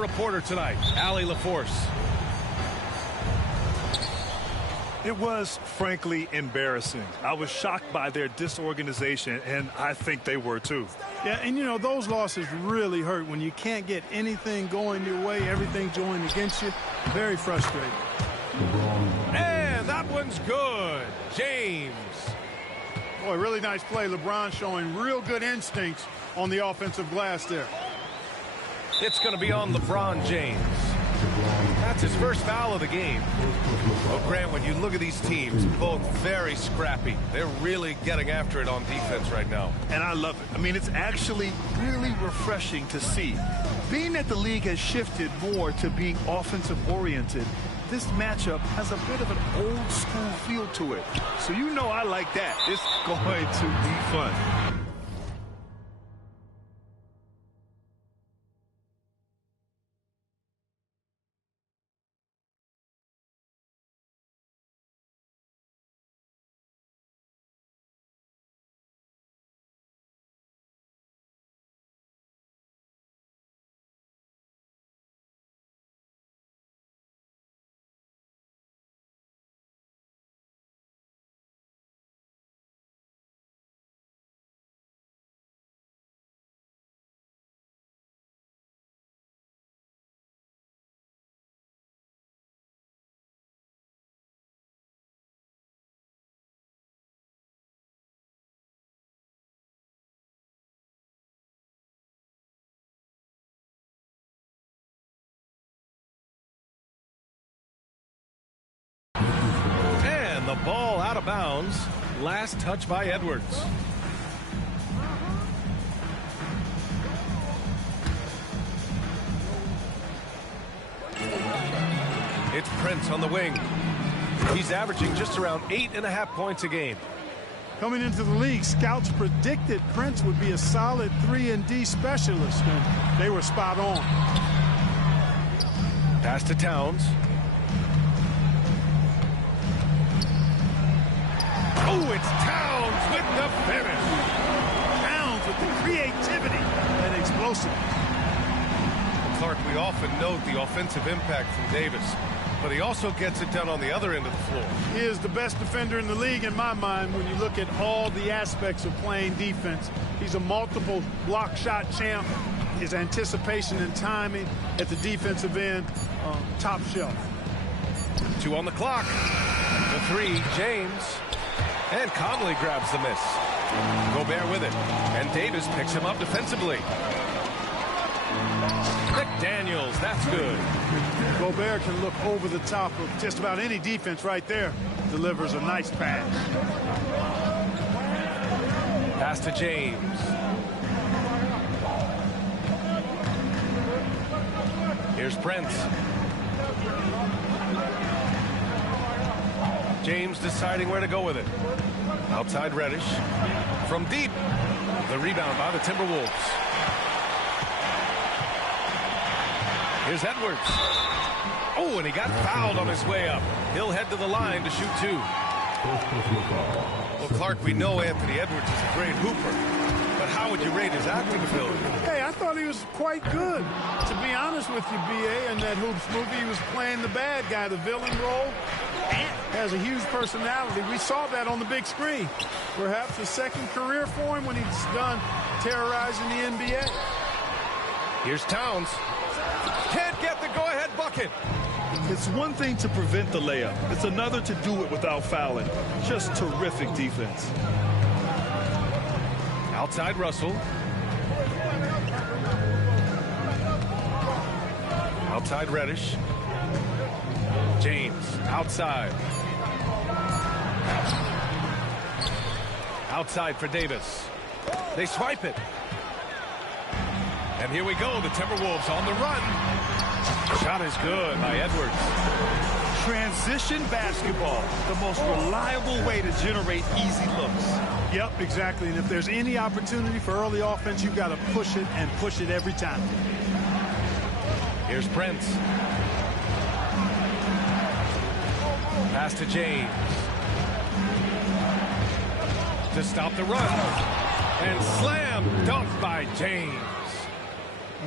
our reporter tonight, Allie LaForce. It was, frankly, embarrassing. I was shocked by their disorganization, and I think they were, too. Yeah, and, you know, those losses really hurt when you can't get anything going your way, everything's going against you. Very frustrating. And that one's good. James. Boy, really nice play. LeBron showing real good instincts on the offensive glass there. It's going to be on LeBron James. That's his first foul of the game. Well, Grant, when you look at these teams, both very scrappy. They're really getting after it on defense right now. And I love it. I mean, it's actually really refreshing to see. Being that the league has shifted more to being offensive-oriented, this matchup has a bit of an old-school feel to it. So you know I like that. It's going to be fun. And the ball out of bounds. Last touch by Edwards. It's Prince on the wing. He's averaging just around 8.5 points a game. Coming into the league, scouts predicted Prince would be a solid 3-and-D specialist, and they were spot on. Pass to Towns. Oh, it's Towns with the finish. Towns with the creativity and explosiveness. Clark, we often note the offensive impact from Davis, but he also gets it done on the other end of the floor. He is the best defender in the league in my mind when you look at all the aspects of playing defense. He's a multiple block shot champ. His anticipation and timing at the defensive end, top shelf. 2 on the clock. The 3, James. And Conley grabs the miss. Gobert with it. And Davis picks him up defensively. McDaniels, that's good. Gobert can look over the top of just about any defense right there. Delivers a nice pass. Pass to James. Here's Prince. James deciding where to go with it. Outside Reddish. From deep. The rebound by the Timberwolves. Here's Edwards. Oh, and he got fouled on his way up. He'll head to the line to shoot 2. Well, Clark, we know Anthony Edwards is a great hooper, but how would you rate his acting ability? Hey, I thought he was quite good. To be honest with you, B.A., in that Hoops movie, he was playing the bad guy, the villain role. Has a huge personality. We saw that on the big screen. Perhaps a second career for him when he's done terrorizing the NBA. Here's Towns. Can't get the go-ahead bucket. It's one thing to prevent the layup. It's another to do it without fouling. Just terrific defense. Outside Russell. Outside Reddish. James outside. Outside for Davis. They swipe it. And here we go. The Timberwolves on the run. Shot is good by Edwards. Transition basketball, the most reliable way to generate easy looks. Yep, exactly. And if there's any opportunity for early offense, you've got to push it and push it every time. Here's Prince. Pass to James. To stop the run. And slam dunk by James.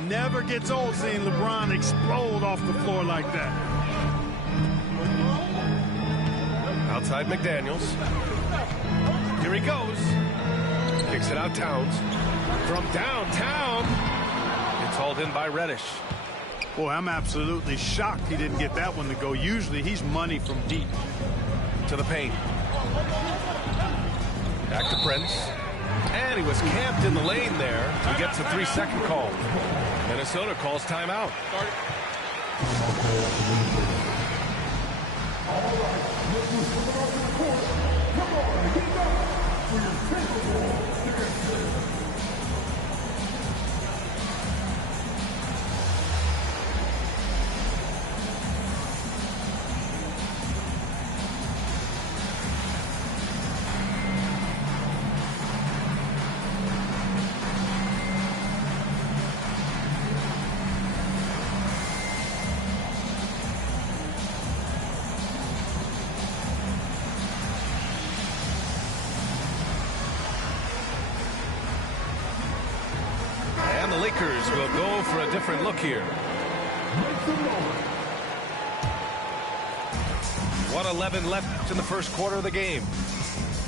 Never gets old seeing LeBron explode off the floor like that. Outside McDaniels. Here he goes. Kicks it out Towns. From downtown. It's hauled in by Reddish. Boy, I'm absolutely shocked he didn't get that one to go. Usually he's money from deep. To the paint. Back to Prince. And he was camped in the lane there. He gets a 3-second call. Minnesota calls timeout. And the Lakers will go for a different look here. 1:11 left in the first quarter of the game.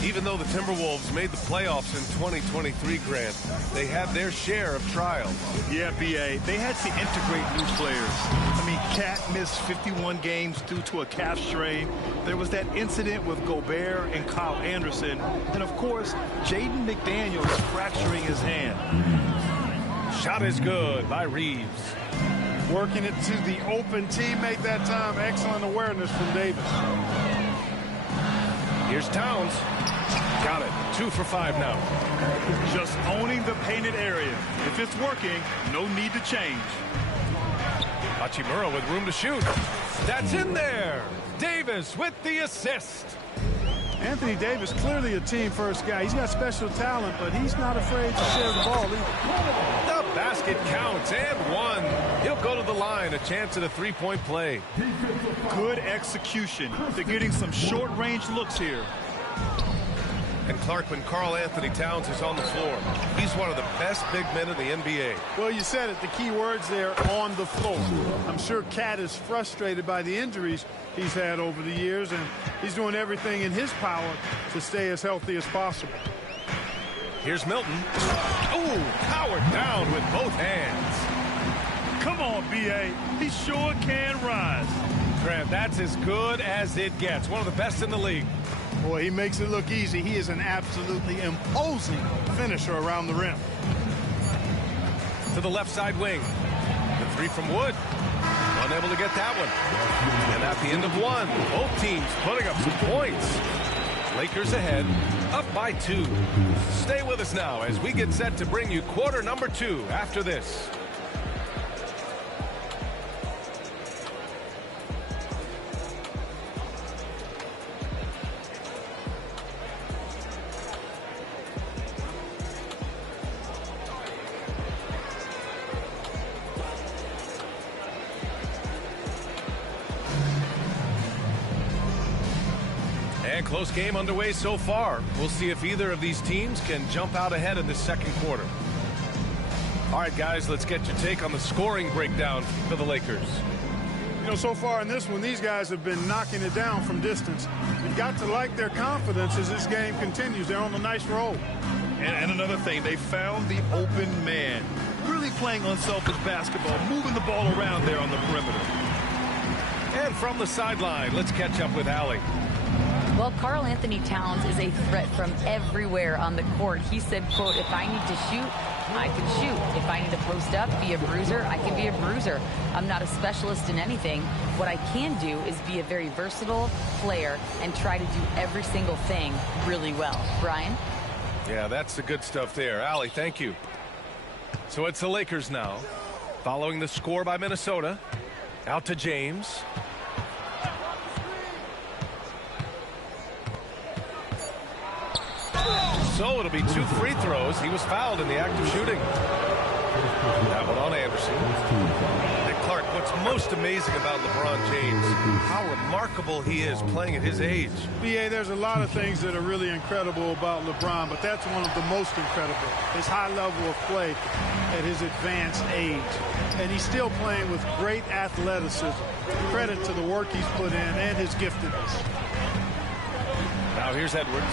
Even though the Timberwolves made the playoffs in 2023, Grant, they had their share of trials. Yeah, B.A., they had to integrate new players. I mean, Cat missed 51 games due to a calf strain. There was that incident with Gobert and Kyle Anderson. And, of course, Jaden McDaniels fracturing his hand. Shot is good by Reeves. Working it to the open teammate that time. Excellent awareness from Davis. Here's Towns. Got it. 2 for 5 now. Just owning the painted area. If it's working, no need to change. Hachimura with room to shoot. That's in there. Davis with the assist. Anthony Davis, clearly a team-first guy. He's got special talent, but he's not afraid to share the ball either. The basket counts and one. He'll go to the line. A chance at a three-point play. Good execution. They're getting some short-range looks here. And Clark, when Karl Anthony Towns is on the floor, he's one of the best big men in the NBA. Well, you said it. The key words there, on the floor. I'm sure Cat is frustrated by the injuries he's had over the years, and he's doing everything in his power to stay as healthy as possible. Here's Milton. Ooh, powered down with both hands. Come on, B.A. He sure can rise. Grant, that's as good as it gets. One of the best in the league. Boy, he makes it look easy. He is an absolutely imposing finisher around the rim. To the left side wing. The three from Wood. Unable to get that one. And at the end of one, both teams putting up some points. Lakers ahead, up by 2. Stay with us now as we get set to bring you quarter number 2 after this. Close game underway so far. We'll see if either of these teams can jump out ahead in this second quarter. All right, guys, let's get your take on the scoring breakdown for the Lakers. You know, so far in this one, these guys have been knocking it down from distance. You've got to like their confidence as this game continues. They're on a nice roll. And another thing, they found the open man. Really playing unselfish basketball, moving the ball around there on the perimeter. And from the sideline, let's catch up with Allie. Well, Karl Anthony Towns is a threat from everywhere on the court. He said, quote, if I need to shoot, I can shoot. If I need to post up, be a bruiser, I can be a bruiser. I'm not a specialist in anything. What I can do is be a very versatile player and try to do every single thing really well. Brian? Yeah, that's the good stuff there. Allie, thank you. So it's the Lakers now, following the score by Minnesota. Out to James. So it'll be 2 free throws. He was fouled in the act of shooting. That one on Anderson. And Clark, what's most amazing about LeBron James, how remarkable he is playing at his age. BA, there's a lot of things that are really incredible about LeBron, but that's one of the most incredible. His high level of play at his advanced age. And he's still playing with great athleticism. Credit to the work he's put in and his giftedness. Now here's Edwards.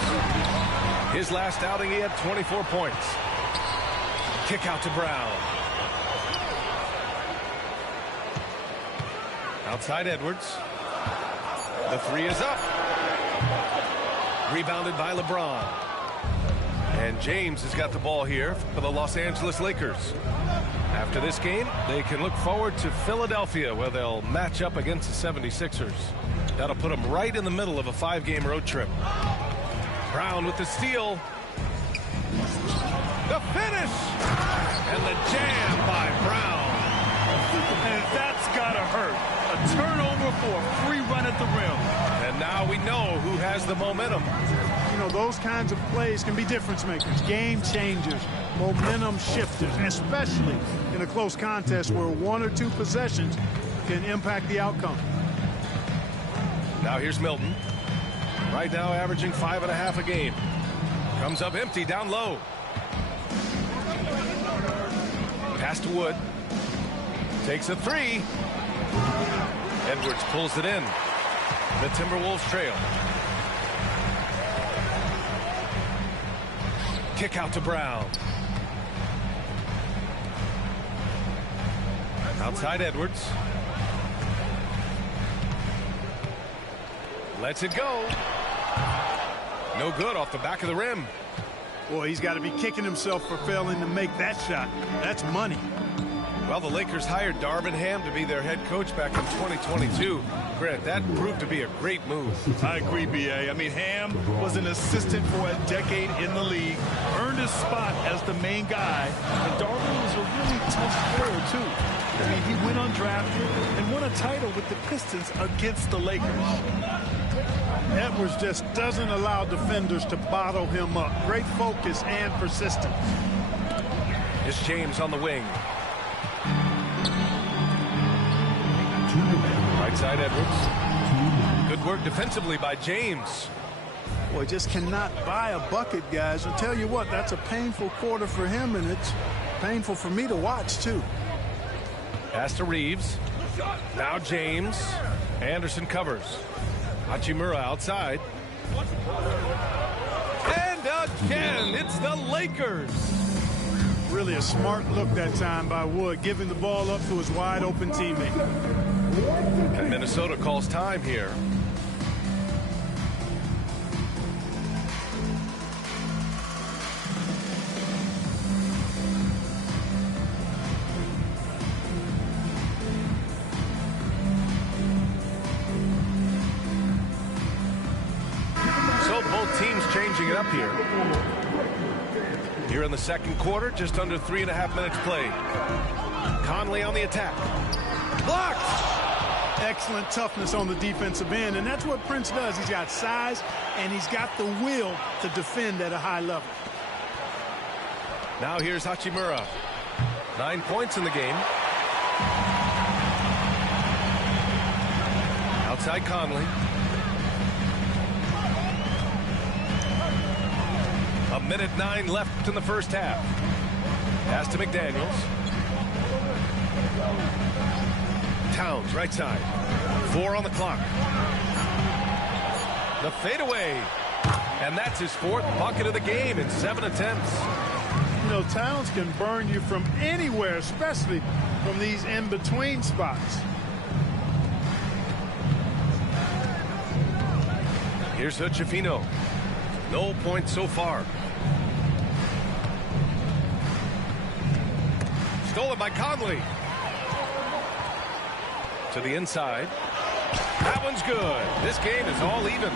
His last outing, he had 24 points. Kick out to Brown. Outside Edwards. The three is up. Rebounded by LeBron. And James has got the ball here for the Los Angeles Lakers. After this game, they can look forward to Philadelphia, where they'll match up against the 76ers. That'll put them right in the middle of a 5-game road trip. Brown with the steal. The finish! And the jam by Brown. And that's got to hurt. A turnover for a free run at the rim. And now we know who has the momentum. You know, those kinds of plays can be difference makers, game changers, momentum shifters, especially in a close contest where 1 or 2 possessions can impact the outcome. Now here's Milton. Right now averaging 5.5 a game. Comes up empty down low. Pass to Wood. Takes a 3. Edwards pulls it in. The Timberwolves trail. Kick out to Brown. Outside Edwards. Lets it go. No good off the back of the rim. Boy, he's got to be kicking himself for failing to make that shot. That's money. Well, the Lakers hired Darvin Ham to be their head coach back in 2022. Grant, that proved to be a great move. I agree, B.A. I mean, Ham was an assistant for a decade in the league, earned his spot as the main guy, and Darvin was a really tough player, too. I mean, he went undrafted and won a title with the Pistons against the Lakers. Edwards just doesn't allow defenders to bottle him up. Great focus and persistence. It's James on the wing. Right side Edwards. Good work defensively by James. Boy, just cannot buy a bucket, guys. I'll tell you what, that's a painful quarter for him, and it's painful for me to watch, too. Pass to Reeves. Now James. Anderson covers. Hachimura outside. And again, it's the Lakers. Really a smart look that time by Wood, giving the ball up to his wide-open teammate. And Minnesota calls time here. So both teams changing it up here. Here in the second quarter, just under 3.5 minutes played. Conley on the attack. Blocked! Excellent toughness on the defensive end, and that's what Prince does. He's got size, and he's got the will to defend at a high level. Now here's Hachimura. 9 points in the game. Outside Conley. A minute 9 left in the first half. Pass to McDaniels. Towns, right side. 4 on the clock. The fadeaway. And that's his 4th bucket of the game in 7 attempts. You know, Towns can burn you from anywhere, especially from these in-between spots. Here's Hutchifino. No points so far. Stolen by Conley. To the inside. That one's good. This game is all even.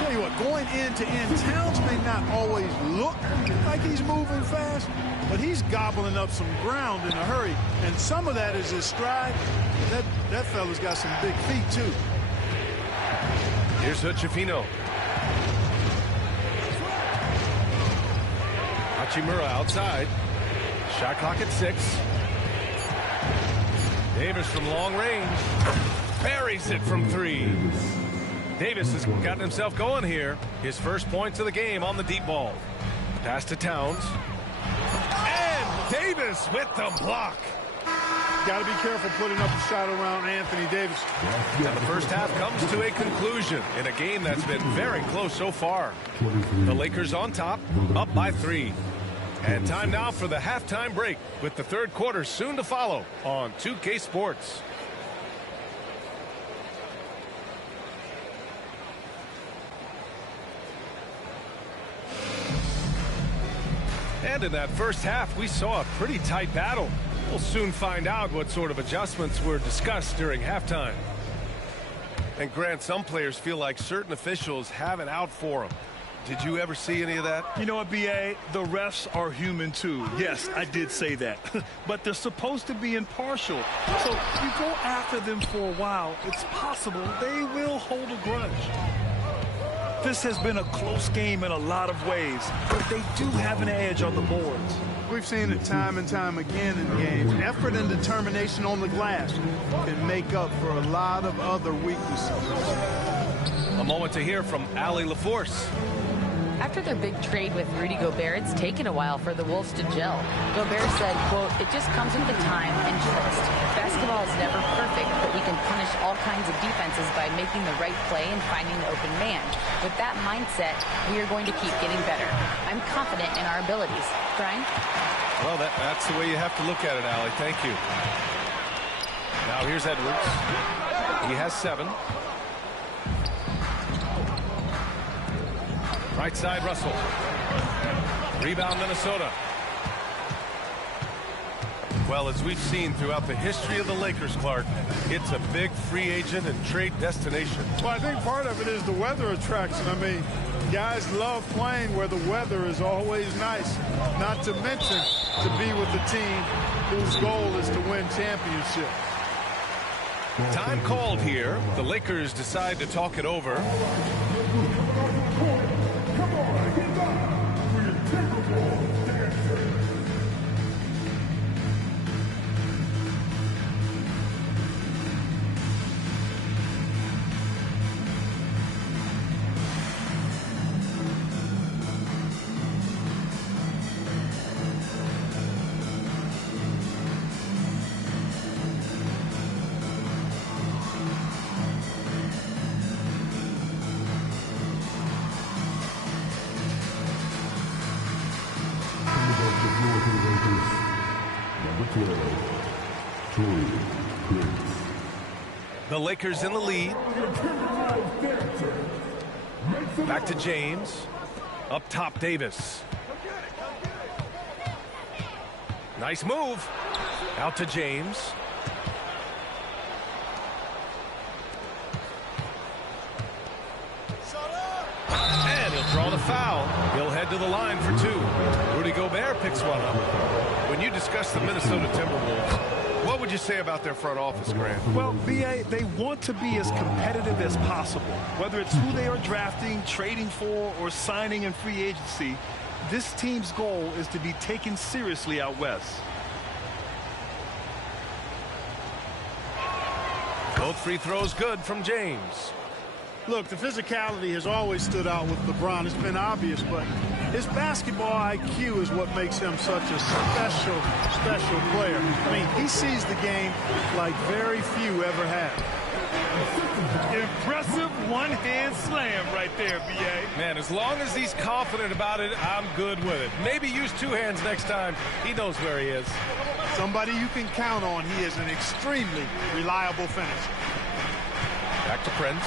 Tell you what, going end to end, Towns may not always look like he's moving fast, but he's gobbling up some ground in a hurry. And some of that is his stride. That fella's got some big feet, too. Here's Hutchifino. Hachimura outside. Shot clock at 6. Davis from long range. Buries it from 3. Davis has gotten himself going here. His first points of the game on the deep ball. Pass to Towns. And Davis with the block. Got to be careful putting up a shot around Anthony Davis. And the first half comes to a conclusion in a game that's been very close so far. The Lakers on top, up by 3. And time now for the halftime break, with the third quarter soon to follow on 2K Sports. And in that first half, we saw a pretty tight battle. We'll soon find out what sort of adjustments were discussed during halftime. And Grant, some players feel like certain officials have it out for them. Did you ever see any of that? You know what, B.A.? The refs are human, too. Yes, I did say that. But they're supposed to be impartial. So if you go after them for a while, it's possible they will hold a grudge. This has been a close game in a lot of ways, but they do have an edge on the boards. We've seen it time and time again in games. Effort and determination on the glass can make up for a lot of other weaknesses. A moment to hear from Allie LaForce. After their big trade with Rudy Gobert, it's taken a while for the Wolves to gel. Gobert said, quote, "It just comes with the time and trust. Basketball is never perfect, but we can punish all kinds of defenses by making the right play and finding the open man. With that mindset, we are going to keep getting better. I'm confident in our abilities." Brian? Well, that's the way you have to look at it, Allie. Thank you. Now here's Edwards. He has 7. Right side, Russell. Rebound, Minnesota. Well, as we've seen throughout the history of the Lakers, Clark, it's a big free agent and trade destination. Well, I think part of it is the weather attraction. I mean, guys love playing where the weather is always nice. Not to mention to be with the team whose goal is to win championship. Time called here. The Lakers decide to talk it over. The Lakers in the lead. Back to James. Up top, Davis. Nice move. Out to James. And he'll draw the foul. He'll head to the line for 2. Rudy Gobert picks one up. When you discuss the Minnesota Timberwolves, what would you say about their front office, Grant? Well, B.A., they want to be as competitive as possible. Whether it's who they are drafting, trading for, or signing in free agency, this team's goal is to be taken seriously out west. Both free throws good from James. Look, the physicality has always stood out with LeBron. It's been obvious, but his basketball IQ is what makes him such a special player. I mean, he sees the game like very few ever have. Impressive one-hand slam right there, B.A. Man, as long as he's confident about it, I'm good with it. Maybe use 2 hands next time. He knows where he is. Somebody you can count on. He is an extremely reliable finisher. Back to Prince.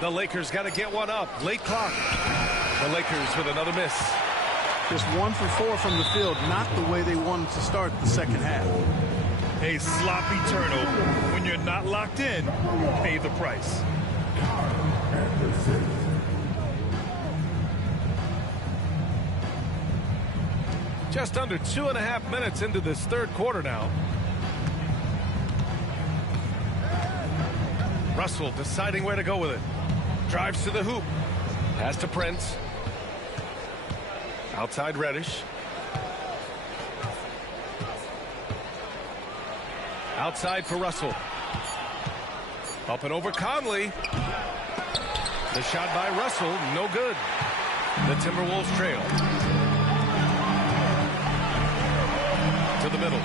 The Lakers got to get one up. Late clock. The Lakers with another miss. Just 1 for 4 from the field. Not the way they wanted to start the second half. A sloppy turnover. When you're not locked in, pay the price. Just under 2.5 minutes into this third quarter now. Russell deciding where to go with it. Drives to the hoop. Pass to Prince. Outside Reddish. Outside for Russell. Up and over Conley. The shot by Russell, no good. The Timberwolves trail. To the middle.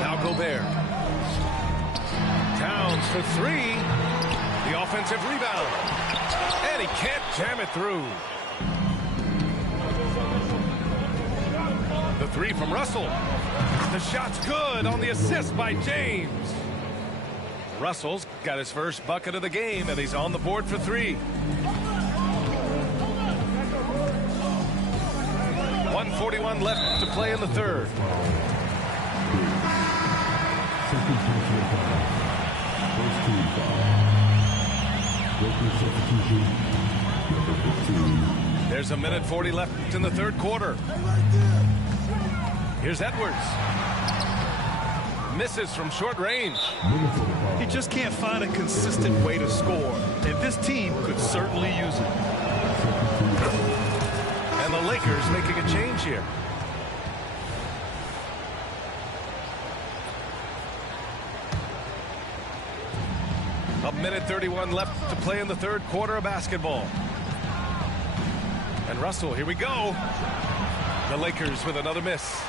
Now Gobert. Towns for three. The offensive rebound. And he can't jam it through. The three from Russell. The shot's good on the assist by James. Russell's got his first bucket of the game, and he's on the board for three. 1:41 left to play in the third. There's a minute 40 left in the third quarter. Here's Edwards. Misses from short range. He just can't find a consistent way to score, and this team could certainly use it. And the Lakers making a change here. A minute 31 left to play in the third quarter of basketball. And Russell, here we go. The Lakers with another miss.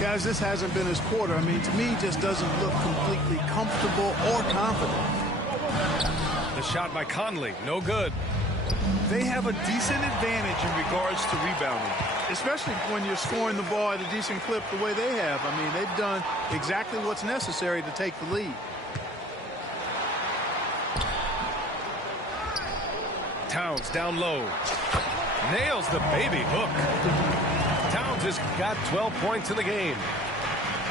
Guys, this hasn't been his quarter. I mean, to me, just doesn't look completely comfortable or confident. The shot by Conley, no good. They have a decent advantage in regards to rebounding. Especially when you're scoring the ball at a decent clip the way they have. I mean, they've done exactly what's necessary to take the lead. Towns down low. Nails the baby hook. Towns has got 12 points in the game.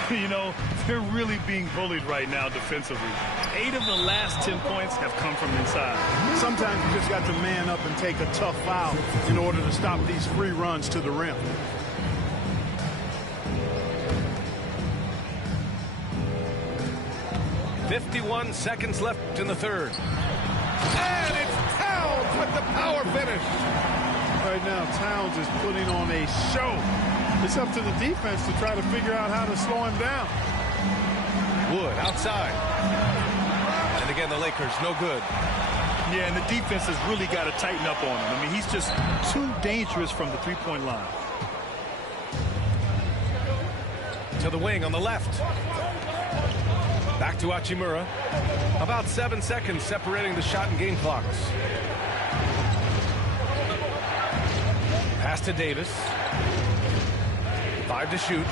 You know, they're really being bullied right now defensively. 8 of the last 10 points have come from inside. Sometimes you just got to man up and take a tough foul in order to stop these free runs to the rim. .51 seconds left in the third. And it's Towns with the power finish. Right now, Towns is putting on a show. It's up to the defense to try to figure out how to slow him down. Wood outside. And again, the Lakers, no good. Yeah, and the defense has really got to tighten up on him. I mean, he's just too dangerous from the three-point line. To the wing on the left. Back to Hachimura. About 7 seconds separating the shot and game clocks. Pass to Davis. 5 to shoot.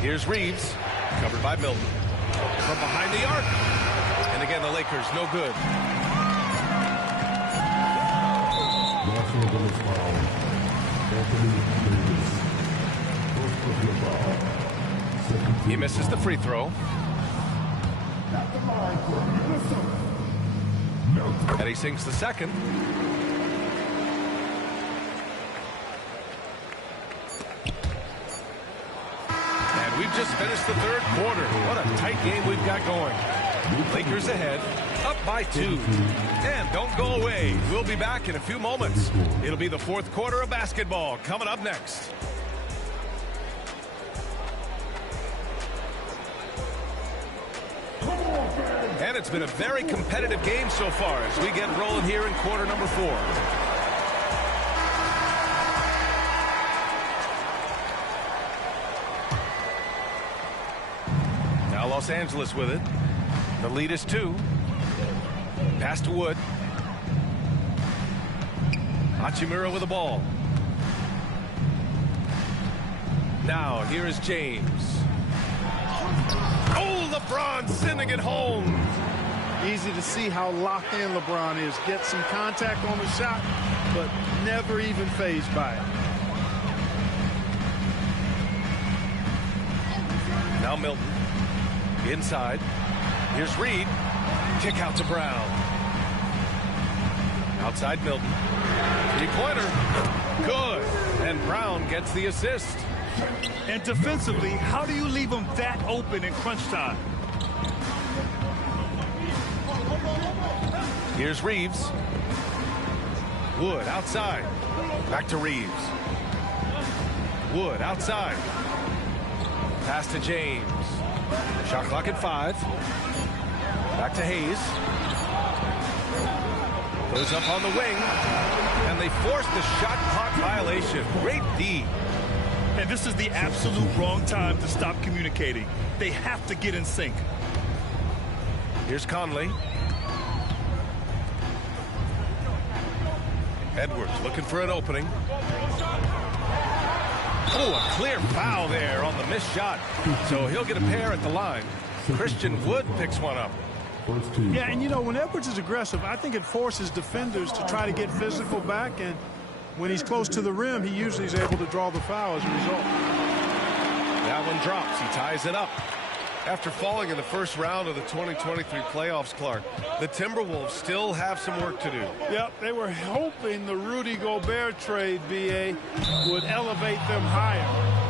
Here's Reeves. Covered by Milton. From behind the arc. And again, the Lakers, no good. He misses the free throw. And he sinks the second. And we've just finished the third quarter. What a tight game we've got going. Lakers ahead, up by 2. And don't go away. We'll be back in a few moments. It'll be the fourth quarter of basketball coming up next. And it's been a very competitive game so far as we get rolling here in quarter number 4. Now Los Angeles with it. The lead is 2. Pass to Wood. Hachimura with the ball. Now here is James. Oh, LeBron sending it home. Easy to see how locked in LeBron is. Get some contact on the shot, but never even fazed by it. Now Milton. Inside. Here's Reed. Kick out to Brown. Outside Milton. Three-pointer. Good. And Brown gets the assist. And defensively, how do you leave them that open in crunch time? Here's Reeves. Wood outside. Back to Reeves. Wood outside. Pass to James. Shot clock at 5. Back to Hayes. Goes up on the wing. And they force the shot clock violation. Great D. And this is the absolute wrong time to stop communicating. They have to get in sync. Here's Conley. Edwards looking for an opening. Oh, a clear foul there on the missed shot. So he'll get a pair at the line. Christian Wood picks one up. Yeah, and you know, when Edwards is aggressive, I think it forces defenders to try to get physical back, and when he's close to the rim, he usually is able to draw the foul as a result. That one drops. He ties it up. After falling in the first round of the 2023 playoffs, Clark, the Timberwolves still have some work to do. Yep, they were hoping the Rudy Gobert trade, B.A., would elevate them higher.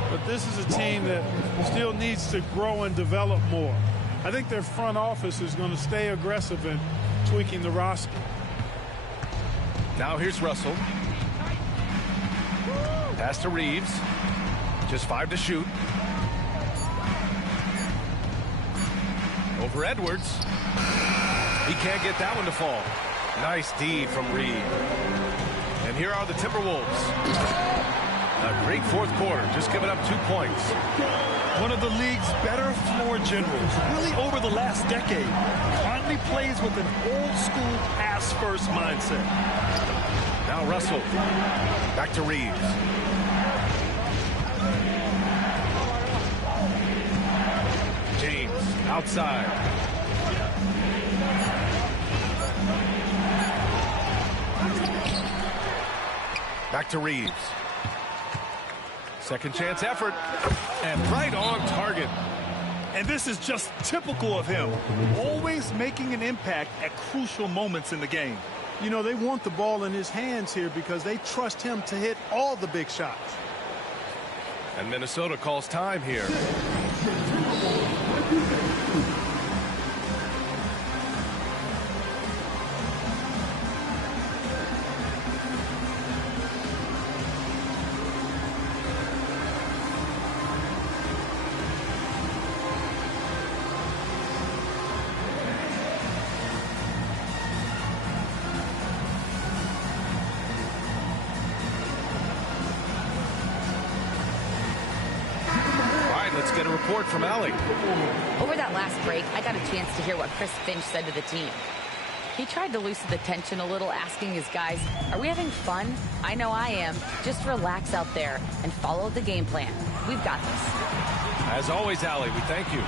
But this is a team that still needs to grow and develop more. I think their front office is going to stay aggressive in tweaking the roster. Now here's Russell. Pass to Reeves. Just 5 to shoot. Over Edwards. He can't get that one to fall. Nice D from Reed. And here are the Timberwolves. A great fourth quarter, just giving up 2 points. One of the league's better floor generals, really over the last decade. Conley plays with an old-school pass-first mindset. Now Russell. Back to Reeves. James outside. Back to Reeves. Second chance effort. And right on target. And this is just typical of him. Always making an impact at crucial moments in the game. You know, they want the ball in his hands here because they trust him to hit all the big shots. And Minnesota calls time here. Let's get a report from Allie. Over that last break, I got a chance to hear what Chris Finch said to the team. He tried to loosen the tension a little, asking his guys, are we having fun? I know I am. Just relax out there and follow the game plan. We've got this. As always, Allie, we thank you.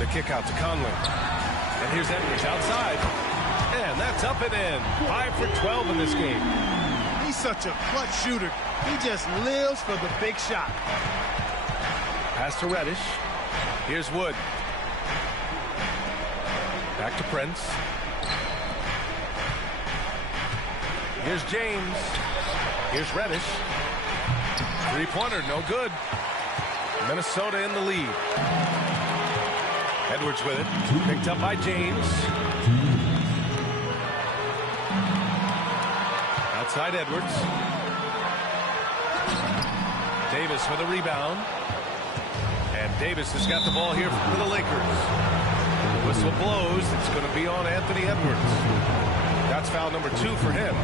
The kick out to Conley. And here's Edwards outside. And that's up and in. 5 for 12 in this game. He's such a clutch shooter. He just lives for the big shot. Pass to Reddish. Here's Wood. Back to Prince. Here's James. Here's Reddish. Three-pointer, no good. Minnesota in the lead. Edwards with it. Picked up by James. Outside Edwards. Davis with a rebound. And Davis has got the ball here for the Lakers. The whistle blows. It's going to be on Anthony Edwards. That's foul number 2 for him.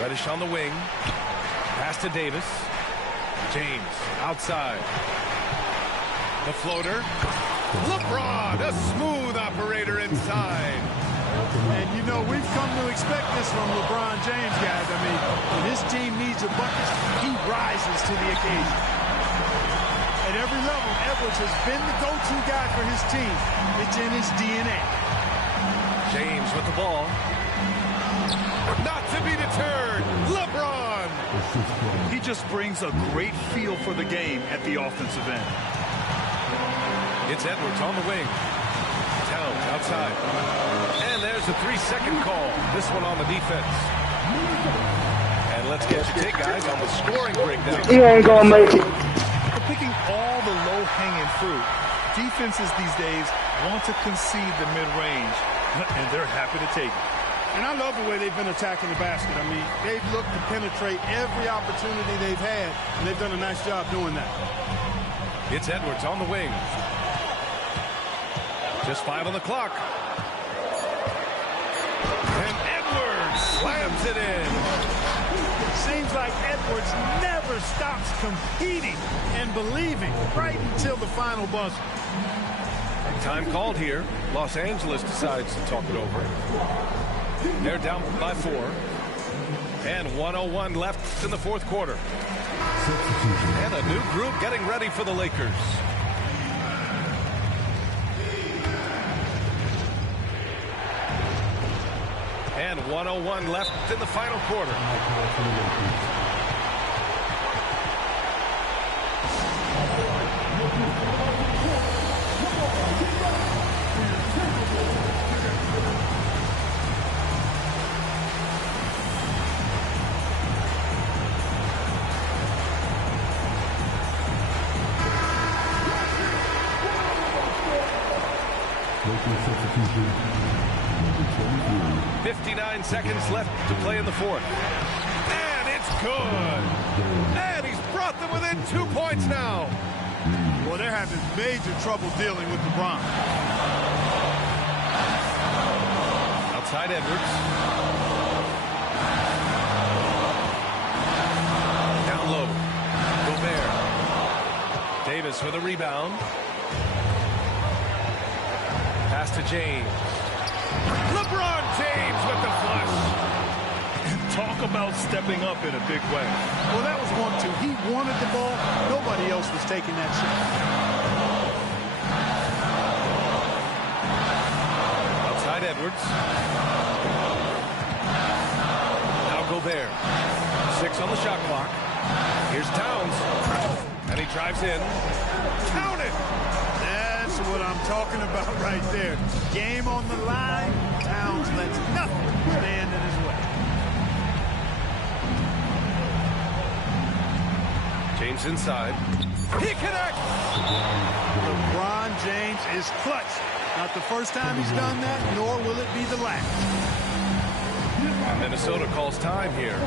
Reddish on the wing. Pass to Davis. James outside. The floater. LeBron, a smooth operator inside. And, you know, we've come to expect this from LeBron James, guys. I mean, when his team needs a bucket, he rises to the occasion. At every level, Edwards has been the go-to guy for his team. It's in his DNA. James with the ball. Not to be deterred. LeBron. He just brings a great feel for the game at the offensive end. It's Edwards on the wing. Towns outside. And there's a 3-second call. This one on the defense. And let's get your take, guys, on the scoring breakdown. He ain't gonna make it. They're picking all the low-hanging fruit. Defenses these days want to concede the mid-range, and they're happy to take it. And I love the way they've been attacking the basket. I mean, they've looked to penetrate every opportunity they've had, and they've done a nice job doing that. It's Edwards on the wing. Just 5 on the clock. And Edwards slams it in. Seems like Edwards never stops competing and believing right until the final buzzer. Time called here. Los Angeles decides to talk it over. They're down by 4. And 1:01 left in the fourth quarter. And a new group getting ready for the Lakers. And 1:01 left in the final quarter. Substitution. 59 seconds left to play in the fourth. And it's good. And he's brought them within 2 points now. Well, they're having major trouble dealing with LeBron. Outside Edwards. Down low. Gobert. Davis with a rebound. Pass to James. LeBron James with the flush. Talk about stepping up in a big way. Well, that was 1-2. He wanted the ball. Nobody else was taking that shot. Outside Edwards. Now Gobert. 6 on the shot clock. Here's Towns. And he drives in. Count it! That's what I'm talking about right there. Game on the line. Towns lets nothing stand in his way. James inside. He connects! LeBron James is clutch. Not the first time he's done that, nor will it be the last. Minnesota calls time here.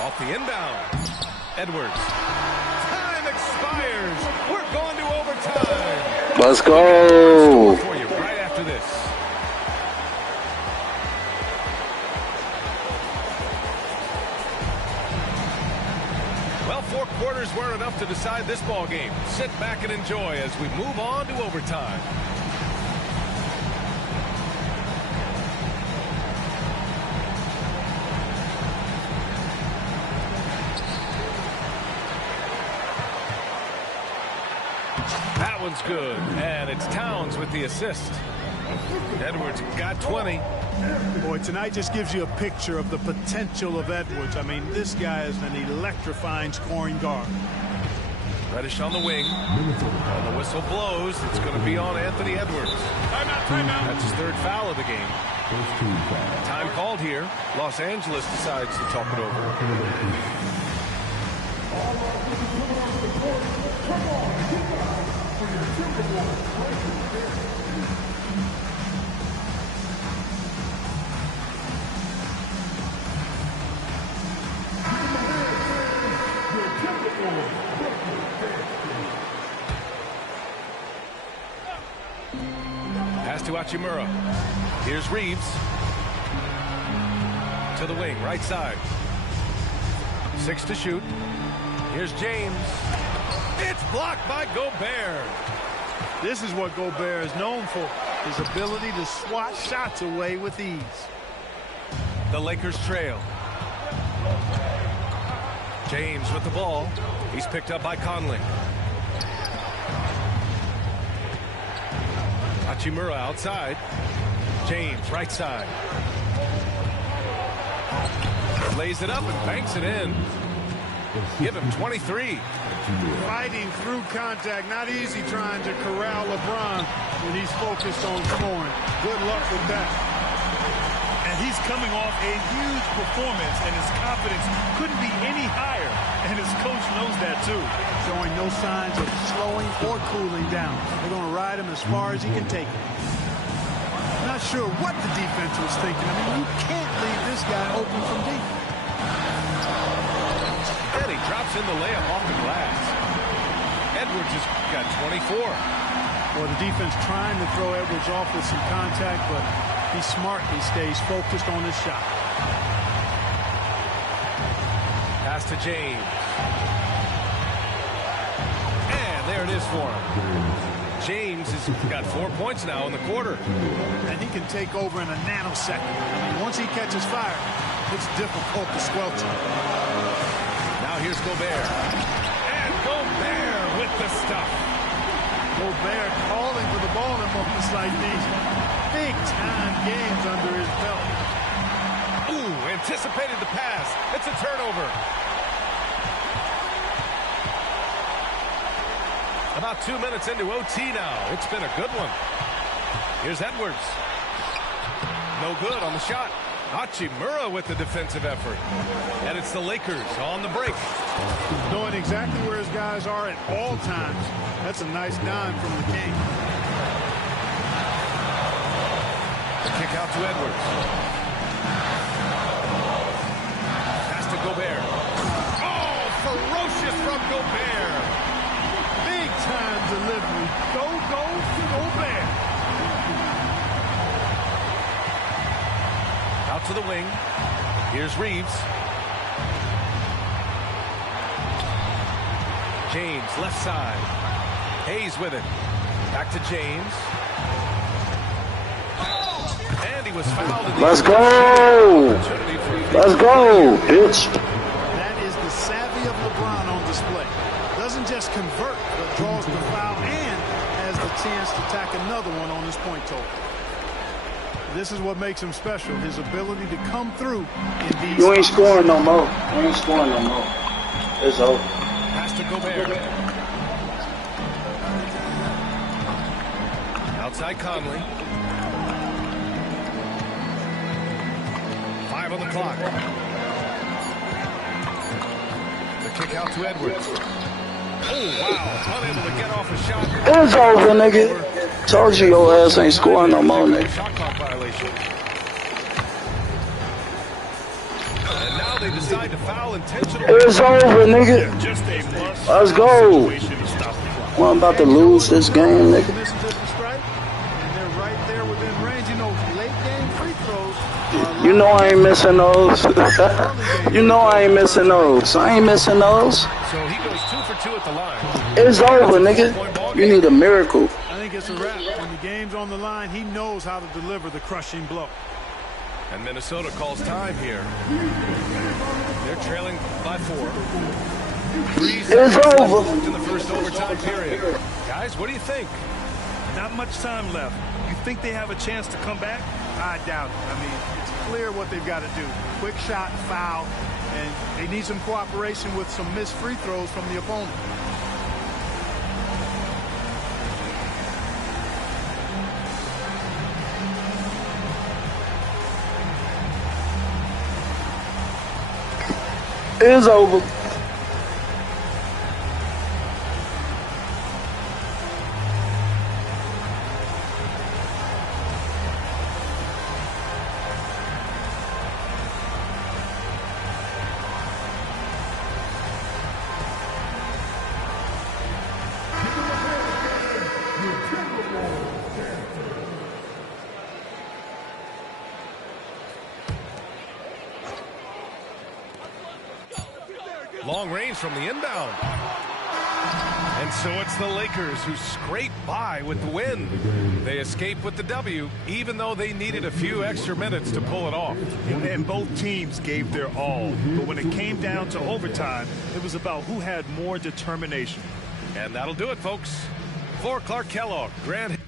Off the inbound. Edwards. Time expires. We're going to overtime. Let's go. For you right after this. Well, 4 quarters weren't enough to decide this ball game. Sit back and enjoy as we move on to overtime. That one's good, and it's Towns with the assist. Edwards got 20. Boy, tonight just gives you a picture of the potential of Edwards. I mean, this guy is an electrifying scoring guard. Reddish on the wing. And the whistle blows. It's going to be on Anthony Edwards. Timeout, timeout. That's his 3rd foul of the game. Time called here. Los Angeles decides to talk it over. Pass to Hachimura. Here's Reeves. To the wing, right side. 6 to shoot. Here's James. It's blocked by Gobert. This is what Gobert is known for, his ability to swat shots away with ease. The Lakers trail. James with the ball. He's picked up by Conley. Hachimura outside. James, right side. Lays it up and banks it in. Give him 23. Fighting through contact. Not easy trying to corral LeBron when he's focused on scoring. Good luck with that. And he's coming off a huge performance, and his confidence couldn't be any higher. And his coach knows that, too. Showing no signs of slowing or cooling down. They're going to ride him as far as he can take it. Not sure what the defense was thinking. I mean, you can't leave this guy open from deep. And he drops in the layup off the glass. Edwards has got 24. Well, the defense trying to throw Edwards off with some contact, but he's smart. He stays focused on his shot. Pass to James. And there it is for him. James has got 4 points now in the quarter. And he can take over in a nanosecond. I mean, once he catches fire, it's difficult to squelch him. Now here's Gobert. And Gobert with the stuff. Gobert calling for the ball in moments like these. Big-time games under his belt. Ooh, anticipated the pass. It's a turnover. About 2 minutes into OT now. It's been a good one. Here's Edwards. No good on the shot. Hachimura with the defensive effort. And it's the Lakers on the break. Knowing exactly where his guys are at all times. That's a nice dime from the king. The kick out to Edwards. Pass to Gobert. Oh, ferocious from Gobert. Big-time delivery. Go, Gobert. Out to the wing. Here's Reeves. James, left side. Hayes with it. Back to James. And he was fouled. Let's go! Let's go, bitch. That is the savvy of LeBron on display. Doesn't just convert, but draws the foul and has the chance to tack another one on his point total. This is what makes him special, his ability to come through in these. You ain't scoring no more. You ain't scoring no more. It's over. Pass to Gobert. Outside Conley. 5 on the clock. The kick out to Edwards. Oh, wow. Unable to get off a shot. It's over, nigga. Told you your ass ain't scoring no more, nigga. Shot clock violation. And now they decide to foul intentionally. It's over, nigga. Just a must. Let's go. Situation to stop the clock. Well, I'm about to lose this game, nigga. Mississippi strike, and they're right there within range. You know, late game free throws. You know I ain't missing those. You know I ain't missing those. I ain't missing those. So he goes 2 for 2 at the line. It's over, nigga. You need a miracle. I think it's a wrap. When the game's on the line, he knows how to deliver the crushing blow. And Minnesota calls time here. They're trailing by 4. 3 It's seconds over. left in the first overtime period. Guys, what do you think? Not much time left. You think they have a chance to come back? I doubt it. I mean, it's clear what they've got to do. Quick shot, foul, and they need some cooperation with some missed free throws from the opponent. It's over. Long range from the inbound. And so it's the Lakers who scrape by with the win. They escape with the W, even though they needed a few extra minutes to pull it off. And both teams gave their all. But when it came down to overtime, it was about who had more determination. And that'll do it, folks. For Clark Kellogg, Grant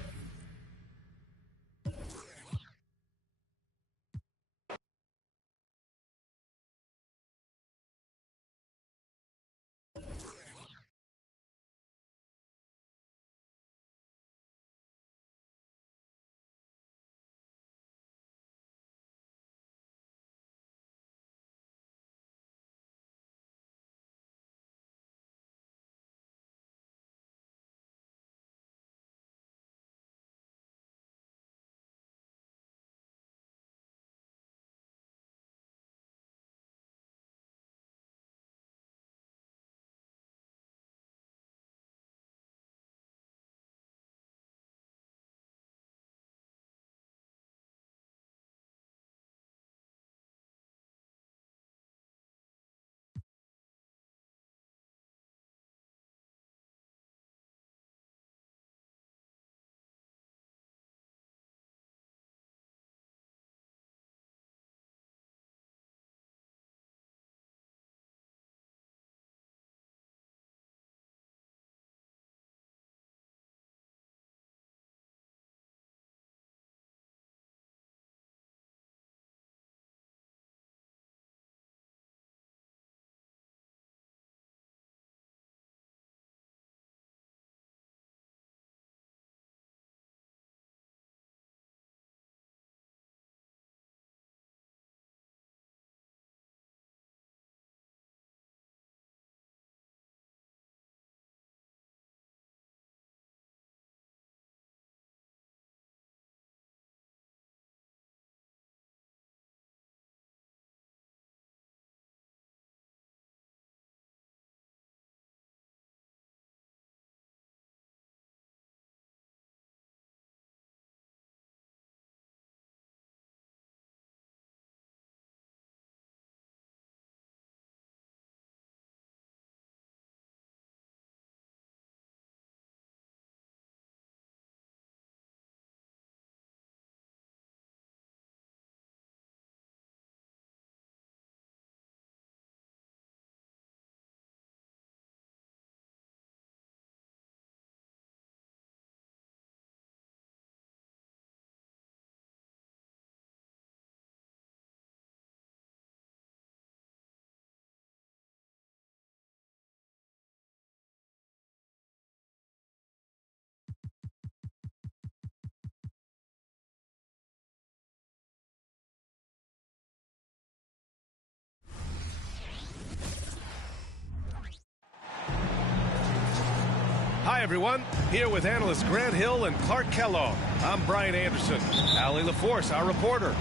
everyone. Here with analysts Grant Hill and Clark Kellogg. I'm Brian Anderson. Allie LaForce, our reporter.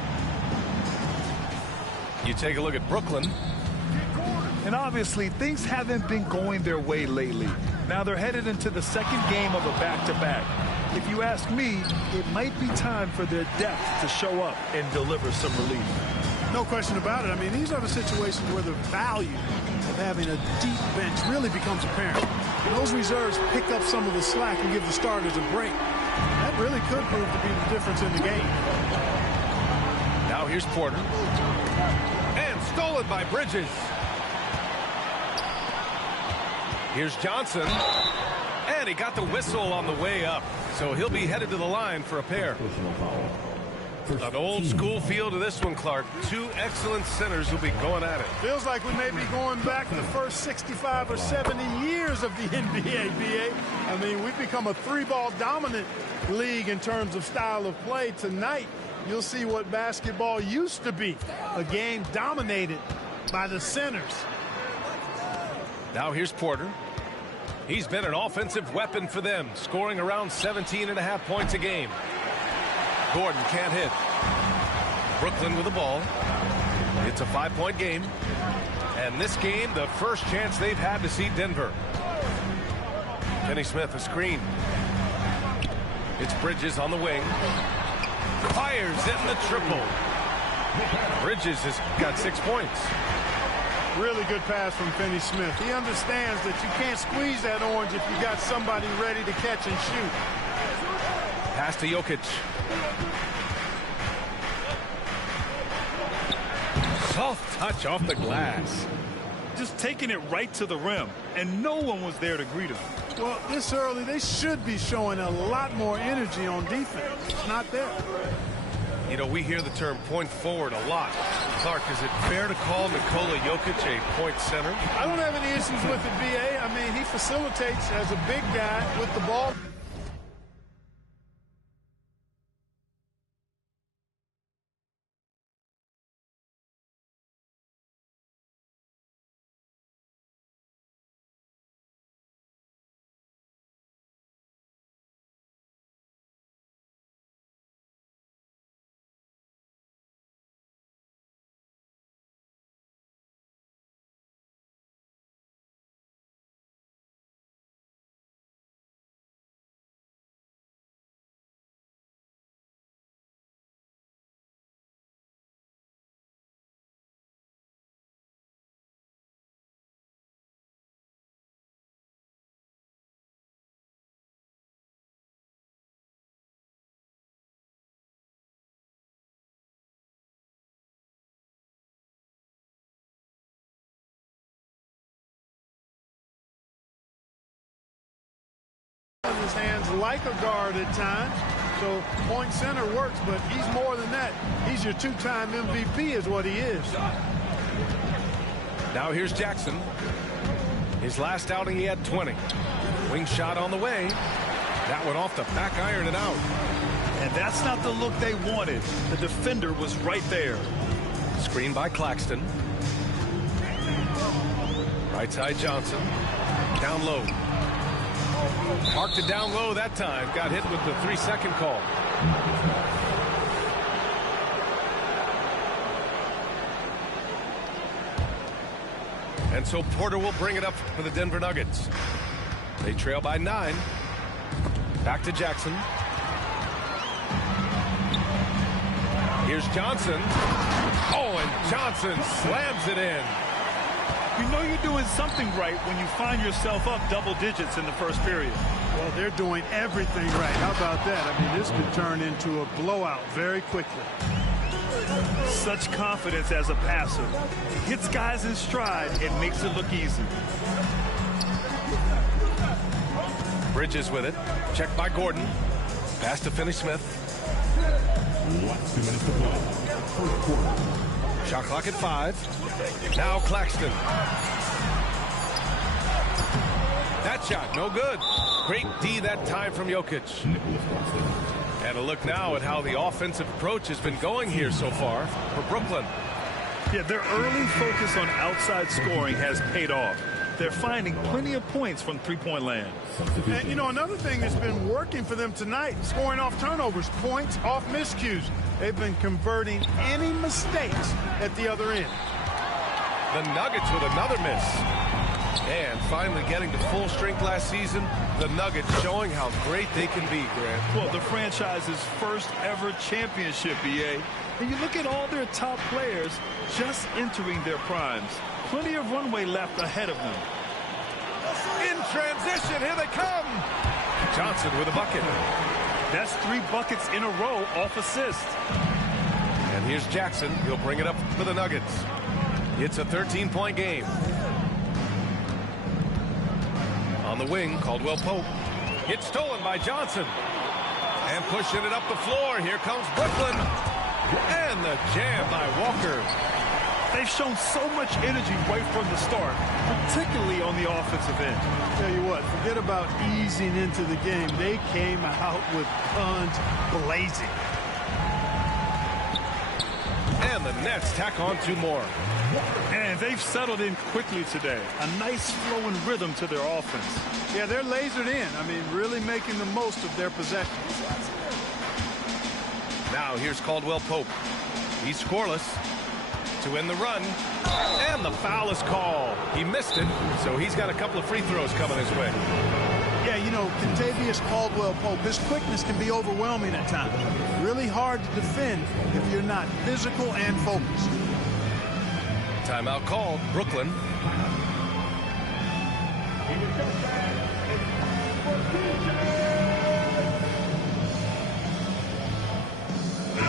You take a look at Brooklyn. And obviously, things haven't been going their way lately. Now they're headed into the second game of a back-to-back. If you ask me, it might be time for their depth to show up and deliver some relief. No question about it. I mean, these are the situations where the value of having a deep bench really becomes apparent. And those reserves pick up some of the slack and give the starters a break. That really could prove to be the difference in the game. Now here's Porter. And stolen by Bridges. Here's Johnson. And he got the whistle on the way up. So he'll be headed to the line for a pair. An old school feel to this one, Clark. Two excellent centers will be going at it. Feels like we may be going back the first 65 or 70 years of the NBA, BA. I mean, we've become a three-ball dominant league in terms of style of play. Tonight, you'll see what basketball used to be, a game dominated by the centers. Now here's Porter. He's been an offensive weapon for them, scoring around 17.5 points a game. Gordon can't hit. Brooklyn with the ball. It's a 5-point game. And this game, the first chance they've had to see Denver. Finney Smith, a screen. It's Bridges on the wing. Fires in the triple. Bridges has got 6 points. Really good pass from Finney Smith. He understands that you can't squeeze that orange if you got somebody ready to catch and shoot. Pass to Jokic. Soft touch off the glass. Just taking it right to the rim, and no one was there to greet him. Well, this early, they should be showing a lot more energy on defense. It's not there. You know, we hear the term point forward a lot. Clark, is it fair to call Nikola Jokic a point center? I don't have any issues with the BA. I mean, he facilitates as a big guy with the ball. In his hands like a guard at times, so point center works, but he's more than that. He's your two-time MVP is what he is. Now here's Jackson. His last outing he had 20. Wing shot on the way. That one off the back iron and out. And that's not the look they wanted. The defender was right there. Screen by Claxton. Right side Johnson. Down low. Marked it down low that time. Got hit with the 3-second call. And so Porter will bring it up for the Denver Nuggets. They trail by 9. Back to Jackson. Here's Johnson. Oh, and Johnson slams it in. You know you're doing something right when you find yourself up double digits in the first period. Well, they're doing everything right. How about that? I mean, this could turn into a blowout very quickly. Such confidence as a passer. Hits guys in stride and makes it look easy. Bridges with it. Checked by Gordon. Pass to Finney Smith. Shot clock at 5. Now Claxton. That shot, no good. Great D that time from Jokic. And a look now at how the offensive approach has been going here so far for Brooklyn. Yeah, their early focus on outside scoring has paid off. they're finding plenty of points from three-point land. And, you know, another thing that's been working for them tonight, scoring off turnovers, points off miscues. They've been converting any mistakes at the other end. The Nuggets with another miss. And finally getting to full strength last season, the Nuggets showing how great they can be, Grant. Well, the franchise's first ever championship, BA. And you look at all their top players just entering their primes. Plenty of runway left ahead of them. In transition, here they come. Johnson with a bucket. That's 3 buckets in a row off assist. And here's Jackson. He'll bring it up for the Nuggets. It's a 13-point game. On the wing, Caldwell Pope. It's stolen by Johnson. And pushing it up the floor. Here comes Brooklyn. And the jam by Walker. They've shown so much energy right from the start, particularly on the offensive end. Tell you what, forget about easing into the game. They came out with guns blazing. And the Nets tack on 2 more. And they've settled in quickly today. A nice flowing rhythm to their offense. Yeah, they're lasered in. I mean, really making the most of their possessions. Now here's Caldwell Pope. He's scoreless to win the run. And the foul is called. He missed it, so he's got a couple of free throws coming his way. Yeah, you know, Kentavious Caldwell Pope, his quickness can be overwhelming at times. Really hard to defend if you're not physical and focused. Timeout called. Brooklyn.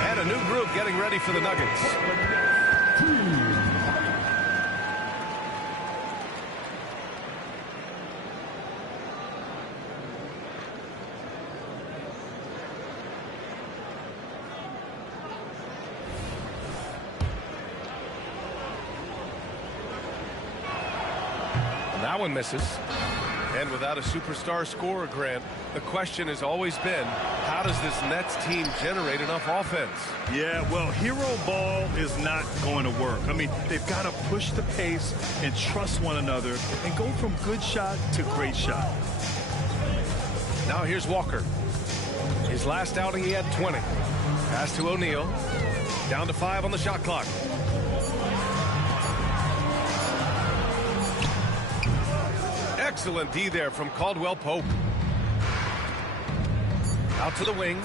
And a new group getting ready for the Nuggets. That one misses. And without a superstar scorer, Grant, the question has always been, how does this Nets team generate enough offense? Yeah, well, hero ball is not going to work. I mean, they've got to push the pace and trust one another and go from good shot to great shot. Now here's Walker. His last outing, he had 20. Pass to O'Neal. Down to 5 on the shot clock. Excellent D there from Caldwell Pope. Out to the wing.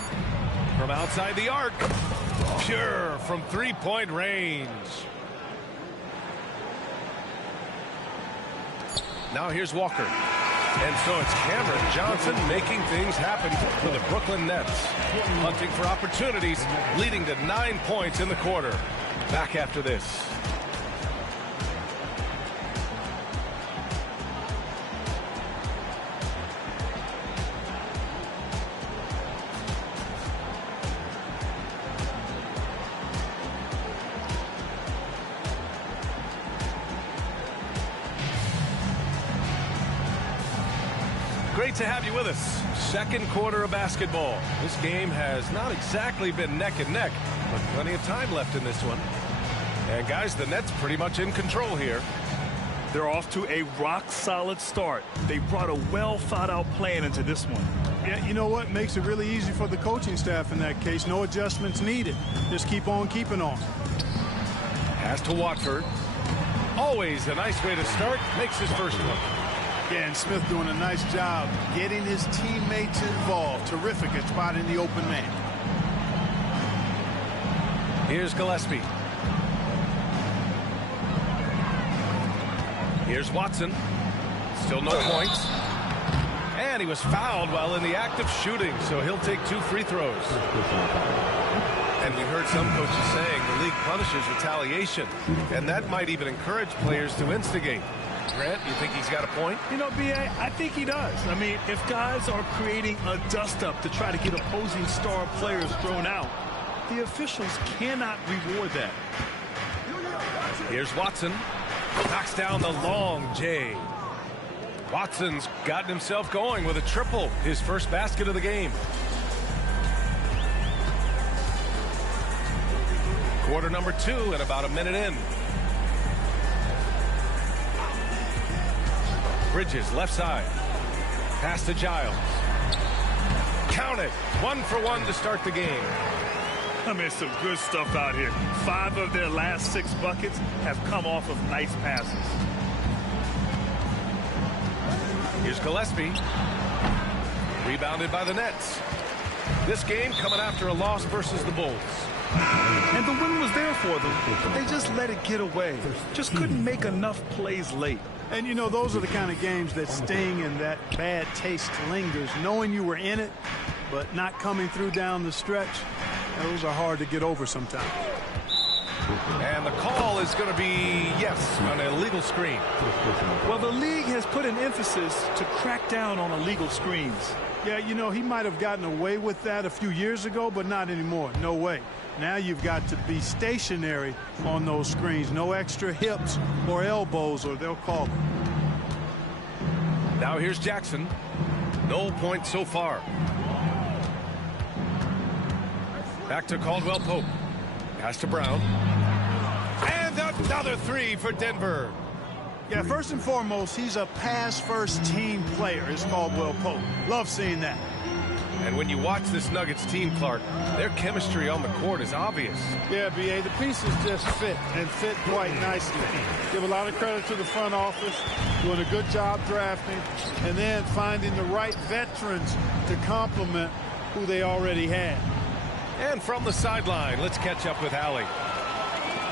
From outside the arc. Pure from three-point range. Now here's Walker. And so it's Cameron Johnson making things happen for the Brooklyn Nets. Hunting for opportunities, leading to 9 points in the quarter. Back after this. Great to have you with us. Second quarter of basketball. This game has not exactly been neck and neck, but plenty of time left in this one. And guys, the Nets pretty much in control here. They're off to a rock-solid start. They brought a well-thought-out plan into this one. Yeah, you know what? Makes it really easy for the coaching staff in that case. No adjustments needed. Just keep on keeping on. Pass to Watford. Always a nice way to start. Makes his first one. Yeah, and Smith doing a nice job getting his teammates involved. Terrific at spotting the open man. Here's Gillespie. Here's Watson. Still no points. And he was fouled while in the act of shooting, so he'll take 2 free throws. And we heard some coaches saying the league punishes retaliation, and that might even encourage players to instigate. Grant, you think he's got a point? You know, B.A., I think he does. I mean, if guys are creating a dust-up to try to get opposing star players thrown out, the officials cannot reward that. Here's Watson. Knocks down the long J. Watson's gotten himself going with a triple, his first basket of the game. Quarter number 2 and about a minute in. Bridges, left side. Pass to Giles. Count it. 1 for 1 to start the game. I mean, some good stuff out here. 5 of their last 6 buckets have come off of nice passes. Here's Gillespie. Rebounded by the Nets. This game coming after a loss versus the Bulls. And the win was there for them. They just let it get away. Just couldn't make enough plays late. And, you know, those are the kind of games that sting and that bad taste lingers. Knowing you were in it, but not coming through down the stretch, those are hard to get over sometimes. And the call is going to be, yes, an illegal screen. Well, the league has put an emphasis to crack down on illegal screens. Yeah, you know, he might have gotten away with that a few years ago, but not anymore. No way. Now you've got to be stationary on those screens. No extra hips or elbows, or they'll call it. Now here's Jackson. No points so far. Back to Caldwell Pope. Pass to Brown. And another 3 for Denver. Yeah, first and foremost, he's a pass-first team player, is Caldwell Pope. Love seeing that. And when you watch this Nuggets team, Clark, their chemistry on the court is obvious. Yeah, B.A., the pieces just fit, and fit quite nicely. Give a lot of credit to the front office, doing a good job drafting, and then finding the right veterans to complement who they already had. And from the sideline, let's catch up with Allie.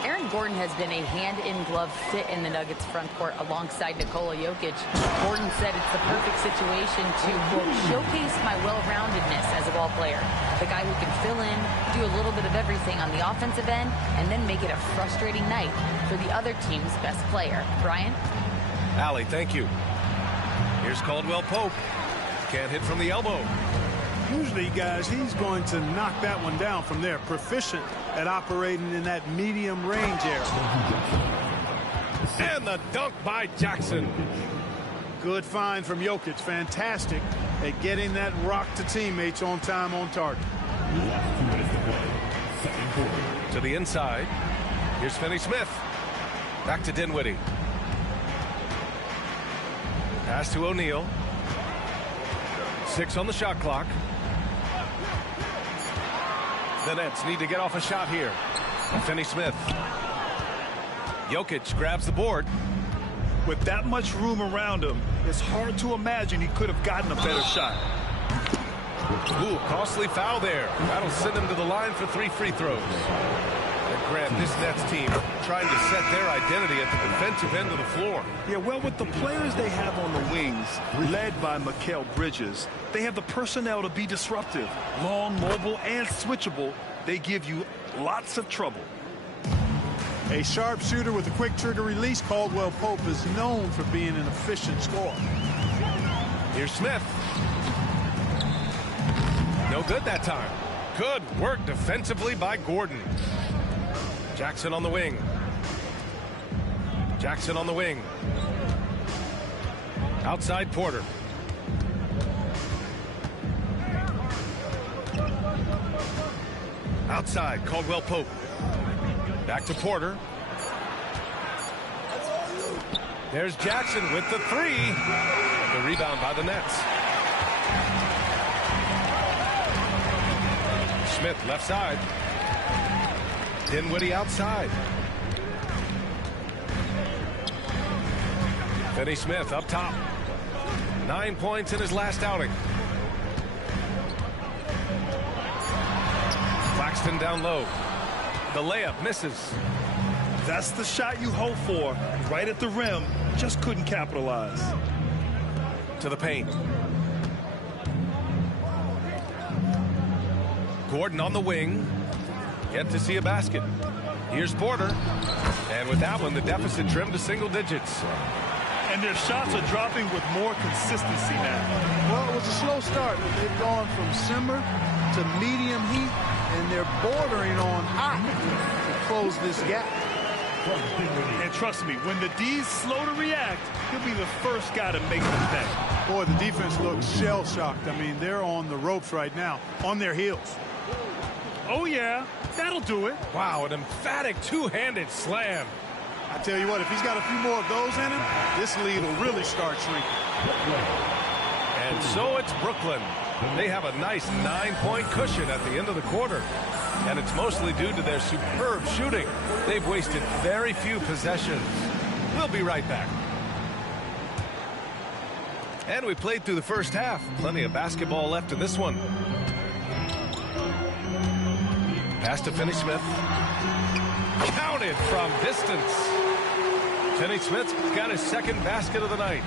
Aaron Gordon has been a hand-in-glove fit in the Nuggets front court alongside Nikola Jokic. Gordon said it's the perfect situation to, quote, showcase my well-roundedness as a ball player. The guy who can fill in, do a little bit of everything on the offensive end, and then make it a frustrating night for the other team's best player. Brian? Allie, thank you. Here's Caldwell Pope. Can't hit from the elbow. Usually, guys, he's going to knock that one down from there. Proficient at operating in that medium range area. And the dunk by Jackson. Good find from Jokic. Fantastic at getting that rock to teammates on time, on target. To the inside. Here's Finney-Smith. Back to Dinwiddie. Pass to O'Neal. 6 on the shot clock. The Nets need to get off a shot here. Finney-Smith. Jokic grabs the board. With that much room around him, it's hard to imagine he could have gotten a better shot. Ooh, costly foul there. That'll send him to the line for 3 free throws. And Grant, this Nets team trying to set their identity at the defensive end of the floor. Yeah, well, with the players they have on the wings, led by Mikal Bridges, they have the personnel to be disruptive. Long, mobile, and switchable. They give you lots of trouble. A sharp shooter with a quick trigger release, Caldwell Pope is known for being an efficient scorer. Here's Smith. No good that time. Good work defensively by Gordon. Jackson on the wing. Jackson on the wing. Outside Porter. Outside Caldwell Pope. Back to Porter. There's Jackson with the 3. The rebound by the Nets. Smith left side. Dinwiddie outside. Finney-Smith up top. 9 points in his last outing. Claxton down low. The layup misses. That's the shot you hope for. Right at the rim. Just couldn't capitalize. To the paint. Gordon on the wing. Yet to see a basket. Here's Porter. And with that one, the deficit trimmed to single digits. And their shots are dropping with more consistency now. Well, it was a slow start, but they've gone from simmer to medium heat, and they're bordering on hot to close this gap. And trust me, when the D's slow to react, he'll be the first guy to make the pay. Boy, the defense looks shell-shocked. I mean, they're on the ropes right now, on their heels. Oh, yeah, that'll do it. Wow, an emphatic two-handed slam. I tell you what, if he's got a few more of those in him, this lead will really start shrinking. And so it's Brooklyn. They have a nice 9-point cushion at the end of the quarter. And it's mostly due to their superb shooting. They've wasted very few possessions. We'll be right back. And we played through the first half. Plenty of basketball left in this one. Pass to Finney-Smith. Counted from distance. Finney-Smith's got his second basket of the night.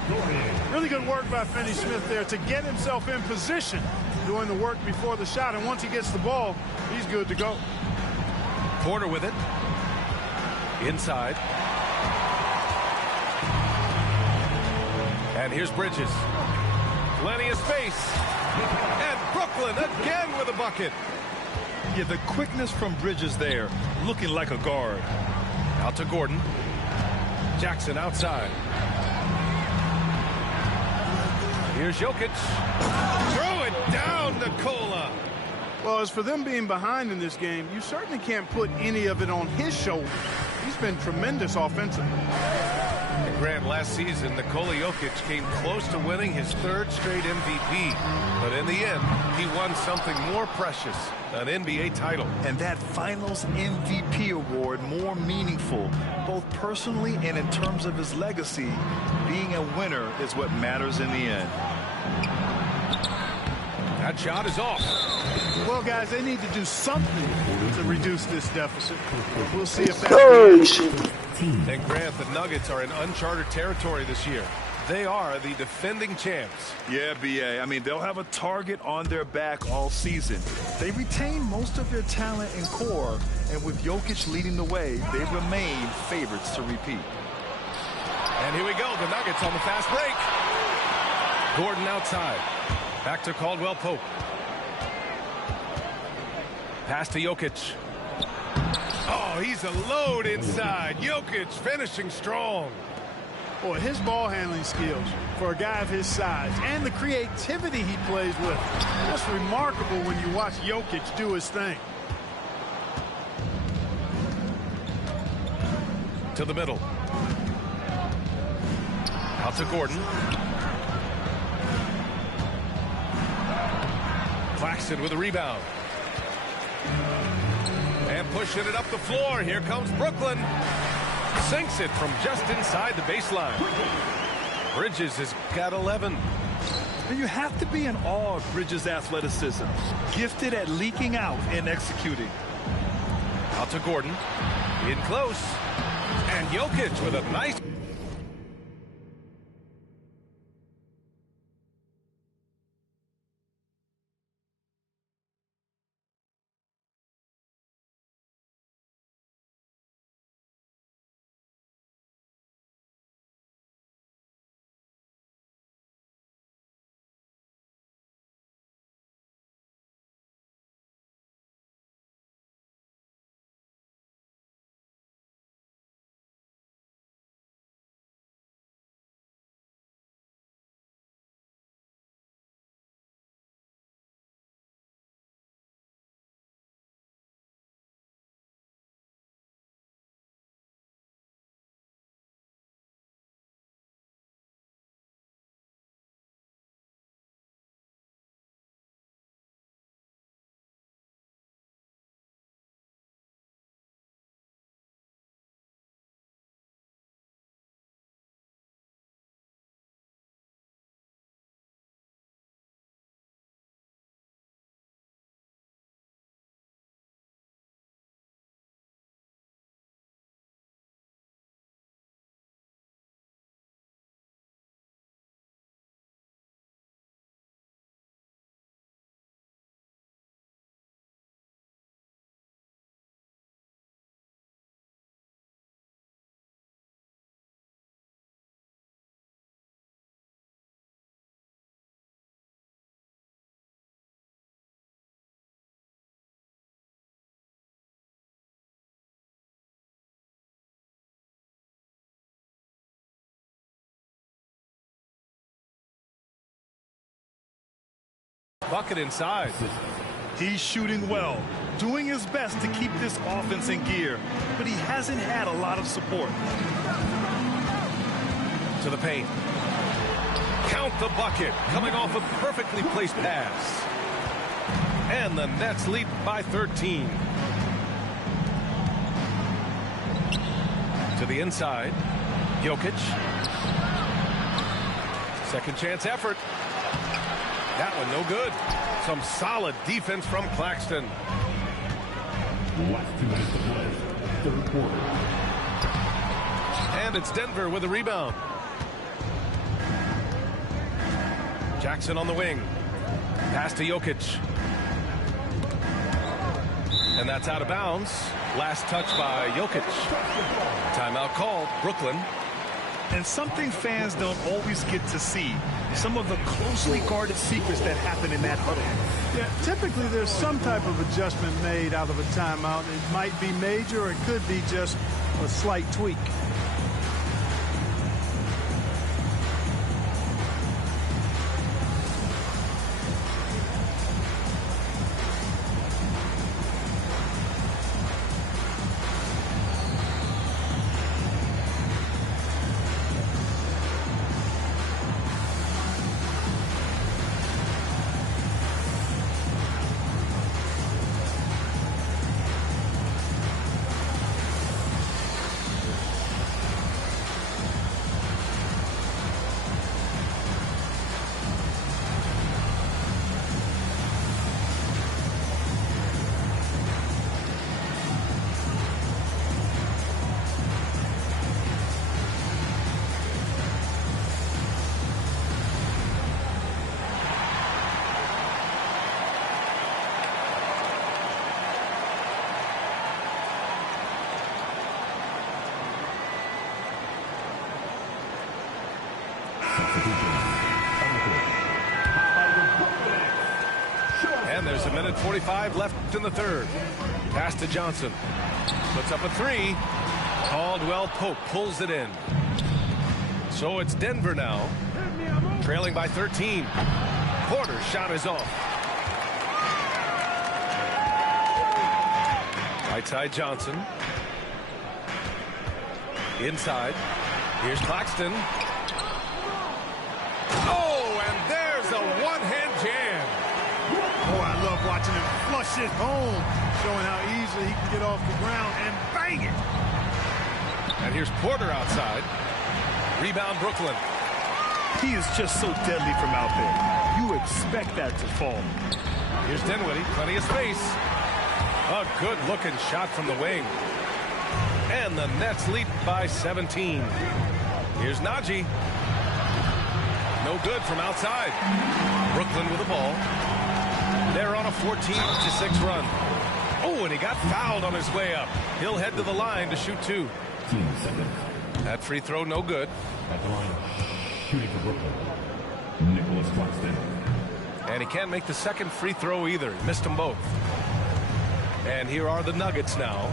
Really good work by Finney-Smith there to get himself in position, doing the work before the shot. And once he gets the ball, he's good to go. Porter with it. Inside. And here's Bridges. Plenty of space. And Brooklyn again with a bucket. Yeah, the quickness from Bridges there, looking like a guard. Out to Gordon. Jackson outside. Here's Jokic. Throw it down to Cola. Well, as for them being behind in this game, you certainly can't put any of it on his shoulders. He's been tremendous offensively. And Grant, last season, Nikola Jokic came close to winning his third straight MVP. But in the end, he won something more precious, an NBA title. And that Finals MVP award more meaningful, both personally and in terms of his legacy. Being a winner is what matters in the end. That shot is off. Well, guys, they need to do something to reduce this deficit. We'll see if that's... And Grant, the Nuggets are in uncharted territory this year. They are the defending champs. Yeah, B.A. I mean, they'll have a target on their back all season. They retain most of their talent and core, and with Jokic leading the way, they remain favorites to repeat. And here we go, the Nuggets on the fast break. Gordon outside. Back to Caldwell Pope. Pass to Jokic. Oh, he's a load inside. Jokic finishing strong. Boy, his ball handling skills for a guy of his size and the creativity he plays with, just remarkable when you watch Jokic do his thing. To the middle. Out to Gordon. Claxton with a rebound. And pushing it up the floor. Here comes Brooklyn. Sinks it from just inside the baseline. Bridges has got 11. And you have to be in awe of Bridges' athleticism. Gifted at leaking out and executing. Out to Gordon. In close. And Jokic with a nice... Bucket inside. He's shooting well. doing his best to keep this offense in gear, but he hasn't had a lot of support. To the paint. Count the bucket, coming off a perfectly placed pass. And the Nets lead by 13. To the inside. Jokic. Second chance effort. That one no good. Some solid defense from Claxton. Last 2 minutes to play. Third quarter. And it's Denver with a rebound. Jackson on the wing. Pass to Jokic. And that's out of bounds. Last touch by Jokic. Timeout called. Brooklyn. And something fans don't always get to see. Some of the closely guarded secrets that happen in that huddle. Yeah, typically there's some type of adjustment made out of a timeout. It might be major or it could be just a slight tweak. And there's 1:45 left in the third. Pass to Johnson. Puts up a three. Caldwell Pope pulls it in. So it's Denver now. Trailing by 13. Porter's shot is off. Right side Johnson. Inside. Here's Claxton. Oh, and there's a one-hand jam. Oh, I love watching him flush it home, showing how easily he can get off the ground and bang it. And here's Porter outside. Rebound Brooklyn. He is just so deadly from out there. You expect that to fall. Here's Dinwiddie, plenty of space. A good-looking shot from the wing. And the Nets lead by 17. Here's Najee. No good from outside. Brooklyn with the ball. They're on a 14-6 run. Oh, and he got fouled on his way up. He'll head to the line to shoot two. That free throw no good. At the line, shooting for Brooklyn, Nicholas Claxton. And he can't make the second free throw either. He missed them both. And here are the Nuggets now.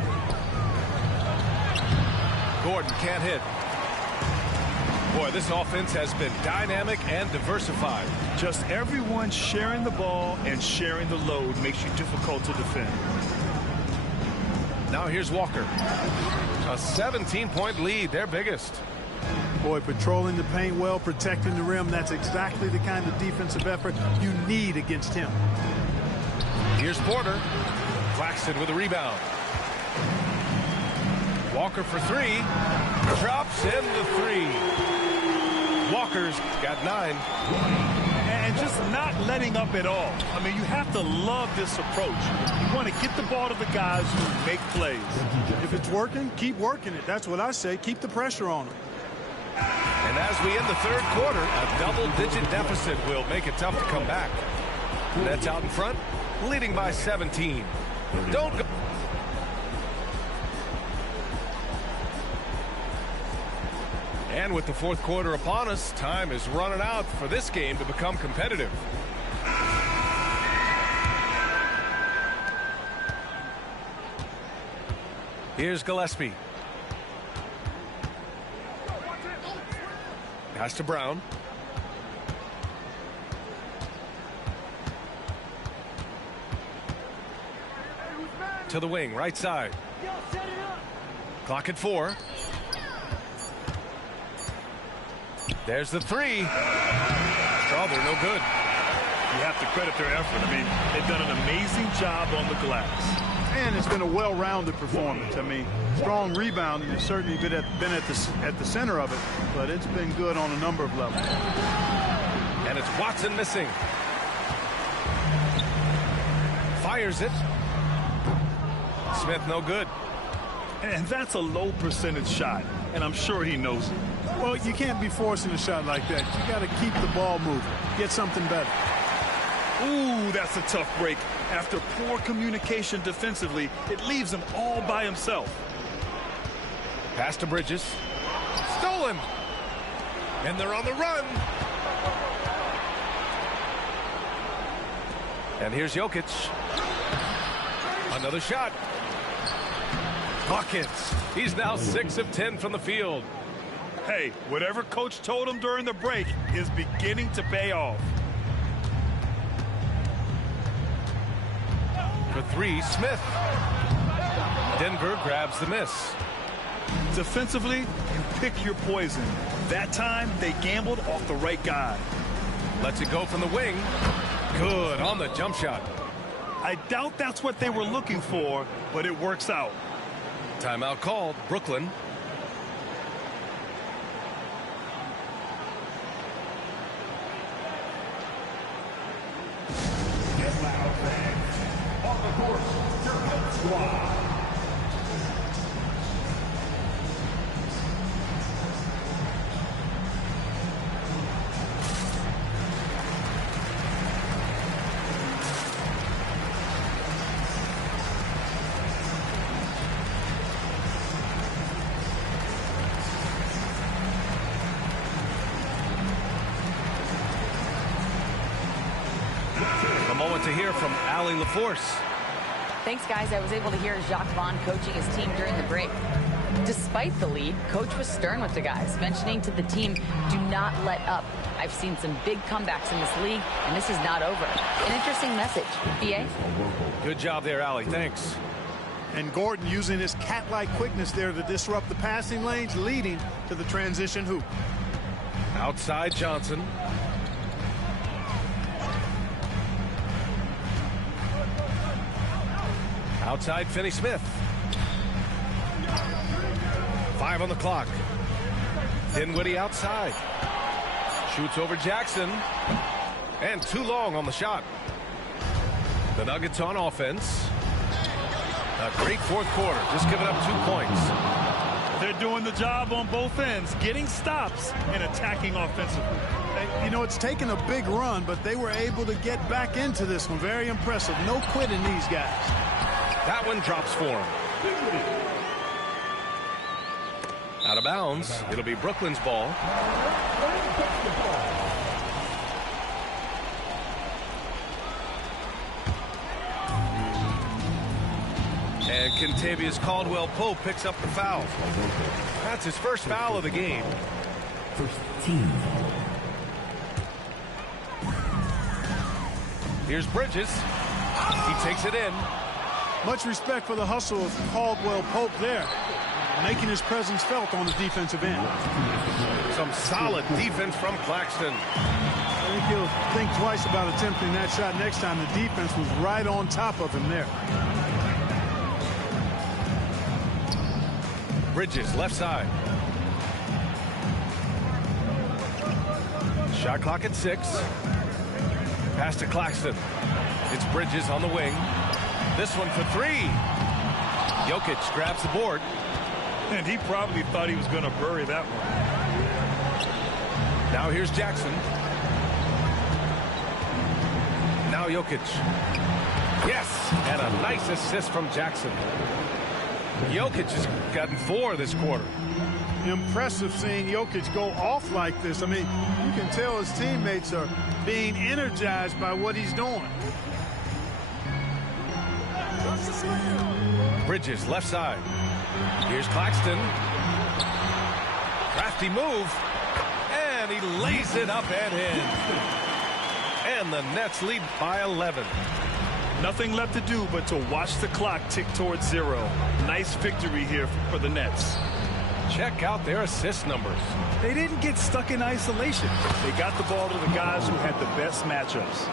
Gordon can't hit. Boy, this offense has been dynamic and diversified. Just everyone sharing the ball and sharing the load makes you difficult to defend. Now here's Walker. A 17-point lead, their biggest. Boy, patrolling the paint well, protecting the rim. That's exactly the kind of defensive effort you need against him. Here's Porter. Claxton with a rebound. Walker for three. Drops in the three. Walker's got 9. And just not letting up at all. I mean, you have to love this approach. You want to get the ball to the guys who make plays. If it's working, keep working it. That's what I say. Keep the pressure on them. And as we end the third quarter, a double-digit deficit will make it tough to come back. Nets out in front, leading by 17. Don't go. And with the fourth quarter upon us, time is running out for this game to become competitive. Here's Gillespie. Pass to Brown. to the wing, right side. Clock at 4. There's the 3. Oh, they're no good. You have to credit their effort. I mean, they've done an amazing job on the glass. And it's been a well-rounded performance. I mean, strong rebounding has certainly been at the center of it, but it's been good on a number of levels. And it's Watson missing. Fires it. Smith no good. And that's a low percentage shot, and I'm sure he knows it. Well, you can't be forcing a shot like that. You got to keep the ball moving. Get something better. Ooh, that's a tough break. After poor communication defensively, it leaves him all by himself. Pass to Bridges. Stolen. And they're on the run. And here's Jokic. Another shot. Buckets. He's now 6 of 10 from the field. Hey, whatever coach told him during the break is beginning to pay off. For 3, Smith. Denver grabs the miss. Defensively, you pick your poison. That time, they gambled off the right guy. Lets it go from the wing. Good on the jump shot. I doubt that's what they were looking for, but it works out. Timeout called. Brooklyn. A moment to hear from Allie LaForce. Thanks, guys. I was able to hear Jacques Vaughn coaching his team during the break. Despite the lead, Coach was stern with the guys, mentioning to the team, do not let up. I've seen some big comebacks in this league, and this is not over. An interesting message. B.A.? Good job there, Allie. Thanks. And Gordon using his cat-like quickness there to disrupt the passing lanes, leading to the transition hoop. Outside Johnson. Outside Finney-Smith. 5 on the clock. Dinwiddie outside. Shoots over Jackson. And too long on the shot. The Nuggets on offense. A great fourth quarter. Just giving up 2 points. They're doing the job on both ends, getting stops and attacking offensively. You know, it's taken a big run, but they were able to get back into this one. Very impressive. No quitting these guys. That one drops for him. Out of bounds. It'll be Brooklyn's ball. And Kentavious Caldwell-Pope picks up the foul. That's his first foul of the game. First team. Here's Bridges. He takes it in. Much respect for the hustle of Caldwell-Pope there, making his presence felt on the defensive end. Some solid defense from Claxton. I think he'll think twice about attempting that shot next time. The defense was right on top of him there. Bridges, left side. Shot clock at 6. Pass to Claxton. It's Bridges on the wing. This one for 3. Jokic grabs the board. And he probably thought he was going to bury that one. Now here's Jackson. Now Jokic. Yes, and a nice assist from Jackson. Jokic has gotten 4 this quarter. Impressive seeing Jokic go off like this. I mean, you can tell his teammates are being energized by what he's doing. Bridges, left side. Here's Claxton. Crafty move. And he lays it up and in. And the Nets lead by 11. Nothing left to do but to watch the clock tick towards 0. Nice victory here for the Nets. Check out their assist numbers. They didn't get stuck in isolation. They got the ball to the guys who had the best matchups.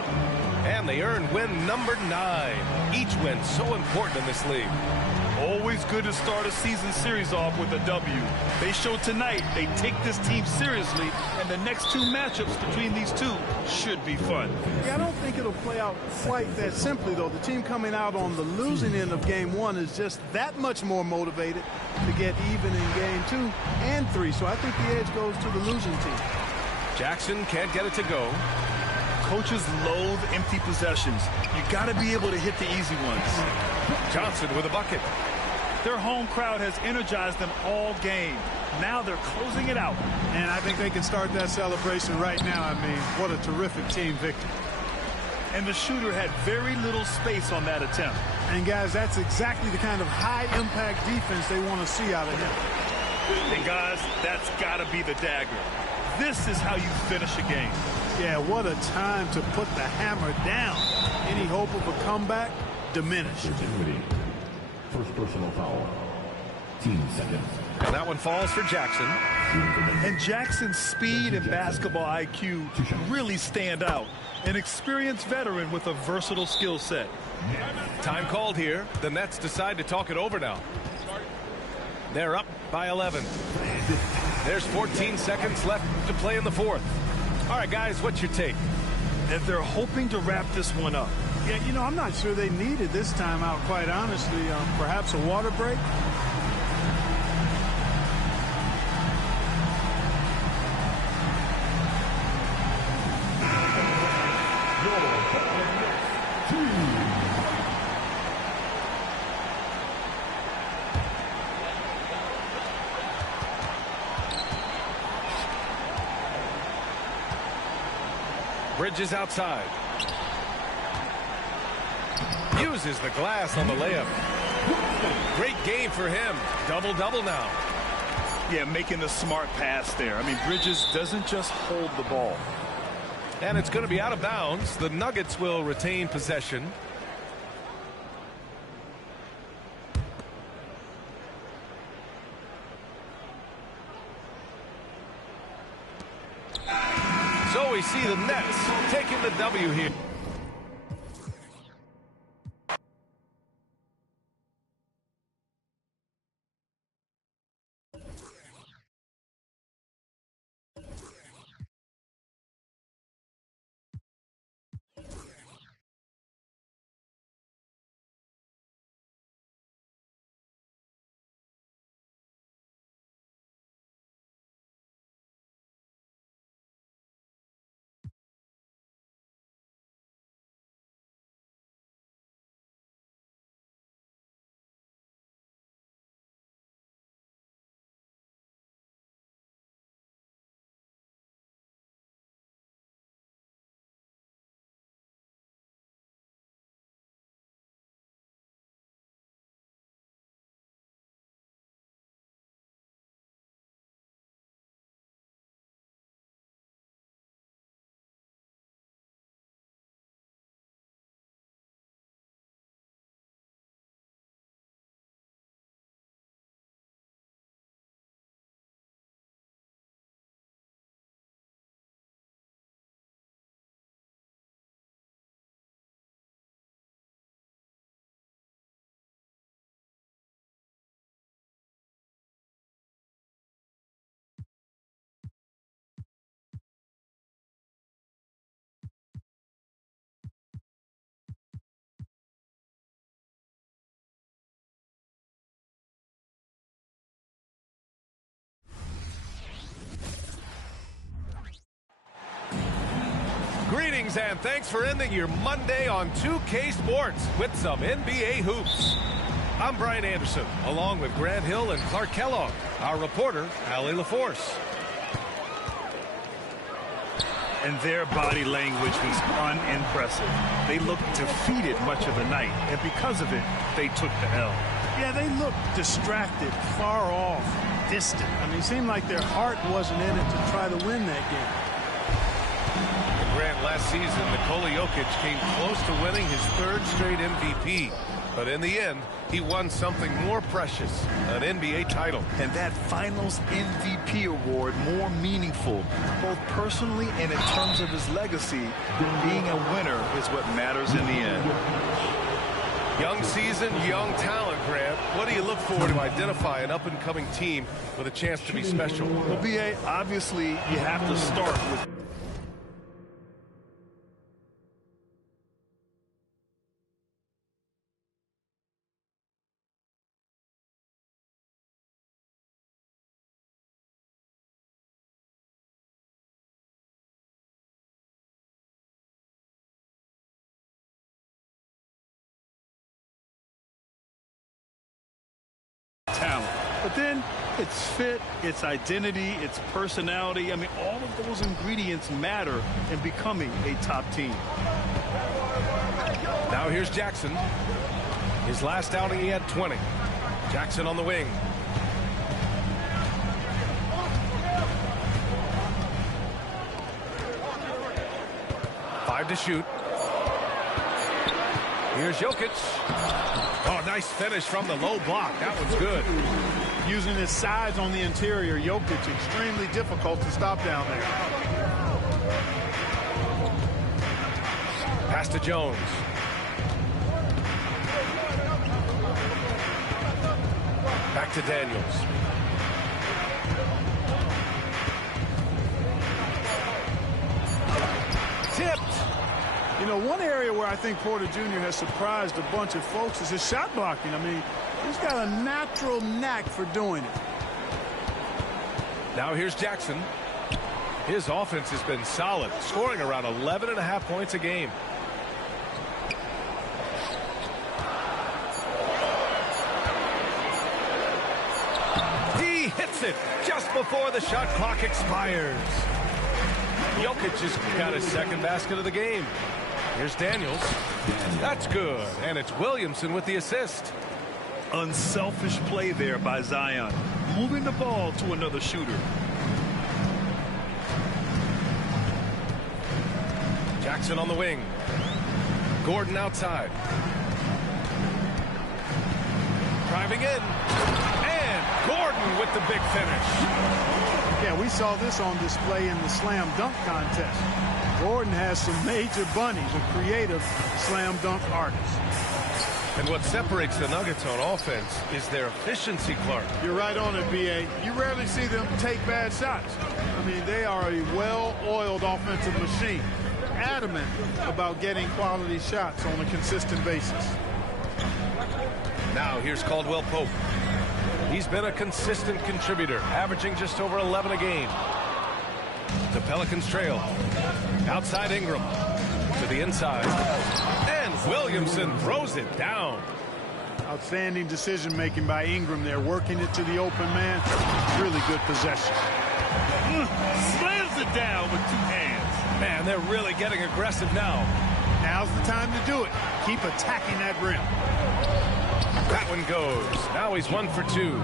And they earned win number 9. Each win so important in this league. Always good to start a season series off with a W. They showed tonight they take this team seriously, and the next 2 matchups between these two should be fun. Yeah, I don't think it'll play out quite that simply, though. The team coming out on the losing end of game 1 is just that much more motivated to get even in game 2 and 3. So I think the edge goes to the losing team. Jackson can't get it to go. Coaches loathe empty possessions. You got to be able to hit the easy ones. Johnson with a bucket. Their home crowd has energized them all game. Now they're closing it out. And I think they can start that celebration right now. I mean, what a terrific team victory. And the shooter had very little space on that attempt. And guys, that's exactly the kind of high-impact defense they want to see out of him. And guys, that's got to be the dagger. This is how you finish a game. Yeah, what a time to put the hammer down. Any hope of a comeback diminished. First personal foul. Team seconds. And that one falls for Jackson. And Jackson's speed and basketball IQ really stand out. An experienced veteran with a versatile skill set. Time called here. The Nets decide to talk it over now. They're up by 11. There's 14 seconds left to play in the 4th. All right, guys, what's your take? And they're hoping to wrap this one up. Yeah, you know, I'm not sure they needed this timeout, quite honestly. Perhaps a water break? Bridges outside. Uses the glass on the layup. Great game for him. Double-double now. Yeah, making the smart pass there. I mean, Bridges doesn't just hold the ball. And it's going to be out of bounds. The Nuggets will retain possession. So we see the Nets taking the W here. Greetings and thanks for ending your Monday on 2K Sports with some NBA hoops. I'm Brian Anderson, along with Grant Hill and Clark Kellogg, our reporter, Allie LaForce. And their body language was unimpressive. They looked defeated much of the night, and because of it, they took the L. Yeah, they looked distracted, far off, distant. I mean, it seemed like their heart wasn't in it to try to win that game. Grant, last season, Nikola Jokic came close to winning his 3rd straight MVP. But in the end, he won something more precious, an NBA title. And that Finals MVP award more meaningful, both personally and in terms of his legacy. Being a winner is what matters in the end. Young season, young talent, Grant. What do you look for to identify an up-and-coming team with a chance to be special? Well, B.A., obviously, you have to start with talent. But then it's fit, it's identity, it's personality. I mean, all of those ingredients matter in becoming a top team. Now here's Jackson. His last outing, he had 20. Jackson on the wing. Five to shoot. Here's Jokic. Oh, nice finish from the low block. That one's good. Using his size on the interior, Jokic extremely difficult to stop down there. Pass to Jones. Back to Daniels. Tipped. You know, one area where I think Porter Jr. has surprised a bunch of folks is his shot blocking. I mean, he's got a natural knack for doing it. Now here's Jackson. His offense has been solid, scoring around 11.5 points a game. He hits it just before the shot clock expires. Jokic has got his 2nd basket of the game. Here's Daniels. That's good. And it's Williamson with the assist. Unselfish play there by Zion, moving the ball to another shooter. Jackson on the wing. Gordon outside. Driving in. And Gordon with the big finish. Yeah, we saw this on display in the slam dunk contest. Gordon has some major bunnies, a creative slam dunk artist. And what separates the Nuggets on offense is their efficiency, Clark. You're right on it, B.A. You rarely see them take bad shots. I mean, they are a well-oiled offensive machine. Adamant about getting quality shots on a consistent basis. Now here's Caldwell Pope. He's been a consistent contributor, averaging just over 11 a game. The Pelicans trail. Outside Ingram. To the inside. And Williamson throws it down. Outstanding decision-making by Ingram there, working it to the open man. Really good possession. Slams it down with 2 hands. Man, they're really getting aggressive now. Now's the time to do it. Keep attacking that rim. That one goes. Now he's 1 for 2.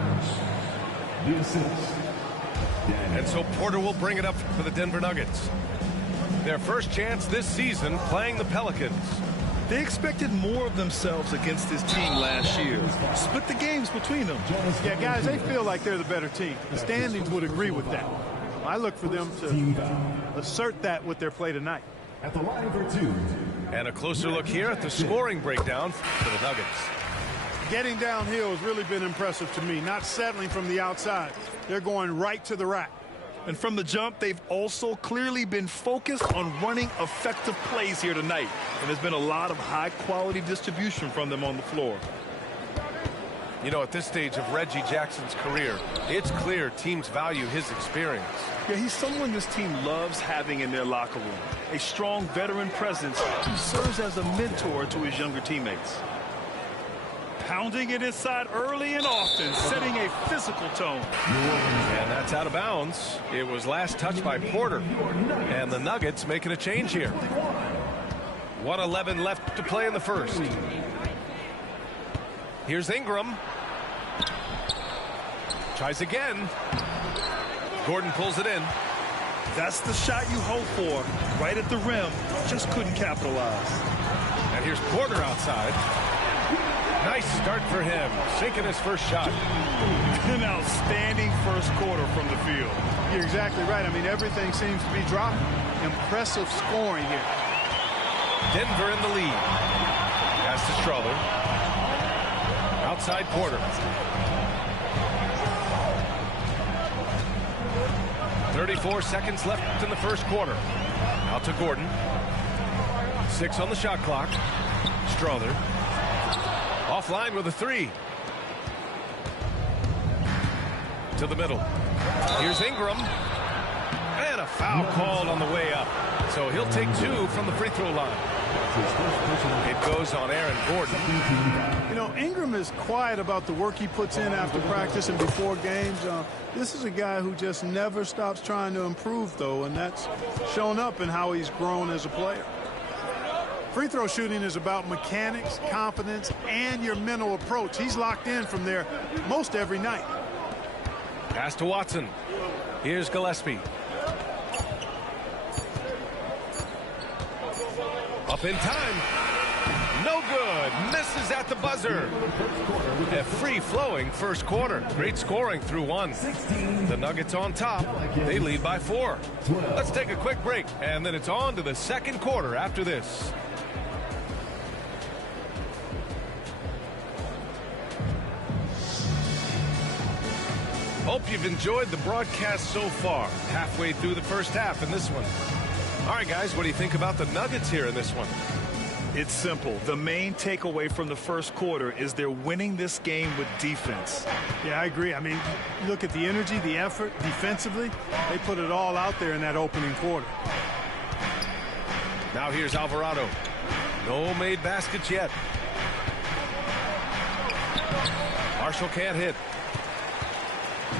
And so Porter will bring it up for the Denver Nuggets. Their first chance this season playing the Pelicans. They expected more of themselves against this team last year. Split the games between them. Yeah, guys, they feel like they're the better team. The standings would agree with that. I look for them to assert that with their play tonight. At the line for 2. And a closer look here at the scoring breakdown for the Nuggets. Getting downhill has really been impressive to me, not settling from the outside. They're going right to the rack. And from the jump, they've also clearly been focused on running effective plays here tonight. And there's been a lot of high-quality distribution from them on the floor. You know, at this stage of Reggie Jackson's career, it's clear teams value his experience. Yeah, he's someone this team loves having in their locker room. A strong veteran presence who serves as a mentor to his younger teammates. Pounding it inside early and often, setting a physical tone. And that's out of bounds. It was last touched by Porter. And the Nuggets making a change here. 1:11 left to play in the first. Here's Ingram. Tries again. Gordon pulls it in. That's the shot you hope for. Right at the rim, just couldn't capitalize. And here's Porter outside. Nice start for him, sinking his first shot. An outstanding first quarter from the field. You're exactly right. I mean, everything seems to be dropping. Impressive scoring here. Denver in the lead. Pass to Strother. Outside Porter. 34 seconds left in the first quarter. Out to Gordon. 6 on the shot clock. Strother. Offline with a 3. To the middle. Here's Ingram. And a foul called on the way up. So he'll take 2 from the free throw line. It goes on Aaron Gordon. You know, Ingram is quiet about the work he puts in after practice and before games. This is a guy who just never stops trying to improve, though, and that's shown up in how he's grown as a player. Free throw shooting is about mechanics, confidence, and your mental approach. He's locked in from there most every night. Pass to Watson. Here's Gillespie. Up in time. No good. Misses at the buzzer. A free-flowing first quarter. Great scoring through 1. The Nuggets on top. They lead by 4. Let's take a quick break, and then it's on to the second quarter after this. Hope you've enjoyed the broadcast so far. Halfway through the first half in this one. All right, guys, what do you think about the Nuggets here in this one? It's simple. The main takeaway from the first quarter is they're winning this game with defense. Yeah, I agree. I mean, look at the energy, the effort defensively. They put it all out there in that opening quarter. Now here's Alvarado. No made baskets yet. Marshall can't hit.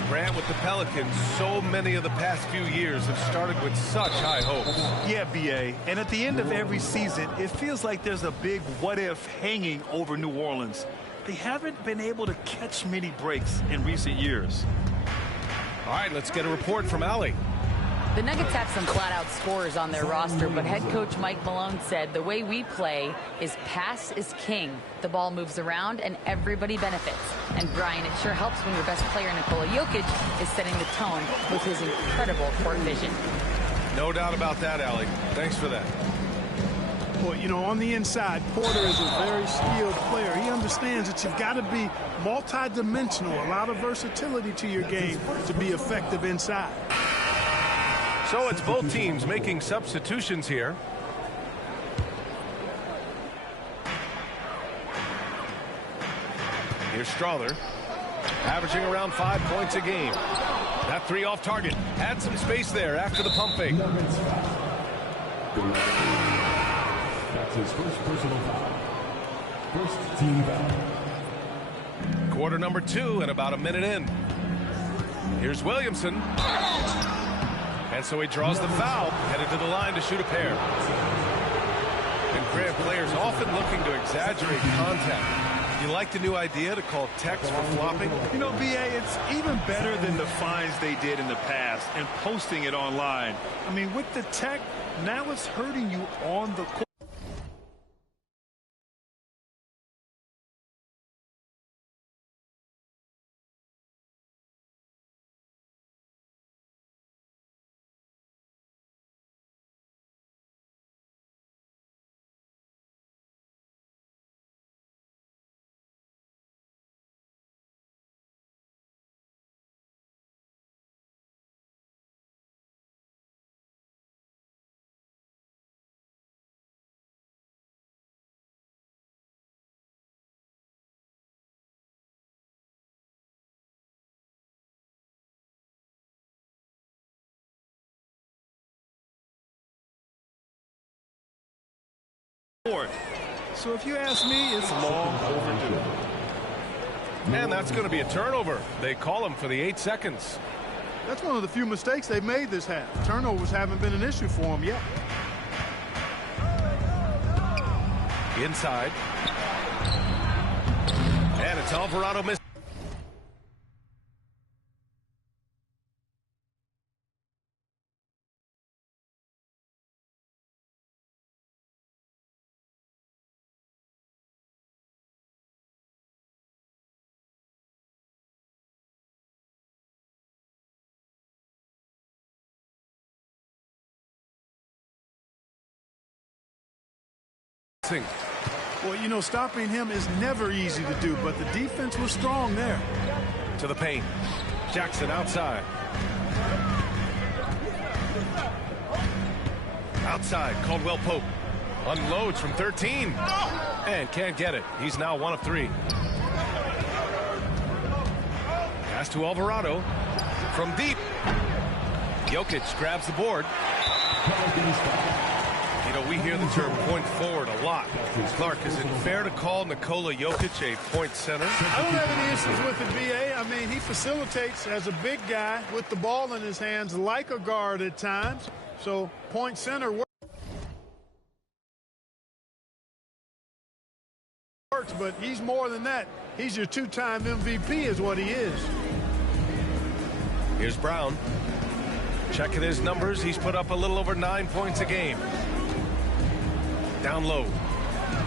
Grant with the Pelicans, so many of the past few years have started with such high hopes. Yeah, B.A. And at the end of every season, it feels like there's a big what-if hanging over New Orleans. They haven't been able to catch many breaks in recent years. All right, let's get a report from Allie. The Nuggets have some flat-out scorers on their roster, but head coach Mike Malone said the way we play is pass is king. The ball moves around, and everybody benefits. And, Brian, it sure helps when your best player, Nikola Jokic, is setting the tone with his incredible court vision. No doubt about that, Allie. Thanks for that. Well, you know, on the inside, Porter is a very skilled player. He understands that you've got to be multi-dimensional, a lot of versatility to your game to be effective inside. So it's both teams making substitutions here. Here's Strother, averaging around 5 points a game. That 3 off target. Had some space there after the pump fake. That's his first personal foul. First team foul. Quarter number 2 and about a minute in. Here's Williamson. And so he draws the foul, headed to the line to shoot a pair. And Grant, players often looking to exaggerate contact. You like the new idea to call techs for flopping? You know, B.A., it's even better than the fines they did in the past and posting it online. I mean, with the tech, now it's hurting you on the court. So if you ask me, it's long overdue. And that's going to be a turnover. They call him for the 8 seconds. That's one of the few mistakes they've made this half. Turnovers haven't been an issue for them yet. Inside. And it's Alvarado missing. spacing. Well, you know, stopping him is never easy to do, but the defense was strong there. To the paint. Jackson outside. Outside, Caldwell Pope. Unloads from 13. And can't get it. He's now 1 of 3. Pass to Alvarado. From deep. Jokic grabs the board. You know, we hear the term point forward a lot. Clark, is it fair to call Nikola Jokic a point center? I don't have any issues with it, B.A. I mean, he facilitates as a big guy with the ball in his hands like a guard at times. So, point center works, but he's more than that. He's your 2-time MVP is what he is. Here's Brown. Checking his numbers, he's put up a little over 9 points a game. Down low.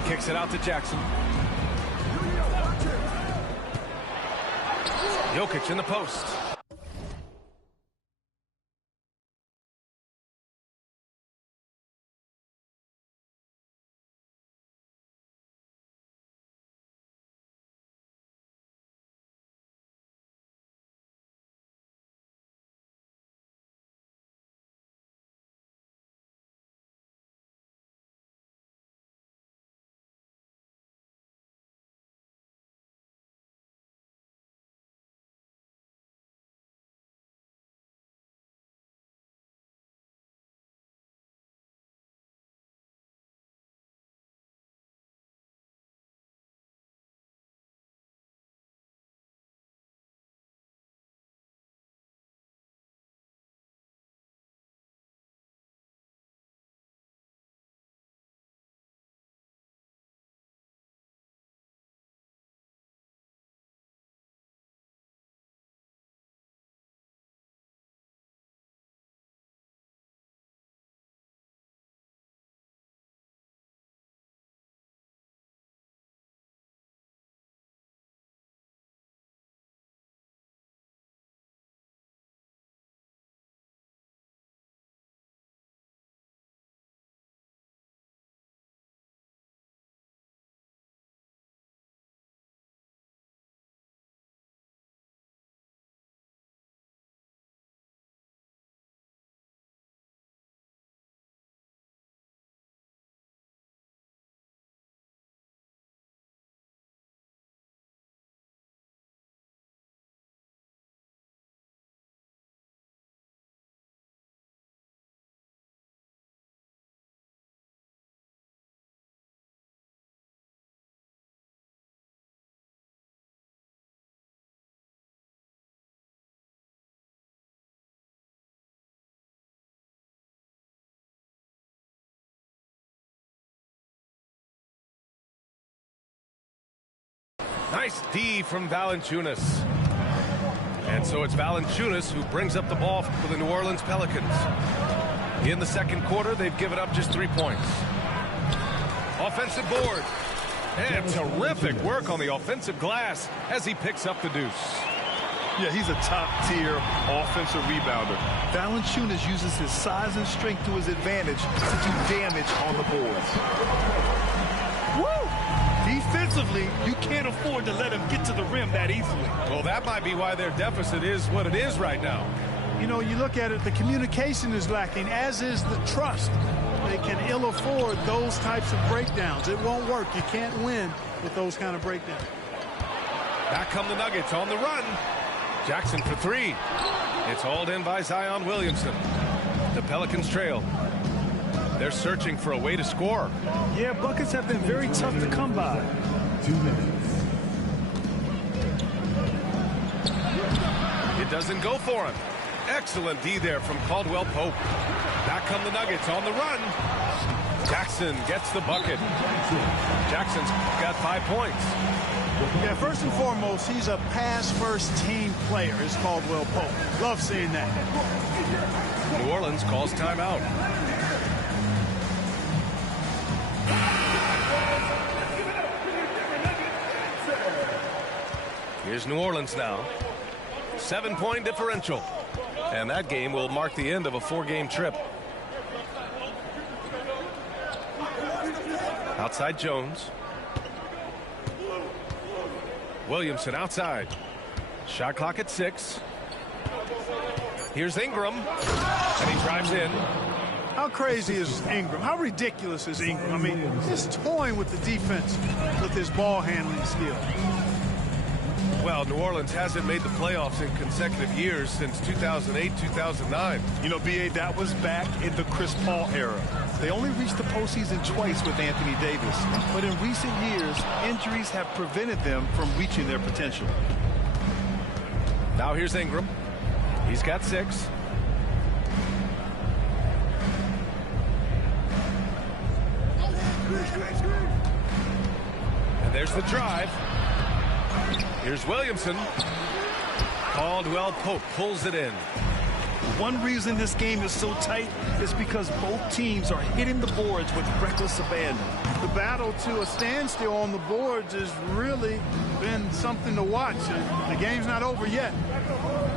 Kicks it out to Jackson. Jokic in the post. Nice D from Valanciunas. And so it's Valanciunas who brings up the ball for the New Orleans Pelicans. In the second quarter, they've given up just 3 points. Offensive board. And terrific work on the offensive glass as he picks up the deuce. Yeah, he's a top-tier offensive rebounder. Valanciunas uses his size and strength to his advantage to do damage on the boards. Woo! Defensively, you can't afford to let him get to the rim that easily. Well, that might be why their deficit is what it is right now. You know, you look at it, the communication is lacking, as is the trust. They can ill afford those types of breakdowns. It won't work. You can't win with those kind of breakdowns. Back come the Nuggets on the run. Jackson for 3. It's hauled in by Zion Williamson. The Pelicans trail. They're searching for a way to score. Yeah, buckets have been very tough to come by. 2 minutes. It doesn't go for him. Excellent D there from Caldwell Pope. Back come the Nuggets on the run. Jackson gets the bucket. Jackson's got 5 points. Yeah, first and foremost, he's a pass-first team player, is Caldwell Pope. Love seeing that. New Orleans calls timeout. Here's New Orleans now. 7-point differential. And that game will mark the end of a 4-game trip. Outside Jones. Williamson outside. Shot clock at 6. Here's Ingram. And he drives in. How crazy is Ingram? How ridiculous is Ingram? I mean, he's toying with the defense with his ball handling skill. Well, New Orleans hasn't made the playoffs in consecutive years since 2008, 2009. You know, B.A., that was back in the Chris Paul era. They only reached the postseason twice with Anthony Davis. But in recent years, injuries have prevented them from reaching their potential. Now here's Ingram. He's got 6. And there's the drive. Here's Williamson. Caldwell Pope pulls it in. One reason this game is so tight is because both teams are hitting the boards with reckless abandon. The battle to a standstill on the boards has really been something to watch. The game's not over yet.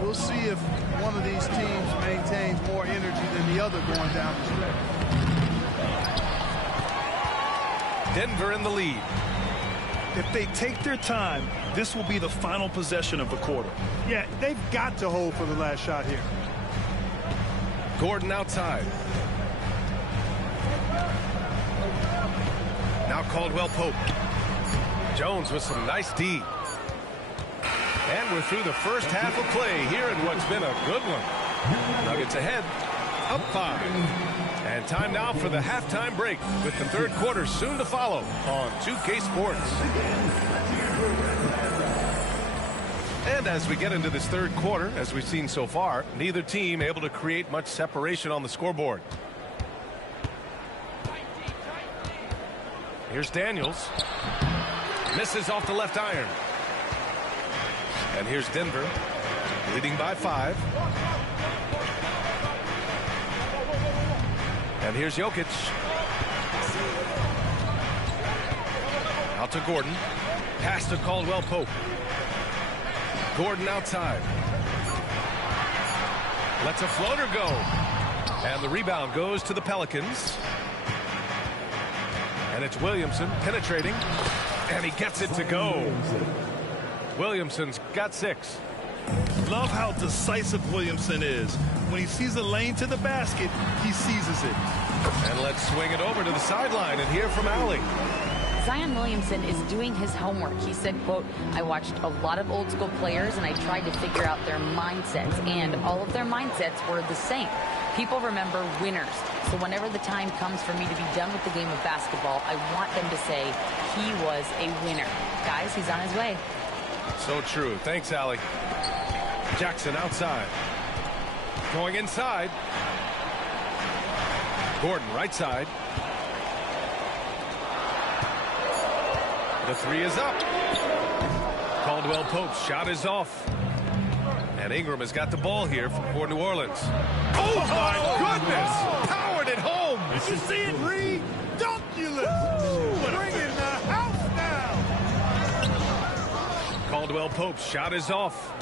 We'll see if one of these teams maintains more energy than the other going down the stretch. Denver in the lead. If they take their time, this will be the final possession of the quarter. Yeah, they've got to hold for the last shot here. Gordon outside. Now Caldwell Pope. Jones with some nice D. And we're through the first half of play here in what's been a good one. Nuggets ahead, up 5. And time now for the halftime break with the third quarter soon to follow on 2K Sports. And as we get into this third quarter, as we've seen so far, neither team able to create much separation on the scoreboard. Here's Daniels. Misses off the left iron. And here's Denver, leading by 5. And here's Jokic. Out to Gordon. Pass to Caldwell Pope. Gordon outside. Lets a floater go. And the rebound goes to the Pelicans. And it's Williamson penetrating. And he gets it to go. Williamson's got 6. Love how decisive Williamson is. When he sees a lane to the basket, he seizes it. And let's swing it over to the sideline and hear from Allie. Zion Williamson is doing his homework. He said, quote, I watched a lot of old school players and I tried to figure out their mindsets, and all of their mindsets were the same. People remember winners. So whenever the time comes for me to be done with the game of basketball, I want them to say he was a winner. Guys, he's on his way. So true. Thanks, Allie. Jackson outside. Going inside. Gordon right side. The 3 is up. Caldwell Pope's shot is off. And Ingram has got the ball here for New Orleans. Oh, my goodness! Powered it home! Did you see it, Reed? Dunkulous! Bringing the house down! Caldwell Pope's shot is off.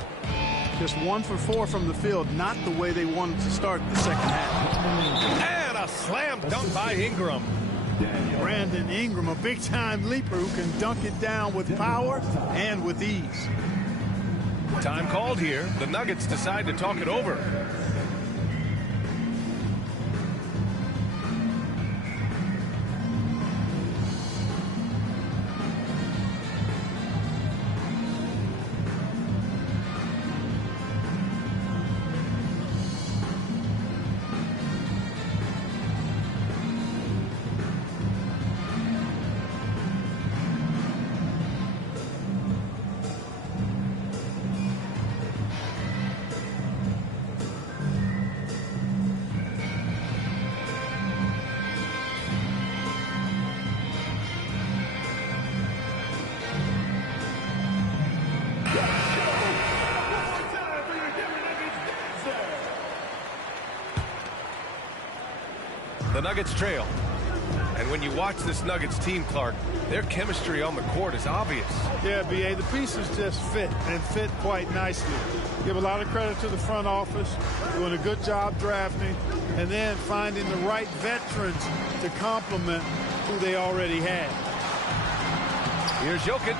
Just 1 for 4 from the field, not the way they wanted to start the second half. And a slam dunk by Ingram. Brandon Ingram, a big-time leaper who can dunk it down with power and with ease. Time called here. The Nuggets decide to talk it over. The Nuggets trail. And when you watch this Nuggets team, Clark, their chemistry on the court is obvious. Yeah, B.A., the pieces just fit, and fit quite nicely. Give a lot of credit to the front office, doing a good job drafting, and then finding the right veterans to complement who they already had. Here's Jokic.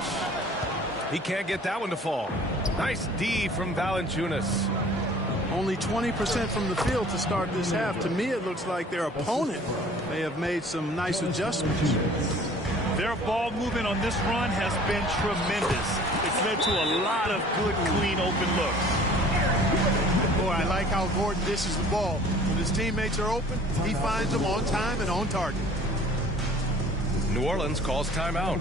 He can't get that one to fall. Nice D from Valanciunas. Only 20% from the field to start this half. To me, it looks like their opponent may have made some nice adjustments. Their ball movement on this run has been tremendous. It's led to a lot of good, clean, open looks. Boy, I like how Gordon dishes the ball. When his teammates are open, he finds them on time and on target. New Orleans calls timeout.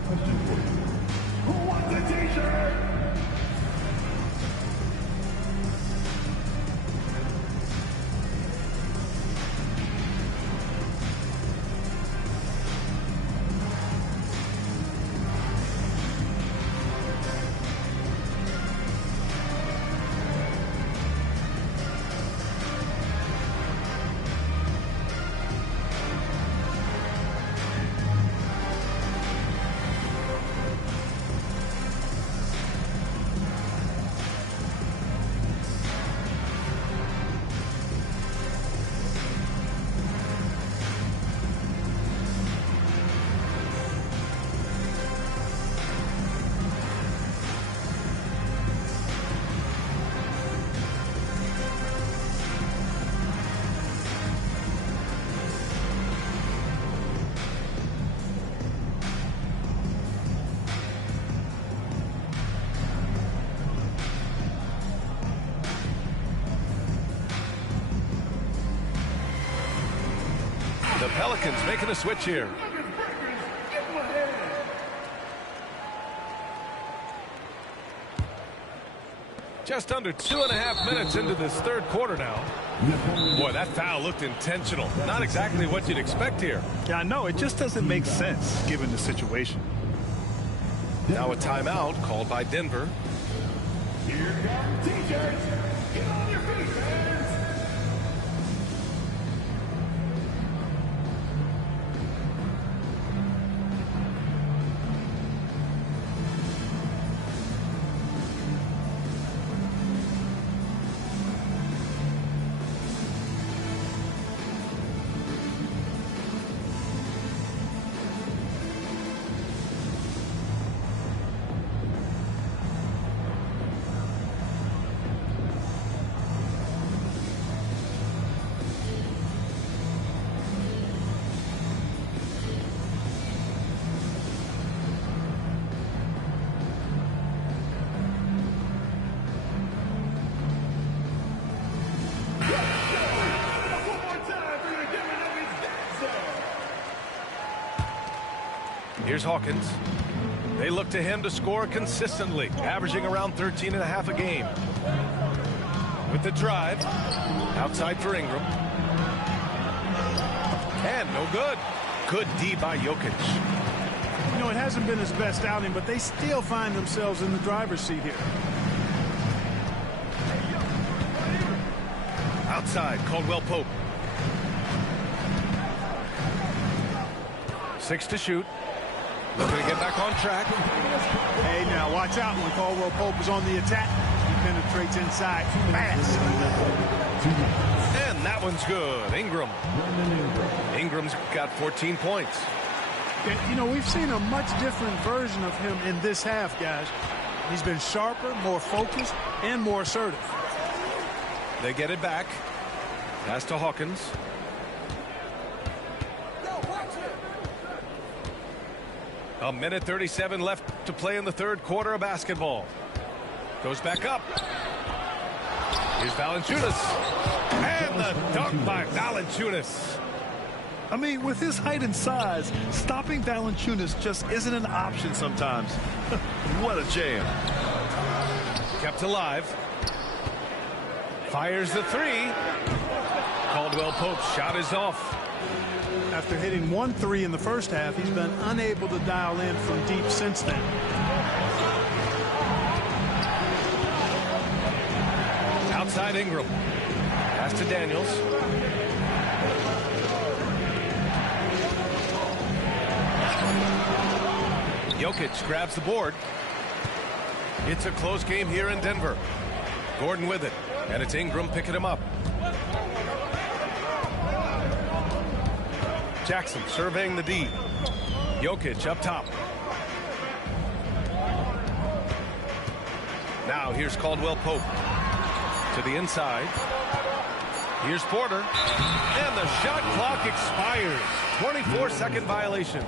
Who wants a t-shirt? The Pelicans making a switch here. Just under 2.5 minutes into this third quarter now. Boy, that foul looked intentional. Not exactly what you'd expect here. Yeah, I know. It just doesn't make sense given the situation. Now a timeout called by Denver. Here come t-shirts. Get on your feet, fans. Here's Hawkins. They look to him to score consistently, averaging around 13.5 a game. With the drive, outside for Ingram. And no good. Good D by Jokic. You know, it hasn't been his best outing, but they still find themselves in the driver's seat here. Outside, Caldwell Pope. 6 to shoot. Looking to get back on track. Hey, now watch out when Caldwell Pope is on the attack. He penetrates inside fast. And that one's good. Ingram's got 14 points. And, you know, we've seen a much different version of him in this half, guys. He's been sharper, more focused, and more assertive. They get it back. Pass to Hawkins. A minute 37 left to play in the third quarter of basketball. Goes back up. Here's Valanciunas. And the dunk by Valanciunas. I mean, with his height and size, stopping Valanciunas just isn't an option sometimes. What a jam. Kept alive. Fires the three. Caldwell Pope's shot is off. After hitting 1 3 in the first half, he's been unable to dial in from deep since then. Outside Ingram. Pass to Daniels. Jokic grabs the board. It's a close game here in Denver. Gordon with it, and it's Ingram picking him up. Jackson surveying the D. Jokic up top. Now here's Caldwell Pope to the inside. Here's Porter. And the shot clock expires. 24-second violation.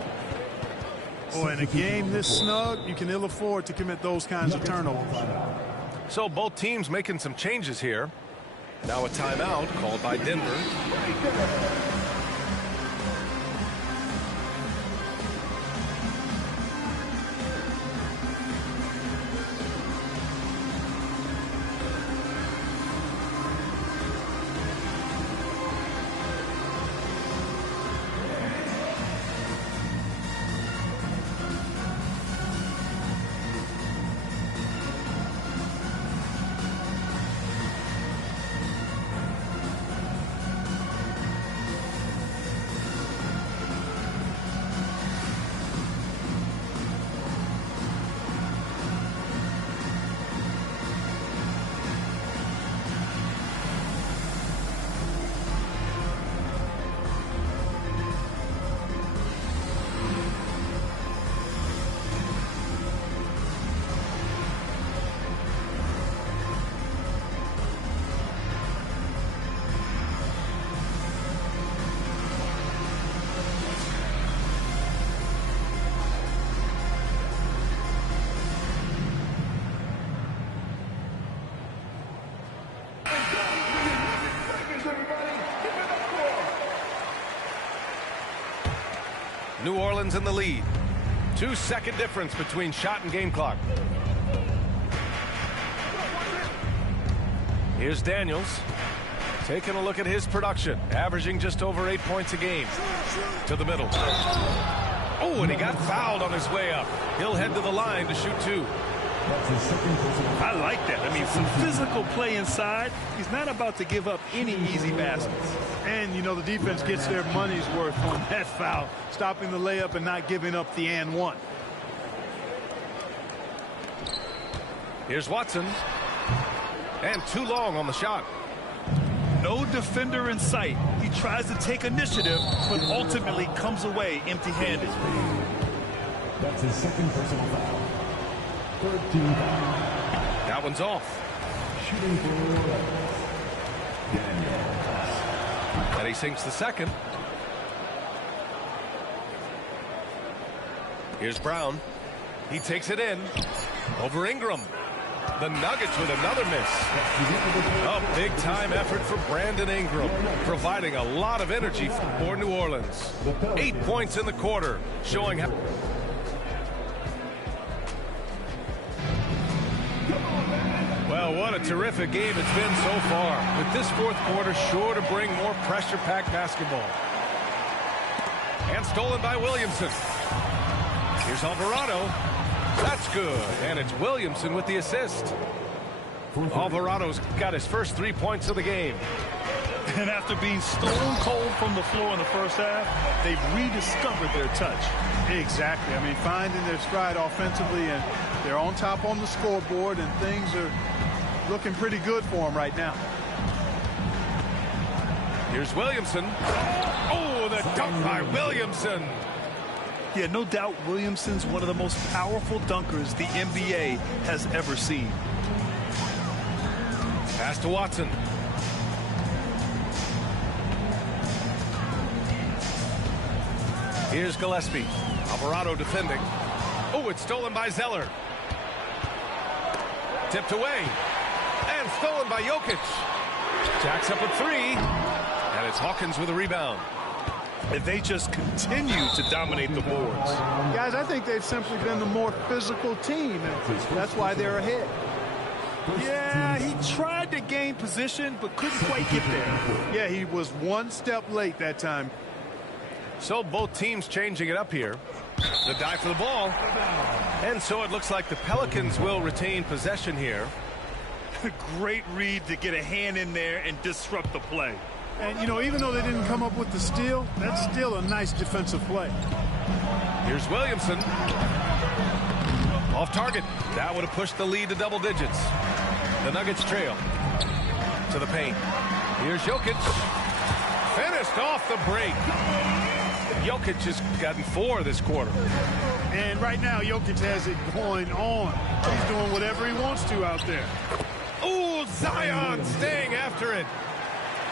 Boy, in a game this snug, you can ill afford to commit those kinds of turnovers. So both teams making some changes here. Now a timeout called by Denver. New Orleans in the lead. 2-second difference between shot and game clock. Here's Daniels taking a look at his production, averaging just over 8 points a game. To the middle. Oh, and he got fouled on his way up. He'll head to the line to shoot 2. I like that. I mean, some physical play inside. He's not about to give up any easy baskets. And, you know, the defense gets their money's worth on that foul, stopping the layup and not giving up the and one. Here's Watson. And too long on the shot. No defender in sight. He tries to take initiative, but ultimately comes away empty-handed. That's his second personal foul. 13 foul. That one's off. Shooting for Daniels. And he sinks the second. Here's Brown. He takes it in. Over Ingram. The Nuggets with another miss. A big-time effort for Brandon Ingram, providing a lot of energy for New Orleans. 8 points in the quarter, showing how... Well, what a terrific game it's been so far. With this fourth quarter sure to bring more pressure-packed basketball. And stolen by Williamson. Here's Alvarado. That's good. And it's Williamson with the assist. Alvarado's got his first 3 points of the game. And after being stone cold from the floor in the first half, they've rediscovered their touch. Exactly. I mean, finding their stride offensively, and they're on top on the scoreboard, and things are looking pretty good for them right now. Here's Williamson. Oh, the dunk by Williamson. Yeah, no doubt Williamson's one of the most powerful dunkers the NBA has ever seen. Pass to Watson. Here's Gillespie. Alvarado defending. Oh, it's stolen by Zeller. Tipped away. And stolen by Jokic. Jacks up a 3. And it's Hawkins with a rebound. And they just continue to dominate the boards. Guys, I think they've simply been the more physical team, and that's why they're ahead. Yeah, he tried to gain position, but couldn't quite get there. Yeah, he was one step late that time. So both teams changing it up here. The dive for the ball. And so it looks like the Pelicans will retain possession here. Great read to get a hand in there and disrupt the play. And, you know, even though they didn't come up with the steal, that's still a nice defensive play. Here's Williamson. Off target. That would have pushed the lead to double digits. The Nuggets trail. To the paint. Here's Jokic. Finished off the break. Jokic has gotten 4 this quarter. And right now, Jokic has it going on. He's doing whatever he wants to out there. Ooh, Zion staying after it.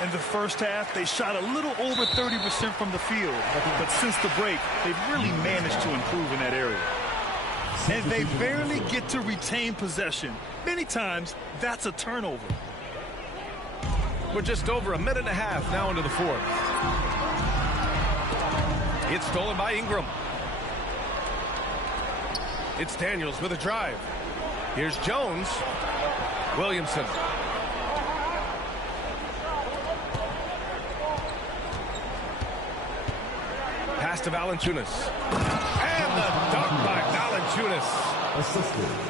In the first half, they shot a little over 30% from the field. But since the break, they've really managed to improve in that area. And they barely get to retain possession. Many times, that's a turnover. We're just over a minute and a half now into the fourth. It's stolen by Ingram. It's Daniels with a drive. Here's Jones. Williamson. Pass to Valanciunas. And the dunk by Valanciunas.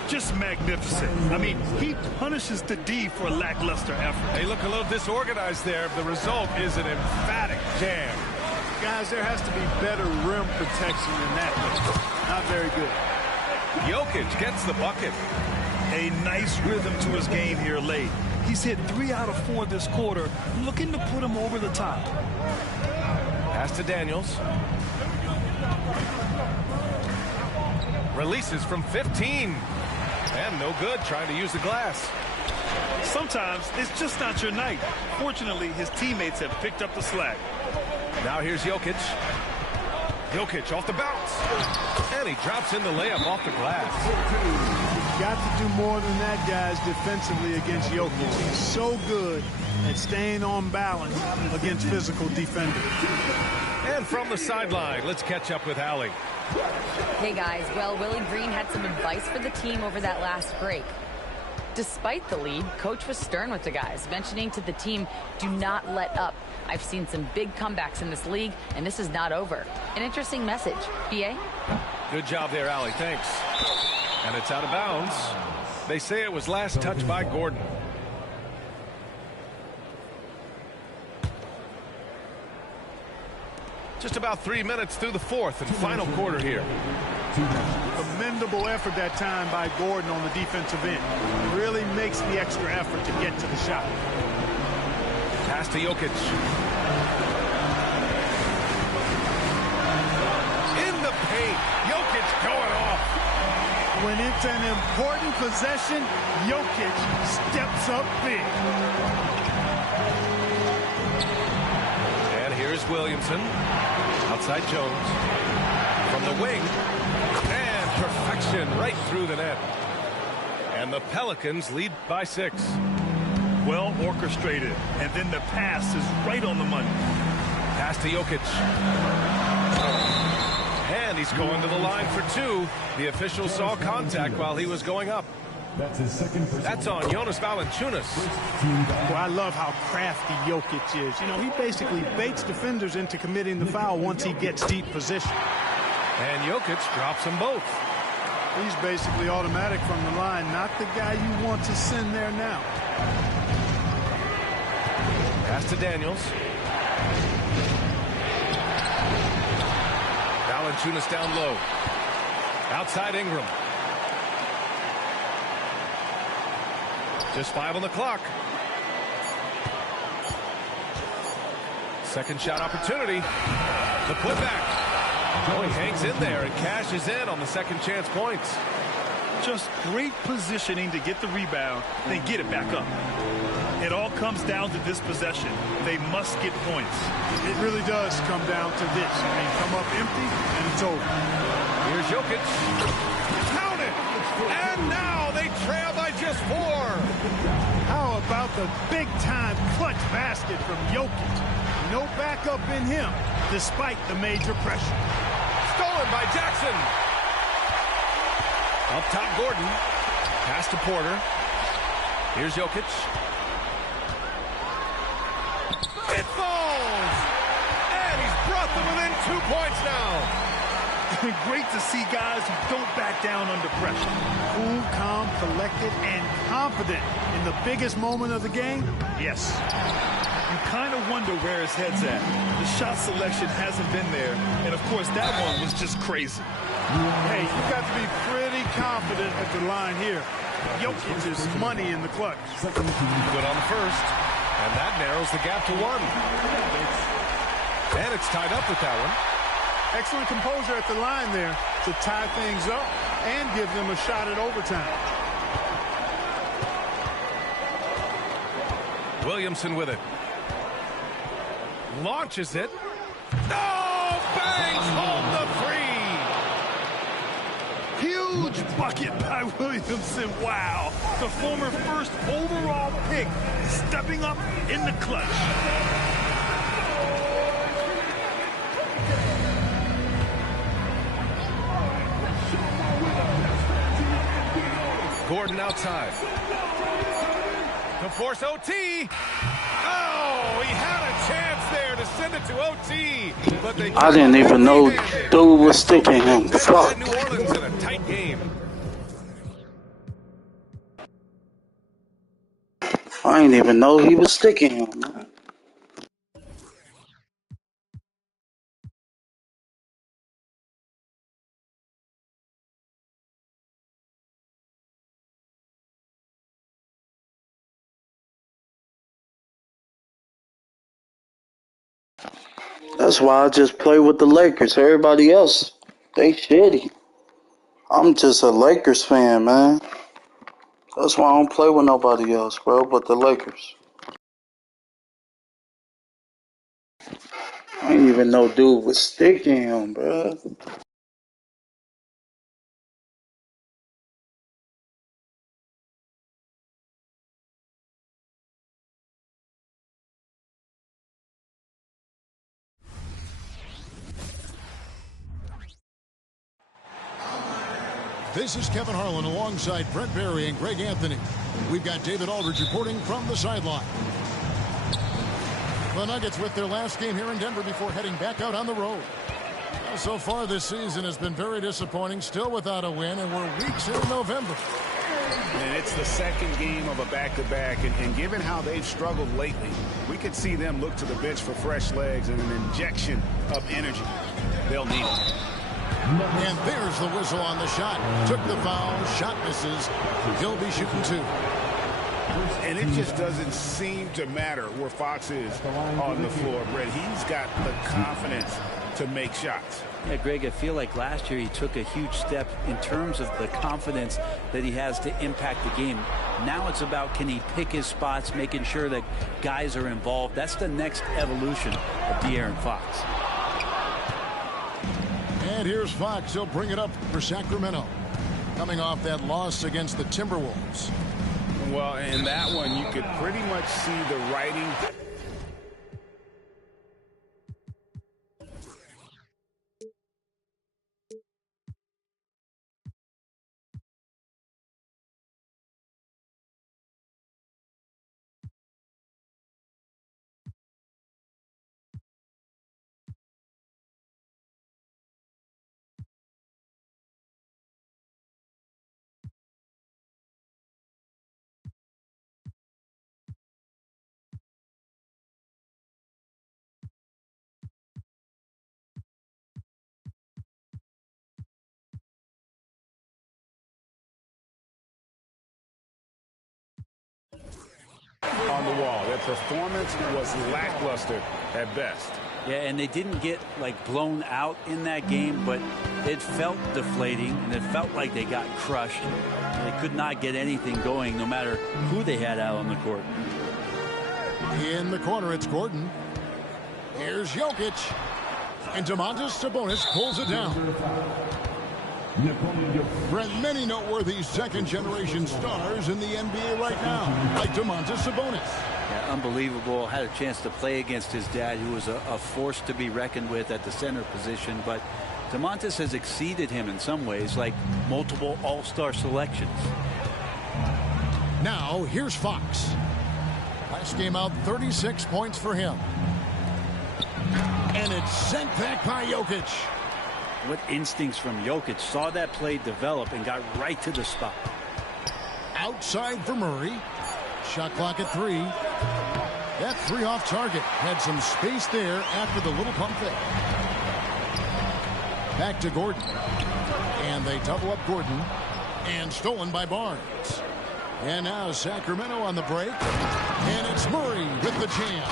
Just magnificent. I mean, he punishes the D for lackluster effort. They look a little disorganized there. The result is an emphatic jam. Guys, there has to be better rim protection than that. Not very good. Jokic gets the bucket. A nice rhythm to his game here late. He's hit 3 out of 4 this quarter, looking to put him over the top. Pass to Daniels. Releases from 15. And no good, trying to use the glass. Sometimes it's just not your night. Fortunately, his teammates have picked up the slack. Now here's Jokic. Jokic off the bounce. And he drops in the layup off the glass. You've got to do more than that, guys, defensively against Jokic. He's so good at staying on balance against physical defenders. And from the sideline, let's catch up with Allie. Hey guys, well, Willie Green had some advice for the team over that last break. Despite the lead, coach was stern with the guys, mentioning to the team, do not let up. I've seen some big comebacks in this league, and this is not over. An interesting message. B.A.? Good job there, Allie. Thanks. And it's out of bounds. They say it was last touched by Gordon. Just about 3 minutes through the fourth and final quarter here. Commendable effort that time by Gordon on the defensive end. Really makes the extra effort to get to the shot. Pass to Jokic. In the paint. Jokic going off. When it's an important possession, Jokic steps up big. And here's Williamson. Outside Jones. From the wing. And perfection right through the net. And the Pelicans lead by 6. Well orchestrated. And then the pass is right on the money. Pass to Jokic. And he's going to the line for 2. The official saw contact while he was going up. That's his second. That's on Jonas Valanciunas. Well, I love how crafty Jokic is. You know, he basically baits defenders into committing the foul once he gets deep position. And Jokic drops them both. He's basically automatic from the line, not the guy you want to send there now. Pass to Daniels. Valanciunas down low. Outside Ingram. Just 5 on the clock. Second shot opportunity. The putback. Oh, he hangs in there and cashes in on the second chance points. Just great positioning to get the rebound, then get it back up. It all comes down to this possession. They must get points. It really does come down to this. I mean, come up empty, and it's over. Here's Jokic. Count it! And now they trail by just 4. How about the big-time clutch basket from Jokic? No backup in him, despite the major pressure. Stolen by Jackson. Up top, Gordon. Pass to Porter. Here's Jokic. It falls! And he's brought them within 2 points now. Great to see guys who don't back down under pressure. Cool, calm, collected, and confident in the biggest moment of the game? Yes. You kind of wonder where his head's at. The shot selection hasn't been there, and of course that one was just crazy. Hey, you've got to be pretty confident at the line here. Jokic is money in the clutch. Good on the first, and that narrows the gap to 1. And it's tied up with that one. Excellent composure at the line there to tie things up and give them a shot at overtime. Williamson with it. Launches it. Oh, bangs home the free. Huge bucket by Williamson. Wow. The former first overall pick stepping up in the clutch. Gordon outside. To force OT. Oh, he had a chance there to send it to OT. But they I didn't even know dude was sticking him. Fuck. New Orleans in a tight game. I didn't even know he was sticking him, man. That's why I just play with the Lakers. Everybody else, they shitty. I'm just a Lakers fan, man. That's why I don't play with nobody else, bro, but the Lakers. I didn't even know dude was sticking him, bro. This is Kevin Harlan alongside Brent Barry and Greg Anthony. We've got David Aldridge reporting from the sideline. The Nuggets with their last game here in Denver before heading back out on the road. So far this season has been very disappointing, still without a win, and we're weeks into November. And it's the second game of a back-to-back, and given how they've struggled lately, we could see them look to the bench for fresh legs and an injection of energy. They'll need it. And there's the whistle on the shot. Took the foul, shot misses. He'll be shooting two. And it just doesn't seem to matter where Fox is on the floor, Brett. He's got the confidence to make shots. Yeah, Greg, I feel like last year he took a huge step in terms of the confidence that he has to impact the game. Now it's about, can he pick his spots, making sure that guys are involved. That's the next evolution of De'Aaron Fox. And here's Fox. He'll bring it up for Sacramento. Coming off that loss against the Timberwolves. Well, in that one, you could pretty much see the writing. On the wall. Their performance was lackluster at best. Yeah, and they didn't get like blown out in that game, but it felt deflating and it felt like they got crushed. They could not get anything going no matter who they had out on the court. In the corner, it's Gordon. Here's Jokic. And Domantas Sabonis pulls it down. Brent, many noteworthy second-generation stars in the NBA right now, like Domantas Sabonis. Yeah, unbelievable. Had a chance to play against his dad, who was a force to be reckoned with at the center position. But Domantas has exceeded him in some ways, like multiple all-star selections. Now, here's Fox. Last game out, 36 points for him. And it's sent back by Jokic. What instincts from Jokic. Saw that play develop and got right to the spot. Outside for Murray. Shot clock at 3. That 3 off target. Had some space there after the little pump fake. Back to Gordon. And they double up Gordon. And stolen by Barnes. And now Sacramento on the break. And it's Murray with the jam.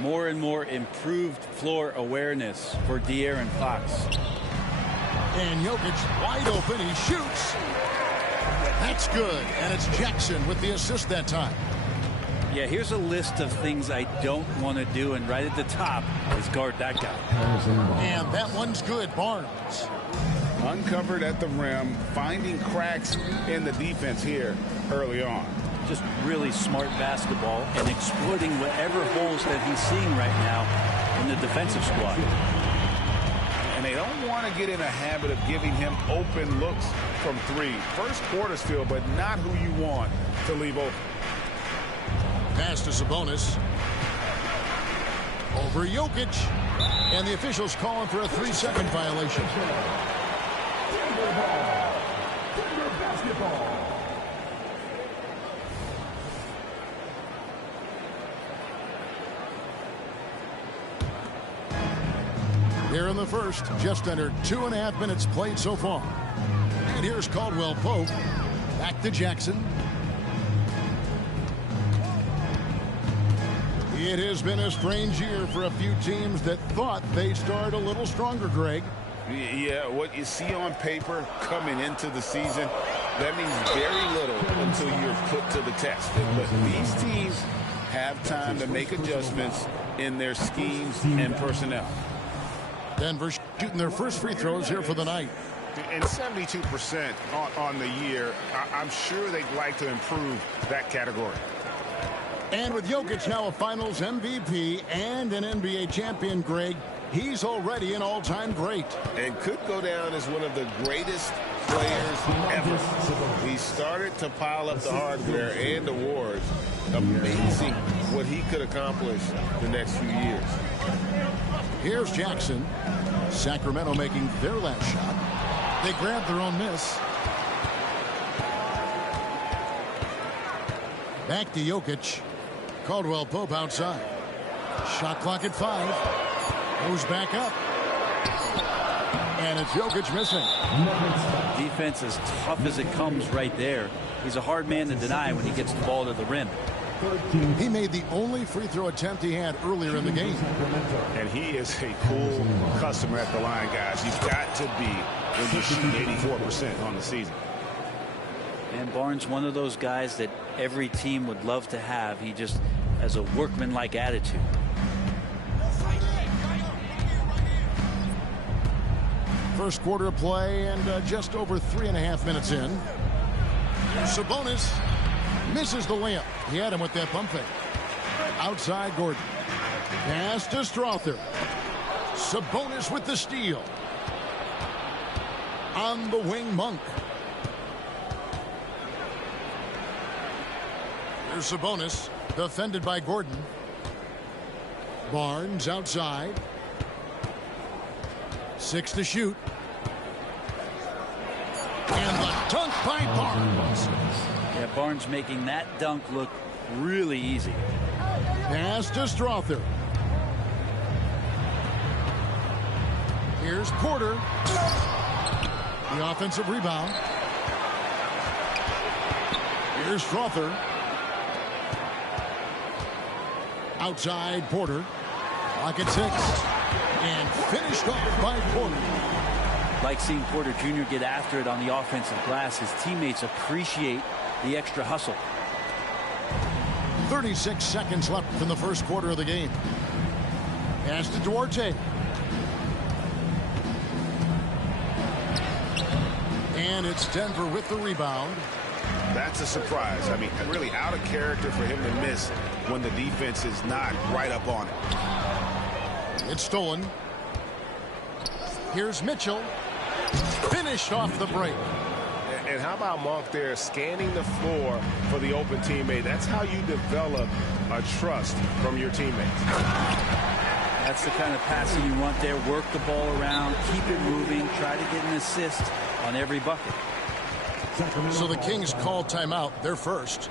More and more improved floor awareness for De'Aaron Fox. And Jokic wide open. He shoots. That's good. And it's Jackson with the assist that time. Yeah, here's a list of things I don't want to do, and right at the top is guard that guy. And that one's good. Barnes. Uncovered at the rim, finding cracks in the defense here early on. Just really smart basketball and exploiting whatever holes that he's seeing right now in the defensive squad. And they don't want to get in a habit of giving him open looks from three. First quarter still, but not who you want to leave open. Pass to Sabonis. Over Jokic. And the officials calling for a 3-second violation. Here in the first, just under 2.5 minutes played so far. And here's Caldwell Pope. Back to Jackson. It has been a strange year for a few teams that thought they'd start a little stronger, Greg. Yeah, what you see on paper coming into the season, that means very little until you're put to the test. But these teams have time to make adjustments in their schemes and personnel. Denver shooting their first free throws here for the night. And 72% on the year, I'm sure they'd like to improve that category. And with Jokic now a Finals MVP and an NBA champion, Greg, he's already an all-time great. And could go down as one of the greatest players ever. He started to pile up the hardware and awards. Amazing what he could accomplish the next few years. Here's Jackson. Sacramento making their last shot. They grabbed their own miss. Back to Jokic. Caldwell Pope outside. Shot clock at 5. Goes back up. And it's Jokic missing. Defense as tough as it comes right there. He's a hard man to deny when he gets the ball to the rim. He made the only free throw attempt he had earlier in the game. And he is a cool customer at the line, guys. You've got to be when you shoot 84% on the season. And Barnes, one of those guys that every team would love to have. He just has a workmanlike attitude. First quarter of play and just over 3.5 minutes in. Sabonis misses the layup. He had him with that pump fake. Outside Gordon. Pass to Strother. Sabonis with the steal. On the wing, Monk. Here's Sabonis, defended by Gordon. Barnes outside. 6 to shoot. And the dunk by Barnes. Yeah, Barnes making that dunk look really easy. Pass to Strother. Here's Porter. The offensive rebound. Here's Strother. Outside Porter. Lock at 6. And finished off by Porter. Like seeing Porter Jr. get after it on the offensive glass. His teammates appreciate the extra hustle. 36 seconds left in the first quarter of the game. Pass to Duarte. And it's Denver with the rebound. That's a surprise. I mean, really out of character for him to miss when the defense is not right up on it. It's stolen. Here's Mitchell. Finished off the break. And how about Monk there scanning the floor for the open teammate? That's how you develop a trust from your teammates. That's the kind of passing you want there. Work the ball around, keep it moving, try to get an assist on every bucket. So the Kings call timeout. They're first.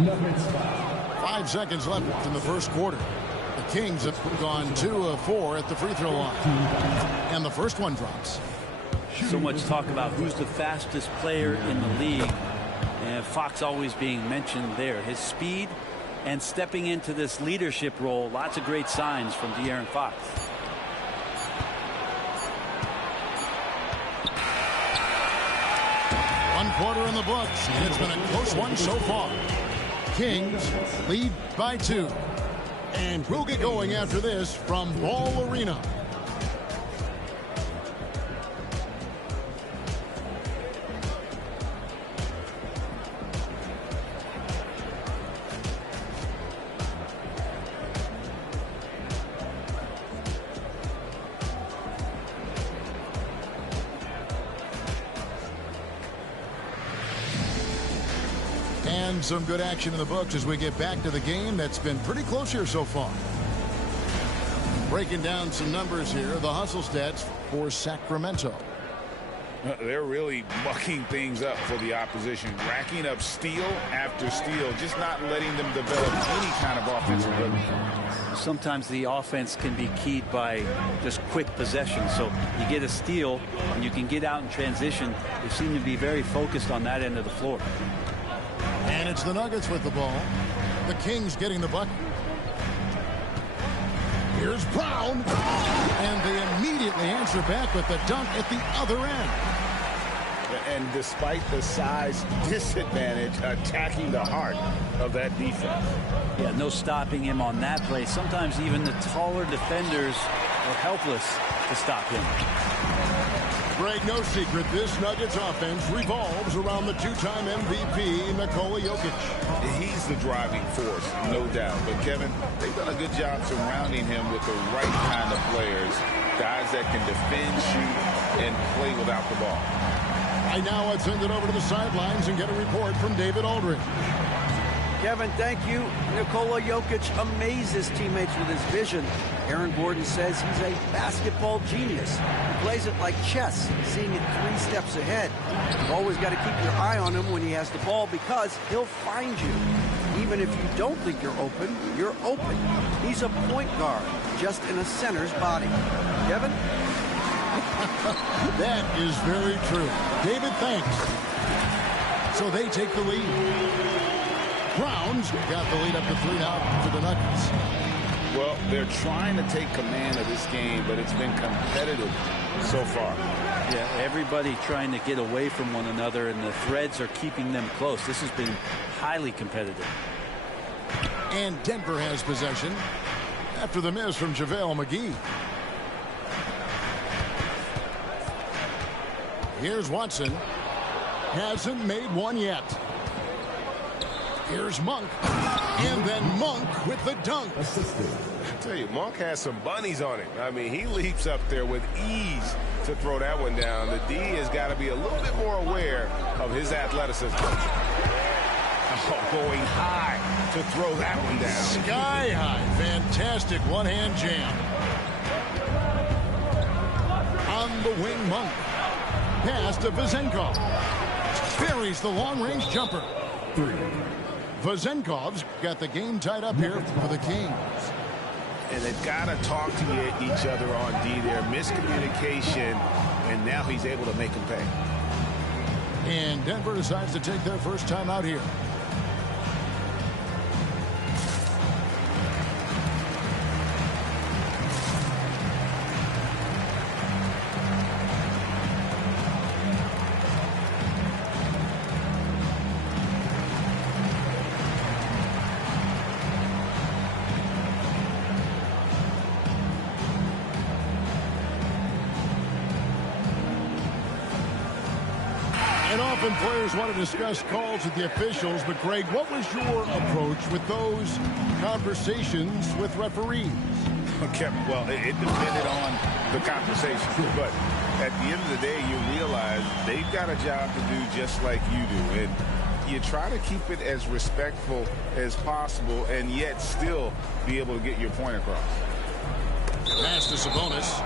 Nuggets foul. 5 seconds left in the first quarter. The Kings have gone 2 of 4 at the free throw line. And the first one drops. So much talk about who's the fastest player in the league. And Fox always being mentioned there. His speed and stepping into this leadership role. Lots of great signs from De'Aaron Fox. One quarter in the books, and it's been a close one so far. Kings lead by 2. And we'll get going after this from Ball Arena. And some good action in the books as we get back to the game that's been pretty close here so far. Breaking down some numbers here, the hustle stats for Sacramento. They're really mucking things up for the opposition, racking up steal after steal, just not letting them develop any kind of offensive rhythm. Sometimes the offense can be keyed by just quick possession. So you get a steal and you can get out in transition. They seem to be very focused on that end of the floor. And it's the Nuggets with the ball. The Kings getting the bucket. Here's Brown. And they immediately answer back with the dunk at the other end. And despite the size disadvantage, attacking the heart of that defense. Yeah, no stopping him on that play. Sometimes even the taller defenders are helpless to stop him. Greg, no secret, this Nuggets offense revolves around the 2-time MVP, Nikola Jokic. He's the driving force, no doubt. But, Kevin, they've done a good job surrounding him with the right kind of players, guys that can defend, shoot, and play without the ball. Right now, let's send it over to the sidelines and get a report from David Aldridge. Kevin, thank you. Nikola Jokic amazes teammates with his vision. Aaron Gordon says he's a basketball genius. He plays it like chess, seeing it 3 steps ahead. You've always got to keep your eye on him when he has the ball because he'll find you. Even if you don't think you're open, you're open. He's a point guard, just in a center's body. Kevin? That is very true. David, thanks. So they take the lead. Browns got the lead up to 3 now for the Nuggets. Well, they're trying to take command of this game, but it's been competitive so far. Yeah, everybody trying to get away from one another, and the threads are keeping them close. This has been highly competitive. And Denver has possession after the miss from JaVale McGee. Here's Watson. Hasn't made one yet. Here's Monk. And then Monk with the dunk. I tell you, Monk has some bunnies on him. I mean, he leaps up there with ease to throw that one down. The D has got to be a little bit more aware of his athleticism. Oh, going high to throw that one down. Sky high. Fantastic one-hand jam. On the wing, Monk. Pass to Vezenkov. Buries the long-range jumper. 3. Vezenkov's got the game tied up here for the Kings. And they've got to talk to each other on D there. Miscommunication, and now he's able to make them pay. And Denver decides to take their first time out here. And often players want to discuss calls with the officials, but Greg, what was your approach with those conversations with referees? Okay, well, it depended on the conversation, but at the end of the day, you realize they've got a job to do just like you do, and you try to keep it as respectful as possible and yet still be able to get your point across. Pass to Sabonis,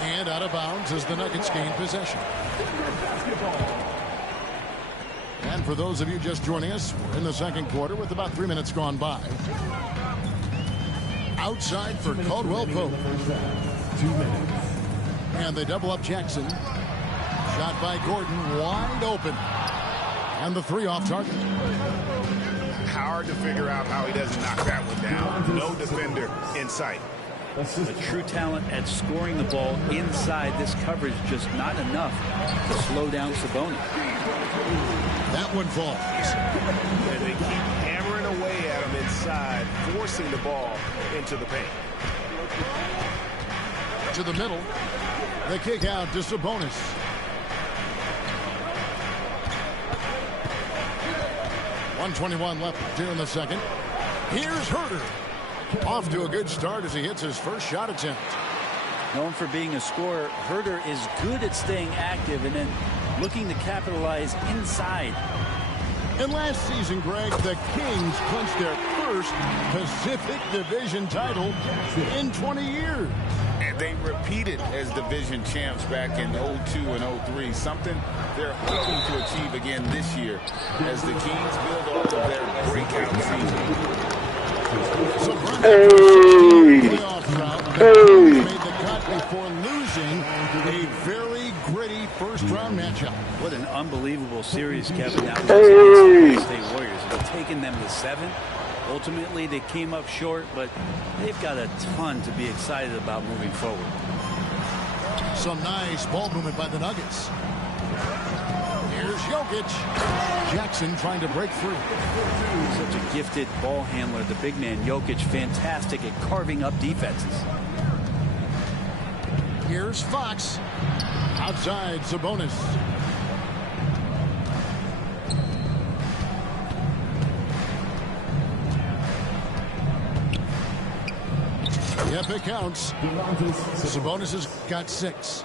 and out of bounds as the Nuggets gain possession. And for those of you just joining us, we're in the second quarter with about 3 minutes gone by. Outside for Caldwell Pope. 2 minutes. And they double up Jackson. Shot by Gordon, wide open. And the three off target. Hard to figure out how he doesn't knock that one down. No defender in sight. A true talent at scoring the ball inside. This coverage just not enough to slow down Sabonis. That one falls. And they keep hammering away at him inside, forcing the ball into the paint. To the middle. The kick out to Sabonis. .121 left here in the second. Here's Herder. Off to a good start as he hits his first shot attempt. Known for being a scorer, Herder is good at staying active and then looking to capitalize inside. And last season, Greg, the Kings clinched their first Pacific Division title in 20 years. And they repeated as division champs back in 02 and 03, something they're hoping to achieve again this year as the Kings build off of their breakout season. Made the cut before losing a very gritty first-round matchup. What an unbelievable series, Kevin. That was against the Golden State Warriors. It had taken them to 7. Ultimately, they came up short, but they've got a ton to be excited about moving forward. Some nice ball movement by the Nuggets. Here's Jokic. Jackson trying to break through. Such a gifted ball handler, the big man Jokic, fantastic at carving up defenses. Here's Fox. Outside Sabonis. Yep, it counts. Sabonis has got 6.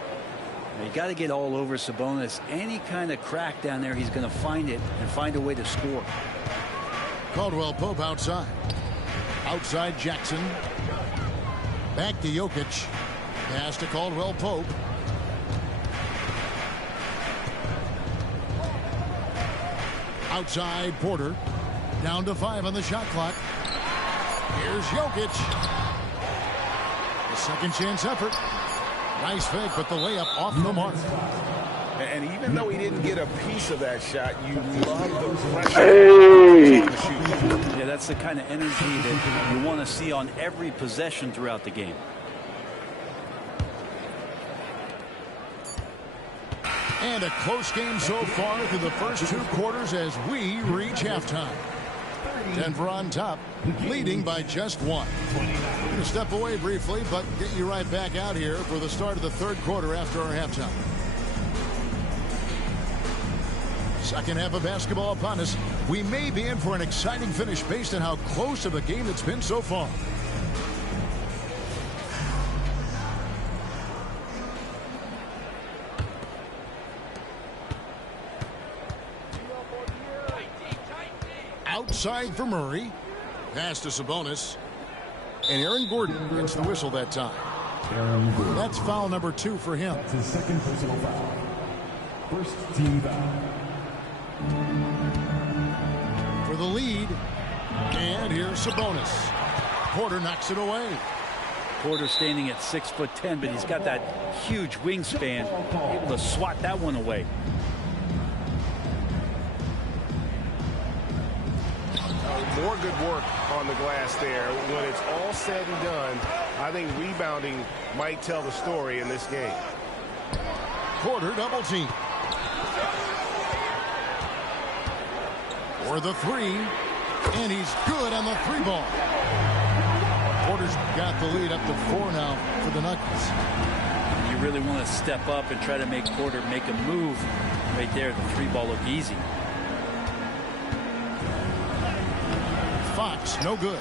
You got to get all over Sabonis. Any kind of crack down there, he's going to find it and find a way to score. Caldwell Pope outside. Outside Jackson. Back to Jokic. Pass to Caldwell Pope. Outside Porter. Down to 5 on the shot clock. Here's Jokic. The second chance effort. Nice fake, but the layup off the mark. And even though he didn't get a piece of that shot, you love the pressure. Yeah, that's the kind of energy that you want to see on every possession throughout the game. And a close game so far through the first 2 quarters as we reach halftime. Denver on top, leading by just 1. We're going to step away briefly, but get you right back out here for the start of the third quarter after our halftime. Second half of basketball upon us. We may be in for an exciting finish based on how close of a game it's been so far. Outside for Murray. Pass to Sabonis. And Aaron Gordon gets the whistle that time. That's foul number 2 for him. It's his second personal foul. First team foul. For the lead. And here's Sabonis. Porter knocks it away. Porter standing at 6'10", but he's got that huge wingspan, able to swat that one away. More good work on the glass there. When it's all said and done, I think rebounding might tell the story in this game. Porter double team. For the 3. And he's good on the 3 ball. Porter's got the lead up to 4 now for the Nuggets. You really want to step up and try to make Porter make a move right there. The 3 ball looked easy. Fox, no good.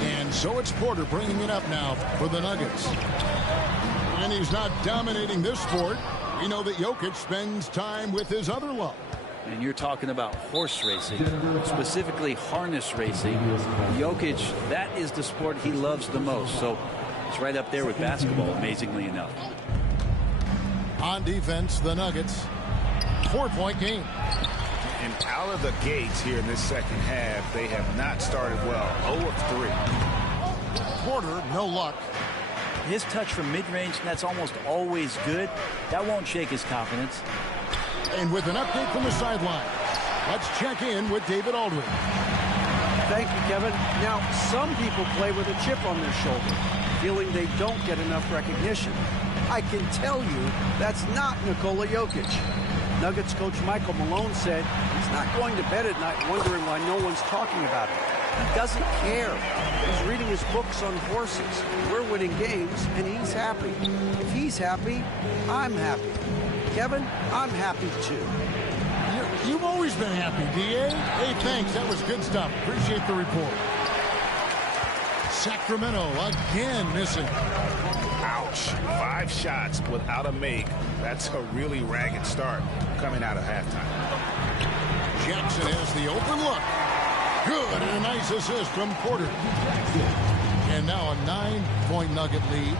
And so it's Porter bringing it up now for the Nuggets. And he's not dominating this sport. We know that Jokic spends time with his other love. And you're talking about horse racing, specifically harness racing. Jokic, that is the sport he loves the most. So it's right up there with basketball, amazingly enough. On defense, the Nuggets. 4-point game. And out of the gates here in this second half, they have not started well. 0 of 3. Porter, no luck. His touch from mid-range, that's almost always good. That won't shake his confidence. And with an update from the sideline, let's check in with David Aldridge. Thank you, Kevin. Now, some people play with a chip on their shoulder, feeling they don't get enough recognition. I can tell you that's not Nikola Jokic. Nuggets coach Michael Malone said he's not going to bed at night wondering why no one's talking about it. He doesn't care. He's reading his books on horses. We're winning games, and he's happy. If he's happy, I'm happy. Kevin, I'm happy too. You've always been happy, D.A. Hey, thanks. That was good stuff. Appreciate the report. Sacramento again missing. Ouch. 5 shots without a make. That's a really ragged start coming out of halftime. Jackson has the open look. Good, and a nice assist from Porter. And now a 9-point Nugget lead.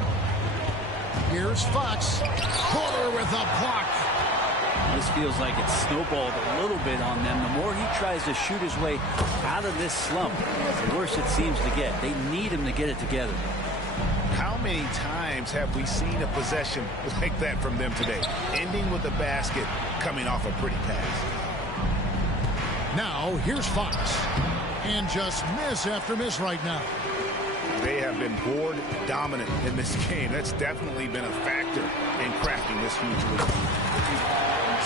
Here's Fox. Porter with a block. This feels like it's snowballed a little bit on them. The more he tries to shoot his way out of this slump, the worse it seems to get. They need him to get it together. How many times have we seen a possession like that from them today? Ending with a basket, coming off a pretty pass. Now, here's Fox. And just miss after miss right now. They have been board dominant in this game. That's definitely been a factor in crafting this huge lead.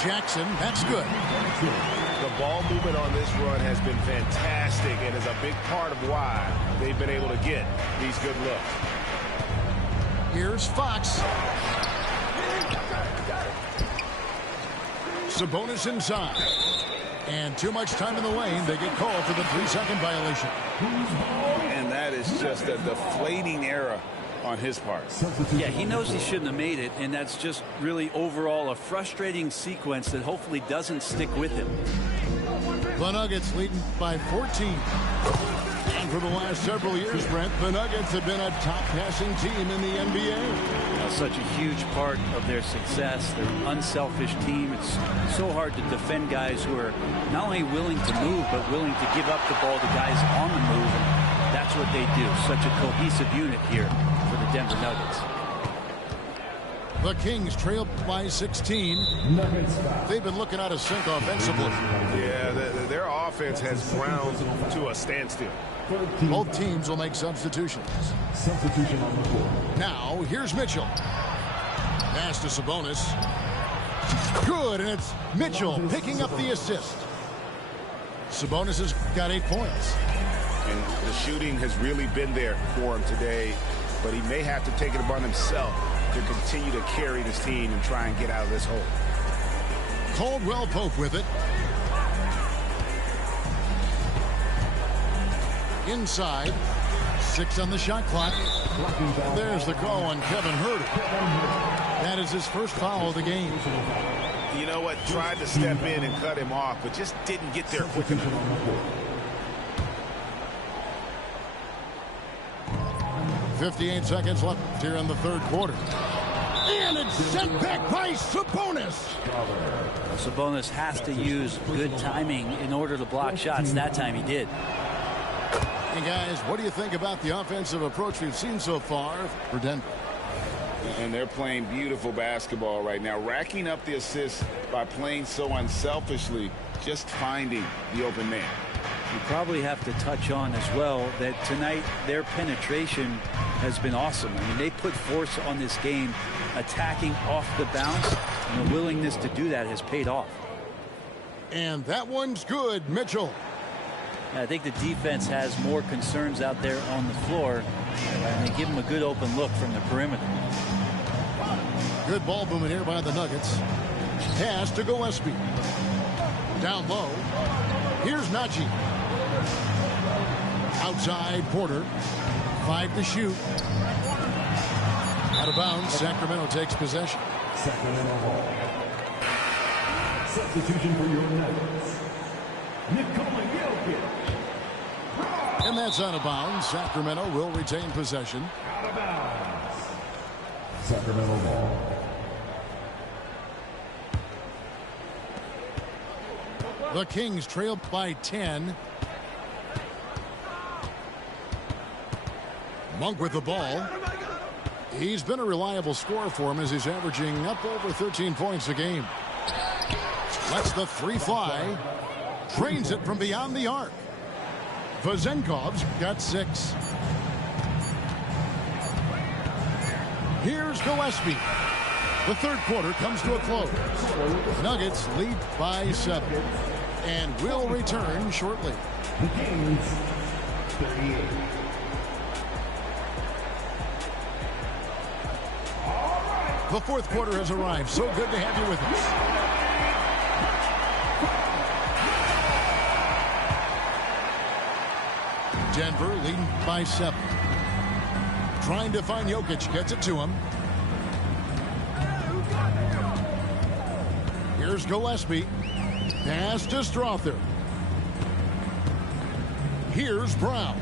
Jackson, that's good. The ball movement on this run has been fantastic and is a big part of why they've been able to get these good looks. Here's Fox. Sabonis inside. And too much time in the lane. They get called for the 3-second violation. And that is just a deflating error on his part. Yeah, he knows he shouldn't have made it, and that's just really overall a frustrating sequence that hopefully doesn't stick with him. The Nuggets leading by 14. And for the last several years, Brent, the Nuggets have been a top passing team in the NBA. Such a huge part of their success. They're an unselfish team. It's so hard to defend guys who are not only willing to move, but willing to give up the ball to guys on the move. And that's what they do. Such a cohesive unit here for the Denver Nuggets. The Kings trail by 16. They've been looking out of sync offensively. Yeah, their offense has ground to a standstill. Both teams will make substitutions. Substitution on the floor. Now, here's Mitchell. Pass to Sabonis. Good, and it's Mitchell picking up the assist. Sabonis has got 8 points. And the shooting has really been there for him today, but he may have to take it upon himself to continue to carry this team and try and get out of this hole. Caldwell Pope with it. Inside. 6 on the shot clock. There's the call on Kevin Huerter. That is his first foul of the game. You know what? Tried to step in and cut him off, but just didn't get there quick enough. .58 seconds left here in the third quarter. And it's sent back by Sabonis. Sabonis has to use good timing in order to block shots. That time he did. Hey, guys, what do you think about the offensive approach we've seen so far for Denver? And they're playing beautiful basketball right now, racking up the assists by playing so unselfishly, just finding the open man. You probably have to touch on as well that tonight their penetration has been awesome. I mean, they put force on this game, attacking off the bounce, and the willingness to do that has paid off. And that one's good, Mitchell. I think the defense has more concerns out there on the floor, and they give them a good open look from the perimeter. Good ball movement here by the Nuggets. Pass to Gillespie. Down low. Here's Najee. Outside Porter. 5 to shoot. Out of bounds. Sacramento takes possession. Sacramento ball. Substitution for your Nuggets. Nikola Jokic. And that's out of bounds. Sacramento will retain possession. Out of bounds. Sacramento ball. The Kings trail by 10. Monk with the ball. He's been a reliable scorer for him as he's averaging up over 13 points a game. Lets the three fly. Trains it from beyond the arc. Vazenkov's got 6. Here's Gillespie. The third quarter comes to a close. Nuggets lead by 7 and will return shortly. The Kings, 38. The fourth quarter has arrived. So good to have you with us. Denver leading by 7. Trying to find Jokic. Gets it to him. Here's Gillespie. Pass to Strother. Here's Brown.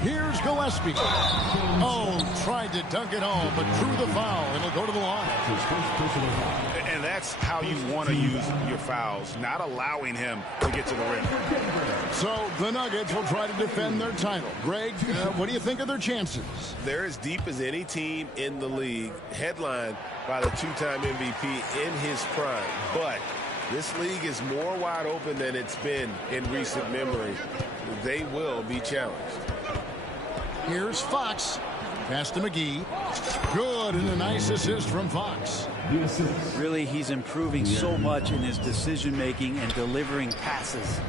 Here's Gillespie. Oh, tried to dunk it home, but drew the foul, and he'll go to the line. And that's how you want to use your fouls, not allowing him to get to the rim. So the Nuggets will try to defend their title. Greg, what do you think of their chances? They're as deep as any team in the league, headlined by the two-time MVP in his prime. But this league is more wide open than it's been in recent memory. They will be challenged. Here's Fox. Pass to McGee. Good, and a nice assist from Fox. Really, he's improving so much in his decision-making and delivering passes.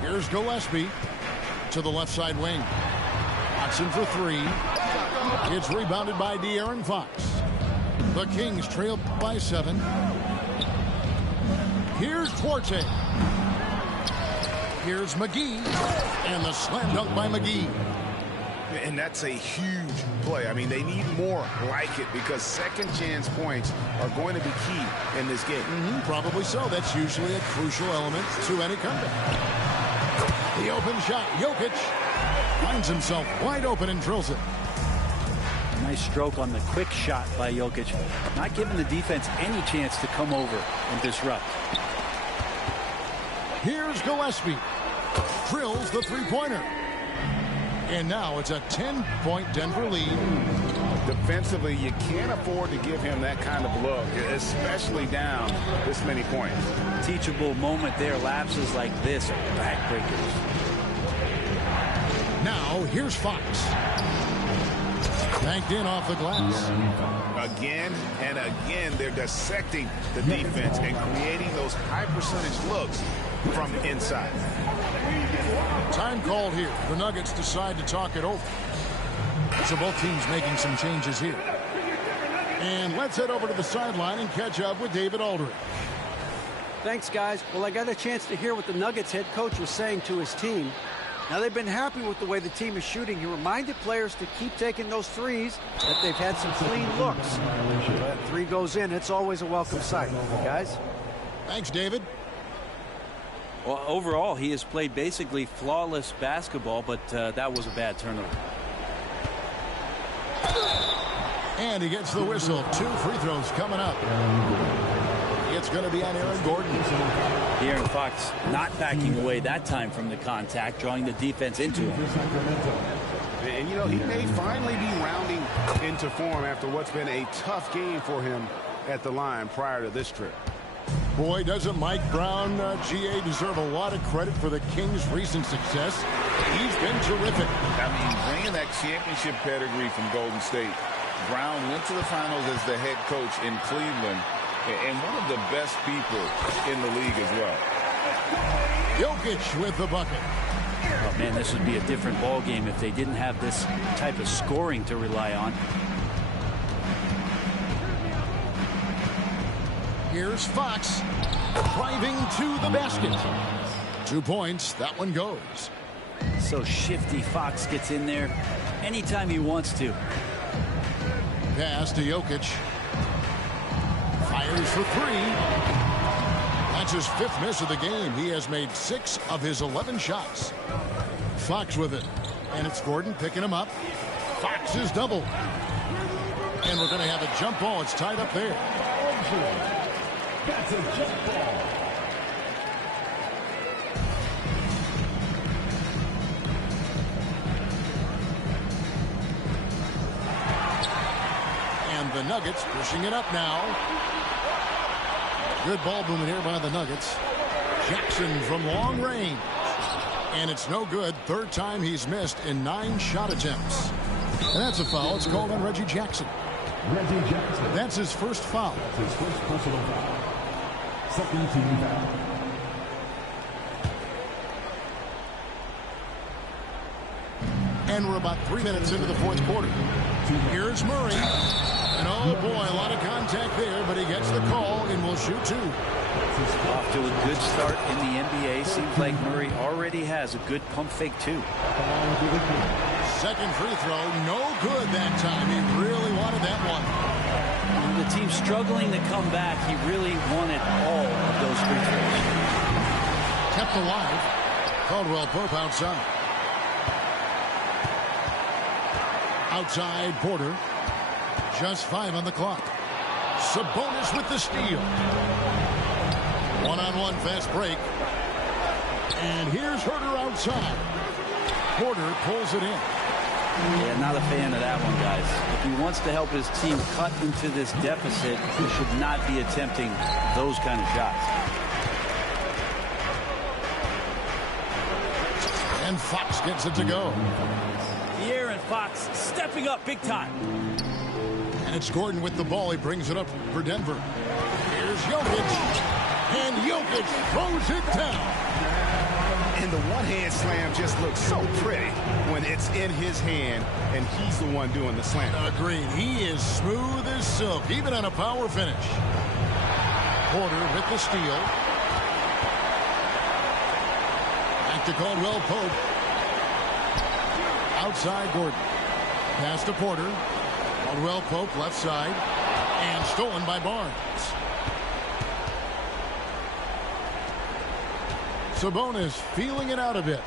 Here's Gillespie to the left side wing. Watson for 3. It's rebounded by De'Aaron Fox. The Kings trail by 7. Here's Forte. Here's McGee. And the slam dunk by McGee. And that's a huge play. I mean, they need more like it because second chance points are going to be key in this game. Probably so. That's usually a crucial element to any comeback. The open shot. Jokic finds himself wide open and drills it. Nice stroke on the quick shot by Jokic. Not giving the defense any chance to come over and disrupt. Here's Gillespie. Drills the three-pointer. And now it's a 10-point Denver lead. Defensively, you can't afford to give him that kind of look, especially down this many points. Teachable moment there. Lapses like this are backbreakers. Now here's Fox. Banked in off the glass. Again and again, they're dissecting the defense and creating those high percentage looks from inside. Time called here. The Nuggets decide to talk it over. So both teams making some changes here. And let's head over to the sideline and catch up with David Aldridge. Thanks, guys. Well, I got a chance to hear what the Nuggets head coach was saying to his team. Now, they've been happy with the way the team is shooting. He reminded players to keep taking those threes, that they've had some clean looks. But 3 goes in, it's always a welcome sight. Guys? Thanks, David. Well, overall, he has played basically flawless basketball, but that was a bad turnover. And he gets the whistle. 2 free throws coming up. It's going to be on Aaron Gordon. De'Aaron Fox not backing away that time from the contact, drawing the defense into him. And, you know, he may finally be rounding into form after what's been a tough game for him at the line prior to this trip. Boy, doesn't Mike Brown, GA, deserve a lot of credit for the Kings' recent success. He's been terrific. I mean, bringing that championship pedigree from Golden State. Brown went to the finals as the head coach in Cleveland and one of the best people in the league as well. Jokic with the bucket. Oh, man, this would be a different ball game if they didn't have this type of scoring to rely on. Here's Fox driving to the basket. 2 points. That one goes. So shifty. Fox gets in there anytime he wants to. Pass to Jokic. Fires for 3. That's his 5th miss of the game. He has made 6 of his 11 shots. Fox with it. And it's Gordon picking him up. Fox is doubled. And we're going to have a jump ball. It's tied up there. That's a jump ball. And the Nuggets pushing it up now. Good ball movement here by the Nuggets. Jackson from long range. And it's no good. Third time he's missed in 9 shot attempts. And that's a foul. It's called on Reggie Jackson. Reggie Jackson. That's his first foul. That's his first personal foul. Second team foul. And we're about 3 minutes into the fourth quarter. Here's Murray. And oh boy, a lot of contact there, but he gets the call and will shoot 2. Off to a good start in the NBA. Seems like Murray already has a good pump fake too. Second free throw, no good that time. He really wanted that one. When the team's struggling to come back, he really wanted all of those free throws. Kept alive. Caldwell Pope outside. Outside Porter. Just 5 on the clock. Sabonis with the steal. One-on-one fast break. And here's Herter outside. Porter pulls it in. Yeah, not a fan of that one, guys. If he wants to help his team cut into this deficit, he should not be attempting those kind of shots. And Fox gets it to go. De'Aaron Fox stepping up big time. And it's Gordon with the ball. He brings it up for Denver. Here's Jokic. And Jokic throws it down. And the one-hand slam just looks so pretty when it's in his hand and he's the one doing the slam. Agreed. He is smooth as silk, even on a power finish. Porter with the steal. Back to Caldwell Pope. Outside Gordon. Pass to Porter. Caldwell Pope left side. And stolen by Barnes. Sabonis feeling it out a bit.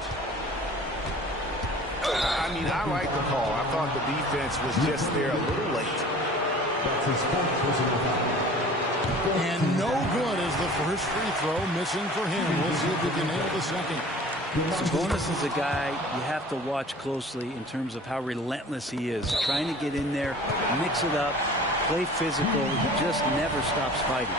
I mean, I like the call. I thought the defense was just there a little late. That's his fourth personal foul. And no good as the first free throw missing for him. We'll see if he can nail the second. Sabonis is a guy you have to watch closely in terms of how relentless he is. Trying to get in there, mix it up, play physical. He just never stops fighting.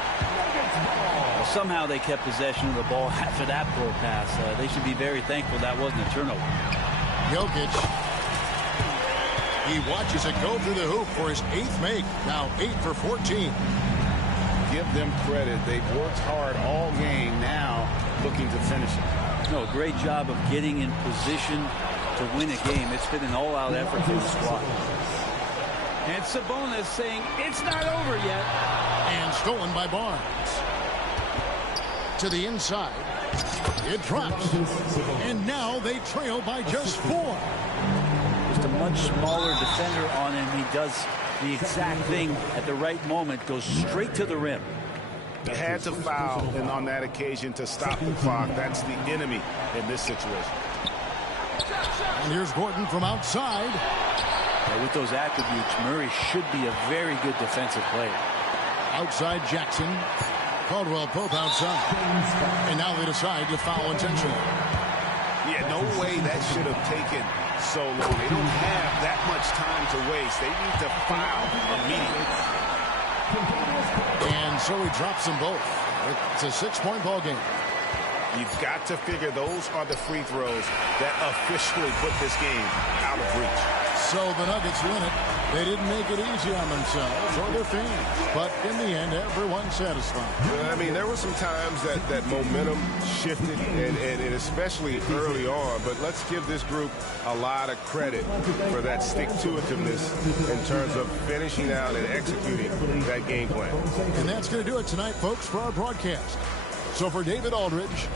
Well, somehow they kept possession of the ball after that poor pass. They should be very thankful that wasn't a turnover. Jokic. He watches it go through the hoop for his 8th make. Now 8 for 14. Give them credit. They've worked hard all game, now looking to finish it. No, great job of getting in position to win a game. It's been an all-out effort for the squad. And Sabonis saying it's not over yet. And stolen by Barnes. To the inside. It drops. And now they trail by just 4. Just a much smaller defender on him. He does the exact thing at the right moment. Goes straight to the rim. They had to foul, and on that occasion to stop the clock. That's the enemy in this situation. And here's Gordon from outside. Yeah, with those attributes, Murray should be a very good defensive player. Outside Jackson. Caldwell Pope outside. And now they decide to foul intentionally. Yeah, no way that should have taken so long. They don't have that much time to waste. They need to foul immediately. And so he drops them both. It's a 6-point ball game. You've got to figure those are the free throws that officially put this game out of reach. So the Nuggets win it. They didn't make it easy on themselves or their fans. But in the end, everyone's satisfied. I mean, there were some times that momentum shifted, and especially early on. But let's give this group a lot of credit for that stick-to-itiveness in terms of finishing out and executing that game plan. And that's going to do it tonight, folks, for our broadcast. So for David Aldridge,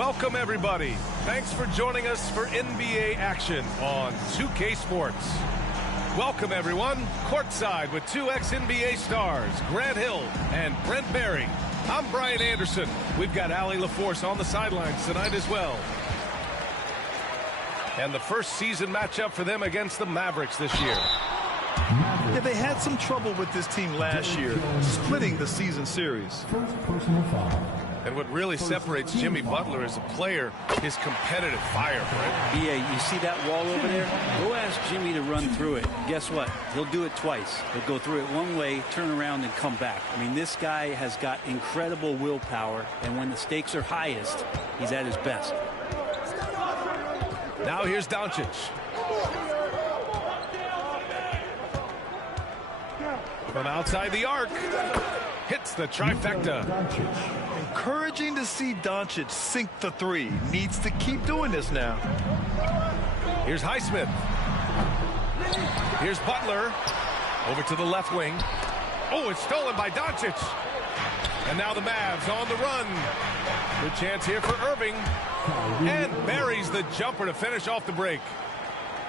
Welcome, everybody. Thanks for joining us for NBA action on 2K Sports. Welcome, everyone. Courtside with two ex-NBA stars, Grant Hill and Brent Barry. I'm Brian Anderson. We've got Allie LaForce on the sidelines tonight as well. And the first season matchup for them against the Mavericks this year. Yeah, they had some trouble with this team last year, splitting the season series. First personal foul. And what really separates Jimmy Butler as a player is competitive fire, Brent. BA, you see that wall over there? Go ask Jimmy to run through it. Guess what? He'll do it twice. He'll go through it one way, turn around, and come back. I mean, this guy has got incredible willpower, and when the stakes are highest, he's at his best. Now here's Doncic. From outside the arc, hits the trifecta. Encouraging to see Doncic sink the three. Needs to keep doing this now. Here's Highsmith. Here's Butler. Over to the left wing. Oh, it's stolen by Doncic. And now the Mavs on the run. Good chance here for Irving. And buries the jumper to finish off the break.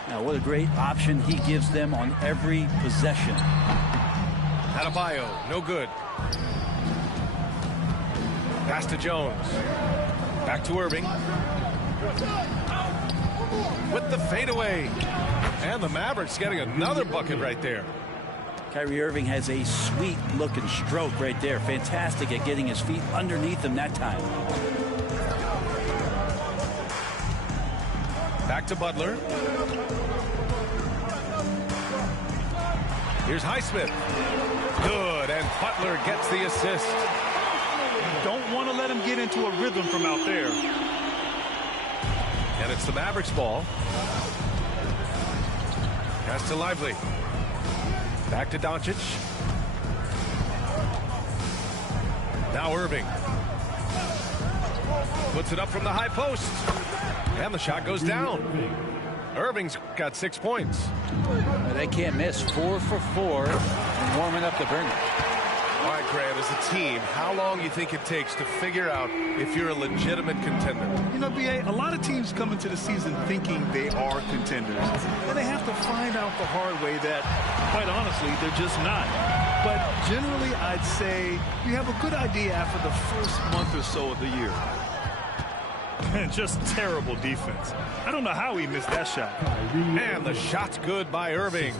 Now, what a great option he gives them on every possession. Adebayo, no good. Pass to Jones. Back to Irving. With the fadeaway. And the Mavericks getting another bucket right there. Kyrie Irving has a sweet-looking stroke right there. Fantastic at getting his feet underneath him that time. Back to Butler. Here's Highsmith. Good, and Butler gets the assist. Don't want to let him get into a rhythm from out there. And it's the Mavericks ball. Pass to Lively. Back to Doncic. Now Irving. Puts it up from the high post. And the shot goes down. Irving's got 6 points. They can't miss. 4 for 4 and warming up the burner. All right, Grant, as a team, how long do you think it takes to figure out if you're a legitimate contender? You know, BA, a lot of teams come into the season thinking they are contenders. And they have to find out the hard way that, quite honestly, they're just not. But generally, I'd say you have a good idea after the first month or so of the year. Just terrible defense. I don't know how he missed that shot. And the shot's good by Irving.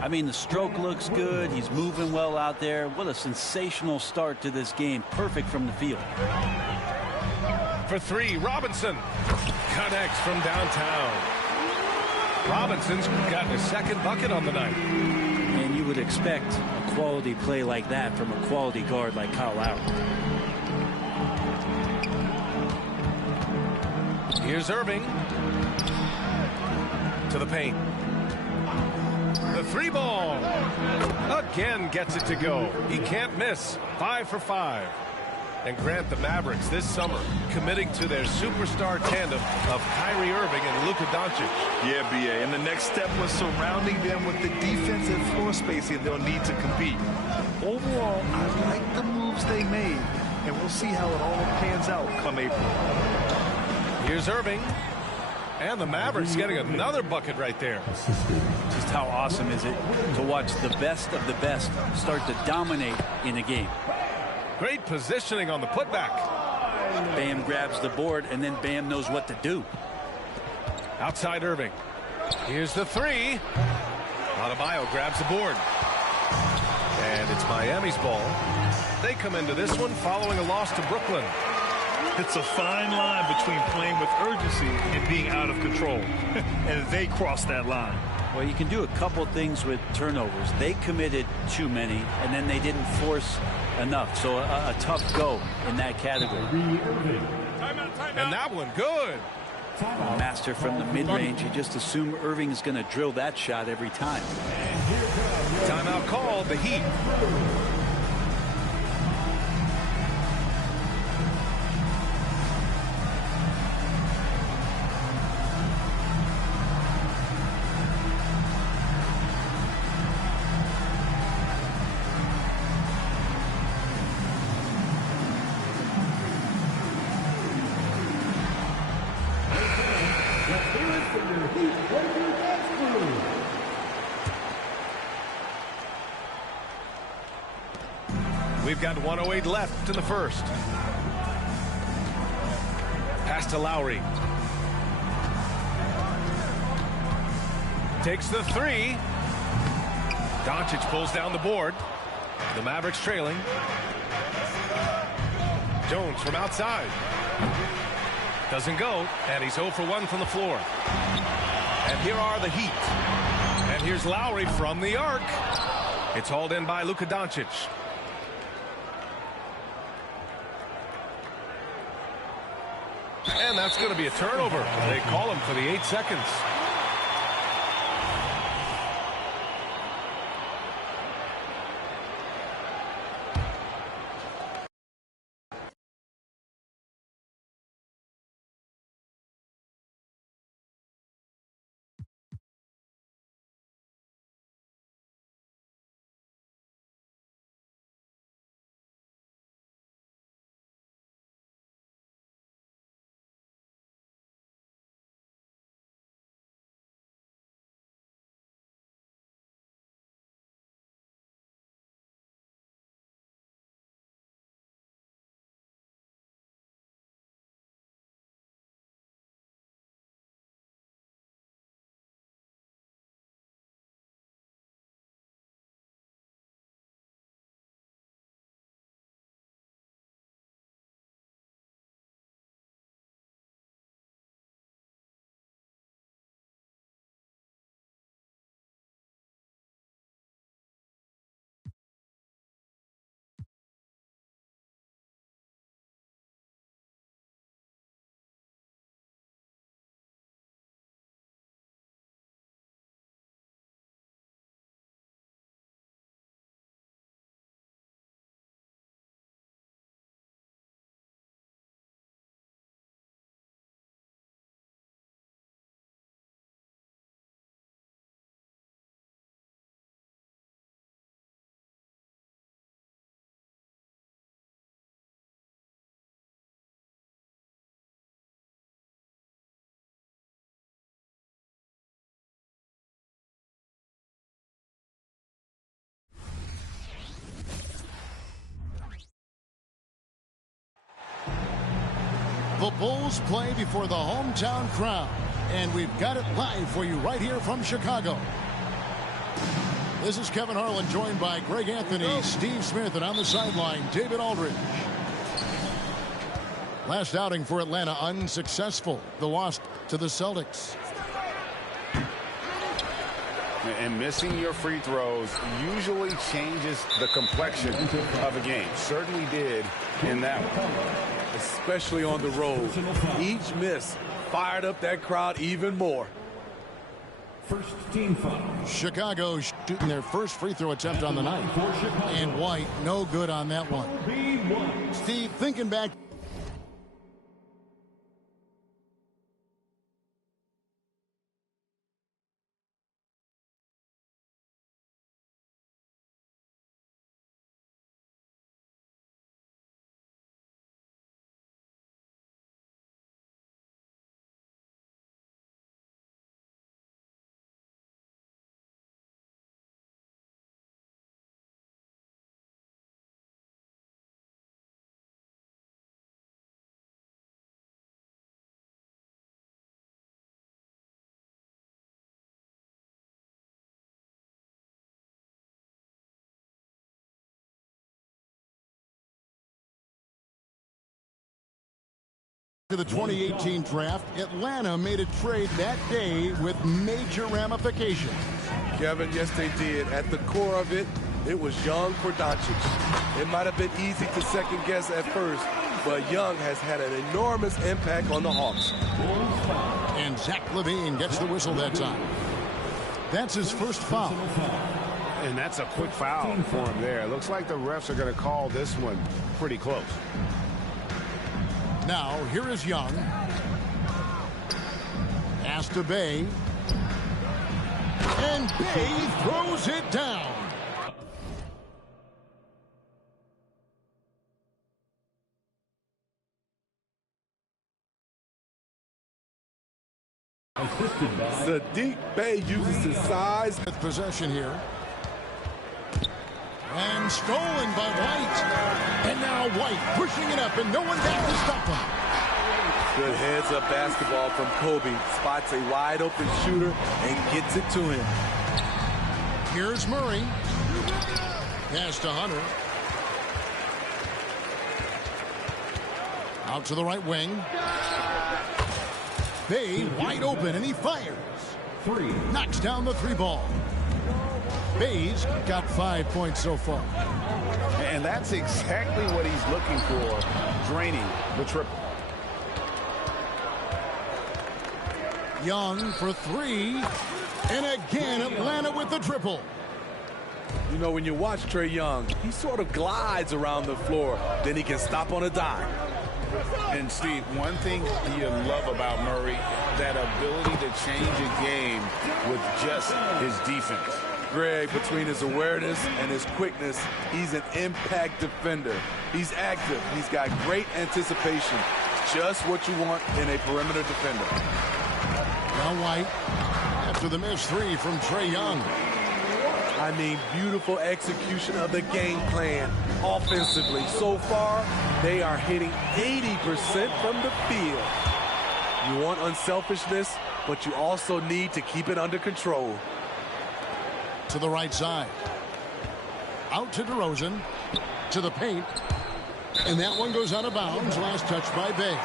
I mean, the stroke looks good. He's moving well out there. What a sensational start to this game. Perfect from the field. For three, Robinson connects from downtown. Robinson's gotten his second bucket on the night. And you would expect a quality play like that from a quality guard like Kyle Lowry. Here's Irving. To the paint. The three ball. Again gets it to go. He can't miss. 5 for 5. And Grant, the Mavericks this summer committing to their superstar tandem of Kyrie Irving and Luka Doncic. Yeah, BA. And the next step was surrounding them with the defensive floor spacing they'll need to compete. Overall, I like the moves they made. And we'll see how it all pans out come April. Here's Irving. And the Mavericks getting another bucket right there. Just how awesome is it to watch the best of the best start to dominate in a game. Great positioning on the putback. Bam grabs the board, and then Bam knows what to do. Outside Irving. Here's the three. Adebayo grabs the board. And it's Miami's ball. They come into this one following a loss to Brooklyn. It's a fine line between playing with urgency and being out of control. And they crossed that line. Well, you can do a couple things with turnovers. They committed too many, and then they didn't force enough. So a tough go in that category. And that one, good. Master from the mid-range. You just assume Irving is going to drill that shot every time. Timeout called, the Heat. We've got 1:08 left in the first. Pass to Lowry. Takes the three. Doncic pulls down the board. The Mavericks trailing. Jones from outside. Doesn't go, and he's 0 for 1 from the floor. And here are the Heat. And here's Lowry from the arc. It's hauled in by Luka Doncic. And that's going to be a turnover. They call him for the 8 seconds. The Bulls play before the hometown crowd, and we've got it live for you right here from Chicago. This is Kevin Harlan, joined by Greg Anthony, Steve Smith, and on the sideline, David Aldridge. Last outing for Atlanta unsuccessful. The loss to the Celtics. And missing your free throws usually changes the complexion of a game. Certainly did in that one. Especially on the road. Each miss fired up that crowd even more. First team foul. Chicago shooting their first free throw attempt on the night. And White, no good on that one. Steve, thinking back. To the 2018 draft, Atlanta made a trade that day with major ramifications. Kevin, yes, they did. At the core of it, it was Young for Doncic. It might have been easy to second guess at first, but Young has had an enormous impact on the Hawks. And Zach LaVine gets the whistle that time. That's his first foul. And that's a quick foul for him there. Looks like the refs are going to call this one pretty close. Now, here is Young. Pass to Bay. And Bay throws it down. Sadiq Bey uses his size. With possession here. And stolen by White. And now White pushing it up and no one back to stop him. Good heads-up basketball from Kobe. Spots a wide-open shooter and gets it to him. Here's Murray. Pass to Hunter. Out to the right wing. Bay wide open, and he fires. Knocks down the three ball. Bay's got 5 points so far. And that's exactly what he's looking for, draining the triple. Young for three. And again, Atlanta with the triple. You know, when you watch Trae Young, he sort of glides around the floor. Then he can stop on a dime. And, Steve, one thing you love about Murray, that ability to change a game with just his defense. Greg, between his awareness and his quickness, he's an impact defender. He's active. He's got great anticipation. Just what you want in a perimeter defender. Now White, after the missed three from Trae Young. I mean, beautiful execution of the game plan offensively. So far, they are hitting 80% from the field. You want unselfishness, but you also need to keep it under control. To the right side. Out to DeRozan. To the paint. And that one goes out of bounds. Last touch by Bay.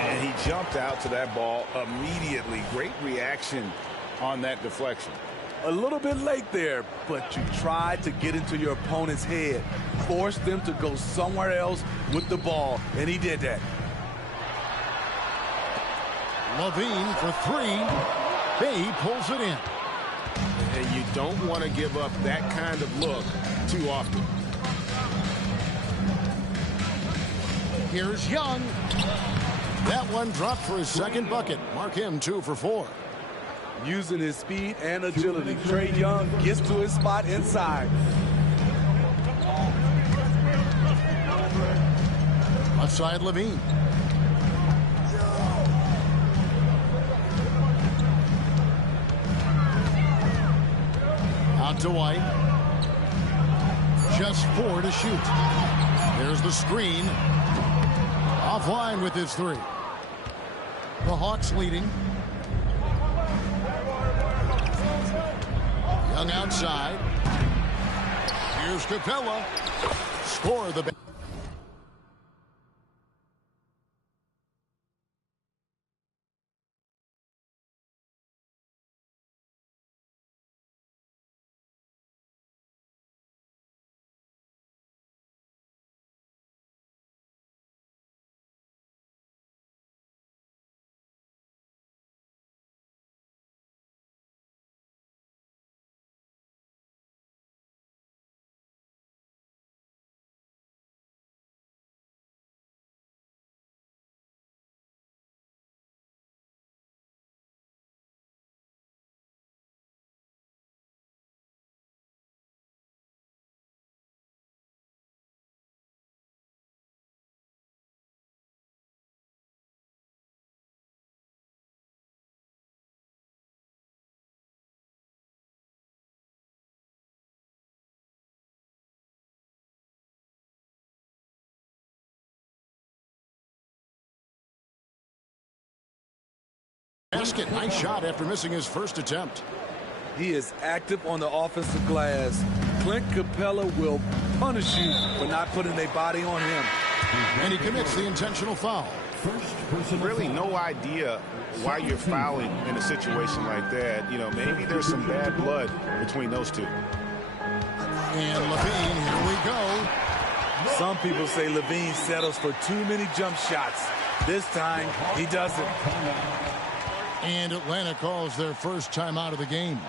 And he jumped out to that ball immediately. Great reaction on that deflection. A little bit late there, but you tried to get into your opponent's head. Force them to go somewhere else with the ball, and he did that. Levine for three. Bay pulls it in. And you don't want to give up that kind of look too often. Here's Young. That one dropped for his second bucket. Mark him 2 for 4. Using his speed and agility, Trae Young gets to his spot inside. Outside Levine. Out to White. Just 4 to shoot. There's the screen. Offline with his three. The Hawks leading. Young outside. Here's Capella. Score the. Basket, nice shot after missing his first attempt. He is active on the offensive glass. Clint Capella will punish you for not putting a body on him. And he commits the intentional foul. Really no idea why you're fouling in a situation like that. You know, maybe there's some bad blood between those two. And Levine, here we go. Some people say Levine settles for too many jump shots. This time, he doesn't. And Atlanta calls their first time out of the game.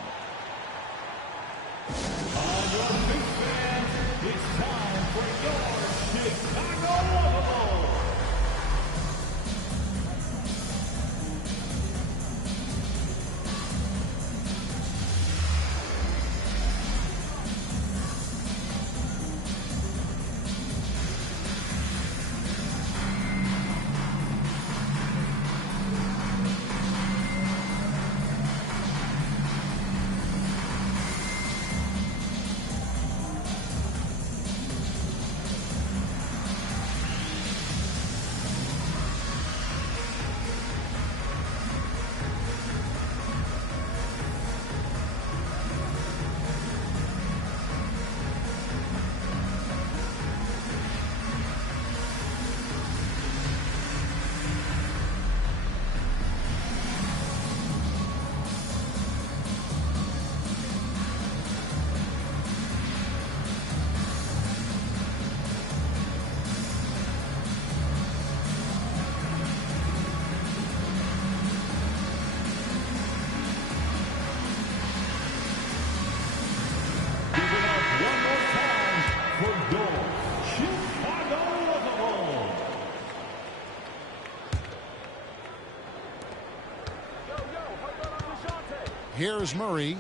Here's Murray.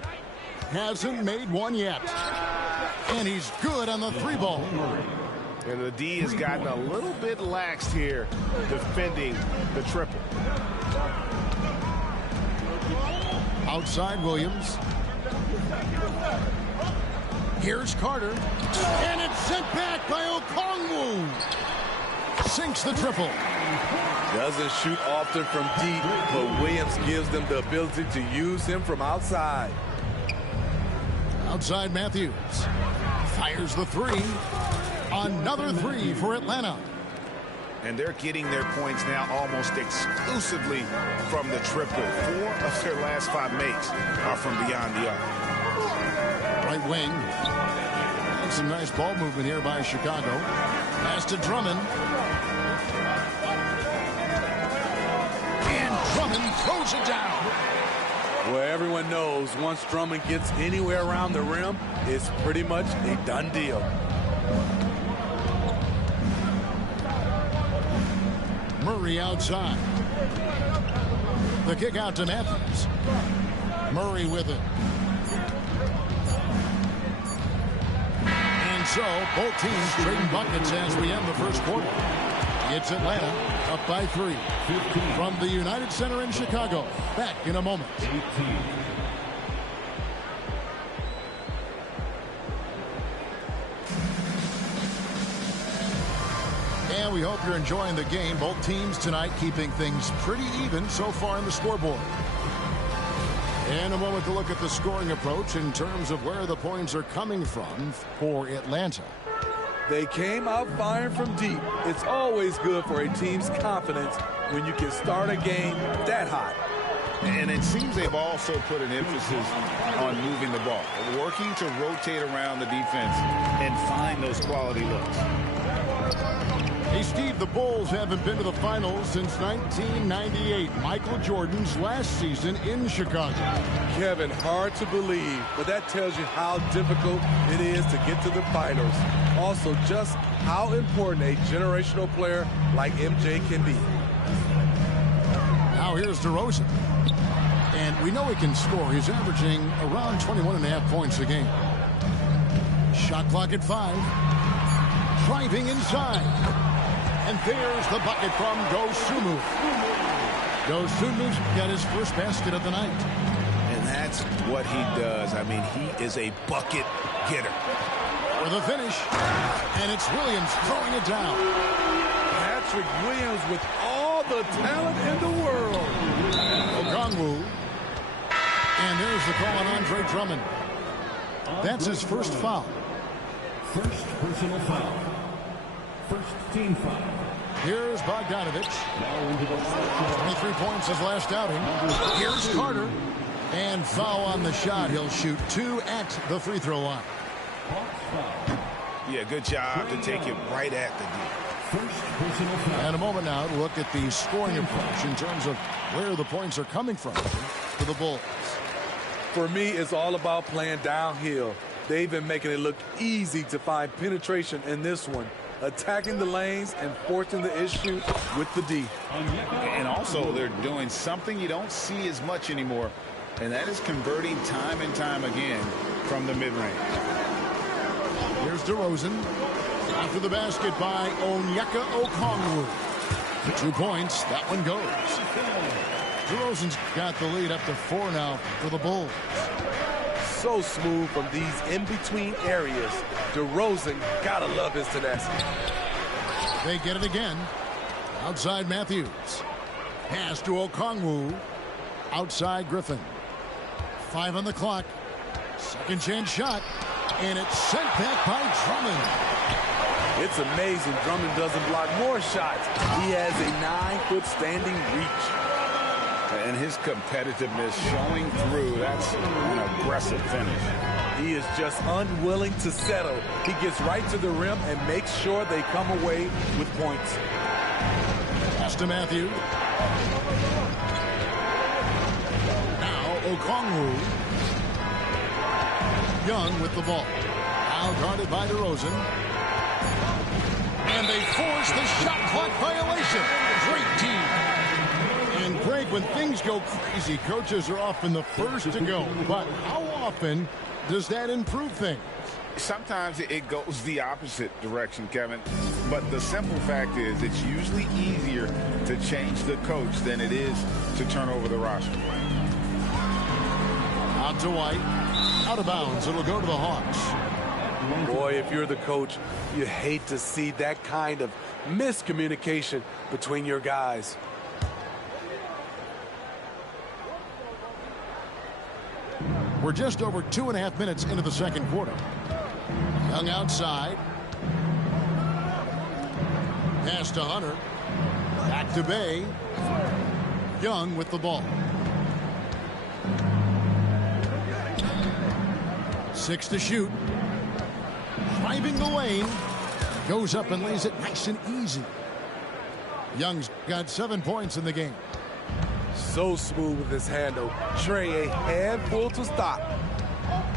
Hasn't made one yet. And he's good on the 3-ball. And the D has gotten a little bit laxed here defending the triple. Outside Williams. Here's Carter. And it's sent back by Okongwu. Sinks the triple. Doesn't shoot often from deep, but Williams gives them the ability to use him from outside. Outside Matthews. Fires the 3. Another 3 for Atlanta. And they're getting their points now almost exclusively from the triple. 4 of their last 5 makes are from beyond the arc. Right wing. And some nice ball movement here by Chicago. Pass to Drummond. And Drummond throws it down. Well, everyone knows once Drummond gets anywhere around the rim, it's pretty much a done deal. Murray outside. The kick out to Matthews. Murray with it. And so both teams trading buckets as we end the first quarter. It's Atlanta up by 3. From the United Center in Chicago. Back in a moment. And we hope you're enjoying the game. Both teams tonight keeping things pretty even so far on the scoreboard. And a moment to look at the scoring approach in terms of where the points are coming from for Atlanta. They came out firing from deep. It's always good for a team's confidence when you can start a game that hot. And it seems they've also put an emphasis on moving the ball, working to rotate around the defense and find those quality looks. Hey, Steve, the Bulls haven't been to the finals since 1998, Michael Jordan's last season in Chicago. Kevin, hard to believe, but that tells you how difficult it is to get to the finals. Also, just how important a generational player like MJ can be. Now here's DeRozan. And we know he can score. He's averaging around 21.5 points a game. Shot clock at 5. Driving inside. And there's the bucket from Dosunmu. Dosunmu's got his first basket of the night. And that's what he does. I mean, he is a bucket getter. For the finish. And it's Williams throwing it down. Patrick Williams with all the talent in the world. Okongwu. And there's the call on Andre Drummond. That's his first foul. First personal foul. First team foul. Here's Bogdanovich. 23 points his last outing. Here's Carter. And foul on the shot. He'll shoot 2 at the free throw line. Yeah, good job to take it right at the D. And a moment now to look at the scoring approach in terms of where the points are coming from for the Bulls. For me, it's all about playing downhill. They've been making it look easy to find penetration in this one, attacking the lanes and forcing the issue with the D. And also, they're doing something you don't see as much anymore, and that is converting time and time again from the mid-range. Here's DeRozan. After the basket by Onyeka Okongwu. 2 points. That one goes. DeRozan's got the lead up to 4 now for the Bulls. So smooth from these in-between areas. DeRozan, gotta love his tenacity. They get it again. Outside Matthews. Pass to Okongwu. Outside Griffin. 5 on the clock. Second chance shot. And it's sent back by Drummond. It's amazing Drummond doesn't block more shots. He has a 9-foot standing reach. And his competitiveness showing through. That's an aggressive finish. He is just unwilling to settle. He gets right to the rim and makes sure they come away with points. Pass to Matthews. Now Okongwu. Young with the ball. Now guarded by DeRozan. And they force the shot clock violation. Great team. And great Greg, when things go crazy, coaches are often the first to go. But how often does that improve things? Sometimes it goes the opposite direction, Kevin. But the simple fact is it's usually easier to change the coach than it is to turn over the roster. Out to White. Out of bounds. It'll go to the Hawks. Boy, if you're the coach, you hate to see that kind of miscommunication between your guys. We're just over 2.5 minutes into the second quarter. Young outside. Pass to Hunter. Back to Bay. Young with the ball. 6 to shoot. Driving the lane. Goes up and lays it nice and easy. Young's got 7 points in the game. So smooth with his handle. Trey a handful to stop.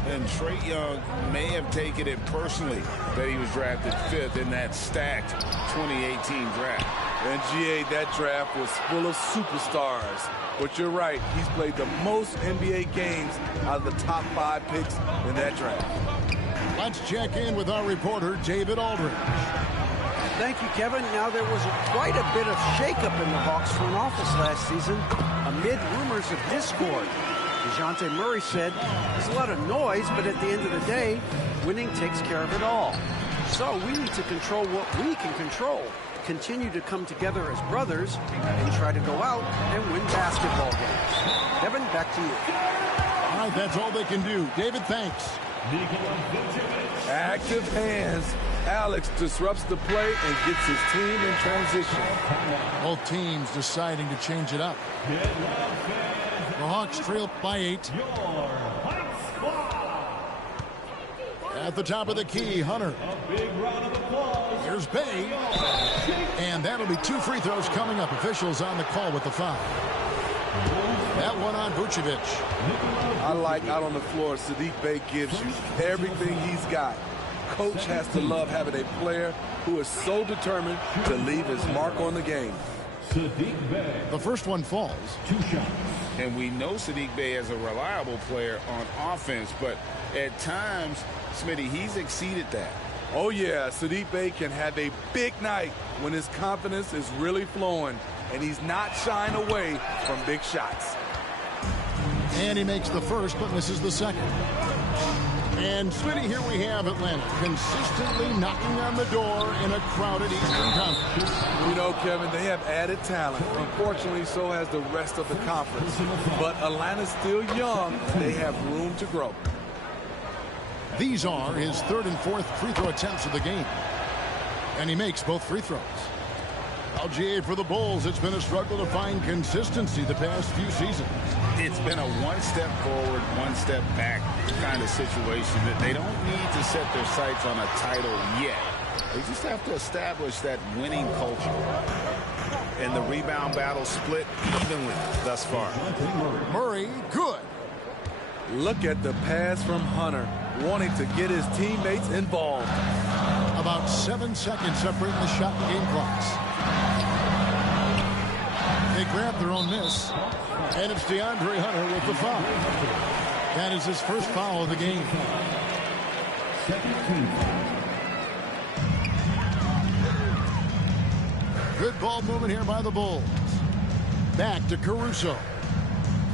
And Trey Young may have taken it personally that he was drafted 5th in that stacked 2018 draft. And GA, that draft was full of superstars. But you're right, he's played the most NBA games out of the top 5 picks in that draft. Let's check in with our reporter, David Aldridge. Thank you, Kevin. Now, there was quite a bit of shakeup in the Hawks front office last season amid rumors of discord. DeJounte Murray said, there's a lot of noise, but at the end of the day, winning takes care of it all. So we need to control what we can control, continue to come together as brothers, and try to go out and win basketball games. Kevin, back to you. All right, that's all they can do. David, thanks. Active hands. Alex disrupts the play and gets his team in transition. Both teams deciding to change it up. The Hawks trail by 8. At the top of the key, Hunter. Here's Bay. And that'll be 2 free throws coming up. Officials on the call with the foul. That one on Vucevic. I like out on the floor, Saddiq Bey gives you everything he's got. Coach has to love having a player who is so determined to leave his mark on the game. The first one falls. 2 shots. And we know Saddiq Bey as a reliable player on offense, but at times, Smitty, he's exceeded that. Oh, yeah, Saddiq Bey can have a big night when his confidence is really flowing, and he's not shying away from big shots. And he makes the first, but misses the second. And, Smitty, here we have Atlanta consistently knocking on the door in a crowded Eastern Conference. You know, Kevin, they have added talent. Unfortunately, so has the rest of the conference. But Atlanta's still young, and they have room to grow. These are his 3rd and 4th free throw attempts of the game. And he makes both free throws. LGA for the Bulls, it's been a struggle to find consistency the past few seasons. It's been a one step forward, one step back kind of situation that they don't need to set their sights on a title yet. They just have to establish that winning culture. And the rebound battle split evenly thus far. Murray, good. Look at the pass from Hunter, wanting to get his teammates involved. About 7 seconds separating the shot and game clocks. They grab their own miss. And it's DeAndre Hunter with the foul. That is his first foul of the game. Good ball movement here by the Bulls. Back to Caruso.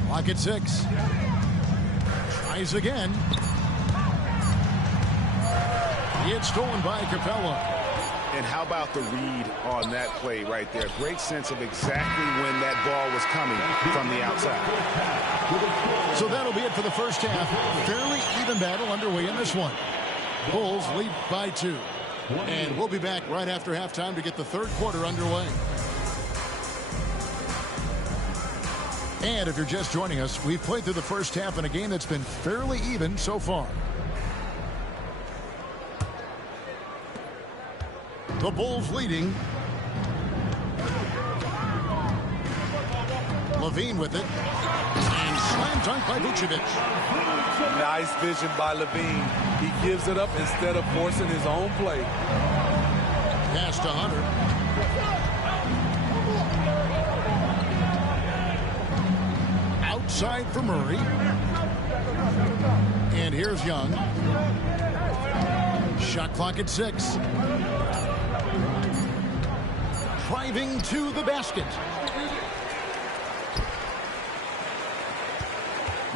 Clock at 6. Tries again. It's stolen by Capella. And how about the read on that play right there? Great sense of exactly when that ball was coming from the outside. So that'll be it for the first half. Fairly even battle underway in this one. Bulls lead by 2. And we'll be back right after halftime to get the third quarter underway. And if you're just joining us, we've played through the first half in a game that's been fairly even so far. The Bulls leading. Levine with it. And slam dunk by Vucevic. Nice vision by Levine. He gives it up instead of forcing his own play. Pass to Hunter. outside for Murray. And here's Young. Shot clock at 6. Driving to the basket.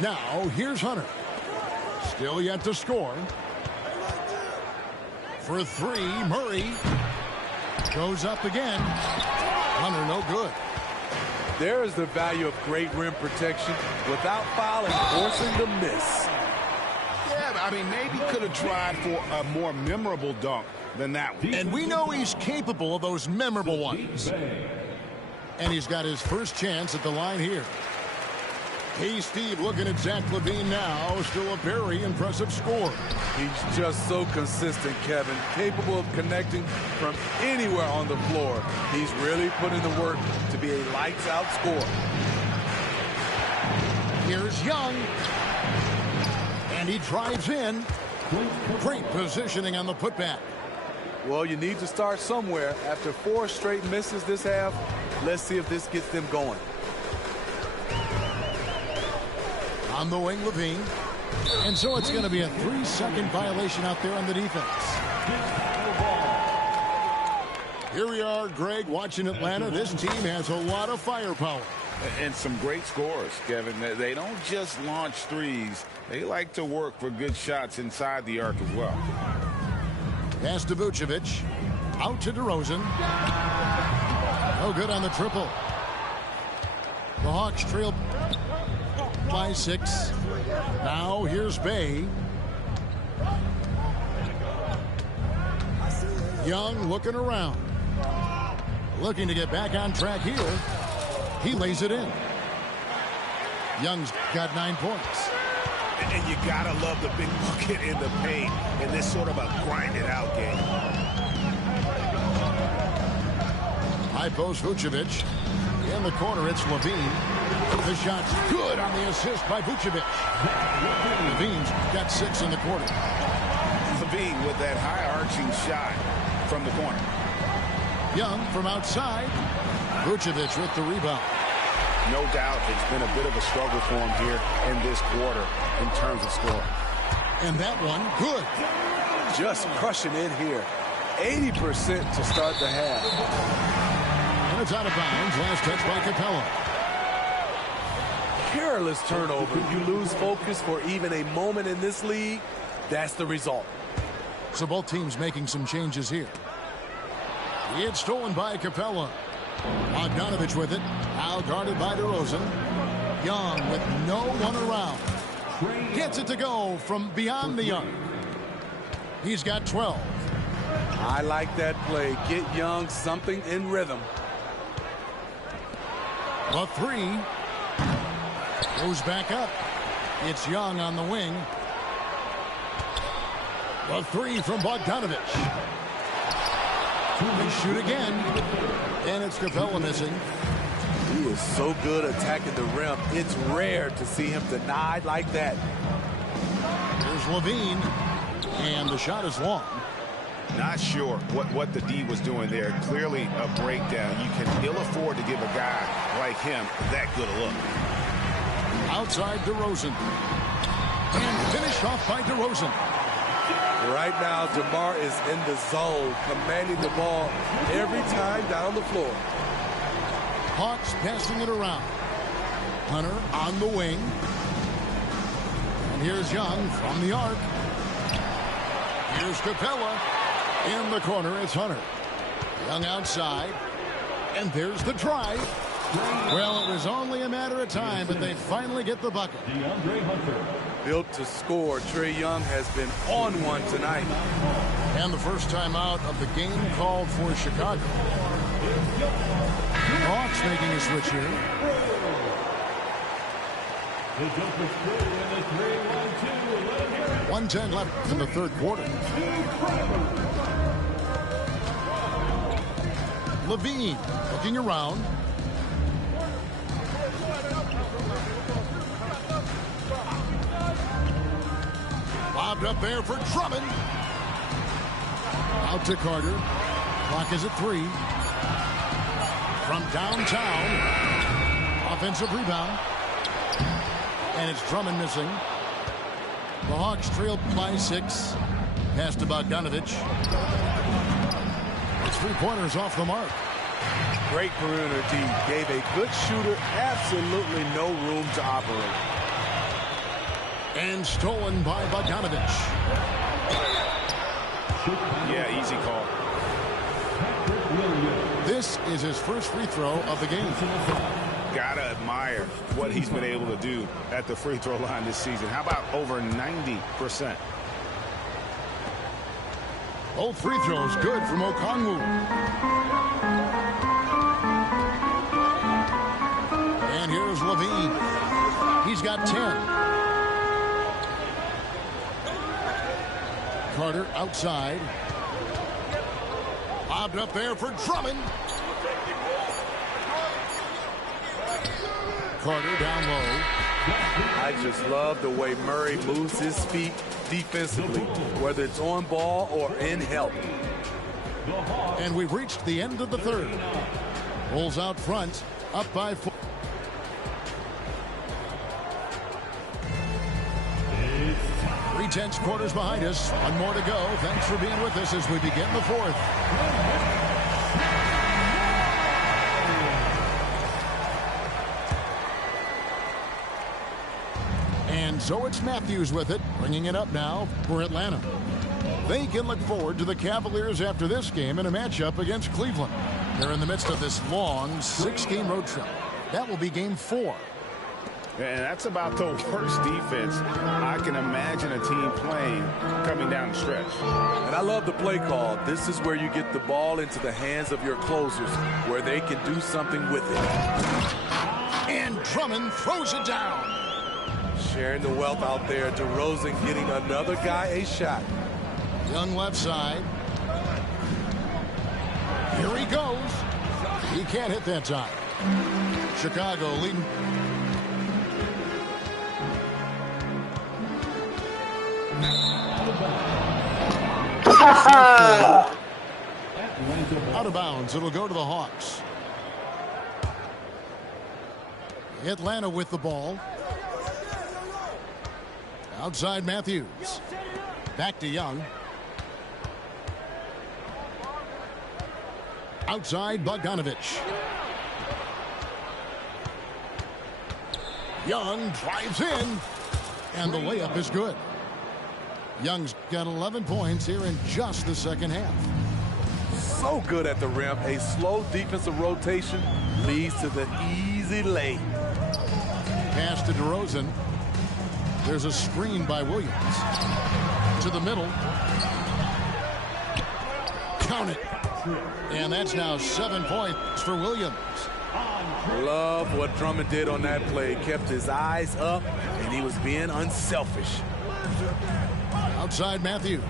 Now, here's Hunter. Still yet to score. For 3, Murray. Goes up again. Hunter, no good. There is the value of great rim protection without fouling, forcing the miss. Yeah, I mean, maybe could have tried for a more memorable dunk than that one. And we know he's capable of those memorable ones. And he's got his first chance at the line here. Hey, Steve, looking at Zach LaVine now. Still a very impressive score. He's just so consistent, Kevin. Capable of connecting from anywhere on the floor. He's really put in the work to be a lights-out scorer. Here's Young. And he drives in. Great positioning on the putback. Well, you need to start somewhere. After 4 straight misses this half, let's see if this gets them going. On the wing, LaVine. And so it's going to be a 3-second violation out there on the defense. Here we are, Greg, watching Atlanta. This team has a lot of firepower. And some great scores, Kevin. They don't just launch threes. They like to work for good shots inside the arc as well. Pass to Vucevic. Out to DeRozan. No good on the triple. The Hawks trail by 6. Now here's Bay. Young looking around. Looking to get back on track here. He lays it in. Young's got 9 points. And you gotta love the big bucket in the paint in this sort of a grind-it-out game. High post Vucevic. In the corner, it's LaVine. The shot's good on the assist by Vucevic. LaVine's got 6 in the quarter. LaVine with that high-arching shot from the corner. Young from outside. Vucevic with the rebound. No doubt it's been a bit of a struggle for him here in this quarter in terms of scoring. And that one, good. Just crushing it here. 80% to start the half. And it's out of bounds. Last touch by Capella. Careless turnover. You lose focus for even a moment in this league. That's the result. So both teams making some changes here. It's stolen by Capella. Bogdanovich with it. Now guarded by DeRozan. Young with no one around. Gets it to go from beyond the arc. He's got 12. I like that play. Get Young something in rhythm. The 3 goes back up. It's Young on the wing. The 3 from Bogdanovich. They shoot again. And it's Capella missing. He is so good attacking the rim. It's rare to see him denied like that. There's LaVine. And the shot is long. Not sure what the D was doing there. Clearly a breakdown. You can ill afford to give a guy like him that good a look. Outside DeRozan. And finished off by DeRozan. Right now, DeMar is in the zone, commanding the ball every time down the floor. Hawks passing it around. Hunter on the wing. And here's Young from the arc. Here's Capella. In the corner, it's Hunter. Young outside. And there's the drive. Well, it was only a matter of time, but they finally get the bucket. Built to score. Trae Young has been on one tonight. And the first time out of the game called for Chicago. Hawks making a switch here. 1:10 left in the third quarter. LaVine looking around. Lobbed up there for Drummond. Out to Carter. Clock is at 3. From downtown. Offensive rebound. And it's Drummond missing. The Hawks trail by 6. Pass to Bogdanovich. It's 3-pointers off the mark. Great perimeter D. Gave a good shooter absolutely no room to operate. And stolen by Bogdanovich. Yeah, easy call. This is his first free throw of the game. Gotta admire what he's been able to do at the free throw line this season. How about over 90%? Both free throws good from Okongwu. And here's Levine. He's got 10. Carter outside. Lobbed up there for Drummond. Carter down low. I just love the way Murray moves his feet defensively, whether it's on ball or in help. And we've reached the end of the third. Bulls out front, up by 4. Tense quarters behind us. One more to go. Thanks for being with us as we begin the fourth. And so it's Matthews with it, bringing it up now for Atlanta. They can look forward to the Cavaliers after this game in a matchup against Cleveland. They're in the midst of this long 6-game road trip. That will be game 4. And that's about the worst defense I can imagine a team playing coming down the stretch. And I love the play call. This is where you get the ball into the hands of your closers, where they can do something with it. And Drummond throws it down. Sharing the wealth out there. DeRozan getting another guy a shot. Young left side. Here he goes. He can't hit that time. Chicago leading. Out of bounds. It'll go to the Hawks. Atlanta with the ball. Outside Matthews. Back to Young. Outside Bogdanovich. Young drives in. And the layup is good. Young's got 11 points here in just the second half. So good at the rim. A slow defensive rotation leads to the easy lay. Pass to DeRozan. There's a screen by Williams. To the middle. Count it. And that's now 7 points for Williams. Love what Drummond did on that play. Kept his eyes up, and he was being unselfish. Outside Matthews.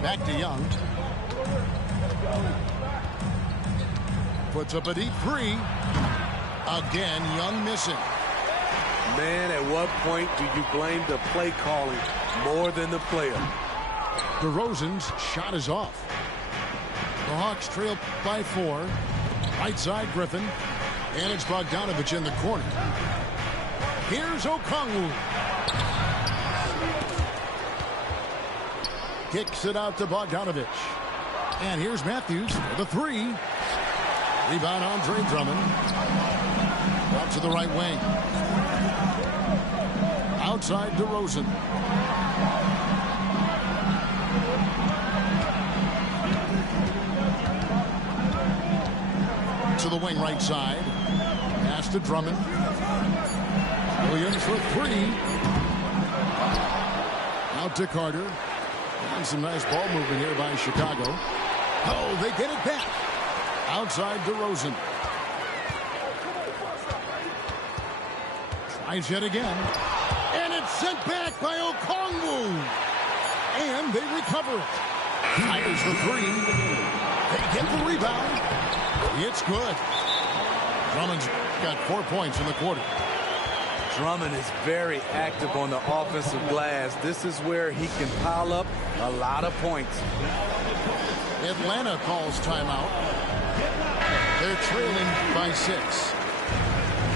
Back to Young. Puts up a deep 3. Again, Young missing. Man, at what point do you blame the play calling more than the player? DeRozan's shot is off. The Hawks trail by 4. Right side Griffin. And it's Bogdanovich in the corner. Here's Okongwu. Kicks it out to Bogdanovich. And here's Matthews for the 3. Rebound Andre Drummond. Out to the right wing. Outside DeRozan. To the wing right side. Pass to Drummond. Williams for 3. Out to Carter. And some nice ball movement here by Chicago. Oh, they get it back. Outside DeRozan. Tries yet again. And it's sent back by Okongwu. And they recover it. Fires the 3. They get the rebound. It's good. Drummond's got 4 points in the quarter. Drummond is very active on the offensive glass. This is where he can pile up a lot of points. Atlanta calls timeout. They're trailing by 6.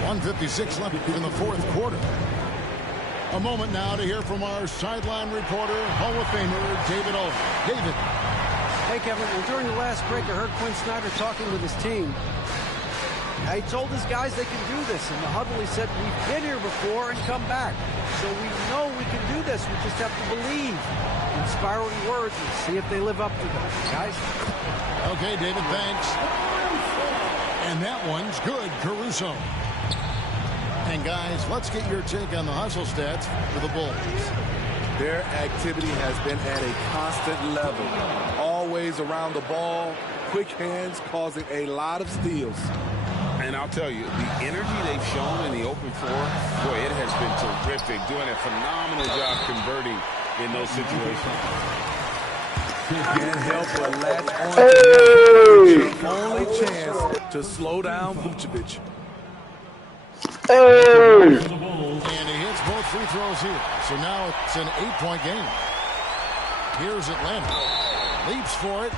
1:56 left in the fourth quarter. A moment now to hear from our sideline reporter, Hall of Famer David Owen. David. Hey, Kevin. Well, during the last break, I heard Quinn Snyder talking with his team. He told his guys they can do this. In the huddle, he said, we've been here before and come back. So we know we can do this. We just have to believe. Inspiring words and see if they live up to them. Guys? Okay, David, thanks. And that one's good, Caruso. And, guys, let's get your take on the hustle stats for the Bulls. Their activity has been at a constant level. Always around the ball, quick hands causing a lot of steals. And I'll tell you, the energy they've shown in the open floor, boy, it has been terrific. Doing a phenomenal job converting in those situations. Can't help but latch on to him. It's your only chance to slow down Vucevic. And he hits both free throws here. So now it's an 8-point game. Here's Atlanta. Leaps for it.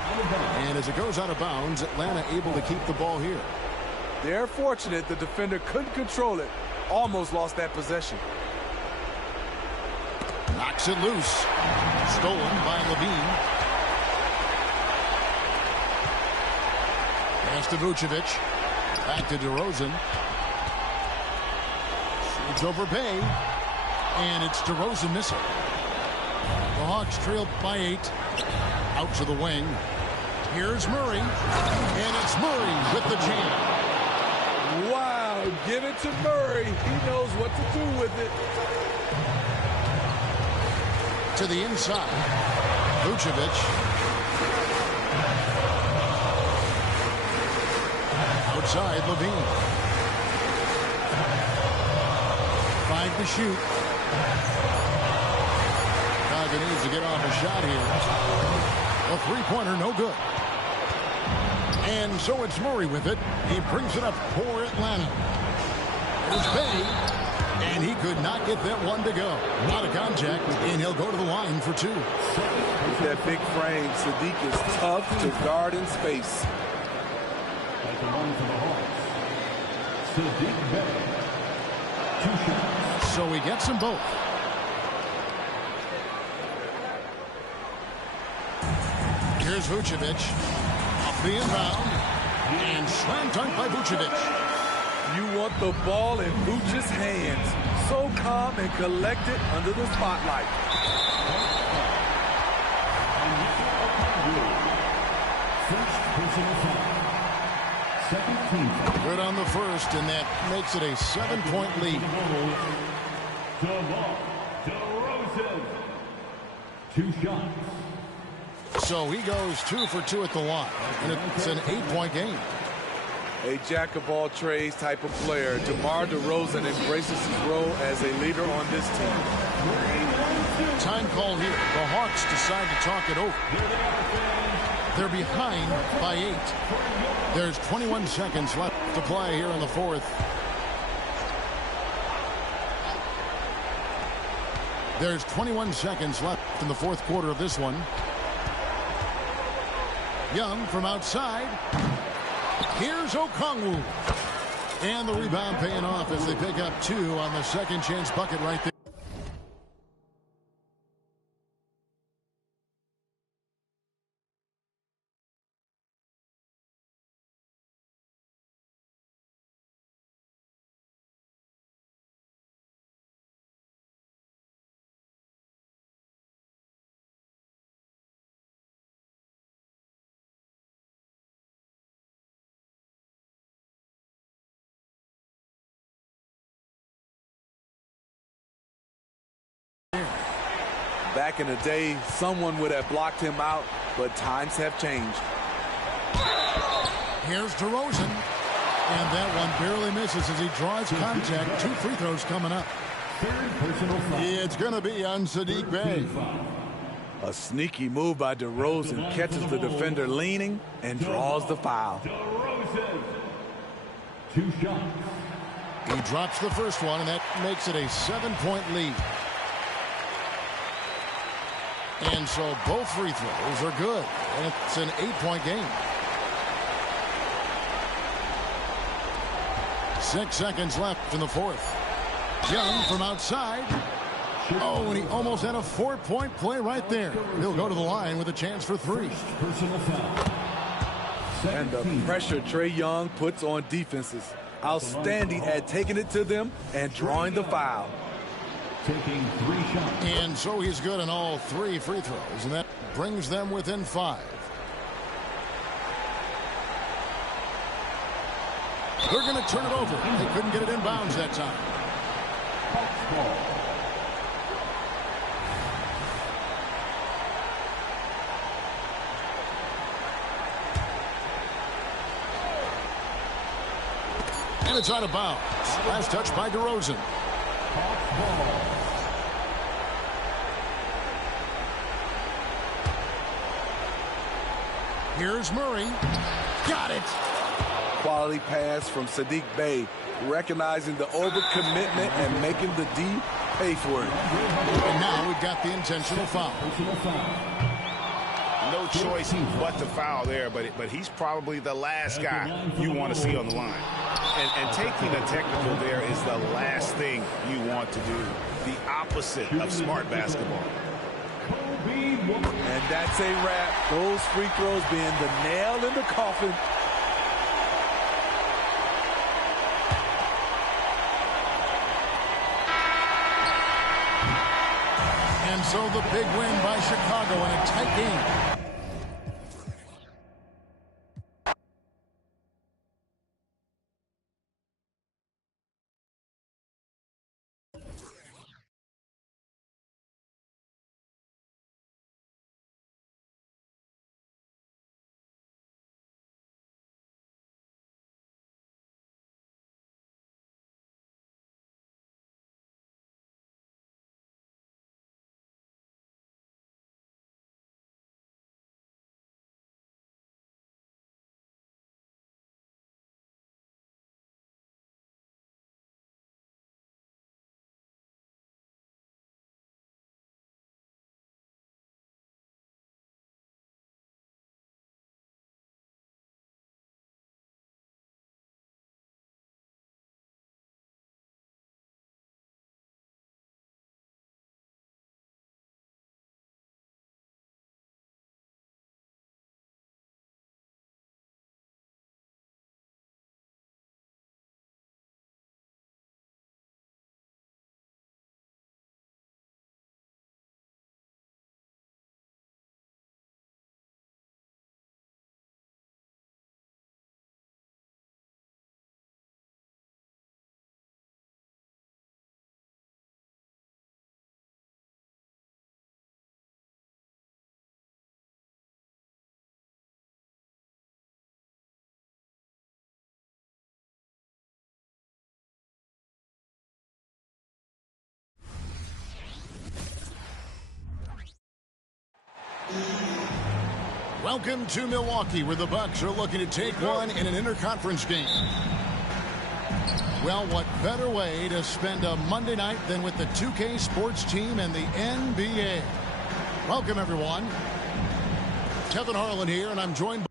And as it goes out of bounds, Atlanta able to keep the ball here. They're fortunate the defender couldn't control it. Almost lost that possession. Knocks it loose. Stolen by Levine. Pass to Vucevic. Back to DeRozan. Shoots over Bay. And it's DeRozan missing. The Hawks trail by 8. Out to the wing. Here's Murray. And it's Murray with the jam. Wow, give it to Murray. He knows what to do with it. To the inside. Vucevic. Outside, Levine. 5 to shoot. Chicago needs to get off a shot here. A three-pointer, no good. And so it's Murray with it. He brings it up for Atlanta. There's Bay. And he could not get that one to go. Out of contact, and he'll go to the line for 2. With that big frame, Sadiq is tough to guard in space. At the line for the Hawks, Sadiq Bay. 2 shots. So he gets them both. Here's Vucevic. Off the inbound. And slam dunk by Vucevic. You want the ball in Vucevic's hands. So calm and collected under the spotlight. First personal foul. Second team foul. Good on the first, and that makes it a 7-point lead. DeMar DeRozan. 2 shots. So he goes 2 for 2 at the line, and it's an 8-point game. A jack-of-all-trades type of player, DeMar DeRozan embraces his role as a leader on this team. Time call here. The Hawks decide to talk it over. They're behind by 8. There's 21 seconds left to play here in the fourth. There's 21 seconds left in the fourth quarter of this one. Young from outside. Here's Okongwu. And the rebound paying off as they pick up 2 on the second chance bucket right there. Back in the day, someone would have blocked him out, but times have changed. Here's DeRozan. And that one barely misses as he draws contact. 2 free throws coming up. Third personal foul. It's going to be on Sadiq Bay. A sneaky move by DeRozan catches the defender leaning and draws the foul. DeRozan. 2 shots. He drops the first one, and that makes it a 7-point lead. And so both free throws are good. And it's an 8-point game. 6 seconds left in the fourth. Young from outside. Oh, and he almost had a 4-point play right there. He'll go to the line with a chance for 3. Personal foul. And the pressure Trae Young puts on defenses. Outstanding at taking it to them and drawing the foul. Taking 3 shots. And so he's good on all 3 free throws, and that brings them within 5. They're going to turn it over. They couldn't get it in bounds that time. And it's out of bounds. Last touch by DeRozan. Here's Murray. Got it. Quality pass from Sadiq Bey, recognizing the overcommitment and making the D pay for it. And now we've got the intentional foul. No choice but to foul there, but he's probably the last guy you want to see on the line. And taking a technical there is the last thing you want to do. The opposite of smart basketball. And that's a wrap. Those free throws being the nail in the coffin. And so the big win by Chicago in a tight game. Welcome to Milwaukee, where the Bucks are looking to take one in an interconference game. Well, what better way to spend a Monday night than with the 2K sports team and the NBA? Welcome, everyone. Kevin Harlan here, and I'm joined by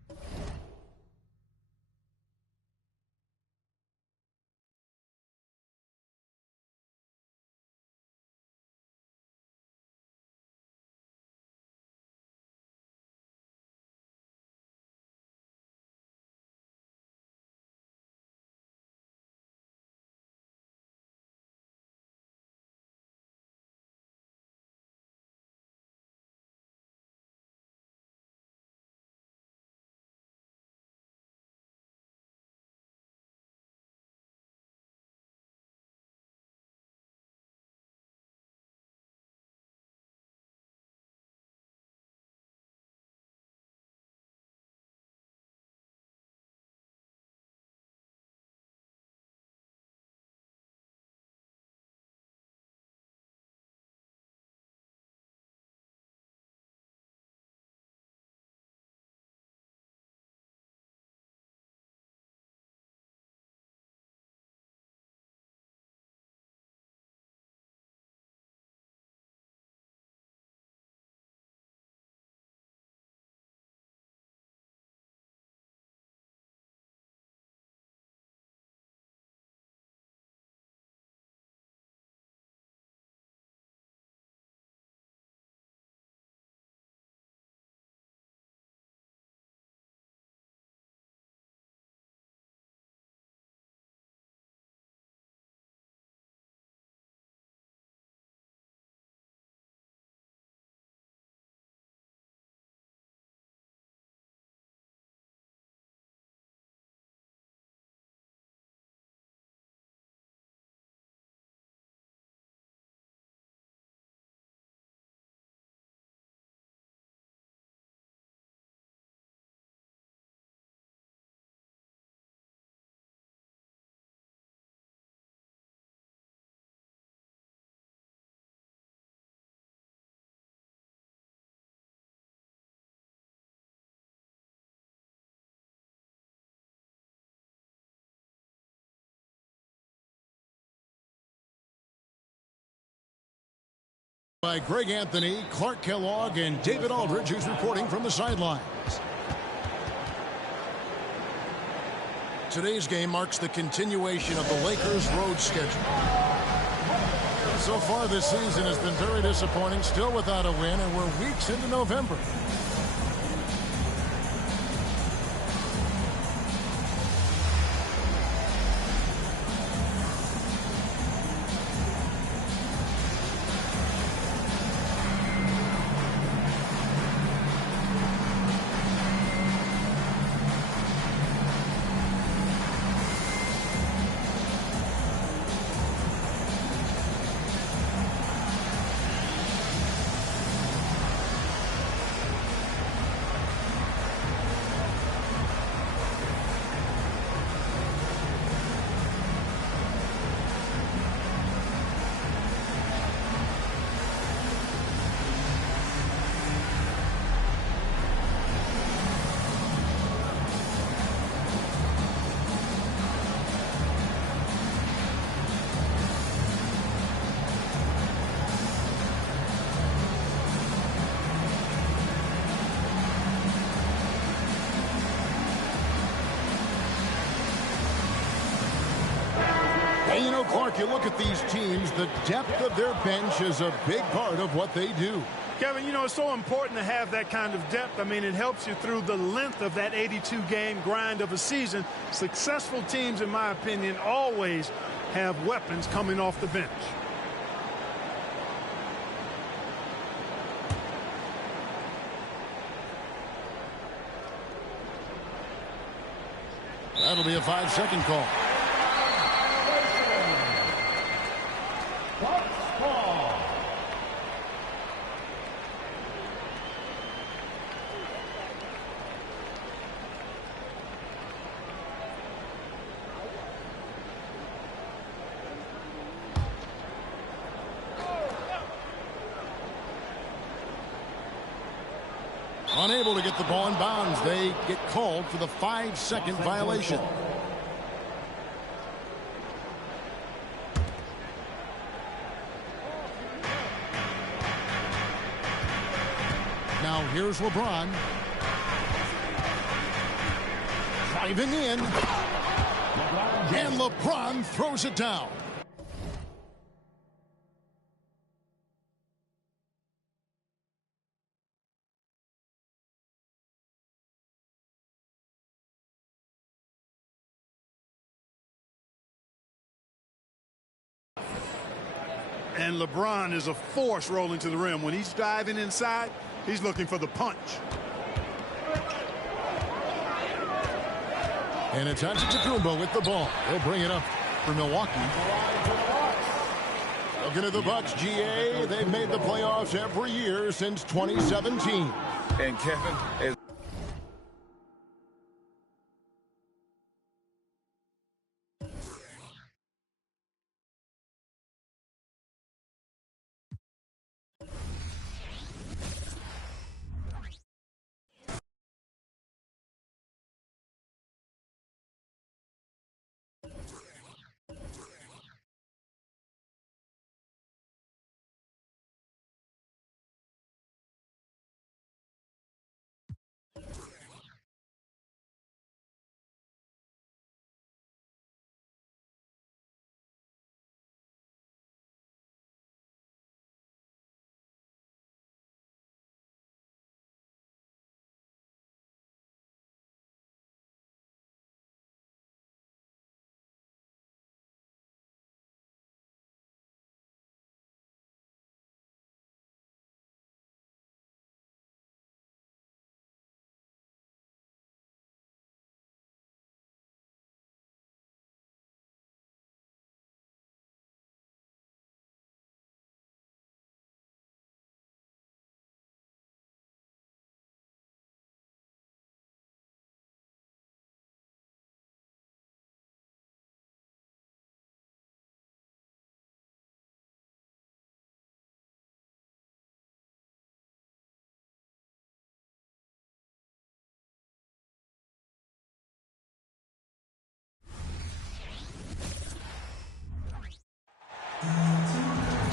By Greg Anthony, Clark Kellogg, and David Aldridge, who's reporting from the sidelines. Today's game marks the continuation of the Lakers' road schedule. So far this season has been very disappointing, still without a win, and we're weeks into November. You know, Clark, you look at these teams, the depth of their bench is a big part of what they do. Kevin, you know, it's so important to have that kind of depth. I mean, it helps you through the length of that 82-game grind of a season. Successful teams, in my opinion, always have weapons coming off the bench. That'll be a 5-second call. Unable to get the ball in bounds. They get called for the 5-second violation. Now here's LeBron. Driving in. And LeBron throws it down. And LeBron is a force rolling to the rim. When he's diving inside, he's looking for the punch. And it's Antetokounmpo with the ball. He'll bring it up for Milwaukee. Looking at the Bucks, GA, they've made the playoffs every year since 2017. And Kevin, as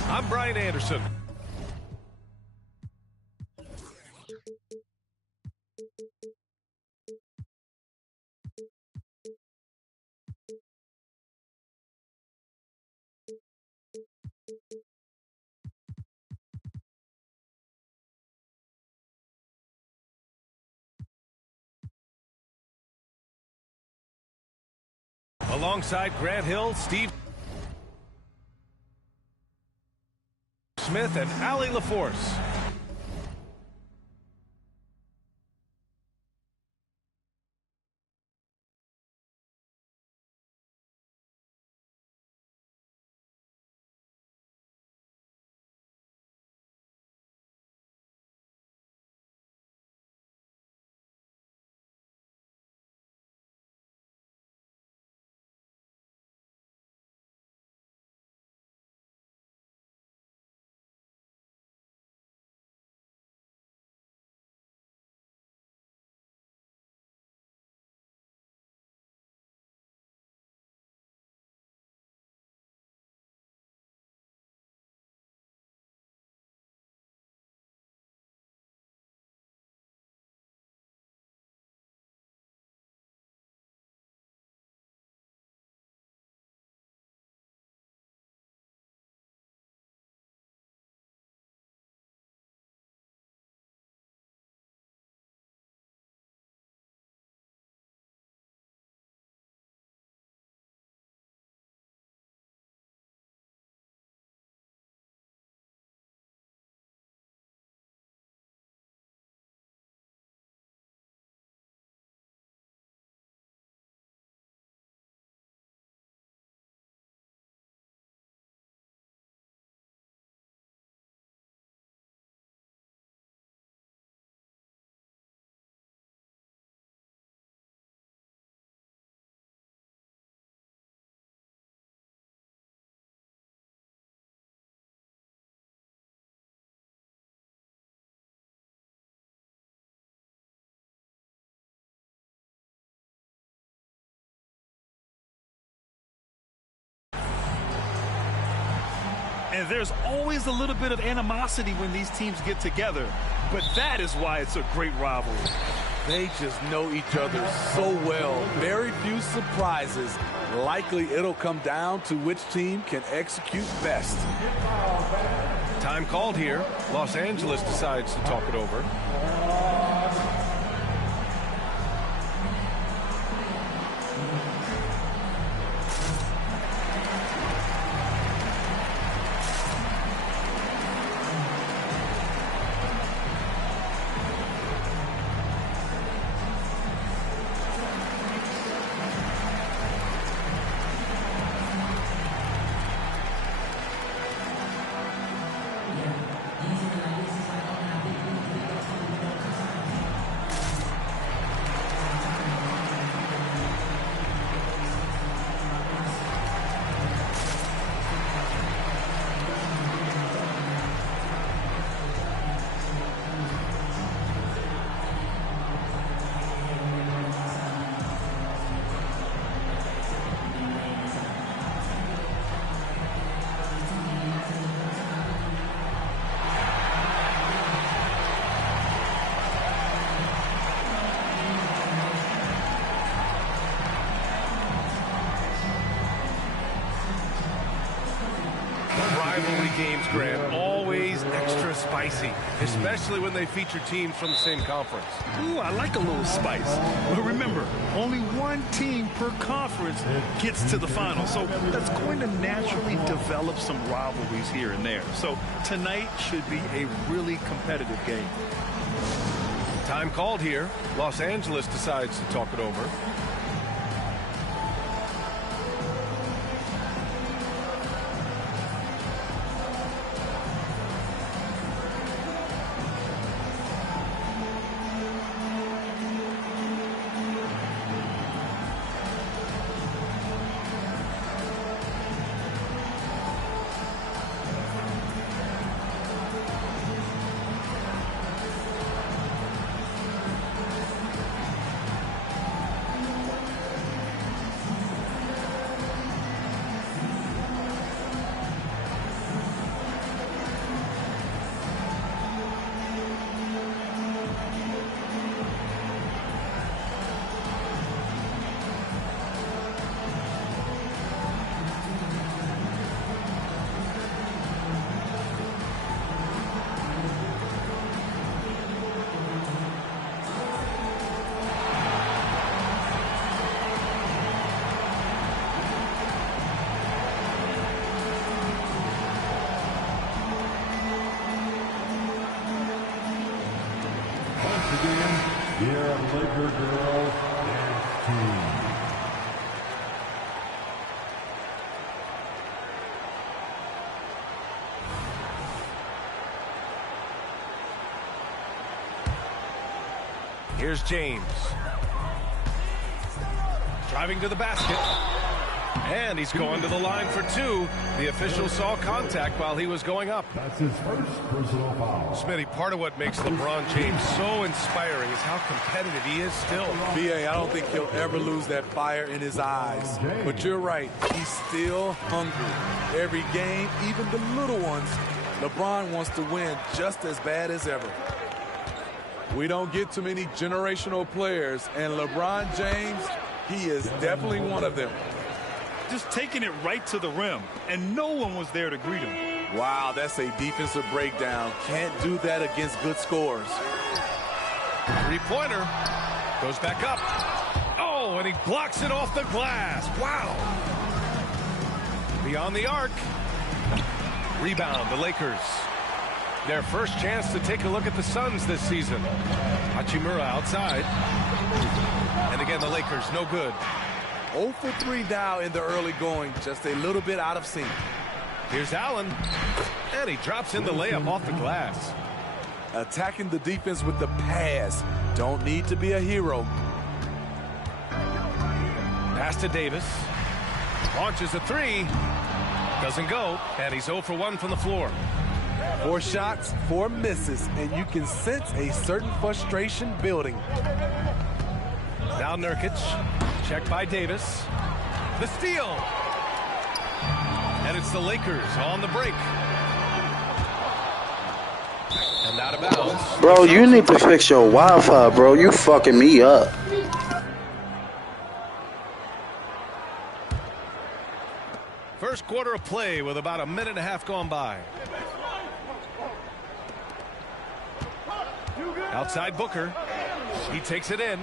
I'm Brian Anderson. Alongside Grant Hill, Steve Smith, and Allie LaForce. And there's always a little bit of animosity when these teams get together. But that is why it's a great rivalry. They just know each other so well. Very few surprises. Likely it'll come down to which team can execute best. Time called here. Los Angeles decides to talk it over. Rivalry games, Grant, always extra spicy, especially when they feature teams from the same conference. Ooh, I like a little spice. But remember, only one team per conference gets to the final. So that's going to naturally develop some rivalries here and there. So tonight should be a really competitive game. Time called here. Los Angeles decides to talk it over. Here, Laker girls and team. Here's James. Driving to the basket. And he's going to the line for two. The official saw contact while he was going up. That's his first personal foul. Smitty, part of what makes LeBron James so inspiring is how competitive he is still. B.A., I don't think he'll ever lose that fire in his eyes. But you're right. He's still hungry. Every game, even the little ones, LeBron wants to win just as bad as ever. We don't get too many generational players, and LeBron James, he is definitely one of them. Just taking it right to the rim, and no one was there to greet him. Wow, that's a defensive breakdown. Can't do that against good scores. Three-pointer goes back up. Oh, and he blocks it off the glass. Wow. Beyond the arc. Rebound, the Lakers. Their first chance to take a look at the Suns this season. Hachimura outside. And again, the Lakers, no good. 0 for 3 now in the early going, just a little bit out of sync. Here's Allen, and he drops in the layup off the glass. Attacking the defense with the pass. Don't need to be a hero. Pass to Davis. Launches a three. Doesn't go, and he's 0 for 1 from the floor. 4 shots, 4 misses, and you can sense a certain frustration building. Now Nurkic. Checked by Davis. The steal. And it's the Lakers on the break. And out of bounds. Bro, you need to fix your Wi-Fi, bro. You fucking me up. First quarter of play with about a minute and a half gone by. Outside Booker. He takes it in.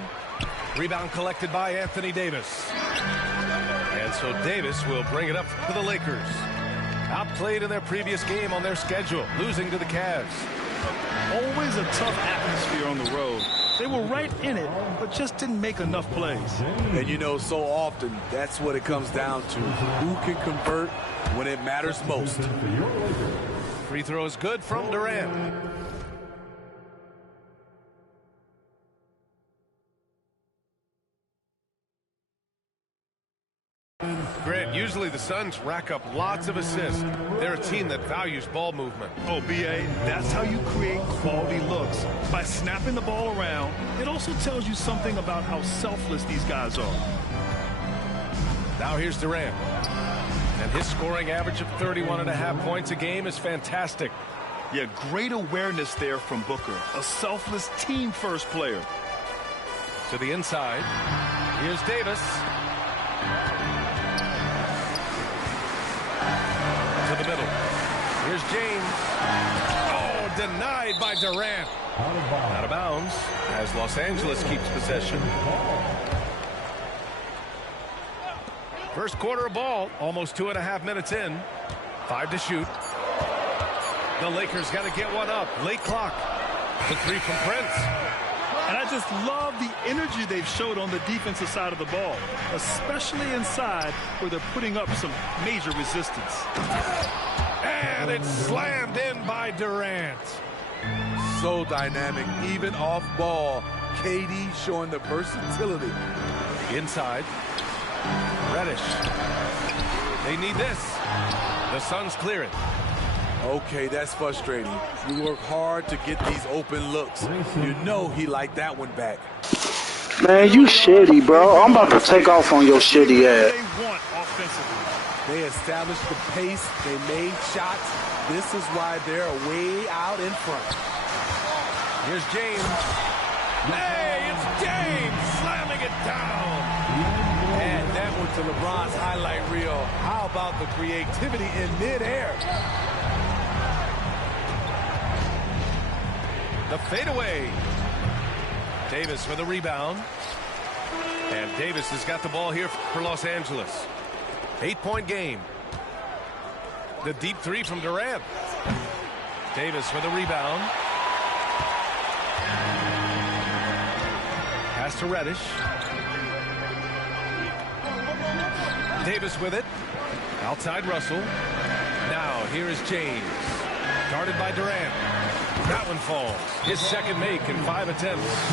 Rebound collected by Anthony Davis. And so Davis will bring it up to the Lakers. Outplayed in their previous game on their schedule, losing to the Cavs. Always a tough atmosphere on the road. They were right in it, but just didn't make enough plays. And you know, so often, that's what it comes down to. Who can convert when it matters most? Free throw is good from Durant. Grant, usually the Suns rack up lots of assists. They're a team that values ball movement. Oh, B.A., that's how you create quality looks. By snapping the ball around, it also tells you something about how selfless these guys are. Now here's Durant. And his scoring average of 31.5 points a game is fantastic. Yeah, great awareness there from Booker. A selfless team-first player. To the inside. Here's Davis. To the middle. Here's James. Oh, denied by Durant. Out of bounds as Los Angeles keeps possession. First quarter of ball, almost 2.5 minutes in. 5 to shoot. The Lakers got to get one up. Late clock. The three from Prince. And I just love the energy they've showed on the defensive side of the ball, especially inside where they're putting up some major resistance. And it's slammed in by Durant. So dynamic, even off ball. KD showing the versatility. Inside. Reddish. They need this. The Suns clear it. Okay, that's frustrating. You work hard to get these open looks. You know he liked that one back. Man, you shitty, bro. I'm about to take off on your shitty ass. They want offensively. They established the pace. They made shots. This is why they're way out in front. Here's James. Hey, it's James slamming it down. And that one to LeBron's highlight reel. How about the creativity in midair? The fadeaway. Davis with a rebound. And Davis has got the ball here for Los Angeles. 8-point game. The deep three from Durant. Davis with a rebound. Pass to Reddish. Davis with it. Outside Russell. Now here is James. Guarded by Durant. That one falls. His second make in 5 attempts.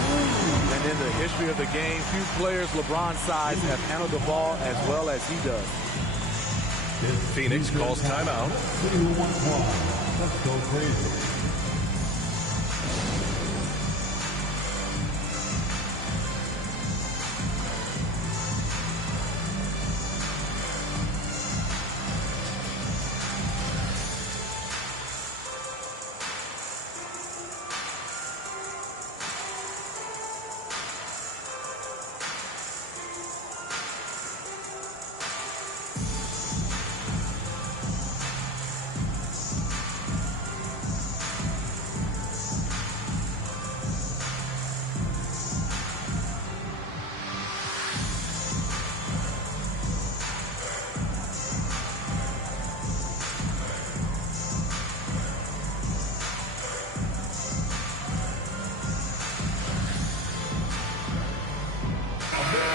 And in the history of the game, few players LeBron's size have handled the ball as well as he does. Phoenix calls timeout. Let's go crazy.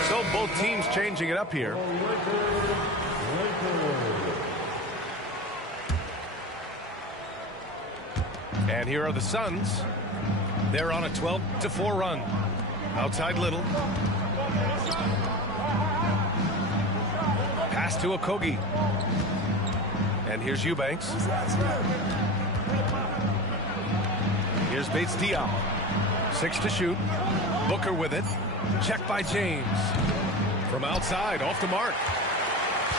So both teams changing it up here. And here are the Suns. They're on a 12-4 run. Outside Little. Pass to Okogie. And here's Eubanks. Here's Bates Diop. 6 to shoot. Booker with it. Checked by James. From outside, off the mark.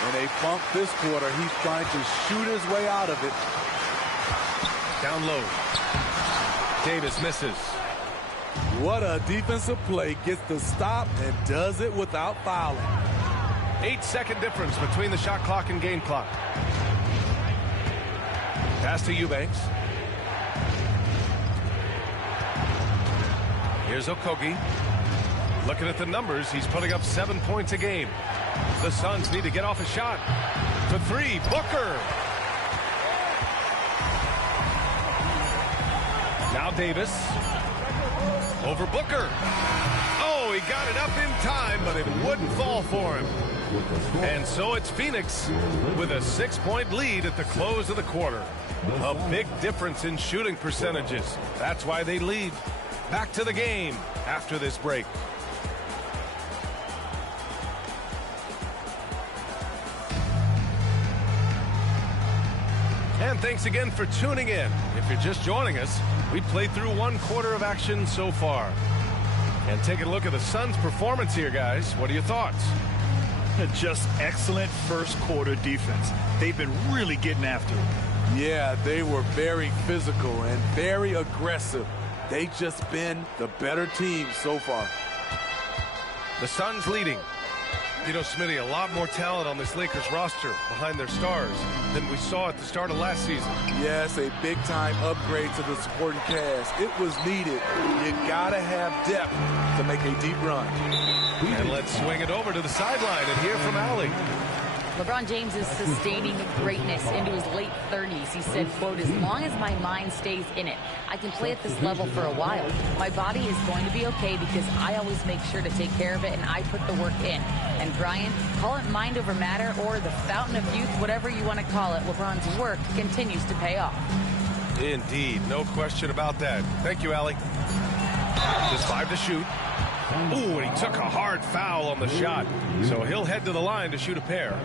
In a funk this quarter, he's trying to shoot his way out of it. Down low. Davis misses. What a defensive play. Gets the stop and does it without fouling. 8-second difference between the shot clock and game clock. Pass to Eubanks. Here's Okogie. Looking at the numbers, he's putting up 7 points a game. The Suns need to get off a shot. For 3, Booker. Now Davis. Over Booker. Oh, he got it up in time, but it wouldn't fall for him. And so it's Phoenix with a 6-point lead at the close of the quarter. A big difference in shooting percentages. That's why they lead. Back to the game after this break. And thanks again for tuning in. If you're just joining us, we played through 1 quarter of action so far. And taking a look at the Suns' performance here, guys. What are your thoughts? Just excellent first quarter defense. They've been really getting after it. Yeah, they were very physical and very aggressive. They've just been the better team so far. The Suns leading. You know, Smitty, a lot more talent on this Lakers roster behind their stars than we saw at the start of last season. Yes, a big-time upgrade to the supporting cast. It was needed. You gotta have depth to make a deep run. And let's swing it over to the sideline and hear from Allie. LeBron James is sustaining greatness into his late 30s. He said, quote, as long as my mind stays in it, I can play at this level for a while. My body is going to be okay because I always make sure to take care of it and I put the work in. And Brian, call it mind over matter or the fountain of youth, whatever you want to call it, LeBron's work continues to pay off. Indeed, no question about that. Thank you, Allie. Just 5 to shoot. Ooh, and he took a hard foul on the shot. So he'll head to the line to shoot a pair.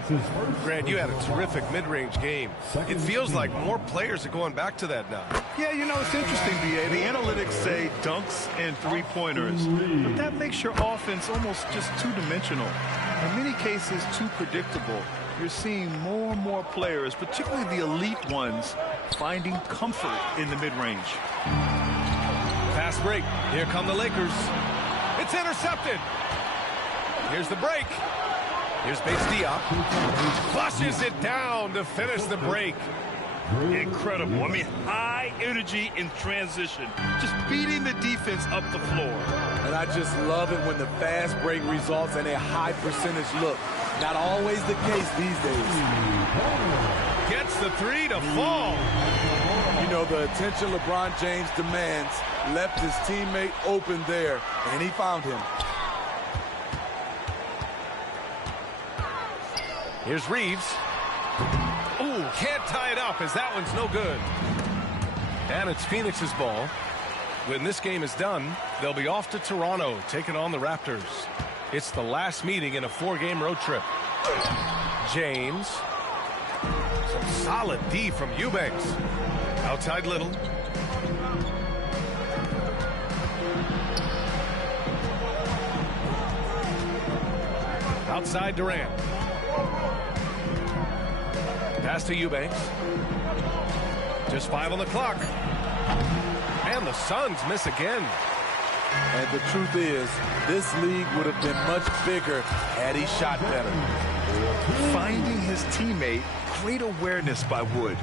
Grant, you had a terrific mid-range game. It feels like more players are going back to that now. Yeah, you know, it's interesting, B.A. The analytics say dunks and three-pointers, but that makes your offense almost just two-dimensional. In many cases, too predictable. You're seeing more and more players, particularly the elite ones, finding comfort in the mid-range. Fast break. Here come the Lakers. It's intercepted. Here's the break. Here's Bates Diop. Flushes it down to finish the break. Incredible. I mean, high energy in transition. Just beating the defense up the floor. And I just love it when the fast break results in a high percentage look. Not always the case these days. Gets the 3 to fall. You know, the attention LeBron James demands left his teammate open there, and he found him. Here's Reeves. Ooh, can't tie it up as that one's no good. And it's Phoenix's ball. When this game is done, they'll be off to Toronto, taking on the Raptors. It's the last meeting in a 4-game road trip. James. Some solid D from Eubanks. Outside Little. Outside Durant. Pass to Eubanks. Just 5 on the clock. And the Suns miss again. And the truth is, this league would have been much bigger had he shot better. Finding his teammate, great awareness by Wood.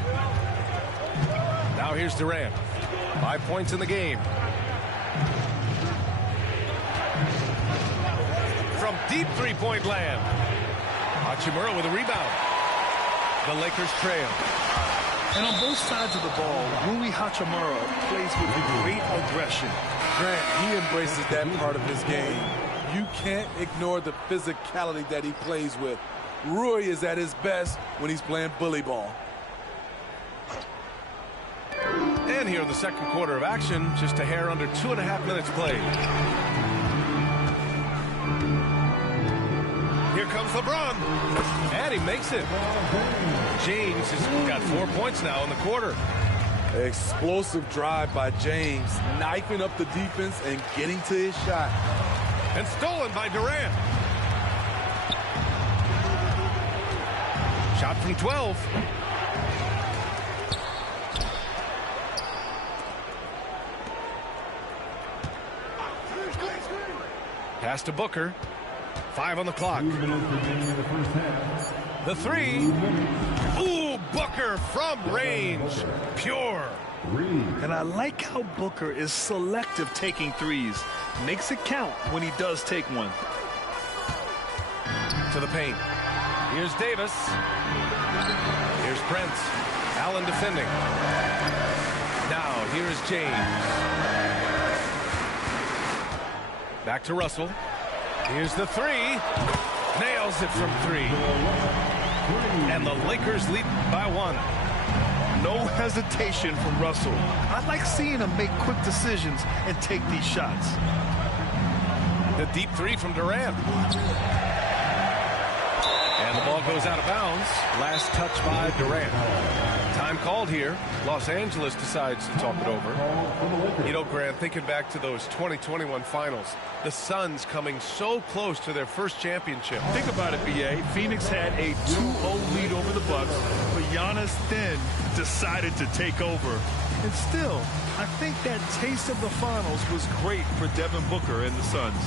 Now here's Durant. 5 points in the game. From deep three-point land. Hachimura with a rebound. The Lakers trail. And on both sides of the ball, Rui Hachimura plays with great aggression. Grant, he embraces that part of his game. You can't ignore the physicality that he plays with. Rui is at his best when he's playing bully ball. And here in the second quarter of action, just a hair under 2.5 minutes played. Here comes LeBron. And he makes it. James has got 4 points now in the quarter. Explosive drive by James, knifing up the defense and getting to his shot. And stolen by Durant. Shot from 12. Pass to Booker. 5 on the clock. The 3. Ooh, Booker from range. Pure. And I like how Booker is selective taking threes. Makes it count when he does take one. To the paint. Here's Davis. Here's Prince. Allen defending. Now here is James. Back to Russell. Here's the 3. Nails it from 3. And the Lakers lead by 1. No hesitation from Russell. I like seeing him make quick decisions and take these shots. The deep 3 from Durant. And the ball goes out of bounds. Last touch by Durant. Time called here. Los Angeles decides to talk it over. You know, Grant, thinking back to those 2021 finals, the Suns coming so close to their first championship. Think about it, B.A. Phoenix had a 2-0 lead over the Bucks, but Giannis then decided to take over. And still, I think that taste of the finals was great for Devin Booker and the Suns.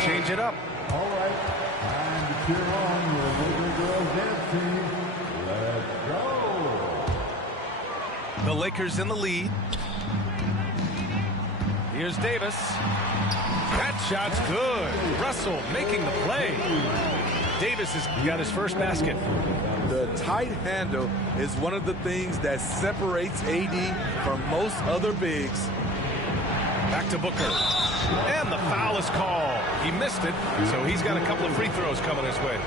Change it up. All right, time to cheer on your Laker girls dance team. Let's go. The Lakers in the lead. Here's Davis. That shot's good. Russell making the play. Davis has got his first basket. The tight handle is one of the things that separates AD from most other bigs. Back to Booker. And the foul is called. He missed it, so he's got a couple of free throws coming his way.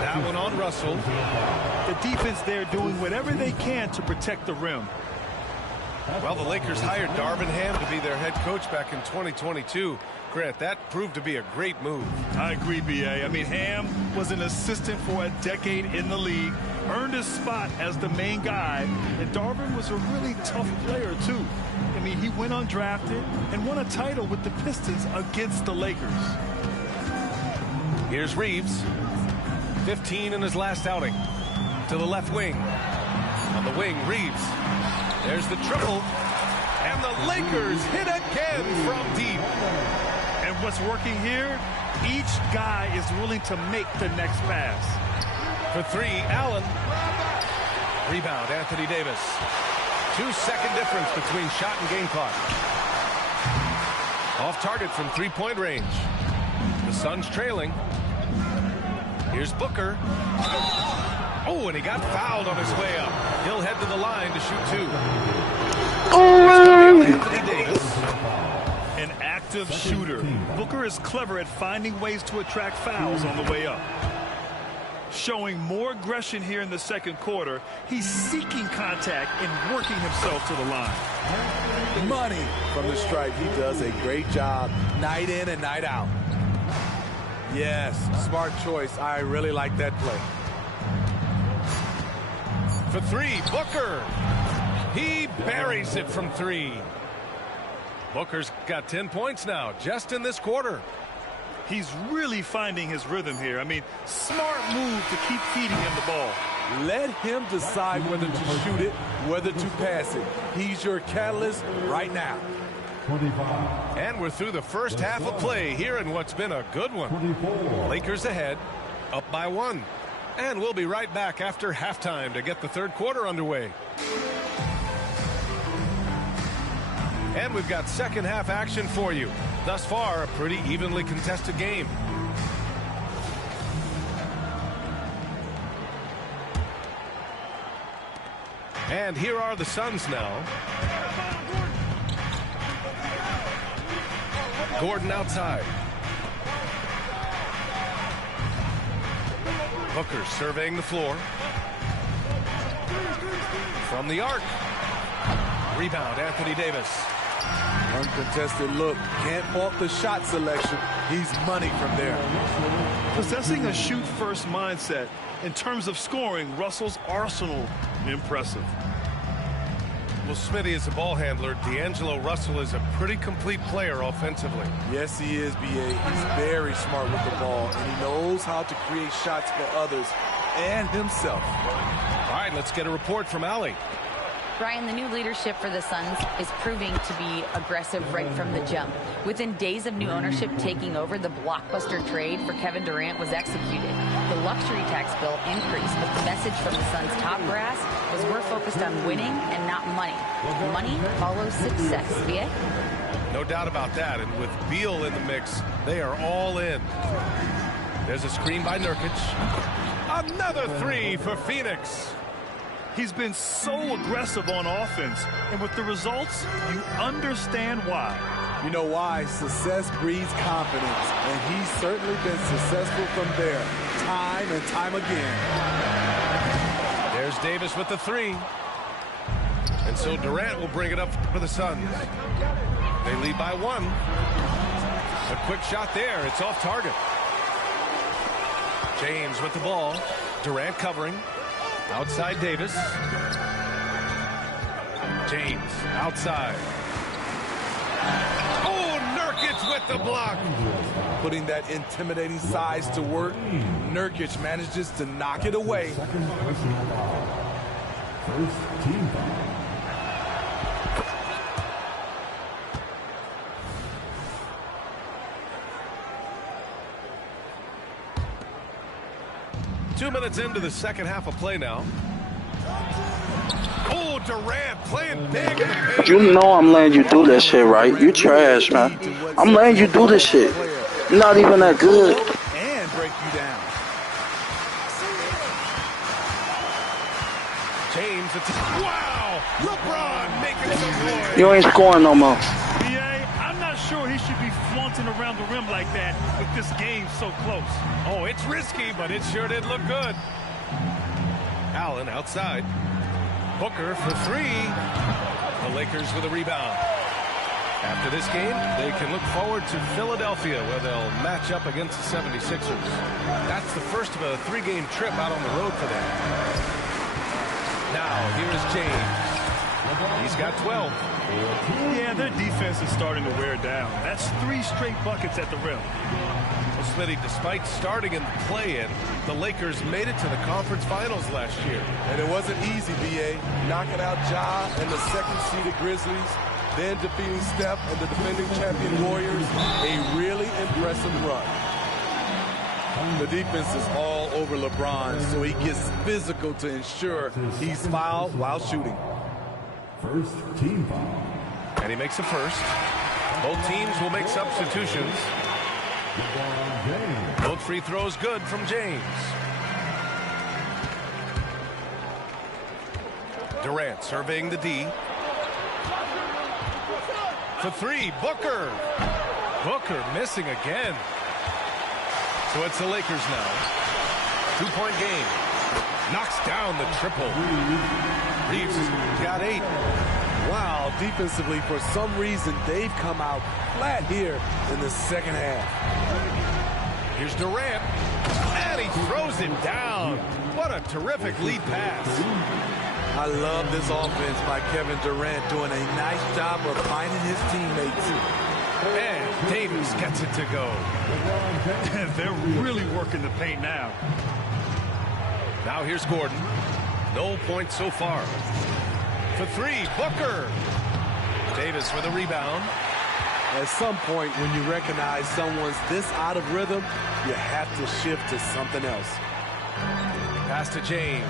That one on Russell. The defense there doing whatever they can to protect the rim. Well, the Lakers hired Darvin Ham to be their head coach back in 2022. Grant, that proved to be a great move. I agree, B.A. I mean, Ham was an assistant for a decade in the league, earned his spot as the main guy, and Darvin was a really tough player, too. I mean, he went undrafted and won a title with the Pistons against the Lakers. Here's Reeves. 15 in his last outing. To the left wing. On the wing, Reeves. There's the triple. And the Lakers hit again from deep. And what's working here, each guy is willing to make the next pass. For 3, Allen. Rebound, Anthony Davis. 2-second difference between shot and game clock. Off target from 3-point range. The Suns trailing. Here's Booker. Oh, and he got fouled on his way up. He'll head to the line to shoot 2. Oh, Anthony Davis. An active shooter. Booker is clever at finding ways to attract fouls on the way up. Showing more aggression here in the second quarter. He's seeking contact and working himself to the line. Money from the stripe. He does a great job night in and night out. Yes, smart choice. I really like that play. For 3, Booker. He buries it from 3. Booker's got 10 points now, just in this quarter. He's really finding his rhythm here. I mean, smart move to keep feeding him the ball. Let him decide whether to shoot it, whether to pass it. He's your catalyst right now. 25. And we're through the first half of play here in what's been a good one. 24. Lakers ahead, up by 1. And we'll be right back after halftime to get the third quarter underway. And we've got second half action for you. Thus far, a pretty evenly contested game. And here are the Suns now. Gordon outside. Booker surveying the floor. From the arc. Rebound, Anthony Davis. Uncontested look. Can't fault the shot selection. He's money from there. Possessing a shoot-first mindset. In terms of scoring, Russell's arsenal, impressive. Well, Smitty is a ball handler. D'Angelo Russell is a pretty complete player offensively. Yes, he is, B.A. He's very smart with the ball, and he knows how to create shots for others and himself. All right, let's get a report from Allie. Brian, the new leadership for the Suns is proving to be aggressive right from the jump. Within days of new ownership taking over, the blockbuster trade for Kevin Durant was executed. The luxury tax bill increased, but the message from the Suns' top brass was we're focused on winning and not money. Money follows success. BA? No doubt about that. And with Beal in the mix, they are all in. There's a screen by Nurkic. Another 3 for Phoenix. He's been so aggressive on offense, and with the results, you understand why. You know why? Success breeds confidence, and he's certainly been successful from there, time and time again. There's Davis with the 3. And so Durant will bring it up for the Suns. They lead by 1. A quick shot there. It's off target. James with the ball. Durant covering. Outside Davis. James outside. Oh, Nurkic with the block. Putting that intimidating size to work, Nurkic manages to knock it away. First team foul. Two minutes into the second half of play now. Oh, Durant playing big in the paint. You know I'm letting you do that shit, right? You trash, man. I'm letting you do this shit. You're not even that good. And break you down. James, wow! LeBron making some noise. You ain't scoring no more. BA, I'm not sure he should be flaunting around the rim like that with this game so close. Oh, it's risky, but it sure did look good. Allen outside. Booker for 3. The Lakers with a rebound. After this game, they can look forward to Philadelphia, where they'll match up against the 76ers. That's the first of a 3-game trip out on the road for them. Now, here is James. He's got 12. Yeah, their defense is starting to wear down. That's 3 straight buckets at the rim. Well, Smitty, despite starting in the play-in, the Lakers made it to the conference finals last year. And it wasn't easy, B.A. Knocking out Ja and the second-seeded Grizzlies, then defeating Steph and the defending champion Warriors. A really impressive run. The defense is all over LeBron, so he gets physical to ensure he's fouled while shooting. First team foul. And he makes a first. Both teams will make substitutions. Both free throws good from James. Durant surveying the D. For three, Booker. Booker missing again. So it's the Lakers now. 2-point game. Knocks down the triple. Reeves got 8. Wow, defensively, for some reason, they've come out flat here in the second half. Here's Durant, and he throws him down. What a terrific lead pass. I love this offense by Kevin Durant, doing a nice job of finding his teammates. And Davis gets it to go. They're really working the paint now. Now here's Gordon. No points so far. For three, Booker. Davis for the rebound. At some point, when you recognize someone's this out of rhythm, you have to shift to something else. Pass to James.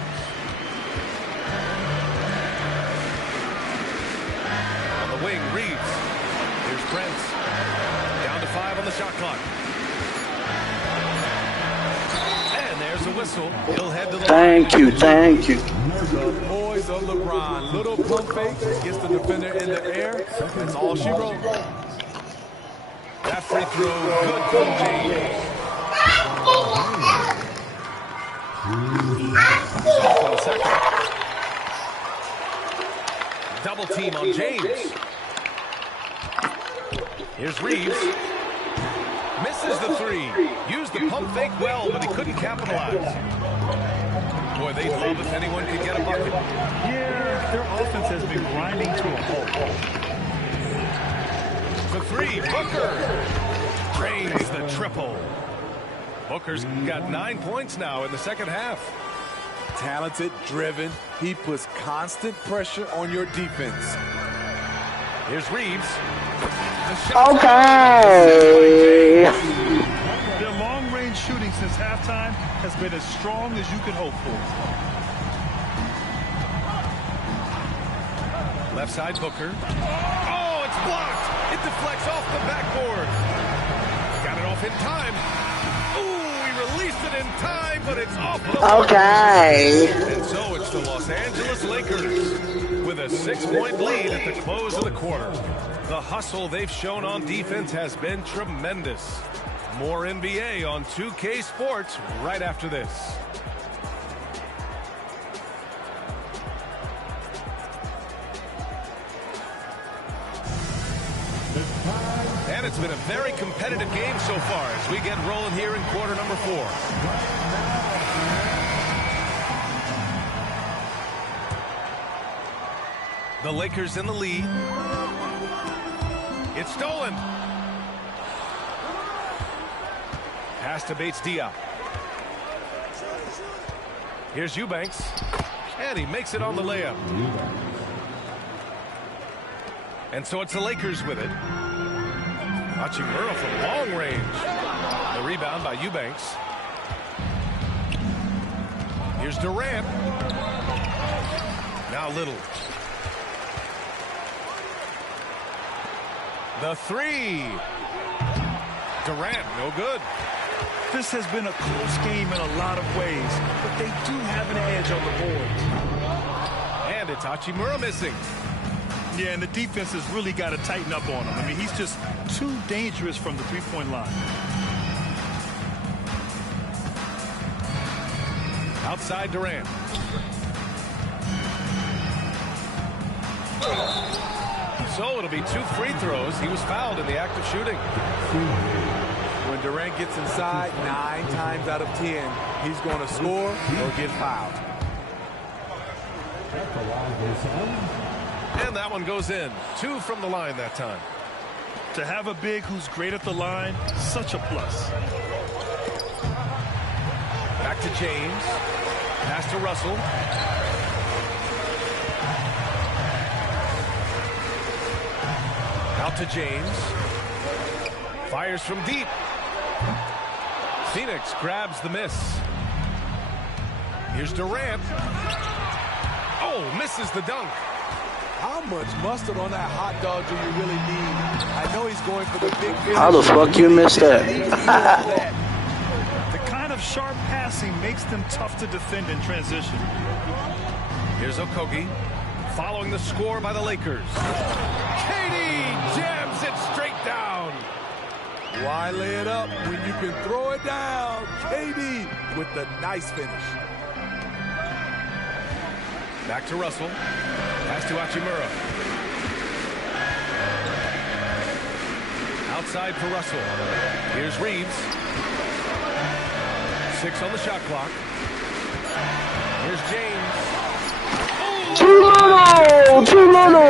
On the wing, Reeves. Here's Brent. Down to 5 on the shot clock. And there's a whistle. He'll head to the Thank you. The boys of LeBron. Little pump fake, gets the defender in the air. That's all she wrote. That free throw, good from James. Off on the second. Double team on James. Here's Reeves. Misses the three. Used the pump fake well, but he couldn't capitalize. Boy, they'd love if anyone could get a bucket. Yeah, their offense has been grinding to a halt. For three, Booker drains the triple. Booker's got 9 points now in the second half. Talented, driven. He puts constant pressure on your defense. Here's Reeves. Okay. Their long-range shooting since halftime has been as strong as you could hope for. Left side, Booker. Oh, it's blocked. It deflects off the backboard. Got it off in time. Ooh, he released it in time, but it's off the board. Okay. And so it's the Los Angeles Lakers with a 6-point lead at the close of the quarter. The hustle they've shown on defense has been tremendous. More NBA on 2K Sports right after this. And it's been a very competitive game so far as we get rolling here in quarter number 4. The Lakers in the lead. It's stolen. Pass to Bates-Diop. Here's Eubanks. And he makes it on the layup. And so it's the Lakers with it. Hachimura from long range. The rebound by Eubanks. Here's Durant. Now Little. The three. Durant, no good. This has been a close game in a lot of ways, but they do have an edge on the boards. And it's Hachimura missing. Yeah, and the defense has really got to tighten up on him. I mean, he's just too dangerous from the three-point line. Outside Durant. So it'll be 2 free throws. He was fouled in the act of shooting. When Durant gets inside, 9 times out of 10, he's going to score or get fouled. And that one goes in. 2 from the line that time. To have a big who's great at the line, such a plus. Back to James. Pass to Russell. Out to James. Fires from deep. Phoenix grabs the miss. Here's Durant. Oh, misses the dunk. How much mustard on that hot dog do you really need? I know he's going for the big finish. How the fuck you missed that? The kind of sharp passing makes them tough to defend in transition. Here's Okogie following the score by the Lakers. Katie jams it straight down. Why lay it up when you can throw it down? KD with the nice finish. Back to Russell. Pass to Hachimura. Outside for Russell. Here's Reeves. 6 on the shot clock. Here's James. Too little!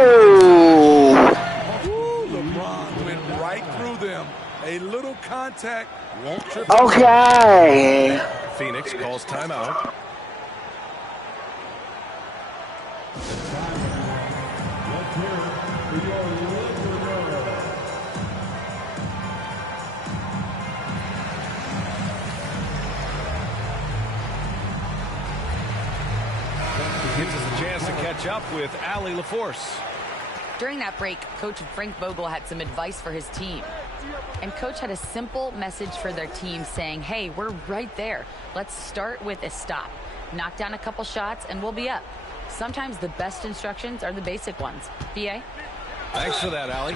Ooh, LeBron went right through them. A little contact won't trip. Okay. Phoenix calls timeout. Gives us a chance to catch up with Allie LaForce. During that break, Coach Frank Vogel had some advice for his team. And Coach had a simple message for their team saying, hey, we're right there. Let's start with a stop. Knock down a couple shots and we'll be up. Sometimes the best instructions are the basic ones. B.A.? Thanks for that, Allie.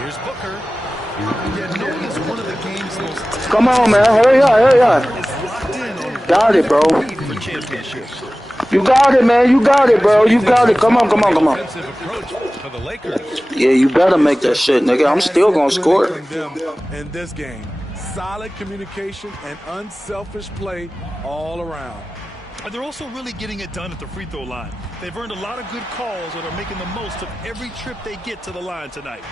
Here's Booker. Yeah, knowing it's one of the game's most... Come on, man. Hurry up. Got it, bro. For championships. You got it, man. You got it, bro. You got it. Come on. Defensive approach for the Lakers. Yeah, you better make that shit, nigga. I'm still gonna score. In this game, solid communication and unselfish play all around. And they're also really getting it done at the free throw line. They've earned a lot of good calls and are making the most of every trip they get to the line tonight.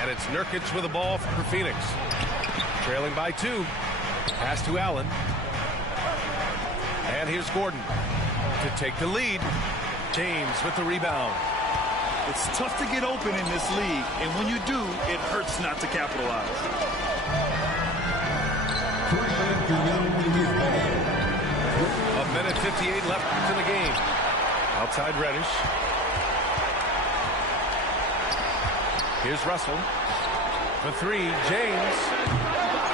And it's Nurkic with the ball for Phoenix. Trailing by 2. Pass to Allen. And here's Gordon to take the lead. James with the rebound. It's tough to get open in this league, and when you do, it hurts not to capitalize. A minute 58 left in the game. Outside Reddish. Here's Russell. For 3, James.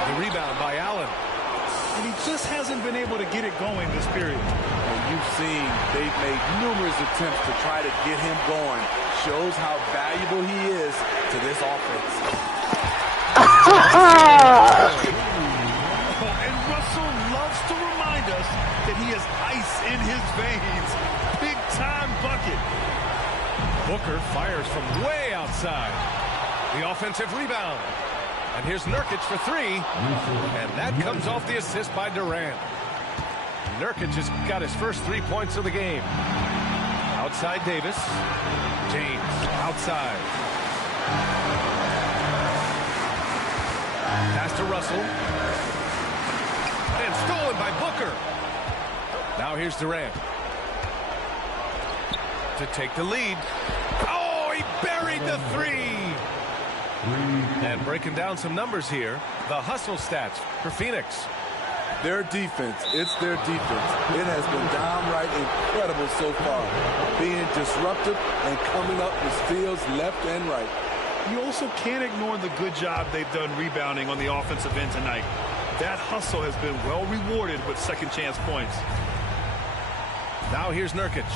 The rebound by Allen. And he just hasn't been able to get it going this period. And you've seen they've made numerous attempts to try to get him going. Shows how valuable he is to this offense. And Russell loves to remind us that he has ice in his veins. Big time bucket. Booker fires from way outside. The offensive rebound. And here's Nurkic for 3. And that comes off the assist by Durant. Nurkic has got his first 3 points of the game. Outside Davis. James outside. Pass to Russell. And stolen by Booker. Now here's Durant. To take the lead. Oh, he buried the 3. And breaking down some numbers here, the hustle stats for Phoenix. Their defense, it's their defense. It has been downright incredible so far. Being disruptive and coming up with steals left and right. You also can't ignore the good job they've done rebounding on the offensive end tonight. That hustle has been well rewarded with second chance points. Now here's Nurkic.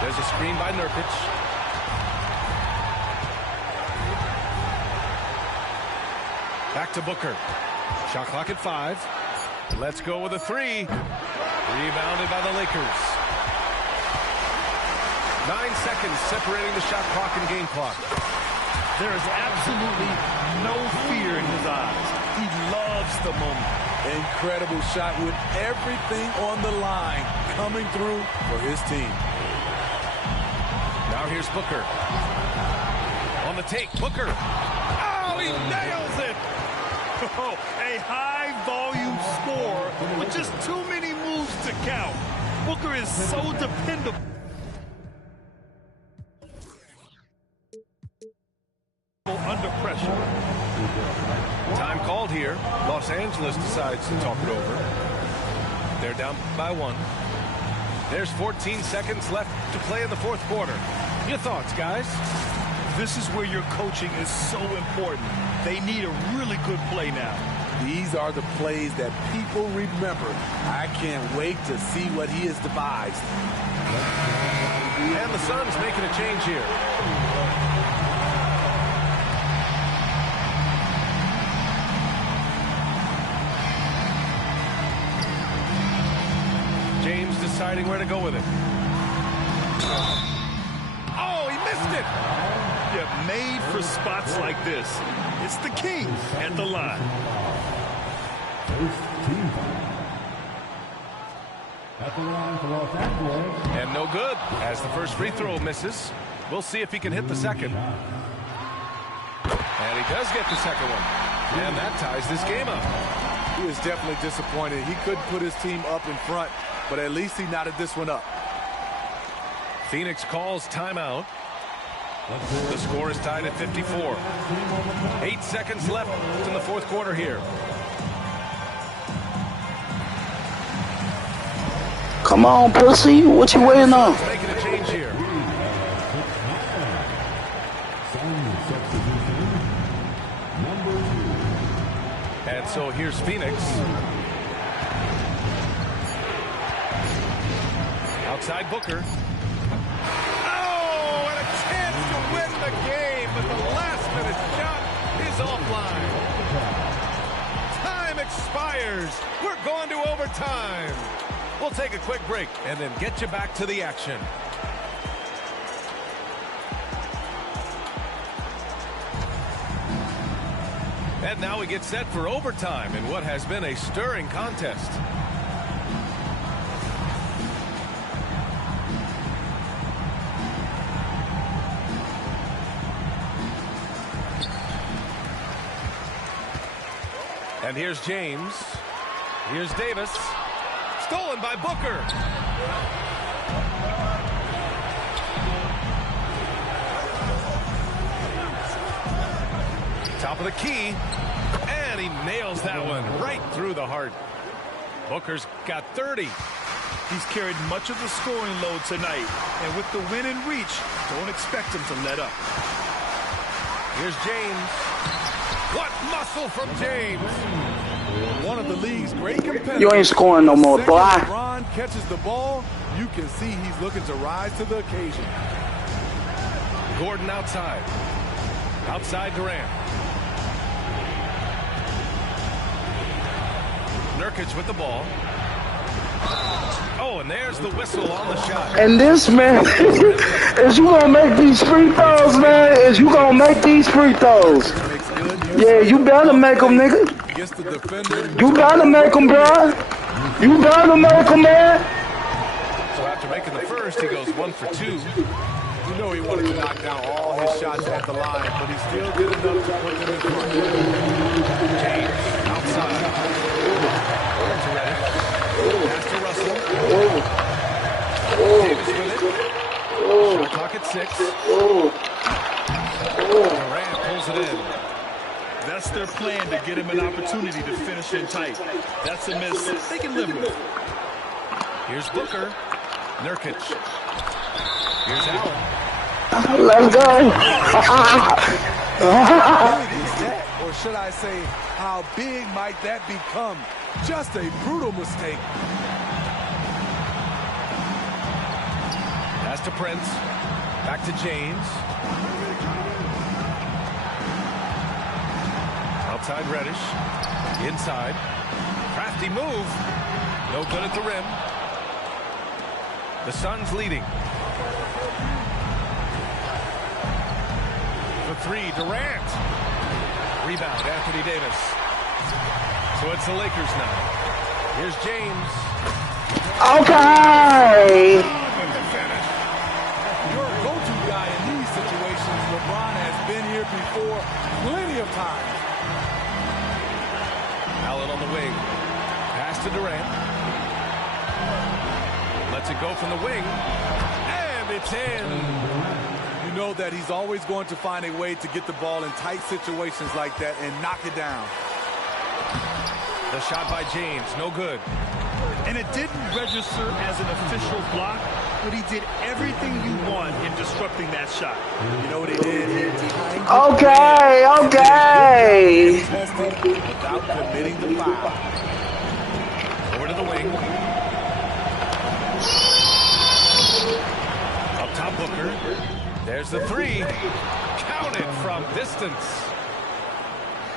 There's a screen by Nurkic. Back to Booker. Shot clock at 5. Let's go with a 3. Rebounded by the Lakers. 9 seconds separating the shot clock and game clock. There is absolutely no fear in his eyes. He loves the moment. Incredible shot with everything on the line coming through for his team. Now here's Booker. On the take, Booker. Oh, he nails it! Oh, a high-volume score with just too many moves to count. Booker is so dependable. Under pressure. Time called here. Los Angeles decides to talk it over. They're down by 1. There's 14 seconds left to play in the fourth quarter. Your thoughts, guys? This is where your coaching is so important. They need a really good play now. These are the plays that people remember. I can't wait to see what he has devised. And the Suns making a change here. James deciding where to go with it. Oh, he missed it. Yeah, made for spots like this. It's the king at the line. At the line for Los Angeles. And no good, as the first free throw misses. We'll see if he can hit the second. And he does get the second one. And that ties this game up. He is definitely disappointed. He couldn't put his team up in front, but at least he knotted this one up. Phoenix calls timeout. The score is tied at 54. 8 seconds left in the fourth quarter here. Come on, pussy. What you waiting on? Making a change here. And so here's Phoenix. Outside Booker. Oh, and a chance to win the game, but the last-minute shot is offline. Time expires. We're going to overtime. We'll take a quick break and then get you back to the action. And now we get set for overtime in what has been a stirring contest. And here's James. Here's Davis. Stolen by Booker. Top of the key. And he nails that one right through the heart. Booker's got 30. He's carried much of the scoring load tonight. And with the win in reach, don't expect him to let up. Here's James. What muscle from James. One of the league's great competitors. You ain't scoring no more, boy. LeBron catches the ball, you can see he's looking to rise to the occasion. Gordon outside. Outside Durant. Nurkic with the ball. Oh, and there's the whistle on the shot. And this, man, is you gonna make these free throws, man? Is you gonna make these free throws? Yeah, you better make them, nigga. You better make them, bro. You better make them, man. So after making the first, he goes 1 for 2. You know he wanted to knock down all his shots at the line, but he still did enough to put them in front. James outside. To Reddish. Pass to Russell. Davis with it. Shot clock at 6. Durant pulls it in. That's their plan to get him an opportunity to finish in tight. That's a miss they can live with. Here's Booker. Nurkic. Here's Allen. Let's go. Or should I say, how big might that become? Just a brutal mistake. Pass to Prince. Back to James. Outside Reddish. Inside. Crafty move. No good at the rim. The Suns leading. For 3, Durant. Rebound, Anthony Davis. So it's the Lakers now. Here's James. Okay. Your go-to guy in these situations, LeBron has been here before plenty of times. Allen on the wing. Pass to Durant. Lets it go from the wing. And it's in. You know that he's always going to find a way to get the ball in tight situations like that and knock it down. The shot by James, no good. And it didn't register as an official block, but he did everything you want in disrupting that shot. You know what he did? He Okay. without committing the foul. Over to the wing. Up top, Booker. There's the three. Counted from distance.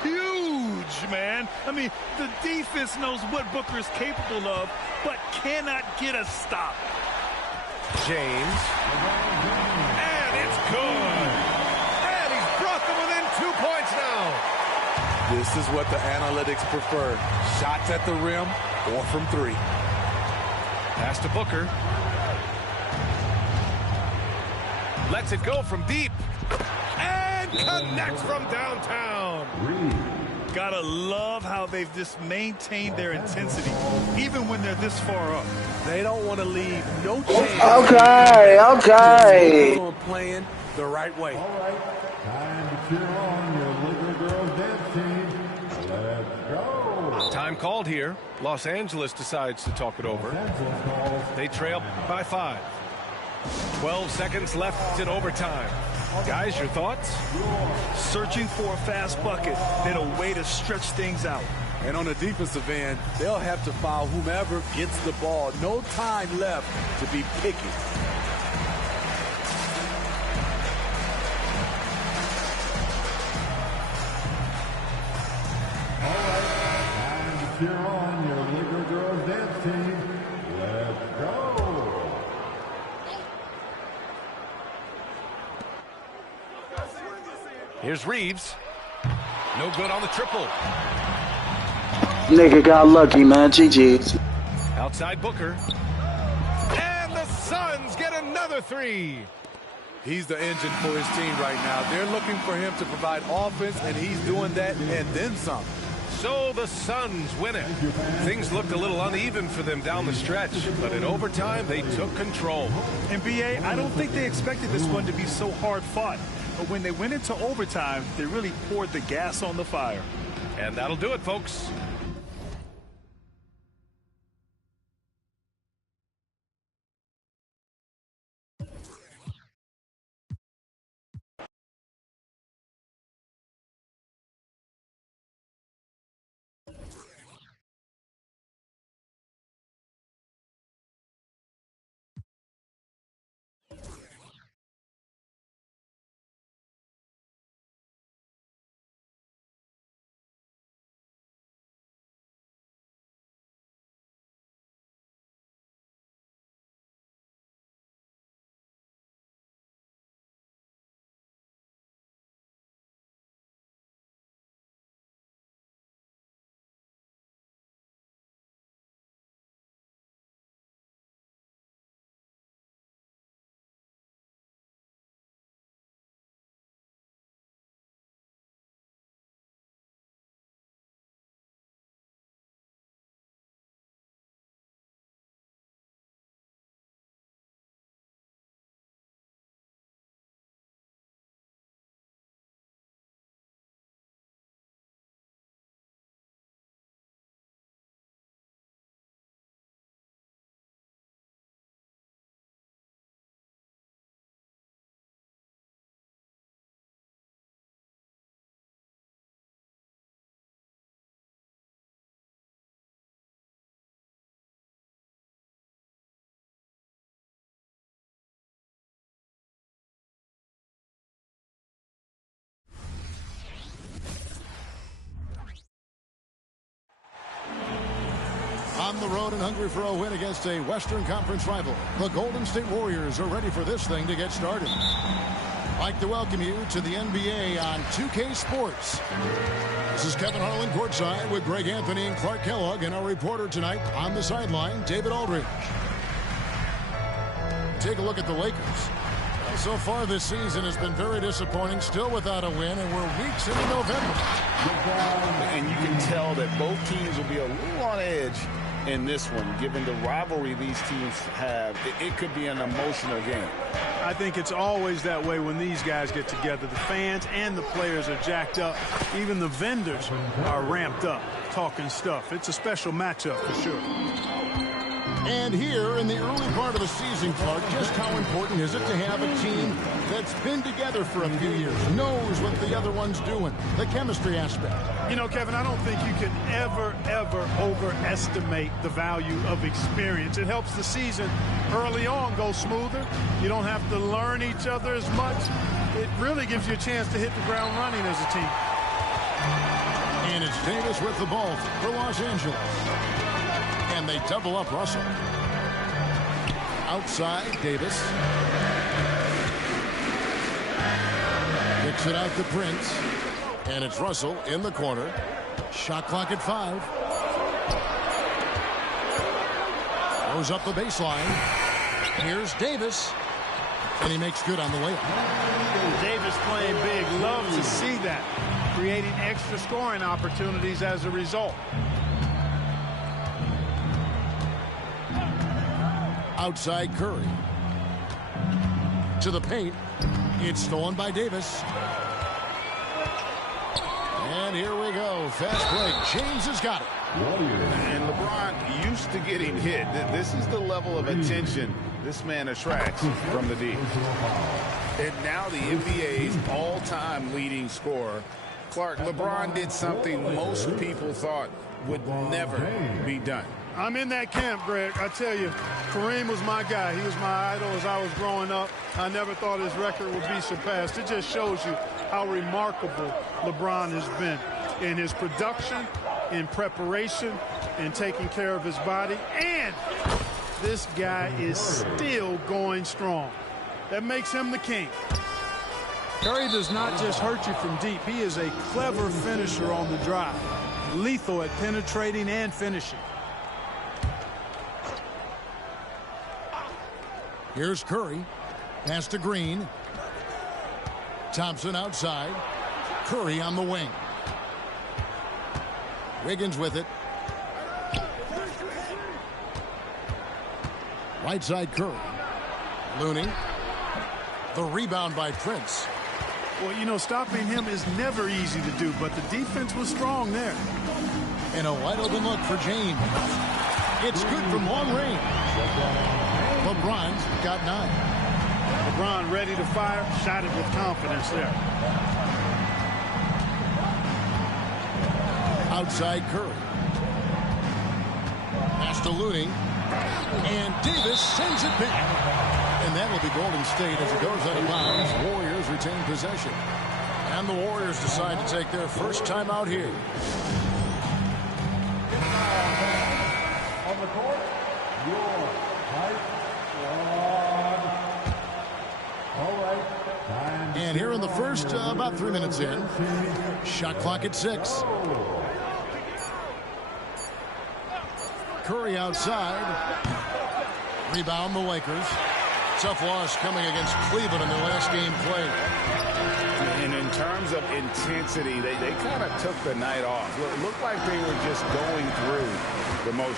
Huge, man. I mean, the defense knows what Booker is capable of, but cannot get a stop. James. And it's good. And he's brought them within 2 points now. This is what the analytics prefer. Shots at the rim or from three. Pass to Booker. Lets it go from deep. And connects from downtown. Gotta love how they've just maintained their intensity, even when they're this far up. They don't want to leave no chance. Okay. Just playing the right way. All right, time to cheer on your Laker girls dance team. Let's go. Time called here. Los Angeles decides to talk it over. They trail by 5. 12 seconds left in overtime. Guys, your thoughts? Searching for a fast bucket, then a way to stretch things out. And on the defensive end, they'll have to foul whomever gets the ball. No time left to be picky. All right, time to cheer on your Laker girls dance team. Let's go. Here's Reeves. No good on the triple. Nigga got lucky, man. GG's. Outside Booker. And the Suns get another 3. He's the engine for his team right now. They're looking for him to provide offense, and he's doing that and then some. So the Suns win it. Things looked a little uneven for them down the stretch, but in overtime, they took control. And BA, I don't think they expected this one to be so hard fought. But when they went into overtime, they really poured the gas on the fire. And that'll do it, folks. On the road and hungry for a win against a Western Conference rival, the Golden State Warriors are ready for this thing to get started. I'd like to welcome you to the NBA on 2K Sports. This is Kevin Harlan courtside with Greg Anthony and Clark Kellogg, and our reporter tonight on the sideline, David Aldridge. Take a look at the Lakers. Well, so far this season has been very disappointing, still without a win, and we're weeks into November. And you can tell that both teams will be a little on edge in this one, given the rivalry these teams have. It could be an emotional game. I think it's always that way when these guys get together. The fans and the players are jacked up. Even the vendors are ramped up, talking stuff. It's a special matchup for sure. And here in the early part of the season, Clark, just how important is it to have a team that's been together for a few years, knows what the other one's doing, the chemistry aspect? You know, Kevin, I don't think you can ever overestimate the value of experience. It helps the season early on go smoother. You don't have to learn each other as much. It really gives you a chance to hit the ground running as a team. And it's Davis with the ball for Los Angeles. And they double up Russell. Outside, Davis. Kicks it out to Prince. And it's Russell in the corner. Shot clock at 5. Goes up the baseline. Here's Davis. And he makes good on the layup. Davis playing big. Love to see that. Creating extra scoring opportunities as a result. Outside Curry. To the paint. It's stolen by Davis. And here we go. Fast break. James has got it. And LeBron used to getting hit. This is the level of attention this man attracts from the D. And now the NBA's all-time leading scorer. Clark, LeBron did something most people thought would never be done. I'm in that camp, Greg. I tell you, Kareem was my guy. He was my idol as I was growing up. I never thought his record would be surpassed. It just shows you how remarkable LeBron has been in his production, in preparation, in taking care of his body. And this guy is still going strong. That makes him the king. Curry does not just hurt you from deep. He is a clever finisher on the drive. Lethal at penetrating and finishing. Here's Curry. Pass to Green. Thompson outside. Curry on the wing. Wiggins with it. Right side Curry. Looney. The rebound by Prince. Well, you know, stopping him is never easy to do, but the defense was strong there. And a wide open look for James. It's good from long range. LeBron's got 9. LeBron ready to fire, shot it with confidence there. Outside Curry. Pass to Looney. And Davis sends it back. And that will be Golden State as it goes out of bounds. Warriors retain possession. And the Warriors decide to take their first time out here. On the court, your height squad. All right. And here in the first, about 3 minutes in. Shot clock at 6. Curry outside. Rebound the Lakers. Tough loss coming against Cleveland in their last game played. And in terms of intensity, they kind of took the night off. It looked like they were just going through the motions.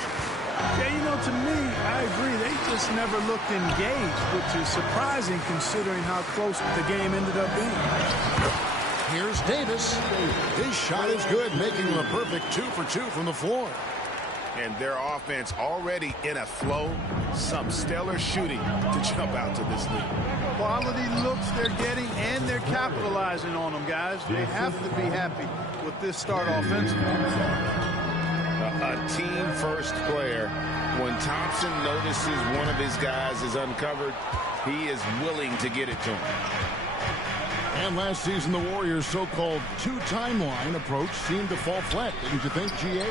Yeah, you know, to me, I agree. They just never looked engaged, which is surprising considering how close the game ended up being. Here's Davis. His shot is good, making him a perfect 2 for 2 from the floor. And their offense already in a flow. Some stellar shooting to jump out to this league. Quality looks they're getting, and they're capitalizing on them, guys. They have to be happy with this start offensively. A team-first player. When Thompson notices one of his guys is uncovered, he is willing to get it to him. And last season, the Warriors' so-called two-timeline approach seemed to fall flat, didn't you think, GA?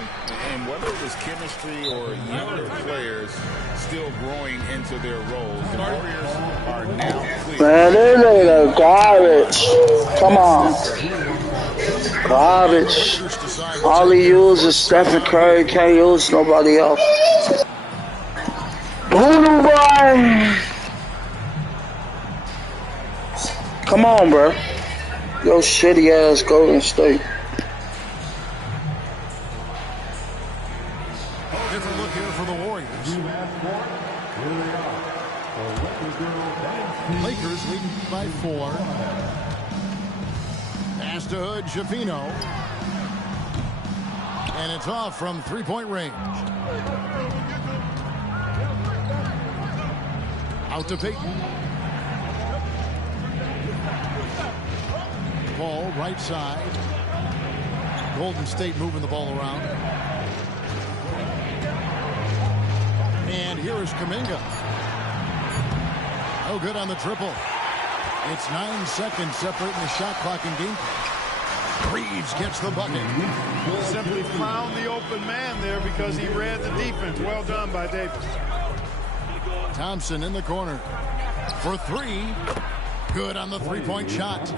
And whether it was chemistry or younger players still growing into their roles, the Warriors are now clear. Man, they nigga garbage. Come on. Garbage. All he uses is Stephen Curry. Can't use nobody else. Voodoo boy. Come on, bro. Yo, shitty ass Golden State. Different look here for the Warriors. Lakers leading by 4. Pass to Hood, Shafino. And it's off from 3-point range. Out to Peyton. Ball right side. Golden State moving the ball around. And here is Kuminga. No good on the triple. It's 9 seconds separating the shot clock and game. Reeves gets the bucket. Simply found the open man there because he read the defense. Well done by Davis. Thompson in the corner for three. Good on the three-point shot.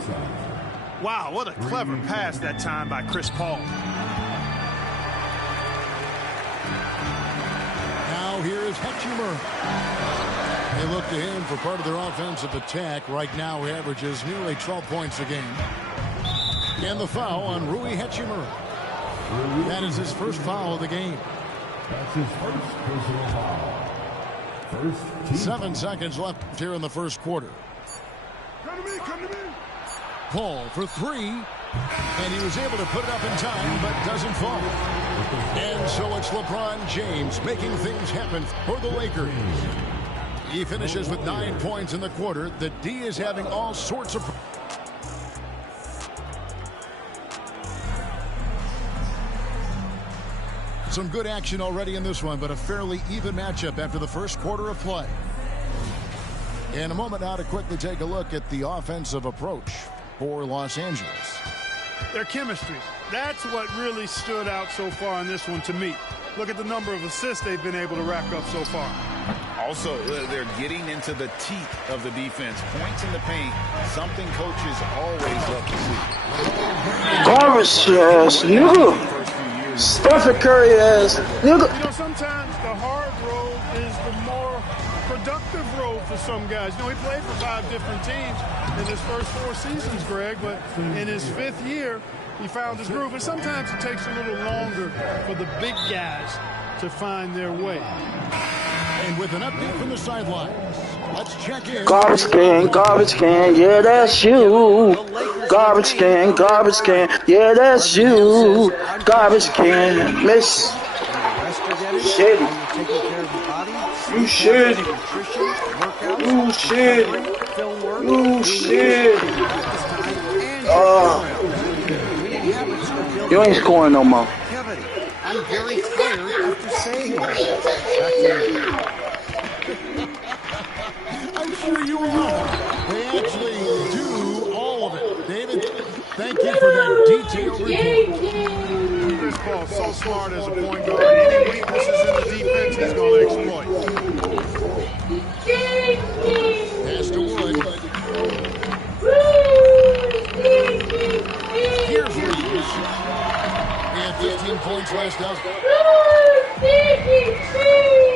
Wow, what a clever pass that time by Chris Paul. Now here is Hetchimer. They look to him for part of their offensive attack. Right now he averages nearly 12 points a game. And the foul on Rui Hetchimer. That is his first foul of the game. That's his first personal foul. 7 seconds left here in the first quarter. Come to me, come to me. Paul for three. And he was able to put it up in time, but doesn't fall. And so it's LeBron James making things happen for the Lakers. He finishes with 9 points in the quarter. The D is having all sorts of... Some good action already in this one, but a fairly even matchup after the first quarter of play. In a moment now to quickly take a look at the offensive approach for Los Angeles. Their chemistry. That's what really stood out so far in this one to me. Look at the number of assists they've been able to rack up so far. Also, they're getting into the teeth of the defense. Points in the paint, something coaches always love to see. Garbage ass nigga. Stephen Curry ass nigga. You know, sometimes the hard road is the more productive road for some guys. You know, he played for 5 different teams in his first 4 seasons, Greg, but in his 5th year, he found his groove. And sometimes it takes a little longer for the big guys to find their way. And with an update from the sidelines, let's check in. Garbage can, yeah, that's you. Garbage can, yeah, that's you. Garbage can, miss. Shitty. You shitty. You shitty. You shitty. You ain't scoring no more. I'm very tired after saying that. I'm sure you are. They actually do all of it. David, thank you for that detailed report. Chris Paul, so smart as a point guard. Any weaknesses in the defense, he's going to exploit. Pass to Wood. Here's Reeves. We have 15 points last up.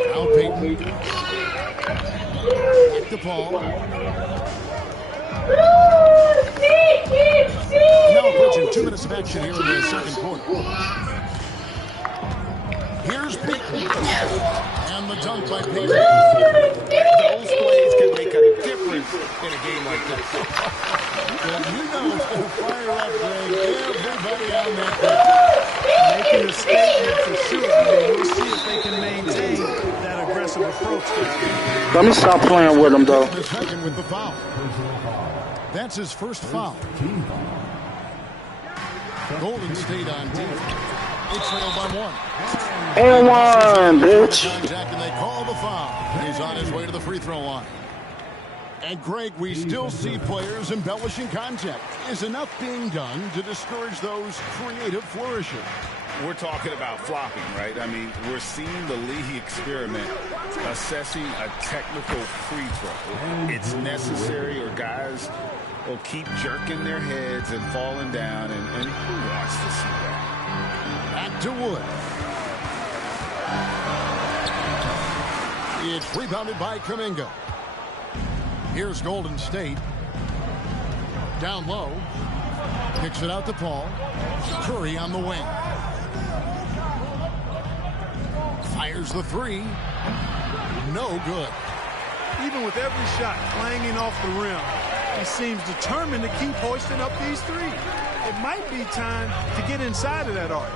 Now Peyton. Back to Paul. Now approaching 2 minutes of action here in the second quarter. Here's Peyton. And the dunk by Peyton. Those plays can make a difference in a game like this. Well, you know it's going to fire up, Greg. Everybody on that court. Making a statement for sure. I mean, we'll see if they can maintain that aggressive approach. Let me stop playing with him, though. The second with the foul. That's his first foul. Golden State on defense. They trail by 1. And 1, bitch. Contact, and they call the foul. He's on his way to the free throw line. And Greg, we still see players embellishing contact. Is enough being done to discourage those creative flourishes? We're talking about flopping, right? I mean, we're seeing the league experiment assessing a technical free throw. It's necessary, or guys will keep jerking their heads and falling down, and who wants to see that? Back to Wood. It's rebounded by Kuminga. Here's Golden State. Down low. Kicks it out to Paul. Curry on the wing. Fires the three. No good. Even with every shot clanging off the rim, he seems determined to keep hoisting up these threes. It might be time to get inside of that arc.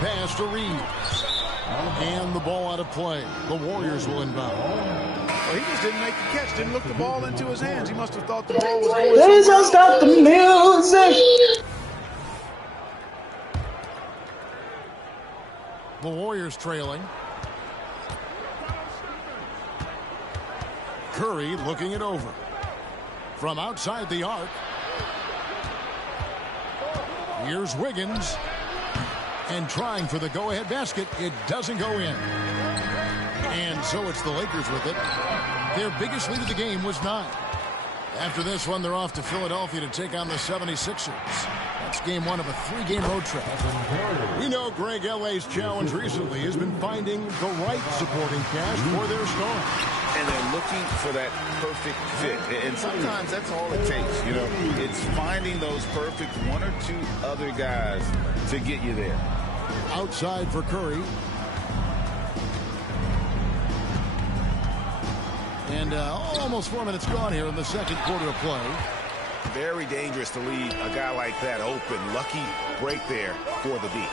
Pass to Reeves. And the ball out of play. The Warriors will inbound. Well, he just didn't make the catch. Didn't look the ball into his hands. He must have thought the ball was going Please somewhere don't stop the music. The Warriors trailing. Curry looking it over. From outside the arc. Here's Wiggins. And trying for the go-ahead basket. It doesn't go in. And so it's the Lakers with it. Their biggest lead of the game was 9. After this one, they're off to Philadelphia to take on the 76ers. That's game 1 of a 3-game road trip. We know Greg L.A.'s challenge recently has been finding the right supporting cast for their stars. And they're looking for that perfect fit. And sometimes that's all it takes. You know, it's finding those perfect 1 or 2 other guys to get you there. Outside for Curry. And almost 4 minutes gone here in the second quarter of play. Very dangerous to leave a guy like that open. Lucky break there for the D.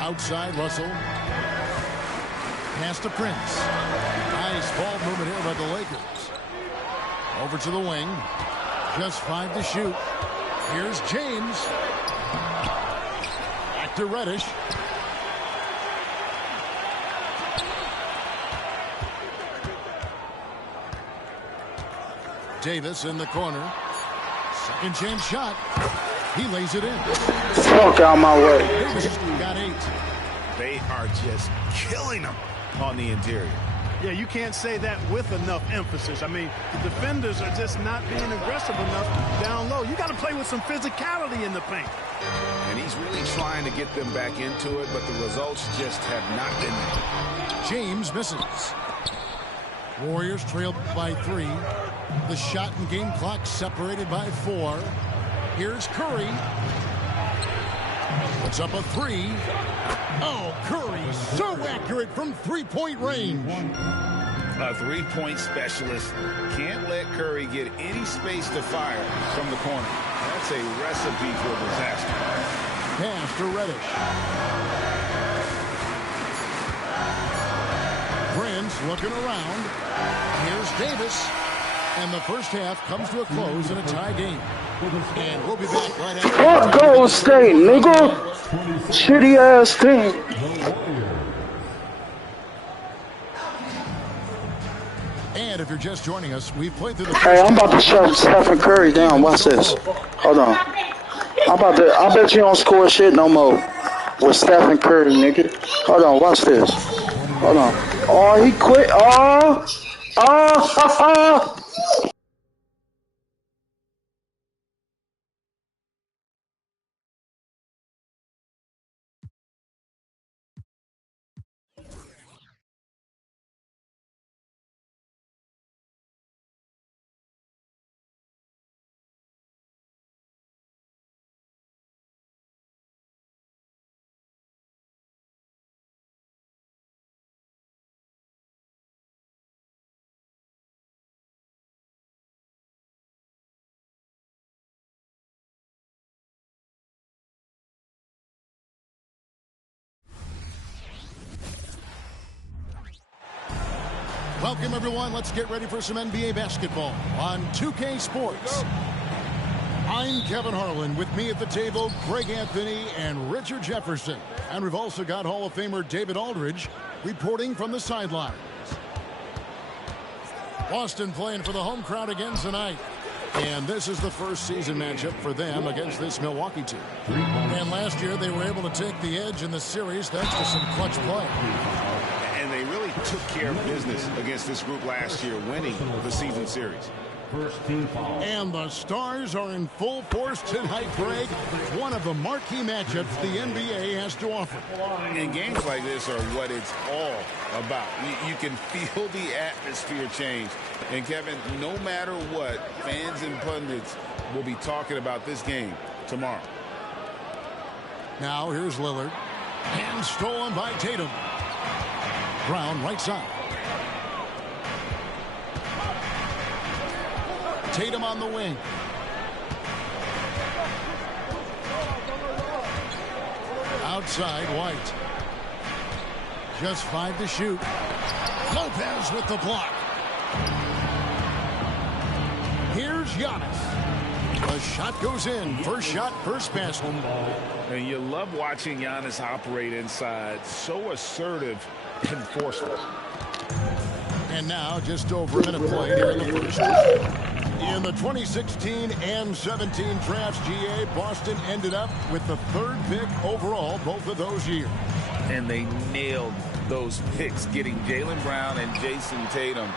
Outside, Russell. Pass to Prince. Nice ball movement here by the Lakers. Over to the wing. Just 5 to shoot. Here's James. Back to Reddish. Davis in the corner. Second chance shot. He lays it in. Fuck out my way. Davis got 8. They are just killing them on the interior. Yeah, you can't say that with enough emphasis. I mean, the defenders are just not being aggressive enough down low. You got to play with some physicality in the paint. And he's really trying to get them back into it, but the results just have not been there. James misses. Warriors trailed by 3. The shot and game clock separated by 4. Here's Curry. Puts up a 3. Oh, Curry so accurate from 3-point range. A 3-point specialist can't let Curry get any space to fire from the corner. That's a recipe for disaster. Pass to Reddish. Prince looking around. Here's Davis. And the first half comes to a close in a tie game. And we'll be back right after. Fuck Gold State, nigga. Shitty ass team. And if you're just joining us, we've played through the. Hey, I'm about to shut Stephen Curry down. Watch this. Hold on. I bet you don't score shit no more with Stephen Curry, nigga. Hold on. Watch this. Hold on. Oh, he quit. Oh. Welcome, everyone. Let's get ready for some NBA basketball on 2K Sports. I'm Kevin Harlan. With me at the table, Greg Anthony and Richard Jefferson. And we've also got Hall of Famer David Aldridge reporting from the sidelines. Boston playing for the home crowd again tonight. And this is the first season matchup for them against this Milwaukee team. And last year, they were able to take the edge in the series thanks to some clutch play. And they really took care of business against this group last year, winning the season series. And the Stars are in full force tonight, Greg. One of the marquee matchups the NBA has to offer. And games like this are what it's all about. You can feel the atmosphere change. And, Kevin, no matter what, fans and pundits will be talking about this game tomorrow. Now here's Lillard. And stolen by Tatum. Brown right side. Tatum on the wing. Outside, White. Just 5 to shoot. Lopez with the block. Here's Giannis. The shot goes in. First shot, first basket. And you love watching Giannis operate inside. So assertive and forceful. And now just over a minute played here in the first. In the 2016 and 17 drafts, GA, Boston ended up with the 3rd pick overall both of those years. And they nailed those picks, getting Jaylen Brown and Jason Tatum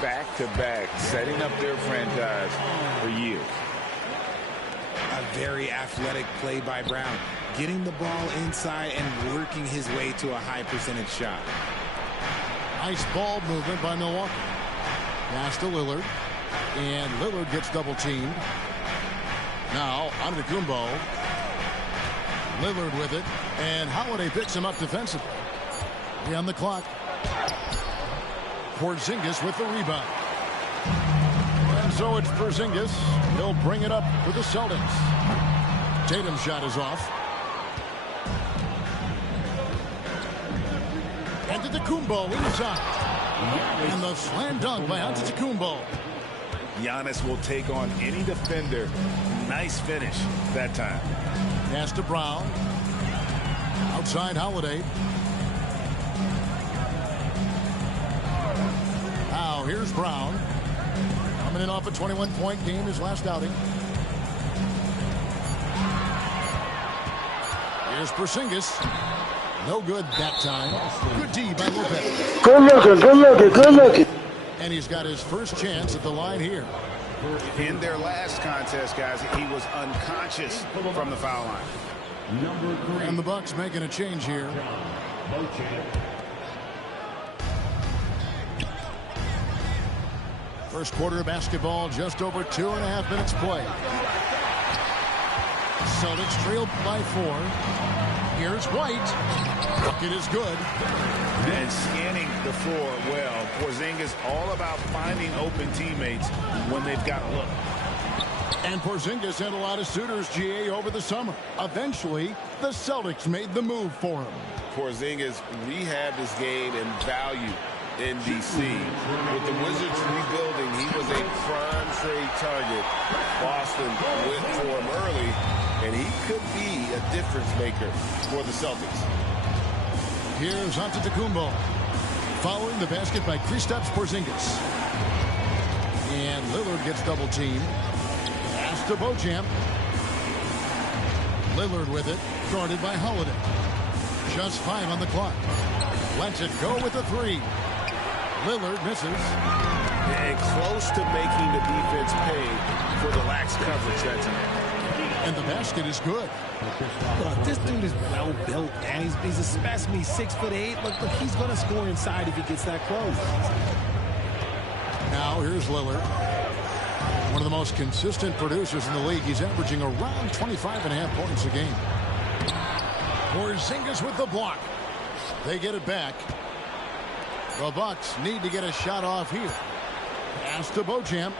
back-to-back, setting up their franchise for years. A very athletic play by Brown, getting the ball inside and working his way to a high percentage shot. Nice ball movement by Milwaukee. Pass to Lillard. And Lillard gets double teamed. Now Antetokounmpo. Lillard with it. And Holiday picks him up defensively. On the clock. Porzingis with the rebound. And so it's Porzingis. He'll bring it up for the Celtics. Tatum's shot is off. Antetokounmpo inside. And the slam dunk by Antetokounmpo. Giannis will take on any defender. Nice finish that time. Pass to Brown. Outside Holiday. Now here's Brown. Coming in off a 21-point game his last outing. Here's Porzingis. No good that time. Good D by Lopez. Good looking, good looking, good looking. And he's got his first chance at the line here. In their last contest, guys, he was unconscious from the foul line. And the Bucks making a change here. First quarter of basketball, just over 2.5 minutes played. Celtics trailed by 4. Here's White. Bucket is good. And scanning the floor well. Porzingis all about finding open teammates when they've got a look. And Porzingis had a lot of suitors, GA, over the summer. Eventually, the Celtics made the move for him. Porzingis rehabbed his game and value in D.C. With the Wizards rebuilding, he was a prime trade target. Boston went for him early, and he could be a difference maker for the Celtics. Here's Antetokounmpo. Following the basket by Kristaps Porzingis. And Lillard gets double teamed. Pass to Beauchamp. Lillard with it. Guarded by Holiday. Just 5 on the clock. Lets it go with a 3. Lillard misses. And close to making the defense pay for the lax coverage that time. And the basket is good. Look, this dude is well built, man. He's a specimen. He's 6'8". Look, he's going to score inside if he gets that close. Now here's Lillard. One of the most consistent producers in the league. He's averaging around 25.5 points a game. Porzingis with the block. They get it back. The Bucks need to get a shot off here. Pass to Beauchamp.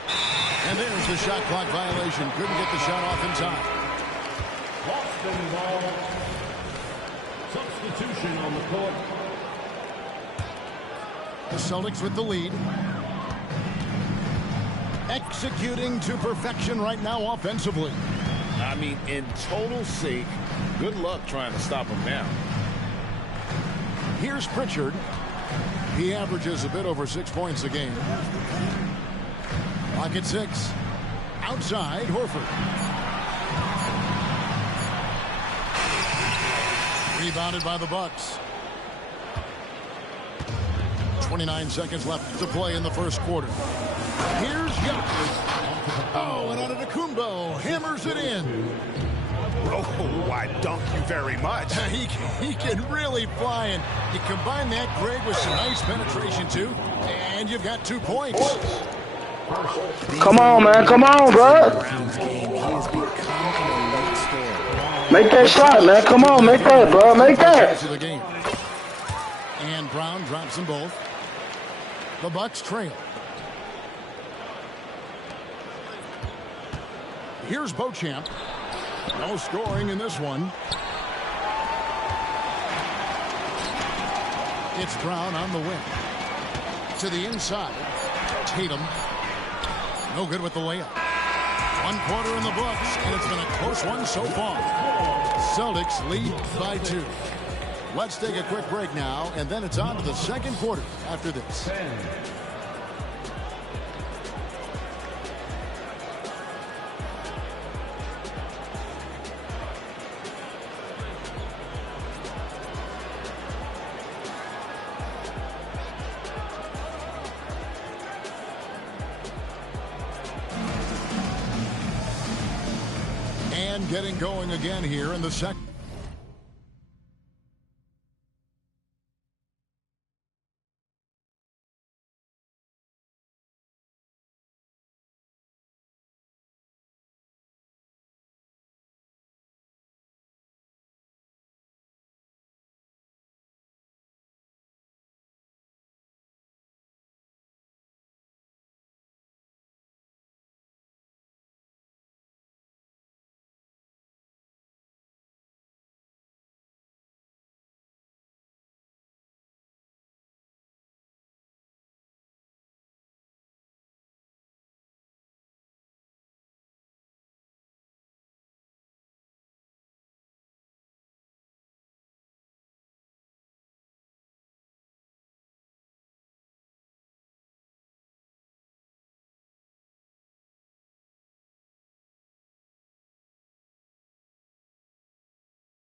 And there's the shot clock violation. Couldn't get the shot off in time. Boston ball. Substitution on the court. The Celtics with the lead. Executing to perfection right now offensively. I mean, in total sync. Good luck trying to stop him now. Here's Pritchard. He averages a bit over 6 points a game. Clock at 6. Outside, Horford. Rebounded by the Bucks. 29 seconds left to play in the first quarter. Here's Giannis. Oh, and Antetokounmpo hammers it in. Oh, I dunk you very much. He can really fly, and you combine that, Greg, with some nice penetration, too, and you've got 2 points. Come on, man. Come on, bro. Make that shot, man. Come on, make that, bro. Make that. And Brown drops them both. The Bucks trail. Here's Beauchamp. No scoring in this one. It's Brown on the wing. To the inside. Tatum. No good with the layup. 1 quarter in the books, and it's been a close one so far. Celtics lead by 2. Let's take a quick break now, and then it's on to the second quarter after this. And getting going again here in the second.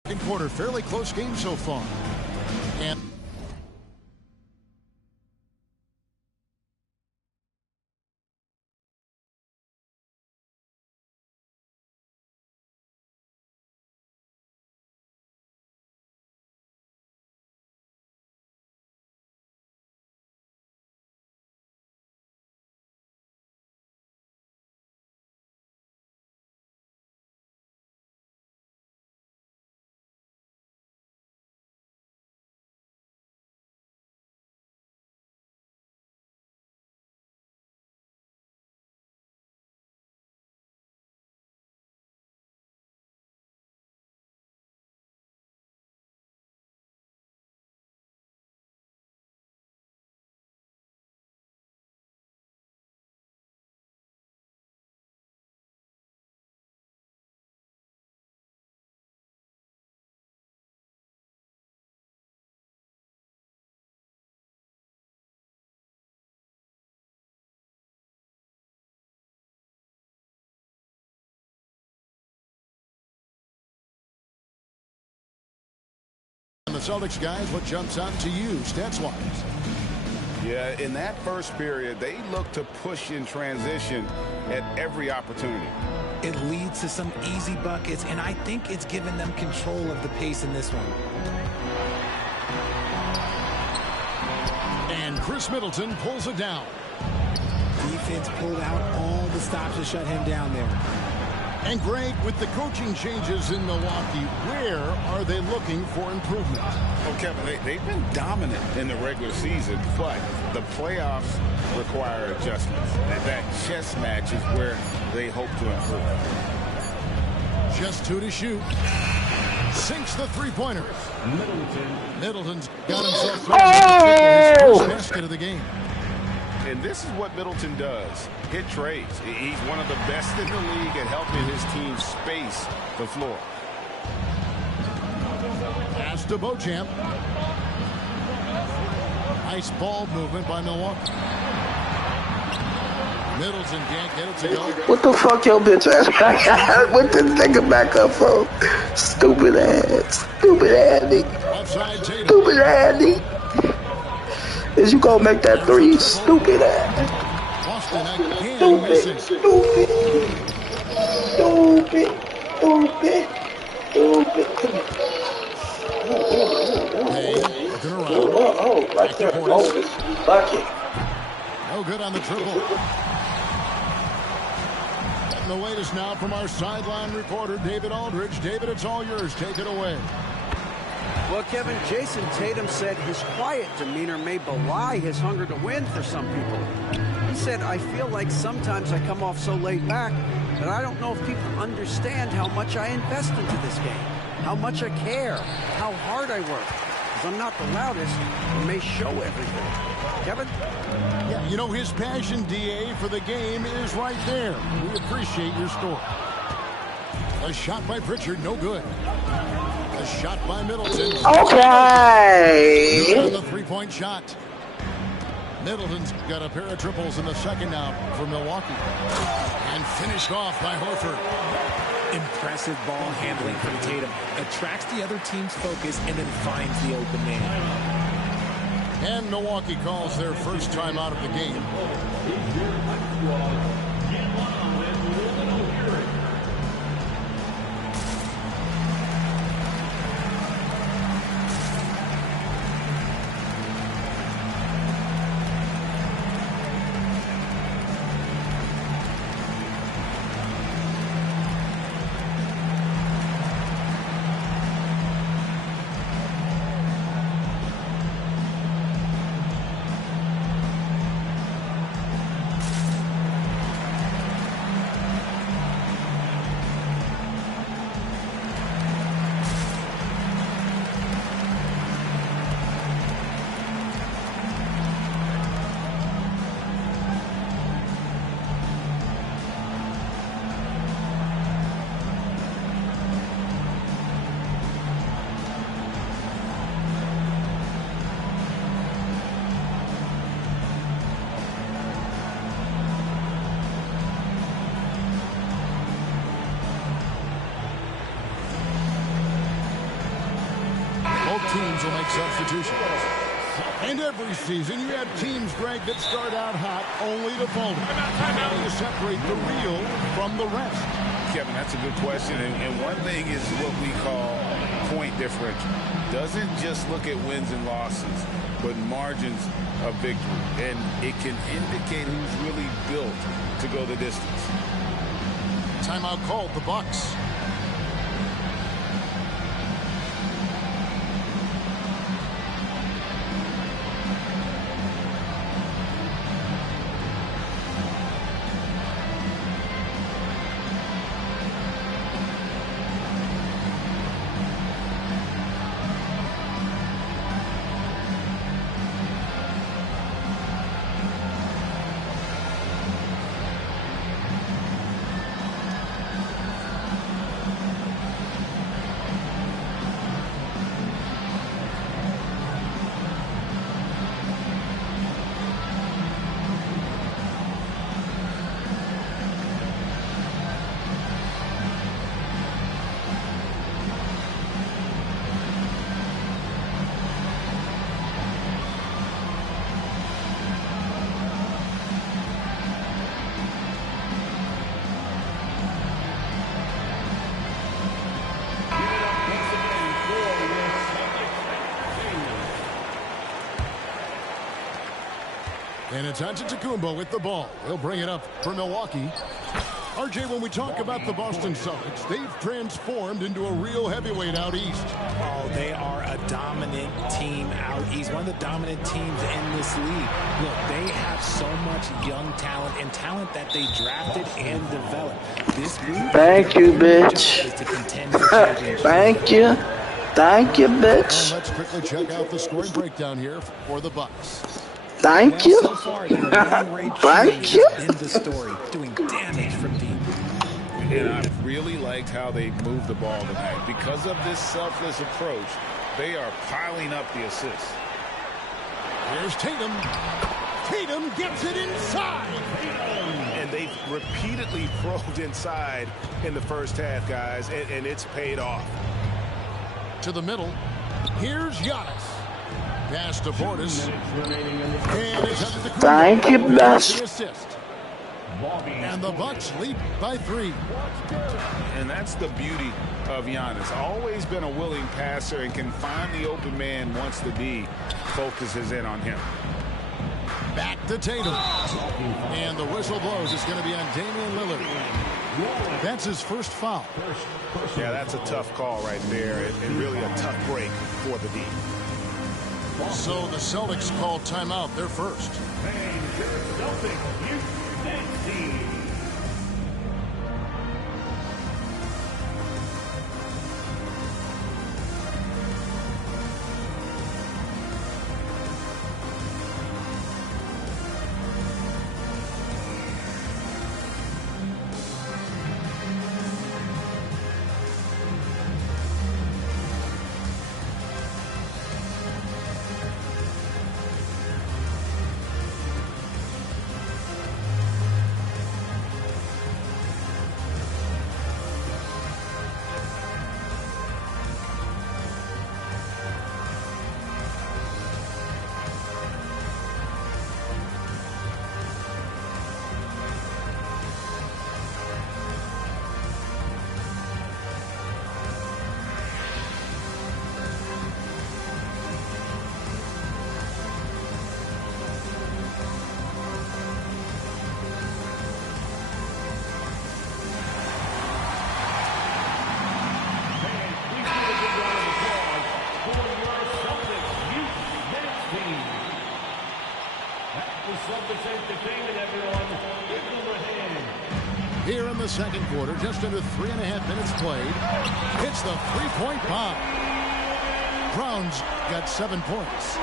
Second quarter, fairly close game so far. And the Celtics guys, what jumps out to you stats-wise? Yeah, in that first period, they look to push in transition at every opportunity. It leads to some easy buckets, and I think it's given them control of the pace in this one. And Chris Middleton pulls it down. Defense pulled out all the stops to shut him down there. And Greg, with the coaching changes in Milwaukee, where are they looking for improvement? Well, Kevin, they've been dominant in the regular season, but the playoffs require adjustments. And that chess match is where they hope to improve. Just 2 to shoot. Sinks the three-pointer. Middleton's got himself his first basket of the game. And this is what Middleton does. Hit trades. He's one of the best in the league at helping his team space the floor. Pass to Beauchamp. Nice ball movement by Milwaukee. Middleton can't get it to go. What the fuck your bitch ass? What this nigga back up for? Stupid ass. Stupid ass nigga. Stupid ass nigga. Is you gonna make that three? Stupid ass. Stupid. Stupid. Stupid. Stupid. Stupid. Oh, right there. Bucket. No good on the triple. And the latest now from our sideline reporter, David Aldridge. David, it's all yours. Take it away. Well, Kevin, Jason Tatum said his quiet demeanor may belie his hunger to win for some people. He said, I feel like sometimes I come off so laid back that I don't know if people understand how much I invest into this game, how much I care, how hard I work. because I'm not the loudest and may show everything. Kevin? Yeah, you know, his passion, DA, for the game is right there. We appreciate your story. A shot by Pritchard, no good. A shot by Middleton. Okay. And the three-point shot. Middleton's got a pair of triples in the second now for Milwaukee. And finished off by Horford. Impressive ball handling from Tatum. Attracts the other team's focus and then finds the open man. And Milwaukee calls their first time out of the game. Teams will make substitutions. And every season you have teams, Greg, that start out hot only to falter. How do you separate the real from the rest? Kevin, that's a good question. And one thing is what we call point differential. Doesn't just look at wins and losses, but margins of victory. And it can indicate who's really built to go the distance. Timeout called, the Bucks. And it's Antetokounmpo with the ball. He'll bring it up for Milwaukee. RJ, when we talk about the Boston Celtics, they've transformed into a real heavyweight out east. Oh, they are a dominant team out east. One of the dominant teams in this league. Look, they have so much young talent and talent that they drafted and developed. This group, thank you, bitch. is to contend for championships. Thank you. Thank you, bitch. Let's quickly check out the scoring breakdown here for the Bucks. Thank you. So far, thank you. In the story, doing damage from deep. And I really liked how they moved the ball tonight. Because of this selfless approach, they are piling up the assists. Here's Tatum. Tatum gets it inside. And they've repeatedly probed inside in the first half, guys, and it's paid off. To the middle. Here's Giannis. Pass to Portis. Thank you, best. Assist. And the Bucks lead by 3. And that's the beauty of Giannis. Always been a willing passer and can find the open man once the D focuses in on him. Back to Tatum. And the whistle blows. It's going to be on Damian Lillard. That's his first foul. Yeah, that's a tough call right there, and really a tough break for the D. So the Celtics called timeout. They're first. Here in the second quarter, just under 3.5 minutes played, hits the three-point bomb. Brown's got 7 points.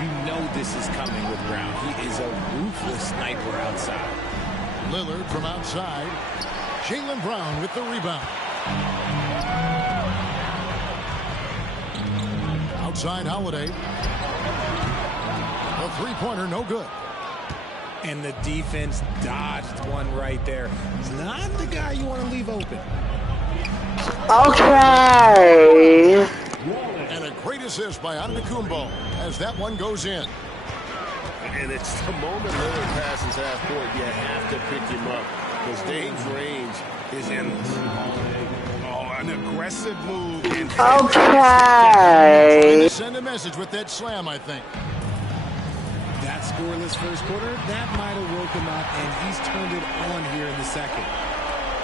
You know this is coming with Brown. He is a ruthless sniper outside. Lillard from outside. Jaylen Brown with the rebound. Outside Holiday. A three-pointer, no good. And the defense dodged one right there. He's not the guy you want to leave open. Okay. And a great assist by Antetokounmpo as that one goes in. And it's the moment Lillard passes half court, you have to pick him up because Dame's range is endless. Oh, an aggressive move. Okay. Trying to send a message with that slam, I think. That scoreless first quarter, that might have woke him up, and he's turned it on here in the second.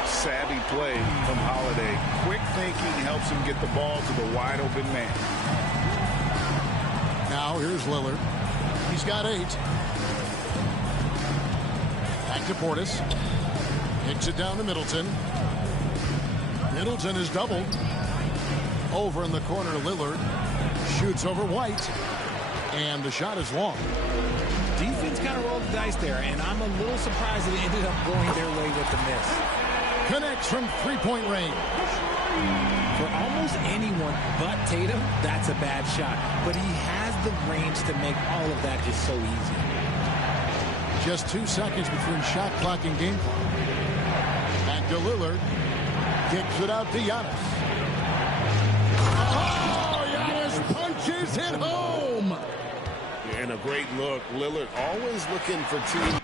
Savvy play from Holiday. Quick thinking helps him get the ball to the wide open man. Now here's Lillard. He's got 8. Back to Portis. Kicks it down to Middleton. Middleton is doubled. Over in the corner, Lillard shoots over White. And the shot is long. Defense kind of rolled the dice there, and I'm a little surprised that it ended up going their way with the miss. Connects from three-point range. For almost anyone but Tatum, that's a bad shot. But he has the range to make all of that just so easy. Just 2 seconds between shot clock and game clock. Back to Lillard. Kicks it out to Giannis. Oh, Giannis punches it home. And a great look. Lillard always looking for two.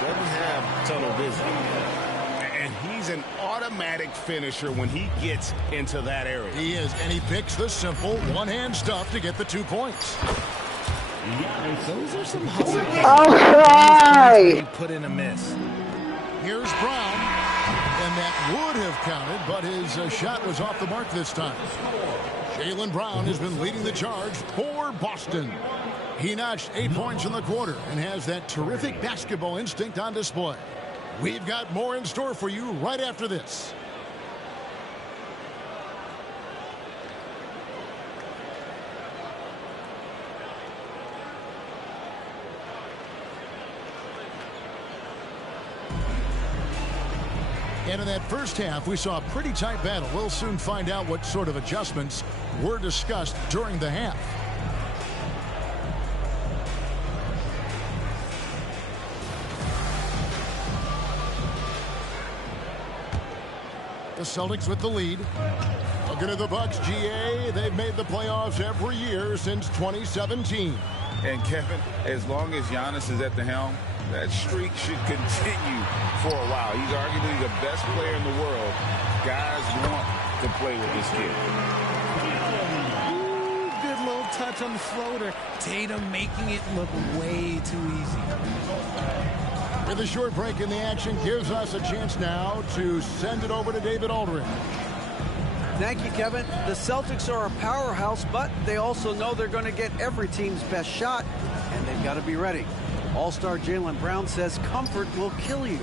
Doesn't have tunnel vision. And he's an automatic finisher when he gets into that area. He is, and he picks the simple one-hand stuff to get the 2 points. Those are some hustle. Okay. He put in a miss. Here's Brown, and that would have counted, but his shot was off the mark this time. Jaylen Brown has been leading the charge for Boston. He notched 8 points in the quarter and has that terrific basketball instinct on display. We've got more in store for you right after this. And in that first half, we saw a pretty tight battle. We'll soon find out what sort of adjustments were discussed during the half. The Celtics with the lead. Looking at the Bucks, GA, they've made the playoffs every year since 2017. And Kevin, as long as Giannis is at the helm, that streak should continue for a while. He's arguably the best player in the world. Guys want to play with this kid. Ooh, good little touch on the floater. Tatum making it look way too easy. With a short break in the action, gives us a chance now to send it over to David Aldridge. Thank you, Kevin. The Celtics are a powerhouse, but they also know they're going to get every team's best shot, and they've got to be ready. All-star Jaylen Brown says comfort will kill you.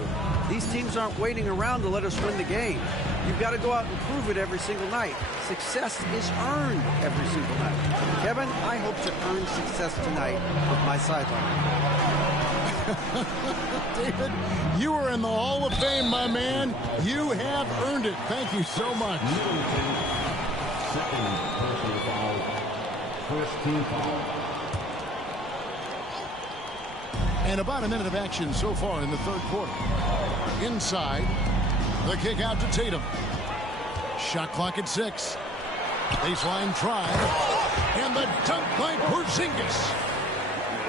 These teams aren't waiting around to let us win the game. You've got to go out and prove it every single night. Success is earned every single night. Kevin, I hope to earn success tonight with my sideline. David, you are in the Hall of Fame, my man. You have earned it. Thank you so much. Second personal foul. First team foul. And about a minute of action so far in the third quarter. Inside, the kick out to Tatum. Shot clock at 6. Baseline try. And the dunk by Porzingis.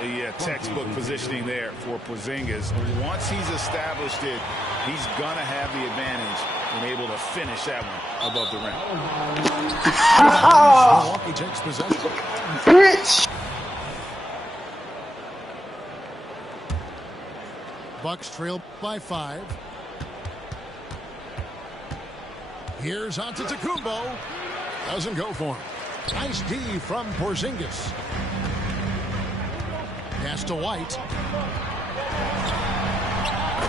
Yeah, textbook positioning there for Porzingis. Once he's established it, he's going to have the advantage and able to finish that one above the rim. Milwaukee takes possession. Bitch! Bucks trail by 5. Here's Antetokounmpo. Doesn't go for him. Nice D from Porzingis. Pass to White.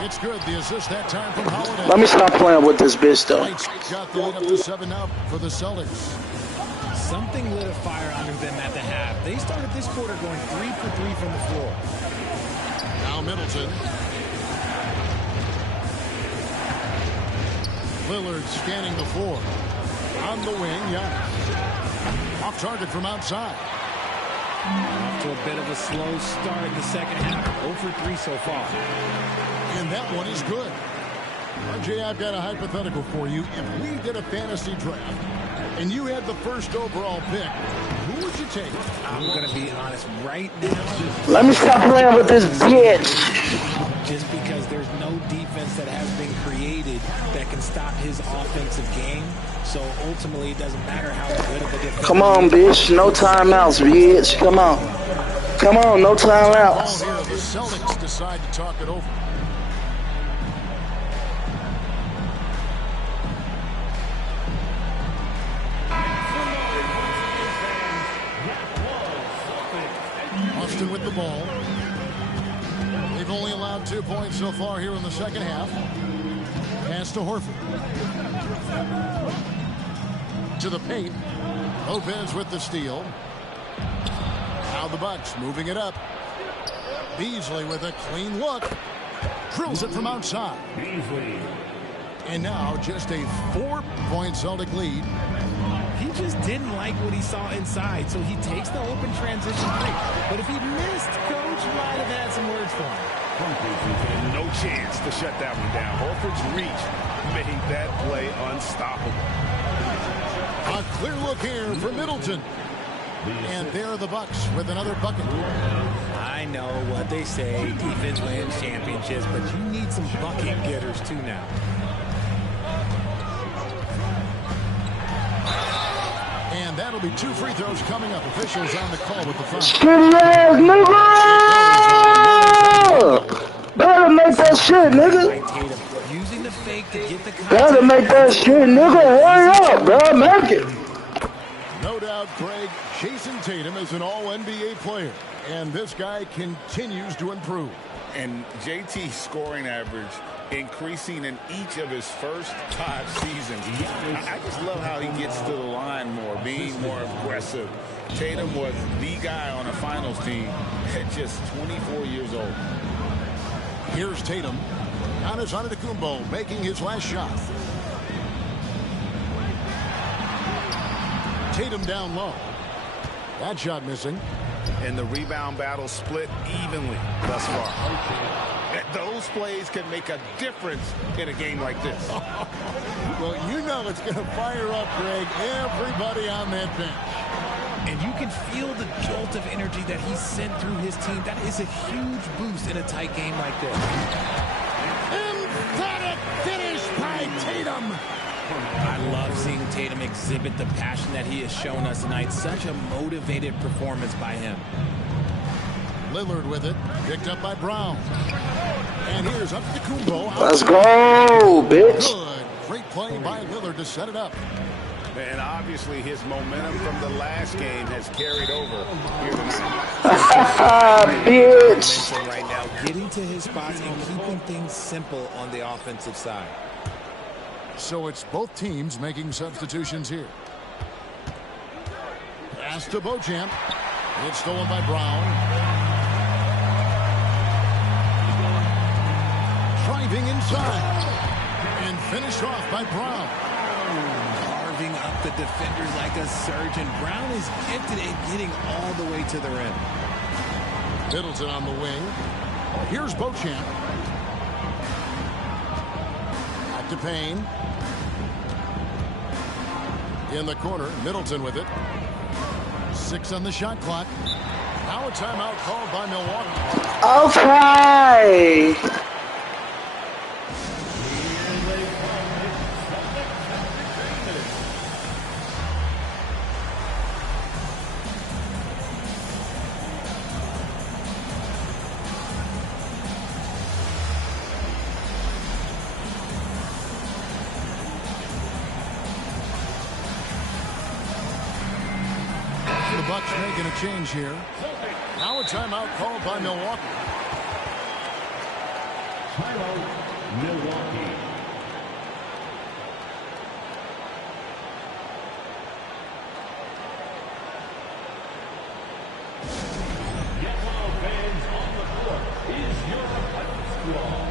It's good. The assist that time from Holiday. Let me stop playing with this bitch, though. White's got the lead up to 7 up for the Celtics. Something lit a fire under them at the half. They started this quarter going 3 for 3 from the floor. Now Middleton. Lillard scanning the floor. On the wing, Giannis. Off target from outside. Off to a bit of a slow start in the second half. 0 for 3 so far. And that one is good. RJ, I've got a hypothetical for you. If we did a fantasy draft and you had the first overall pick, who would you take? I'm going to be honest right now. Let me stop playing with this bitch. Just because there's no defense that has been created that can stop his offensive game. So ultimately, it doesn't matter how good of a defense. Come on, bitch. No timeouts, bitch. Come on. Come on, no timeouts. Here, the Celtics decide to talk it over. Austin with the ball. They've only allowed 2 points so far here in the second half. Pass to Horford. To the paint. Lopez with the steal. Now the Bucks moving it up. Beasley with a clean look. Drills it from outside. And now just a 4-point Celtic lead. He just didn't like what he saw inside, so he takes the open transition three. But if he missed, Coach might have had some words for him. No chance to shut that one down. Horford's reach made that play unstoppable. A clear look here for Middleton. And there are the Bucks with another bucket. I know what they say, defense wins championships, but you need some bucket getters too now. And that'll be 2 free throws coming up. Officials on the call with the foul. Skinny ass nigga! Better make that shit, nigga. Using the fake to get the Better make that shit, nigga. Hurry up, bro. Make it. No doubt, Greg, Jason Tatum is an all-NBA player. And this guy continues to improve. And JT's scoring average increasing in each of his first 5 seasons. I just love how he gets to the line more, being more aggressive. Tatum was the guy on a finals team at just 24 years old. Here's Tatum. Giannis Antetokounmpo making his last shot. Tatum down low. That shot missing. And the rebound battle split evenly thus far. Those plays can make a difference in a game like this. Well, you know it's going to fire up, Greg, everybody on that bench. And you can feel the jolt of energy that he sent through his team. That is a huge boost in a tight game like this. Emphatic finish by Tatum. I love seeing Tatum exhibit the passion that he has shown us tonight. Such a motivated performance by him. Lillard with it. Picked up by Brown. And here's Antetokounmpo. Let's go, bitch. Good. Great play by Lillard to set it up. And obviously his momentum from the last game has carried over here tonight. Bitch. Right now, getting to his spots and keeping things simple on the offensive side. So it's both teams making substitutions here. Pass to Beauchamp. It's stolen by Brown. Driving inside. And finished off by Brown. Carving up the defenders like a surgeon. Brown is gifted at getting all the way to the rim. Middleton on the wing. Here's Beauchamp. Back to Payne. In the corner, Middleton with it. 6 on the shot clock. Now a timeout called by Milwaukee. Okay. The Bucks making a change here. Now a timeout called by Milwaukee. Timeout, Milwaukee. Get Wild fans on the court is your hype squad.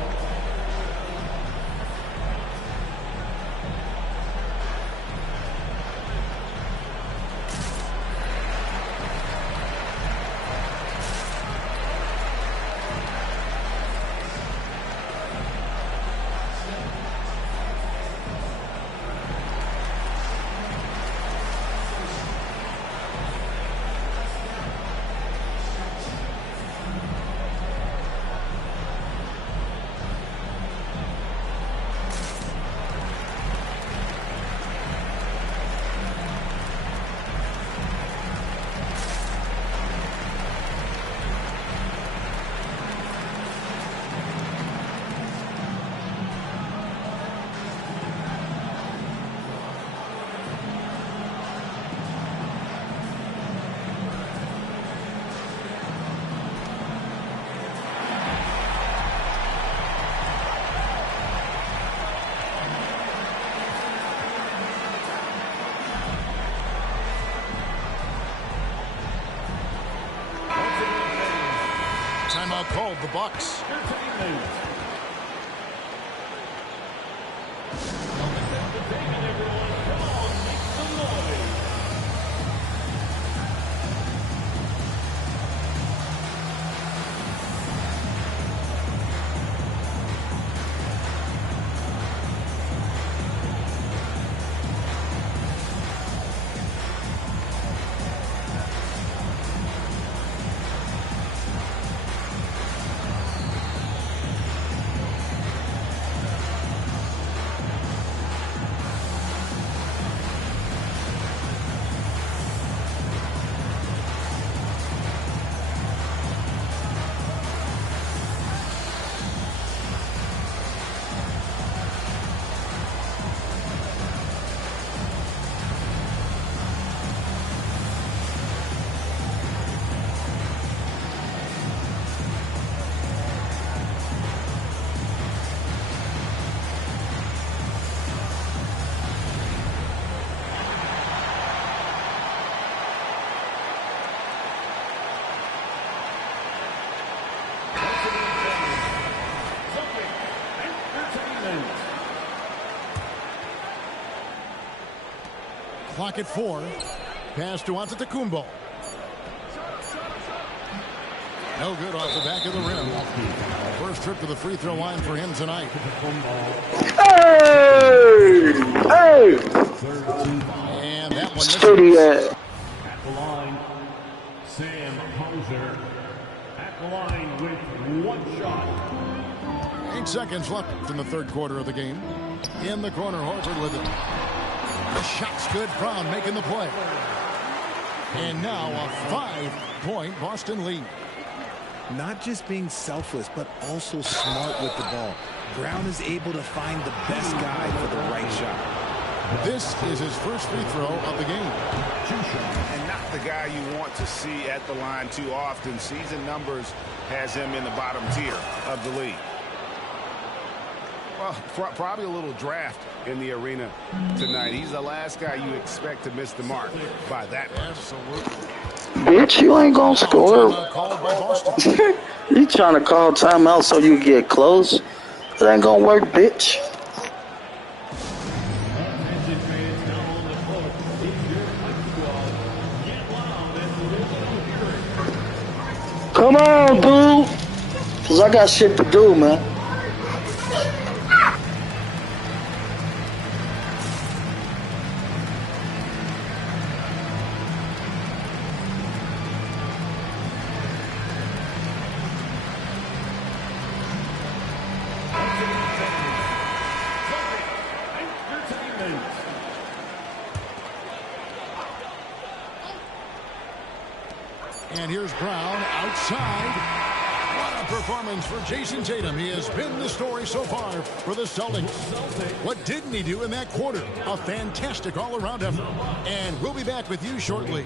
Timeout called the Bucks. Clock at 4. Pass to Antetokounmpo. No good off the back of the rim. First trip to the free throw line for him tonight. Hey! Hey! And that one Steady at the line, Sam Hauser at the line with one shot. 8 seconds left in the third quarter of the game. In the corner, Horford with it. The shot's good. Brown making the play. And now a 5-point Boston lead. Not just being selfless, but also smart with the ball. Brown is able to find the best guy for the right shot. This is his first free throw of the game. And not the guy you want to see at the line too often. Season numbers has him in the bottom tier of the league. Well, probably a little draft in the arena tonight. He's the last guy you expect to miss the mark by that much. Absolutely. Bitch, you ain't gonna score. You trying to call timeout so you get close? It ain't gonna work, bitch. Come on, dude. Cause I got shit to do, man. And here's Brown outside. What a performance for Jason Tatum. He has been the story so far for the Celtics. What didn't he do in that quarter? A fantastic all-around effort. And we'll be back with you shortly.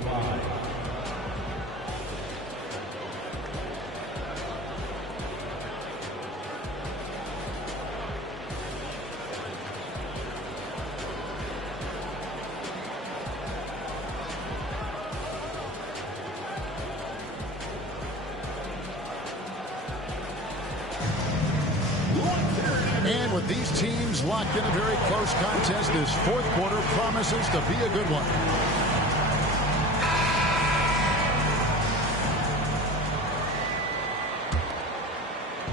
And with these teams locked in a very close contest, this fourth quarter promises to be a good one.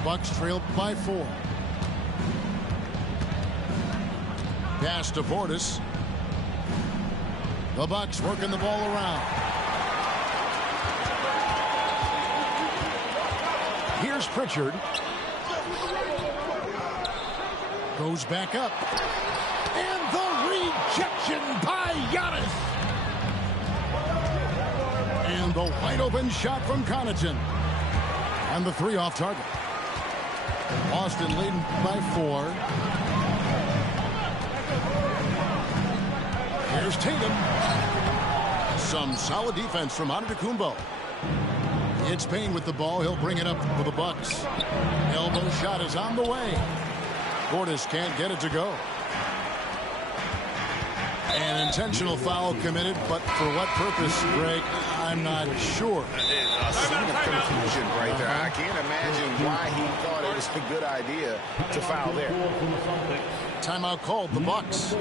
Bucks trailed by 4. Pass to Portis. The Bucks working the ball around. Here's Pritchard. Goes back up. And the rejection by Giannis. And the wide open shot from Connaughton. And the 3 off target. Boston leading by 4. Here's Tatum. Some solid defense from Antetokounmpo. It's Payne with the ball. He'll bring it up for the Bucks. Elbow shot is on the way. Portis can't get it to go. An intentional foul committed, but for what purpose, Greg, I'm not sure. A sign of confusion right there. I can't imagine why he thought it was a good idea to foul there. Timeout called, the Bucks.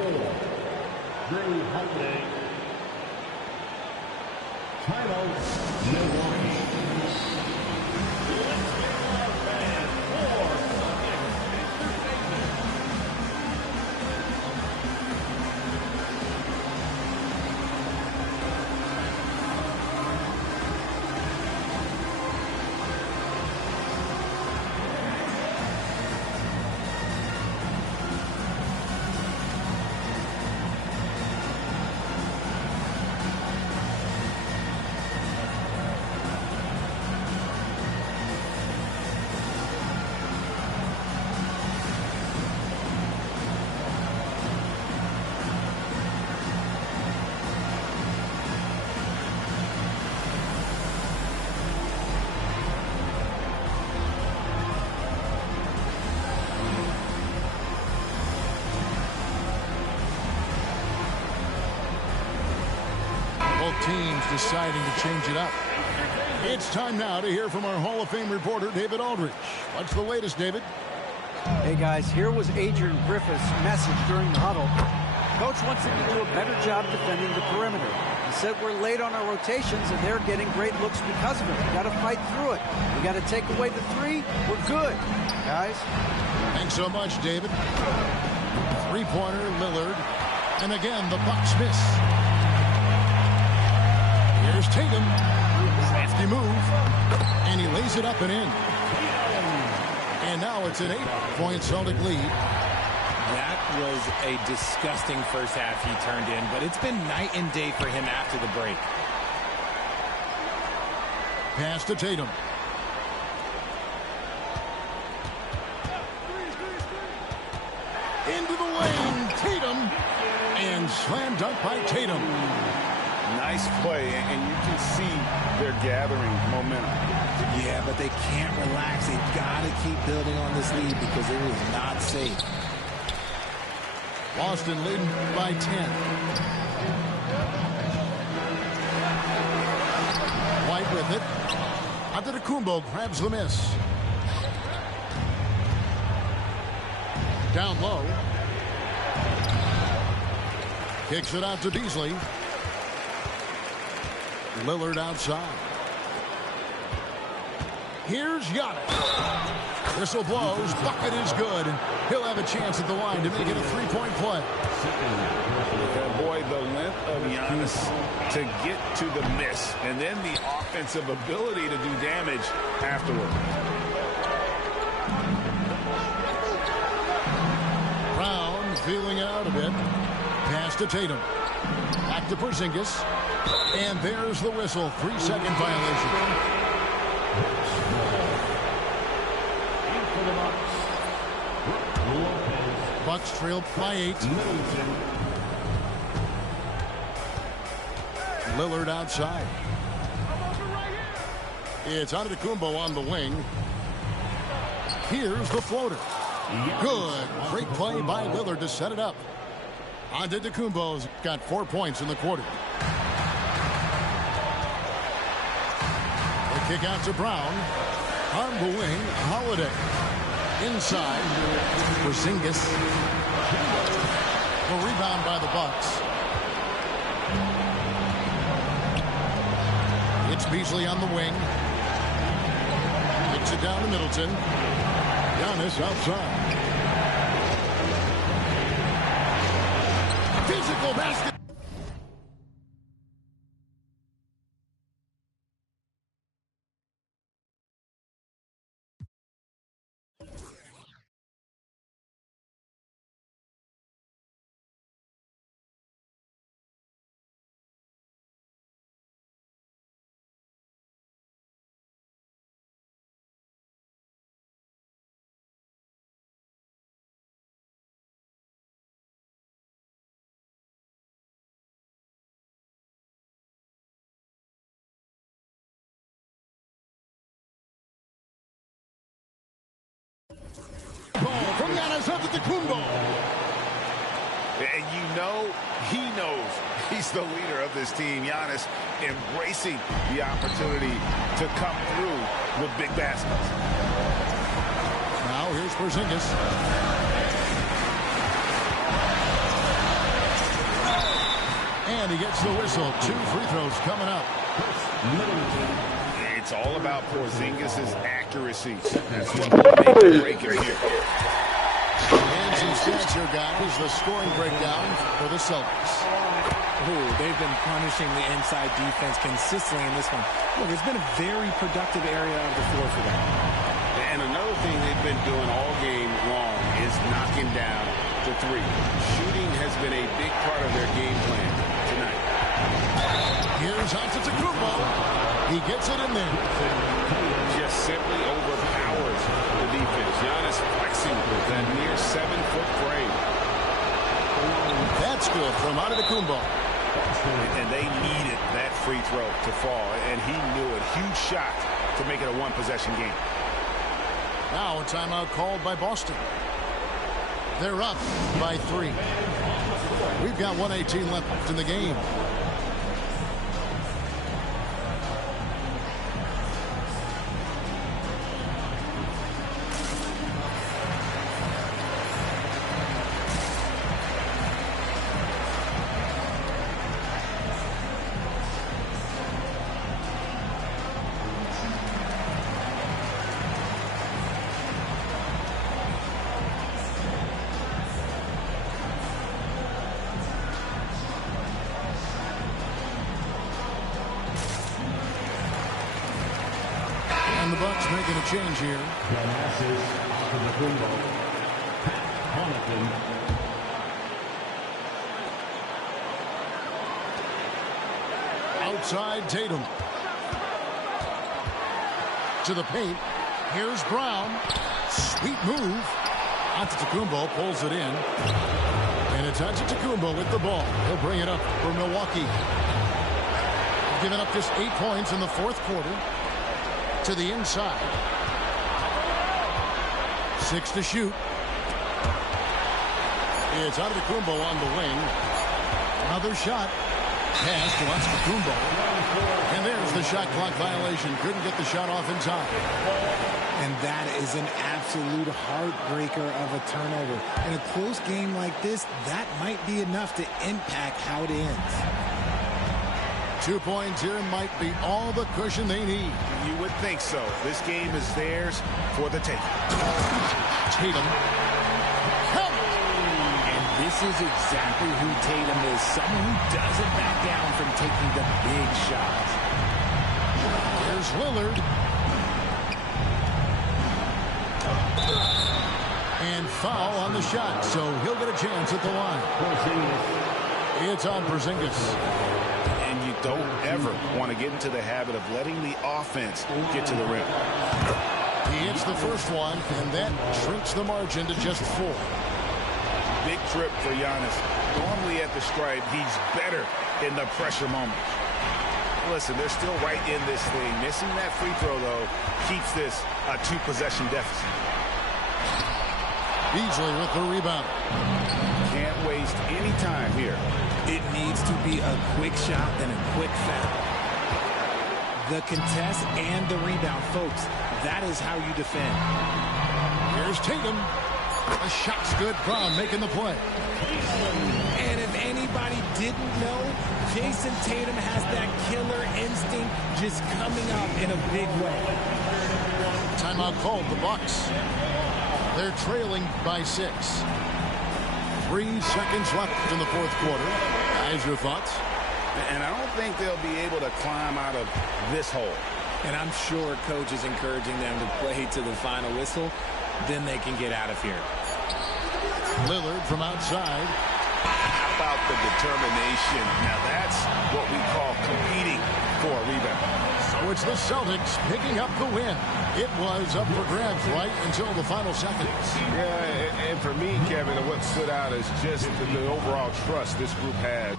Teams deciding to change it up. It's time now to hear from our Hall of Fame reporter, David Aldridge. What's the latest, David? Hey, guys, here was Adrian Griffith's message during the huddle. Coach wants them to do a better job defending the perimeter. He said we're late on our rotations, and they're getting great looks because of it. We got to fight through it. We got to take away the 3. We're good, guys. Thanks so much, David. Three-pointer, Lillard. And again, the Bucks miss. Here's Tatum. Crafty move. And he lays it up and in. And now it's an 8-point Celtic lead. That was a disgusting first half he turned in, but it's been night and day for him after the break. Pass to Tatum. Into the lane, Tatum. And slam dunk by Tatum. Nice play, and you can see they're gathering momentum. Yeah, but they can't relax. They've got to keep building on this lead because it is not safe. Boston leading by 10. White with it. Antetokounmpo grabs the miss. Down low. Kicks it out to Beasley. Lillard outside. Here's Giannis. Whistle blows. Bucket is good. And he'll have a chance at the line to make it a 3-point play. Boy, the length of Giannis to get to the miss. And then the offensive ability to do damage afterward. Brown feeling it out a bit. Pass to Tatum. Back to Porzingis. And there's the whistle. 3-second violation. Bucks trail by 8. Lillard outside. It's Antetokounmpo on the wing. Here's the floater. Good. Great play by Lillard to set it up. Antetokounmpo's got 4 points in the quarter. The kick out to Brown. On the wing, Holiday. Inside, Porzingis. The rebound by the Bucks. It's Beasley on the wing. Kicks it down to Middleton. Giannis outside. Physical basket. From Giannis Antetokounmpo. And you know he knows he's the leader of this team. Giannis embracing the opportunity to come through with big baskets. Now here's Porzingis. And he gets the whistle. 2 free throws coming up. It's all about Porzingis' accuracy. That's what will make or break him here. And some stats here, guys. The scoring breakdown for the Celtics. Ooh, they've been punishing the inside defense consistently in this one. Look, it's been a very productive area of the floor for them. And another thing they've been doing all game long is knocking down the 3. Shooting has been a big part of their game plan tonight. Here's Antetokounmpo. He gets it in there. Just simply overpowers the defense. Giannis flexing with that near 7-foot frame. That's good from Antetokounmpo. And they needed that free throw to fall, and he knew it. Huge shot to make it a one-possession game. Now a timeout called by Boston. They're up by 3. We've got 1:18 left in the game. And the Bucks making a change here. Outside Tatum. To the paint. Here's Brown. Sweet move. Antetokounmpo pulls it in. And it's Antetokounmpo with the ball. He'll bring it up for Milwaukee. Giving up just 8 points in the fourth quarter. To the inside. 6 to shoot. It's Antetokounmpo on the wing. Another shot. Pass to Antetokounmpo. And there's the shot clock violation. Couldn't get the shot off in time. And that is an absolute heartbreaker of a turnover. In a close game like this, that might be enough to impact how it ends. 2 points here might be all the cushion they need. You would think so. This game is theirs for the taking. Tatum. And this is exactly who Tatum is. Someone who doesn't back down from taking the big shots. Here's Lillard. And foul on the shot, so he'll get a chance at the line. It's on Porzingis. And you don't ever want to get into the habit of letting the offense get to the rim. He hits the first one, and that shrinks the margin to just 4. Big trip for Giannis. Normally at the stripe, he's better in the pressure moment. Listen, they're still right in this thing. Missing that free throw, though, keeps this a 2-possession deficit. Beasley with the rebound. Can't waste any time here. It needs to be a quick shot and a quick foul. The contest and the rebound, folks. That is how you defend. Here's Tatum. The shot's good. Brown making the play. And if anybody didn't know, Jason Tatum has that killer instinct just coming out in a big way. Timeout called, the Bucks. They're trailing by 6. 3 seconds left in the fourth quarter. Guys, your thoughts? And I don't think they'll be able to climb out of this hole. And I'm sure coach is encouraging them to play to the final whistle. Then they can get out of here. Lillard from outside. How about the determination? Now that's what we call competing for a rebound. So it's the Celtics picking up the win. It was up for grabs right until the final seconds. Yeah, and for me, Kevin, what stood out is just the overall trust this group had.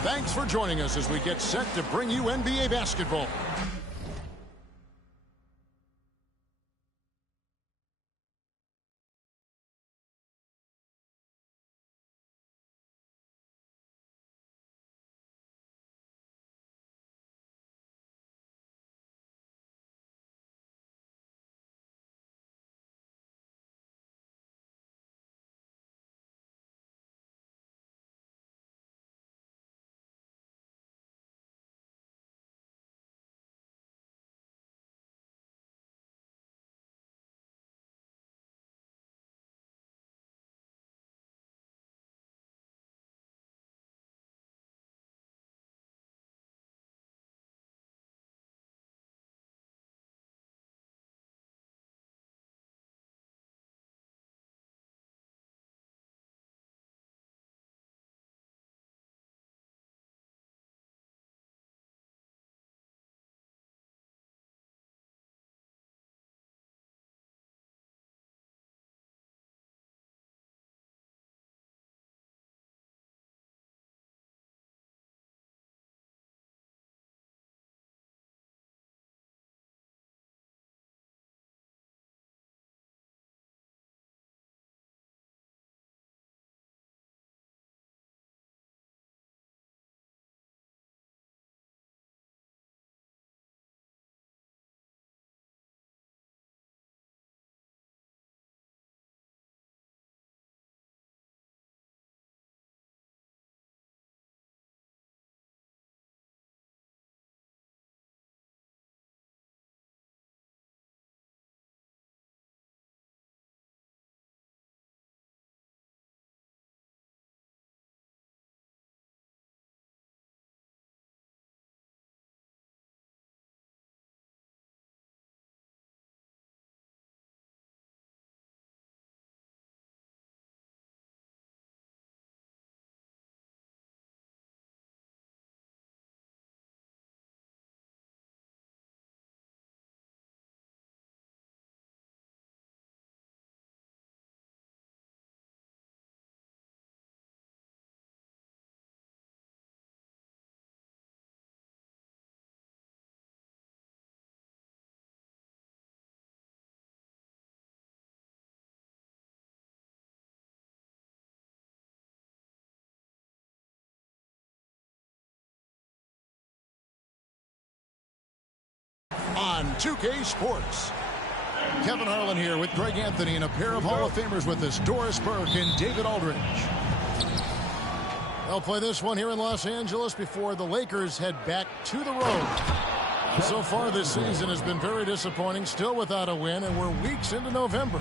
Thanks for joining us as we get set to bring you NBA basketball. on 2K Sports. Kevin Harlan here with Greg Anthony and a pair of Hall of Famers with us, Doris Burke and David Aldridge. They'll play this one here in Los Angeles before the Lakers head back to the road. So far this season has been very disappointing, still without a win, and we're weeks into November.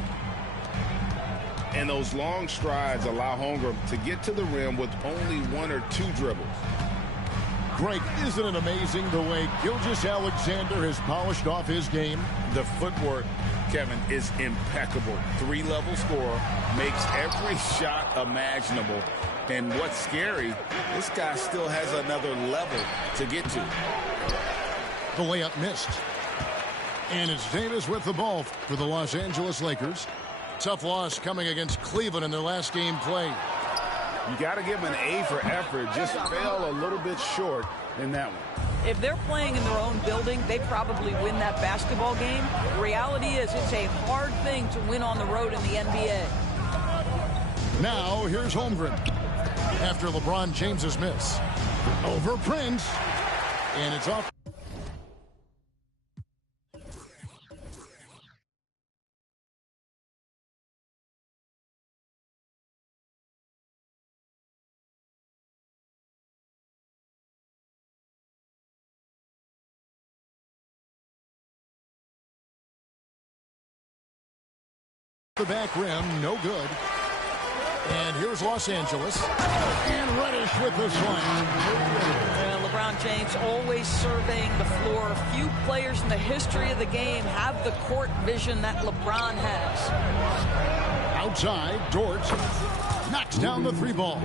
And those long strides allow Holmgren to get to the rim with only 1 or 2 dribbles. Greg, isn't it amazing the way Gilgeous-Alexander has polished off his game? The footwork, Kevin, is impeccable. 3-level scorer, makes every shot imaginable. And what's scary, this guy still has another level to get to. The layup missed. And it's Davis with the ball for the Los Angeles Lakers. Tough loss coming against Cleveland in their last game play. You got to give them an A for effort. Just fell a little bit short in that one. If they're playing in their own building, they probably win that basketball game. The reality is it's a hard thing to win on the road in the NBA. Now here's Holmgren after LeBron James's miss. Over Prince. And it's off. The back rim, no good. And here's Los Angeles. And Reddish with the slam. LeBron James always surveying the floor. Few players in the history of the game have the court vision that LeBron has. Outside, Dort knocks down the 3 ball.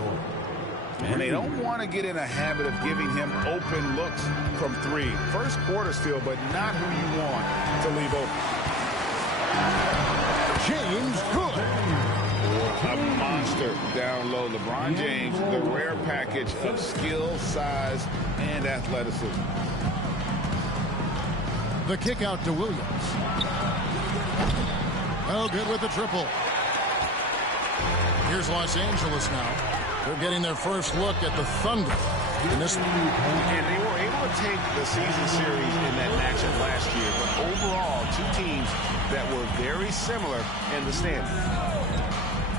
And they don't want to get in a habit of giving him open looks from 3. First quarter still, but not who you want to leave open. James good. A monster down low. LeBron James, the rare package of skill, size, and athleticism. The kick out to Williams. Oh, good with the triple. Here's Los Angeles now. They're getting their first look at the Thunder in this one. And they were able to take the season series in that matchup last year. But overall, 2 teams that were very similar in the standings.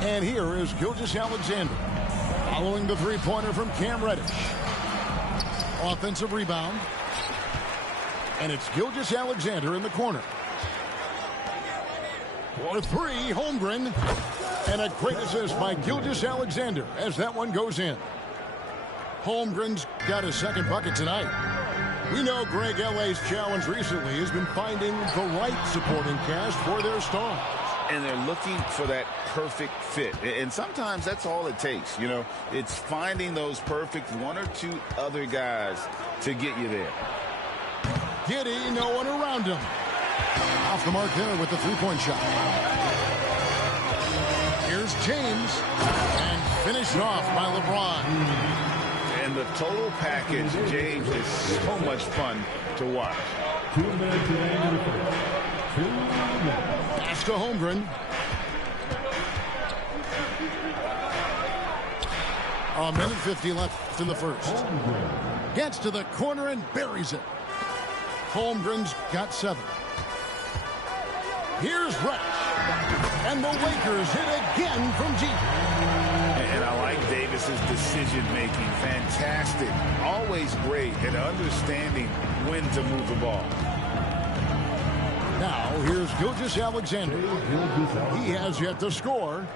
And here is Gilgeous-Alexander following the 3-pointer from Cam Reddish. Offensive rebound. And it's Gilgeous-Alexander in the corner. For 3, Holmgren. And a great assist by Gilgeous-Alexander as that one goes in. Holmgren's got his second bucket tonight. We know Greg LA's challenge recently has been finding the right supporting cast for their stars. And they're looking for that perfect fit. And sometimes that's all it takes. You know, it's finding those perfect 1 or 2 other guys to get you there. Giddey, no one around him. Off the mark there with the 3-point shot. Here's James. And finished off by LeBron. And the total package, James, is so much fun to watch. 2 minutes remaining. 2 minutes. Pass to Holmgren. A minute 50 left in the first. Gets to the corner and buries it. Holmgren's got 7. Here's Reddish. And the Lakers hit again from deep. And I like Davis's decision-making. Fantastic. Always great at understanding when to move the ball. Now, here's Gilgeous-Alexander. He has yet to score.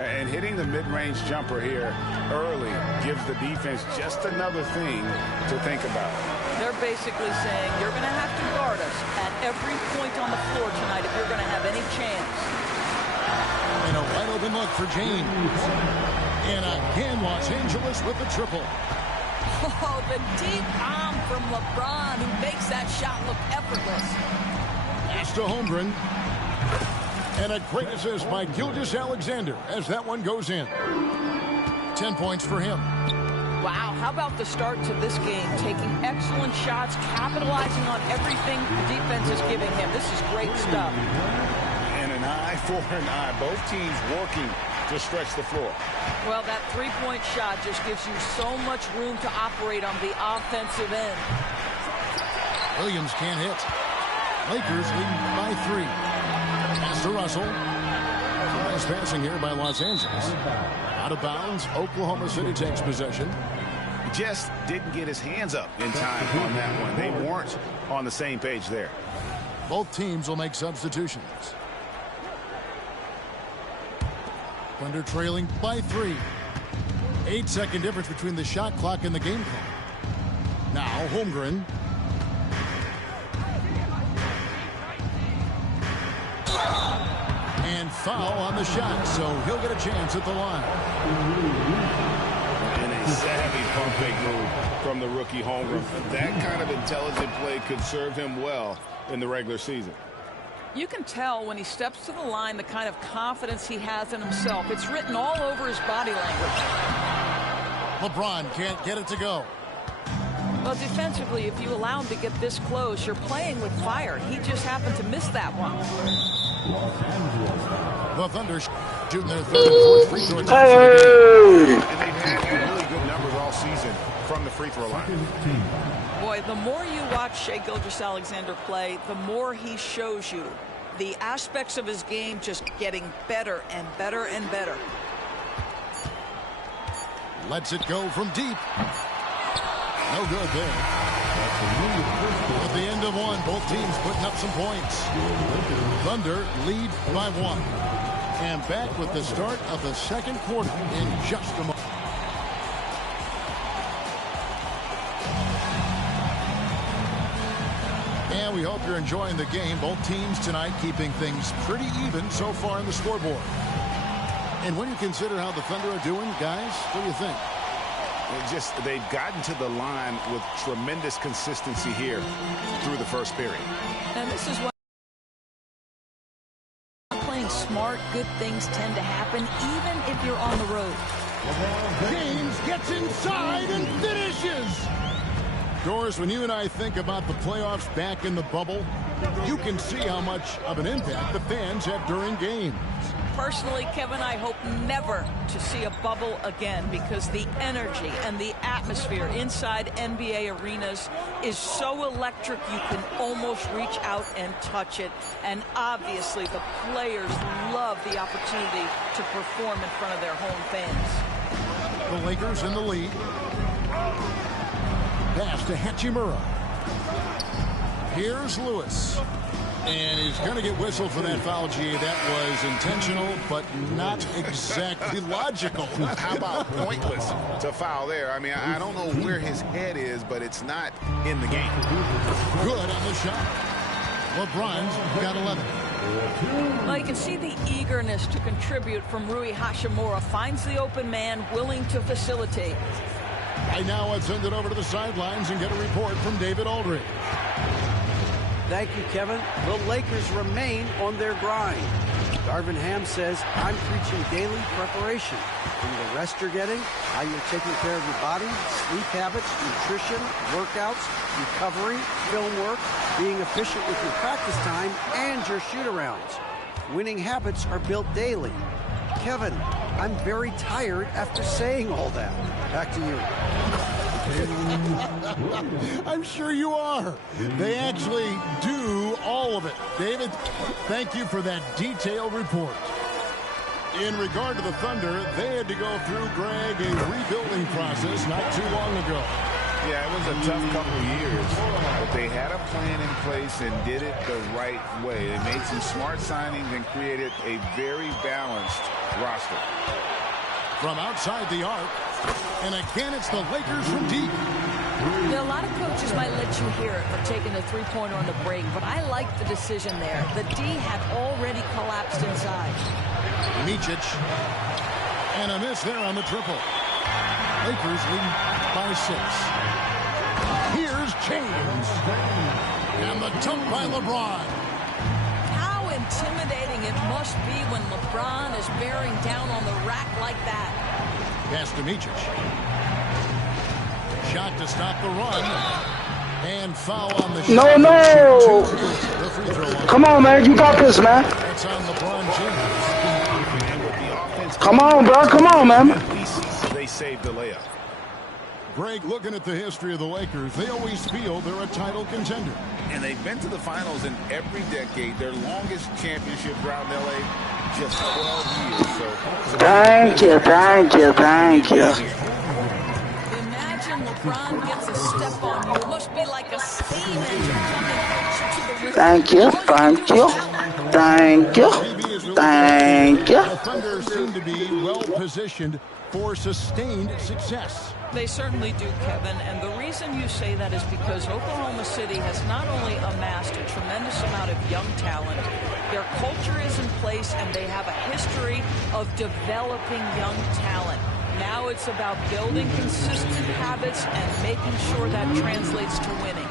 And hitting the mid-range jumper here early gives the defense just another thing to think about. They're basically saying you're going to have to guard us at every point on the floor tonight if you're going to have any chance. And a wide open look for James. And again, Los Angeles with the triple. Oh, the deep arm from LeBron who makes that shot look effortless. Pass to Holmgren. And a great assist by Gilgeous-Alexander as that one goes in. 10 points for him. Wow, how about the start to this game? Taking excellent shots, capitalizing on everything the defense is giving him. This is great stuff. And an eye for an eye. Both teams working to stretch the floor. Well, that 3-point shot just gives you so much room to operate on the offensive end. Williams can't hit. Lakers leading by 3. Pass to Russell. Nice passing here by Los Angeles. Out of bounds. Oklahoma City takes possession. Just didn't get his hands up in time on that one. They weren't on the same page there. Both teams will make substitutions. Thunder trailing by 3. 8-second difference between the shot clock and the game clock. Now Holmgren. And foul on the shot, so he'll get a chance at the line. And a savvy pump fake move from the rookie Holmgren. That kind of intelligent play could serve him well in the regular season. You can tell when he steps to the line the kind of confidence he has in himself. It's written all over his body language. LeBron can't get it to go. Well, defensively, if you allow him to get this close, you're playing with fire. He just happened to miss that one. The Thunder shooting their third and fourth free throw. And they've had really good numbers all season from the free throw line. Boy, the more you watch Shai Gilgeous-Alexander play, the more he shows you the aspects of his game just getting better and better and better. Lets it go from deep. No good there. At the end of one, both teams putting up some points. Thunder lead by 1. And back with the start of the second quarter in just a moment. And we hope you're enjoying the game. Both teams tonight keeping things pretty even so far in the scoreboard. And when you consider how the Thunder are doing, guys, what do you think? They've gotten to the line with tremendous consistency here through the first period. And this is why playing smart, good things tend to happen, even if you're on the road. James gets inside and finishes. Doris, when you and I think about the playoffs back in the bubble, you can see how much of an impact the fans have during games. Personally, Kevin, I hope never to see a bubble again because the energy and the atmosphere inside NBA arenas is so electric you can almost reach out and touch it. And obviously, the players love the opportunity to perform in front of their home fans. The Lakers in the lead. Pass to Hachimura. Here's Lewis. And he's going to get whistled for that foul, G. That was intentional, but not exactly logical. How about pointless to foul there? I mean, I don't know where his head is, but it's not in the game. Good on the shot. LeBron's got 11. Well, you can see the eagerness to contribute from Rui Hachimura. Finds the open man, willing to facilitate. Right now, let's send it over to the sidelines and get a report from David Aldridge. Thank you, Kevin. The Lakers remain on their grind. Darvin Ham says, I'm preaching daily preparation. From the rest you're getting, how you're taking care of your body, sleep habits, nutrition, workouts, recovery, film work, being efficient with your practice time, and your shoot-arounds. Winning habits are built daily. Kevin, I'm very tired after saying all that. Back to you. I'm sure you are. They actually do all of it. David, thank you for that detailed report. In regard to the Thunder, they had to go through, Greg, a rebuilding process not too long ago. Yeah, it was a tough couple of years, but they had a plan in place and did it the right way. They made some smart signings and created a very balanced roster. From outside the arc, and again, it's the Lakers from deep. Now, a lot of coaches might let you hear it for taking the three-pointer on the break, but I like the decision there. The D had already collapsed inside. Micic, and a miss there on the triple. Lakers lead by 6. Here's James, and the dunk by LeBron. How intimidating it must be when LeBron is bearing down on the rack like that. Pass to Micic. Shot to stop the run. And foul on the shot. No! Come on, man. You got this, man. That's on LeBron James. Come on, bro. Come on, man. At least they saved the layup. Greg, looking at the history of the Lakers, they always feel they're a title contender. And they've been to the finals in every decade. Their longest championship round in L.A., just 12 years. So thank you. Imagine LeBron gets a step on you. It must be like a steam engine coming closer to the rim. Thank you. The Thunder seem to be well positioned for sustained success. They certainly do, Kevin, and the reason you say that is because Oklahoma City has not only amassed a tremendous amount of young talent, their culture is in place and they have a history of developing young talent. Now it's about building consistent habits and making sure that translates to winning.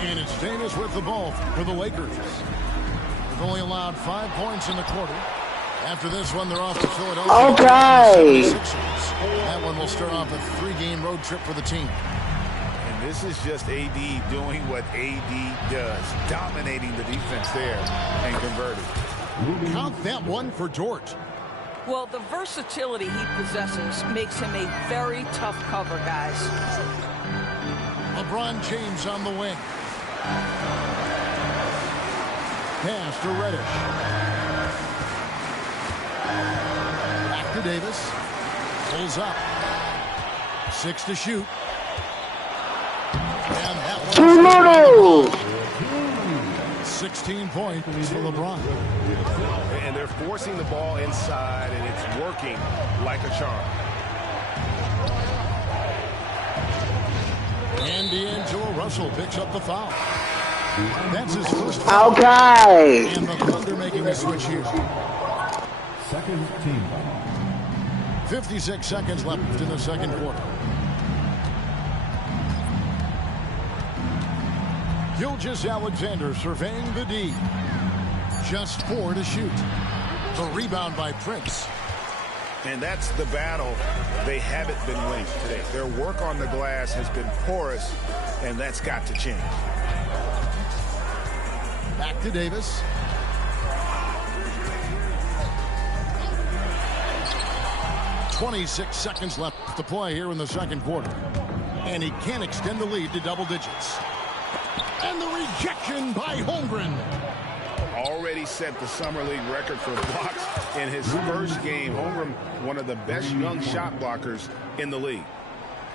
And it's Davis with the ball for the Lakers. They've only allowed 5 points in the quarter. After this one, they're off to Philadelphia. Okay. That one will start off a 3-game road trip for the team. And this is just AD doing what AD does, dominating the defense there and converting. Count that one for Dort. Well, the versatility he possesses makes him a very tough cover, guys. LeBron James on the wing. Pass to Reddish. Back to Davis. Pulls up. 6 to shoot. And that one. 16 points for LeBron. And they're forcing the ball inside, and it's working like a charm. And D'Angelo Russell picks up the foul. That's his first foul. Okay. And the Thunder making a switch here. Second team. 56 seconds left in the second quarter. Gilgeous-Alexander surveying the D. Just 4 to shoot. The rebound by Prince. And that's the battle they haven't been winning today. Their work on the glass has been porous, and that's got to change. Back to Davis. .26 seconds left to play here in the second quarter. And he can extend the lead to double digits. And the rejection by Holmgren. Already set the Summer League record for blocks in his first game. Holmgren, one of the best young shot blockers in the league.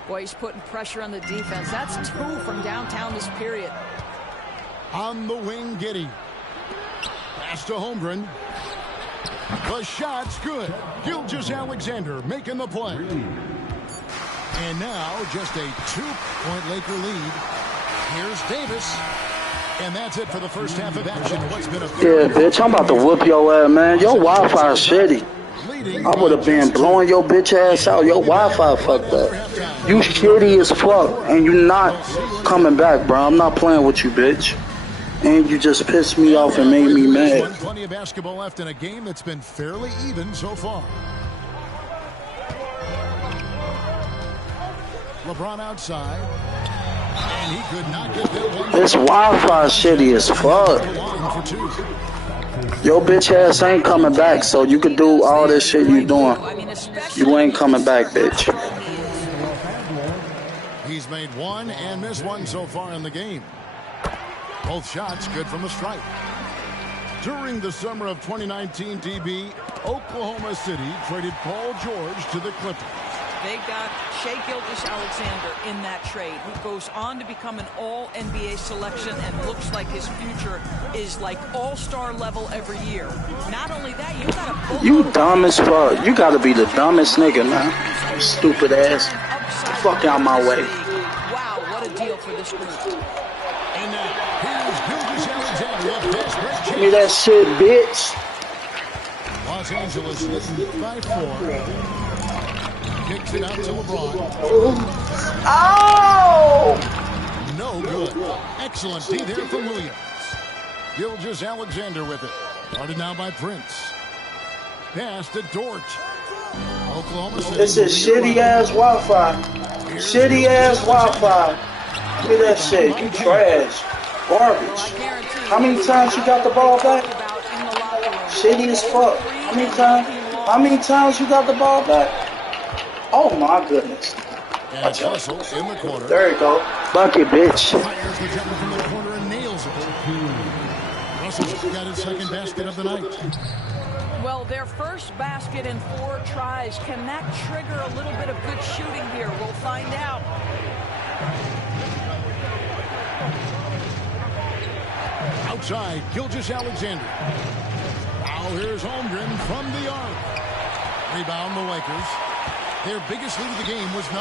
Boy, he's putting pressure on the defense. That's 2 from downtown this period. On the wing, Giddey. Pass to Holmgren. The shot's good. Gilgeous-Alexander making the play. And now just a 2-point Laker lead. Here's Davis. And that's it for the first half of action. What's been a bitch, I'm about to whoop your ass, man. Your Wi-Fi is shitty. I would have been blowing your bitch ass out. Your Wi-Fi fucked up. You shitty as fuck, and you not coming back, bro. I'm not playing with you, bitch. And you just pissed me off and made me mad. Plenty of basketball left in a game that's been fairly even so far. LeBron outside. And he could not get that one. This Wi-Fi shitty as fuck. Your bitch ass ain't coming back, so you could do all this shit you doing. You ain't coming back, bitch. He's made one and missed one so far in the game. Both shots good from the stripe. During the summer of 2019, DB, Oklahoma City traded Paul George to the Clippers. They got Shai Gilgeous-Alexander in that trade, who goes on to become an all-NBA selection and looks like his future is like all-star level every year. Not only that, you got a... You dumb as fuck. You gotta be the dumbest nigga, man. You stupid ass. Get the fuck out my way. Wow, what a deal for this group. And now, here's Gilgeous-Alexander. Give me that shit, bitch. Los Angeles leading by 4. Kicks it out to LeBron. Oh! No good. Excellent D there from Williams. Gilgeous-Alexander with it. Started now by Prince. Pass to Dort. Oklahoma City. This is shitty-ass Wi-Fi. Shitty-ass Wi-Fi. Look at that shit. You trash. Garbage. How many times you got the ball back? Shitty as fuck. How many times you got the ball back? Oh my goodness. And it's Russell in the corner. There you go. Bucket, bitch. Fires the jumper from the corner and nails it. Russell's got his second basket of the night. Well, their first basket in 4 tries. Can that trigger a little bit of good shooting here? We'll find out. Outside, Gilgeous-Alexander. Now here's Holmgren from the arc. Rebound the Lakers. Their biggest lead of the game was 9.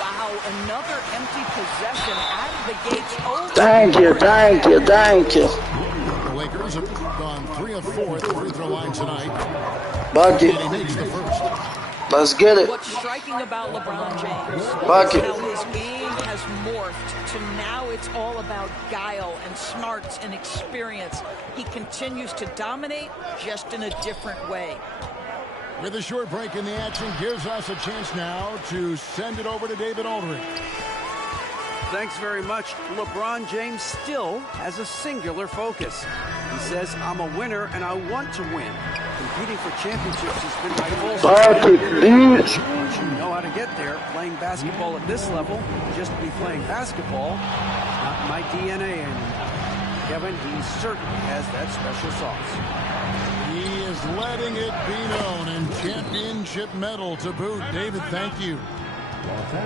Wow, another empty possession out of the gates. Oh, Thank you, thank you, thank you. The Lakers have gone 3 of 4 at the free throw line tonight. Bucket. And he makes the first. Let's get it. What's striking about LeBron James Bucket. is how his game has morphed to now it's all about guile and smarts and experience. He continues to dominate just in a different way. With a short break in the action, gives us a chance now to send it over to David Aldridge. Thanks very much. LeBron James still has a singular focus. He says, I'm a winner and I want to win. Competing for championships has been my goal. Once you know how to get there, playing basketball at this level, just to be playing basketball, not my DNA anymore. Kevin, he certainly has that special sauce. He is letting it be known, and championship medal to boot. David, thank you.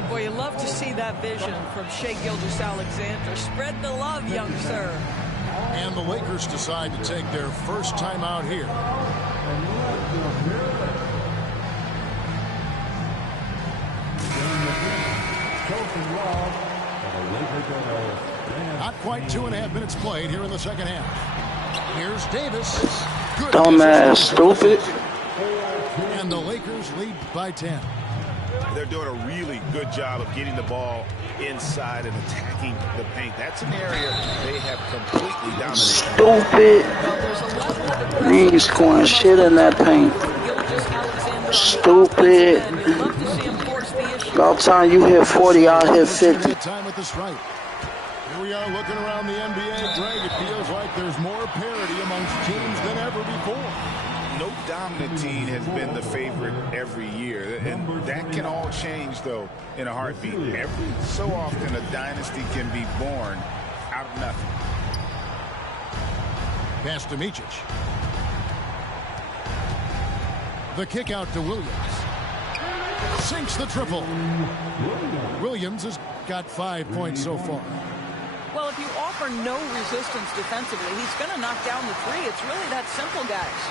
Boy, you love to see that vision from Shai Gilgeous-Alexander. Spread the love, young sir. And the Lakers decide to take their first time out here. Not quite 2.5 minutes played here in the second half. Here's Davis. Good Dumbass, stupid. And the Lakers lead by 10. They're doing a really good job of getting the ball inside and attacking the paint. That's an area they have completely dominated. Stupid. He ain't scoring shit in that paint. Stupid. About time you hit 40, I'll hit 50. Time with the stripe. Here we are looking around the NBA, Greg. It feels like there's more parity amongst teams than ever before. No dominant team has been the favorite every year, and that can all change, though, in a heartbeat. Every so often, a dynasty can be born out of nothing. Pass to Micic. The kick out to Williams. Sinks the triple. Williams has got 5 points so far. Well, if you offer no resistance defensively, he's going to knock down the three. It's really that simple, guys.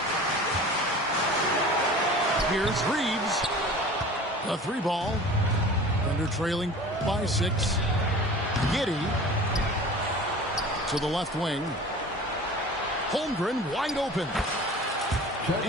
Here's Reeves. A 3 ball. Thunder trailing by 6. Giddey to the left wing. Holmgren wide open.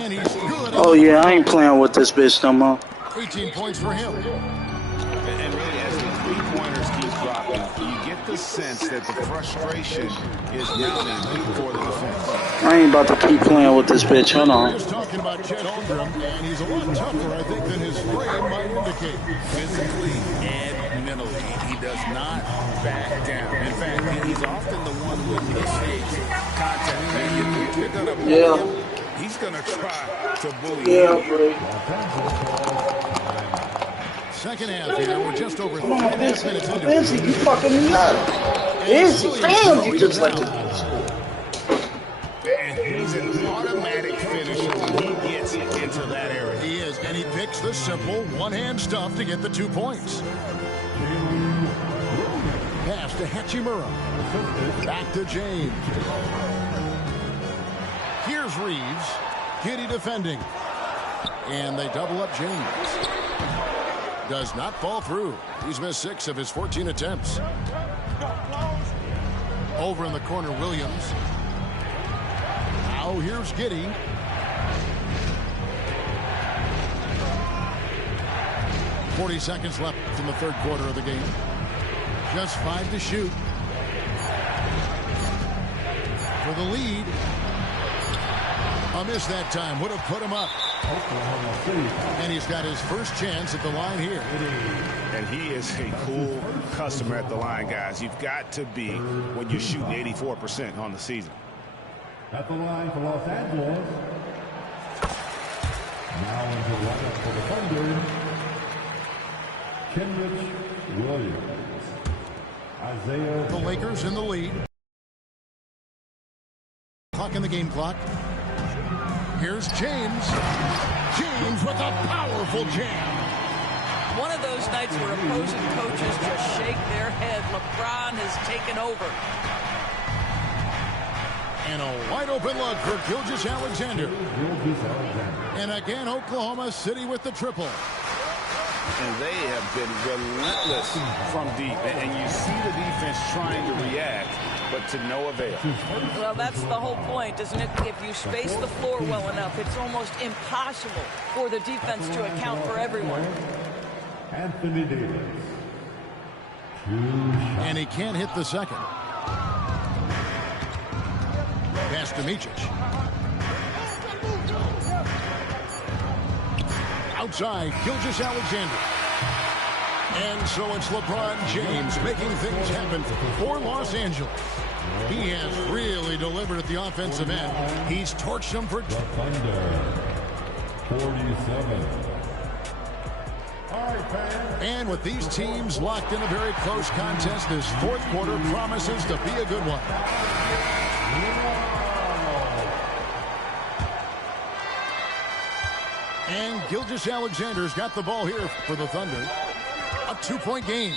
And he's good. Oh, yeah, I ain't playing with this bitch no more. 18 points for him. And really, as the three-pointers keep dropping, you get the sense that the frustration is mounting for the defense. I ain't about to keep playing with this bitch. Hold on. Just talking about Chet Holmgren, and he's a lot tougher, I think, than his frame might indicate. Physically and mentally, he does not back down. In fact, he's often the one who initiates contact. If you're going to bully him, he's going to try to bully him. Second half here, we're just over 3.5 minutes into it. Izzy, you fucking me up. Izzy, damn, you just like it. And he's an automatic finisher when he gets into that area. He is, and he picks the simple one-hand stuff to get the 2 points. Pass to Hachimura. Back to James. Here's Reeves. Giddey defending. And they double up James. Does not fall through. He's missed 6 of his 14 attempts. Over in the corner, Williams. Now here's Giddey. .40 seconds left in the third quarter of the game. Just 5 to shoot. For the lead. A miss that time. Would have put him up. And he's got his first chance at the line here. And he is a cool customer at the line, guys. You've got to be when you're shooting 84% on the season. At the line for Los Angeles. Now into the lineup for the Thunder. The Lakers in the lead. Clock in the game clock. Here's James. James with a powerful jam. One of those nights where opposing coaches just shake their head. LeBron has taken over. And a wide open look for Gilgeous-Alexander. And again, Oklahoma City with the triple. And they have been relentless from deep. And you see the defense trying to react, but to no avail. Well, that's the whole point, isn't it? If you space the floor well enough, it's almost impossible for the defense to account for everyone. Anthony Davis. And he can't hit the second. Pass to Micic. Outside, Gilgeous-Alexander. And so it's LeBron James making things happen for Los Angeles. He has really delivered at the offensive end. He's torched them for Thunder. 47. And with these teams locked in a very close contest, this fourth quarter promises to be a good one. And Gilgeous-Alexander's got the ball here for the Thunder. A 2-point game.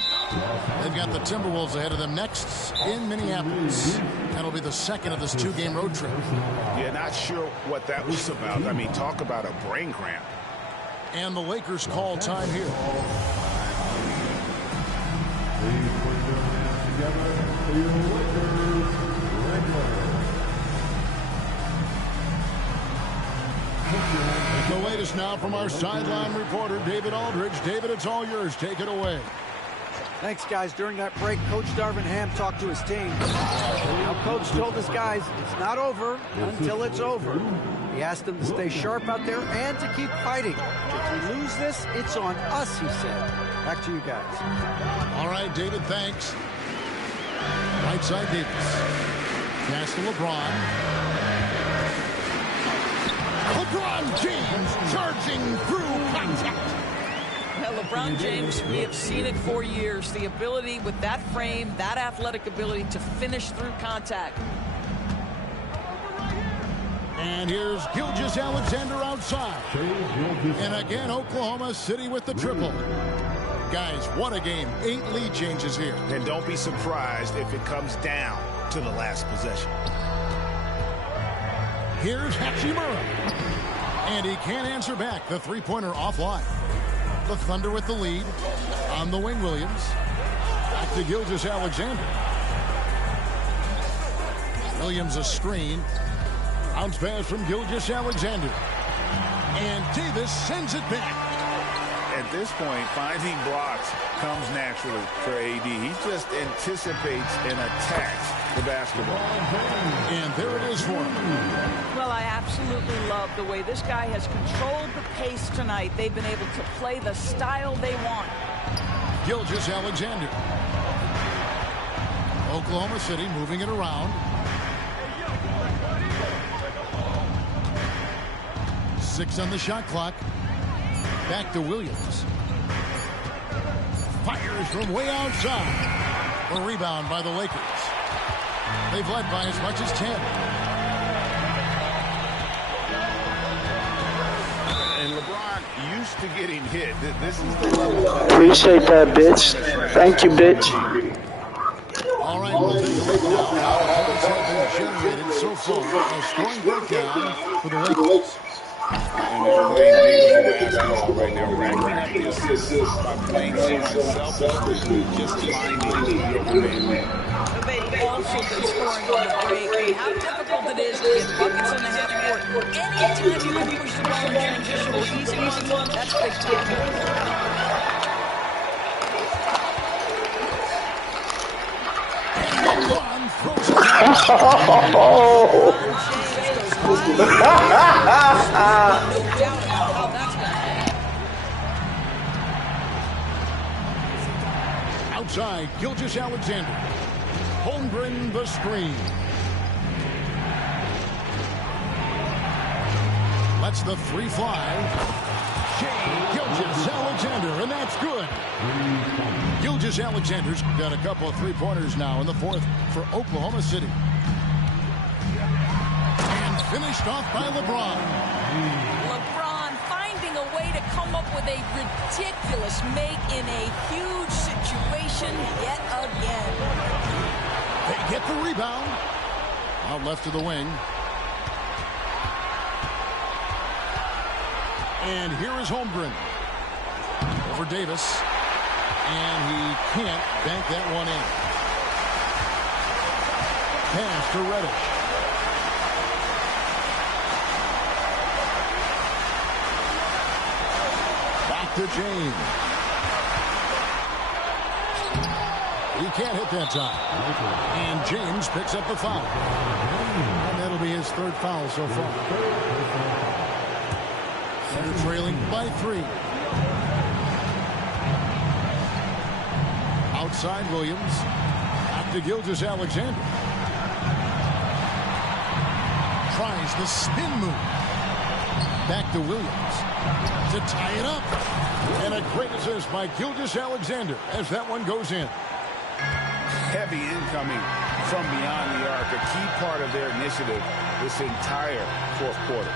They've got the Timberwolves ahead of them next in Minneapolis. That'll be the second of this 2-game road trip. Yeah, not sure what that was about. I mean, talk about a brain cramp. And the Lakers call time here. Please put your hands together for your Lakers regulars. The latest now from our sideline reporter, David Aldridge. David, it's all yours. Take it away. Thanks, guys. During that break, Coach Darvin Ham talked to his team. Now, Coach told his guys it's not over until it's over. He asked them to stay sharp out there and to keep fighting. If we lose this, it's on us, he said. Back to you guys. All right, David, thanks. Right side, Davis. Pass to LeBron. LeBron James charging through contact. Now, LeBron James, we have seen it for years. The ability with that frame, that athletic ability to finish through contact. And here's Gilgeous-Alexander outside. And again, Oklahoma City with the triple. Guys, what a game. 8 lead changes here. And don't be surprised if it comes down to the last possession. Here's Hachimura. And he can't answer back. The three-pointer offline. The Thunder with the lead. On the wing, Williams. Back to Gilgeous-Alexander. Williams a screen. Bounce pass from Gilgeous-Alexander. And Davis sends it back. At this point, finding blocks comes naturally for AD. He just anticipates and attacks the basketball. And there it is for him. Well, I absolutely love the way this guy has controlled the pace tonight. They've been able to play the style they want. Gilgeous-Alexander. Oklahoma City moving it around. 6 on the shot clock. Back to Williams. Fires from way outside. A rebound by the Lakers. They've led by as much as 10. And LeBron used to getting hit. This is the level. Appreciate that, bitch. Thank you, bitch. All right, we'll take a look now. How points have been generated so far. A scoring breakdown for the Lakers. And they're playing beautiful basketball right now, racking up the assists by playing so unselfishly, just finding the open man. They've also been scoring on the break. How difficult it is to get buckets in the half court. Anytime you can push the ball in transition with easy ones, that's big time. Outside, Gilgeous-Alexander. Holmgren the screen. Lets the three fly. Gilgeous-Alexander, and that's good. Gilgeous-Alexander's got a couple of three-pointers now in the fourth for Oklahoma City. And finished off by LeBron. LeBron finding a way to come up with a ridiculous make in a huge situation yet again. They get the rebound. Out left to the wing. And here is Holmgren. Over Davis. And he can't bank that one in. Pass to Reddish. Back to James. He can't hit that time. And James picks up the foul. And that'll be his third foul so far. They're trailing by 3. Outside Williams. Back to Gilgeous-Alexander. Tries the spin move. Back to Williams. To tie it up. And a great assist by Gilgeous-Alexander as that one goes in. Heavy incoming from beyond the arc, a key part of their initiative this entire fourth quarter.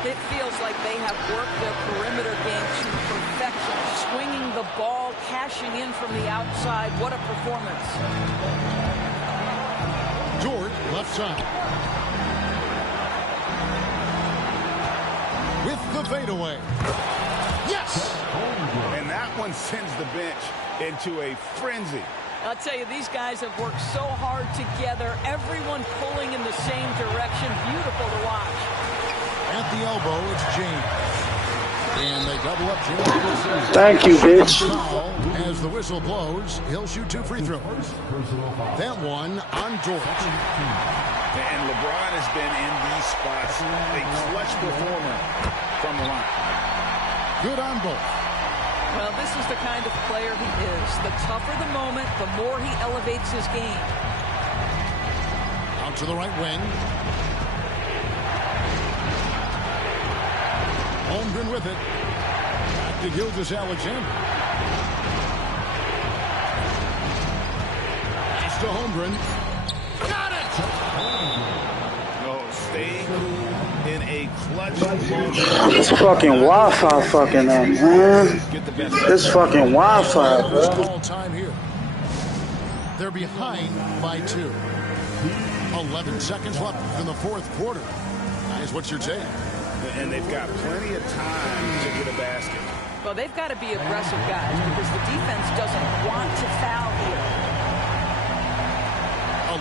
It feels like they have worked their perimeter game to perfection, swinging the ball, cashing in from the outside. What a performance. George, left side. With the fadeaway. Yes! And that one sends the bench into a frenzy. I'll tell you, these guys have worked so hard together, everyone pulling in the same direction. Beautiful to watch. At the elbow, it's James. And they double up James. Thank you, bitch. As the whistle blows, he'll shoot 2 free throws. That one on George. And LeBron has been in these spots. A clutch performer from the line. Good on both. Well, this is the kind of player he is. The tougher the moment, the more he elevates his game. Out to the right wing. Holmgren with it. Back to Gilgeous-Alexander. Pass to Holmgren. Got it! No, staying in a clutch moment. This fucking Wi-Fi fucking up, man. This fucking Wi-Fi, bro. All time here. They're behind by 2. 11 seconds left in the fourth quarter. Guys, what's your take? And they've got plenty of time to get a basket. Well, they've got to be aggressive, guys, because the defense doesn't want to foul here.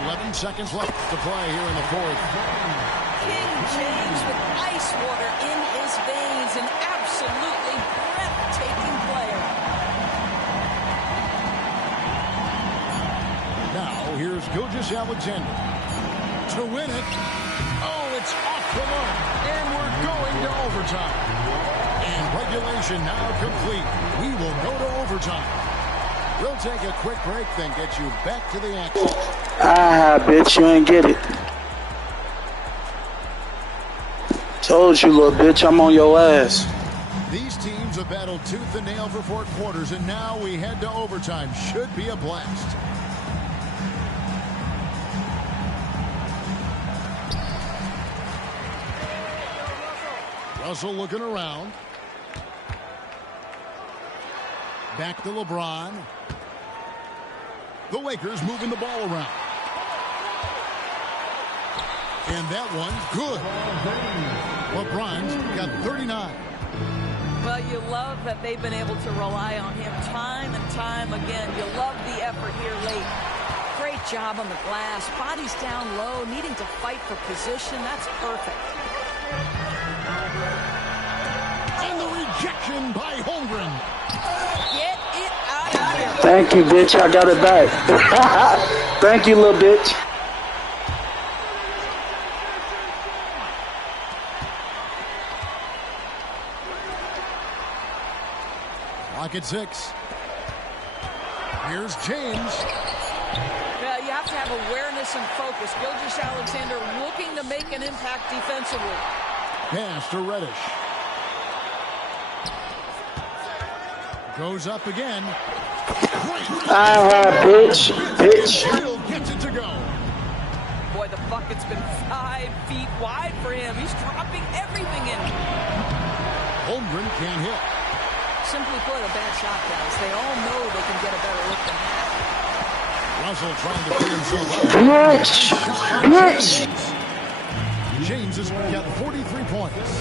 11 seconds left to play here in the fourth. King James with ice water in his veins, an absolutely breathtaking player. Now, here's Gilgeous-Alexander to win it. Oh, it's off the mark, and we're going to overtime. And regulation now complete. We will go to overtime. We'll take a quick break, then get you back to the action. Ah, bitch, you ain't get it. Told you, little bitch, I'm on your ass. These teams have battled tooth and nail for 4 quarters, and now we head to overtime. Should be a blast. Russell looking around. Back to LeBron. The Lakers moving the ball around. And that one, good. LeBron's got 39. Well, you love that they've been able to rely on him time and time again. You love the effort here late. Great job on the glass. Body's down low, needing to fight for position. That's perfect. And the rejection by Holmgren. Get it out of here. Thank you, bitch. I got it back. Thank you, little bitch. Clock at 6. Here's James. Yeah, you have to have awareness and focus. Gilgeous-Alexander looking to make an impact defensively. Pass to Reddish. Goes up again. Bitch. Still gets it to go. Boy, the bucket's been 5 feet wide for him. He's dropping everything in. Holmgren can't hit. Simply put, a bad shot, guys. They all know they can get a better look than that. Russell trying to put himself up. Bitch. James has got 43 points.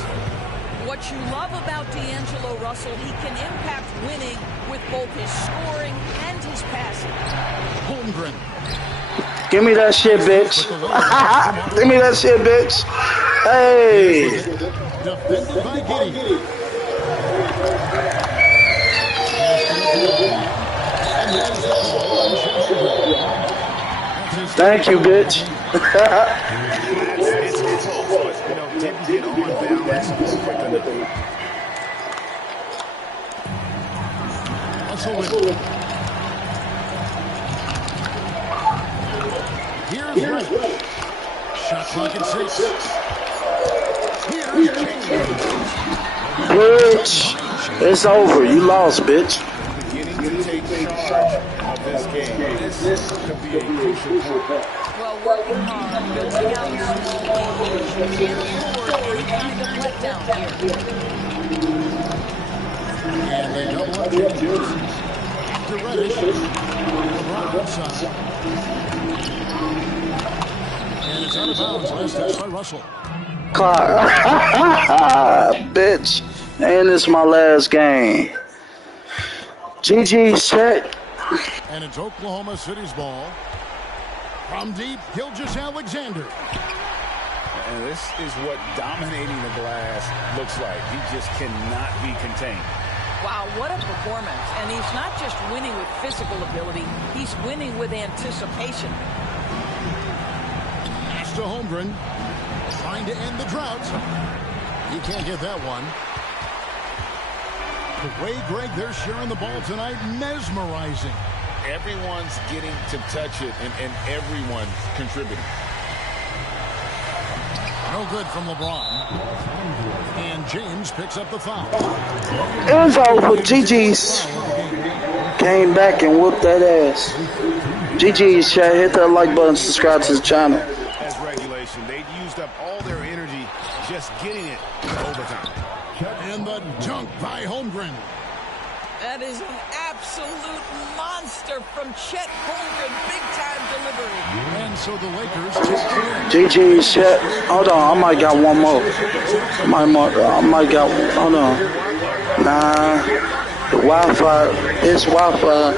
What you love about D'Angelo Russell, he can impact winning with both his scoring and his passing. Holmgren. Give me that shit, bitch. Give me that shit, bitch. Hey. Defended by Giddey. Thank you, bitch. It's close, but didn't get on balance quick enough. Here's Wright. Shot clock at 6. Here's James. Bitch. It's over. You lost, bitch. Beginning to take charge of this game. This could be a crucial point. Well, working hard, building out small leads. You can't afford any kind of letdown here. And they double up James. To Reddish. LeBron outside. And it's out of bounds. Last touch by Russell. Bitch. And it's my last game. GG set. And it's Oklahoma City's ball. From deep, Gilgeous-Alexander. And this is what dominating the glass looks like. He just cannot be contained. Wow, what a performance. And he's not just winning with physical ability, he's winning with anticipation. Pass to Holmgren. Trying to end the drought. He can't get that one. The way, Greg, they're sharing the ball tonight, mesmerizing. Everyone's getting to touch it, and everyone's contributing. No good from LeBron. And James picks up the foul. It's over. GG's. Came back and whooped that ass. GG's, chat. Hit that like button. Subscribe to the channel. As regulation, they'd used up all their energy just getting it to overtime. And the dunk by Holmgren. That is an absolute monster from Chet Holmgren. Big-time delivery. And so the Lakers... GG's, chat. Hold on. I might got one more. I might got one. Hold on. Nah. The Wi-Fi. It's Wi-Fi.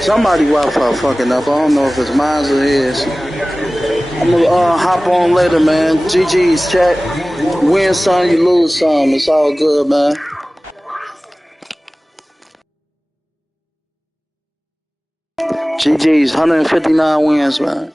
Somebody Wi-Fi fucking up. I don't know if it's mine or his. I'm gonna hop on later, man. GG's, chat. Win some, you lose some. It's all good, man. GG's, 159 wins, man.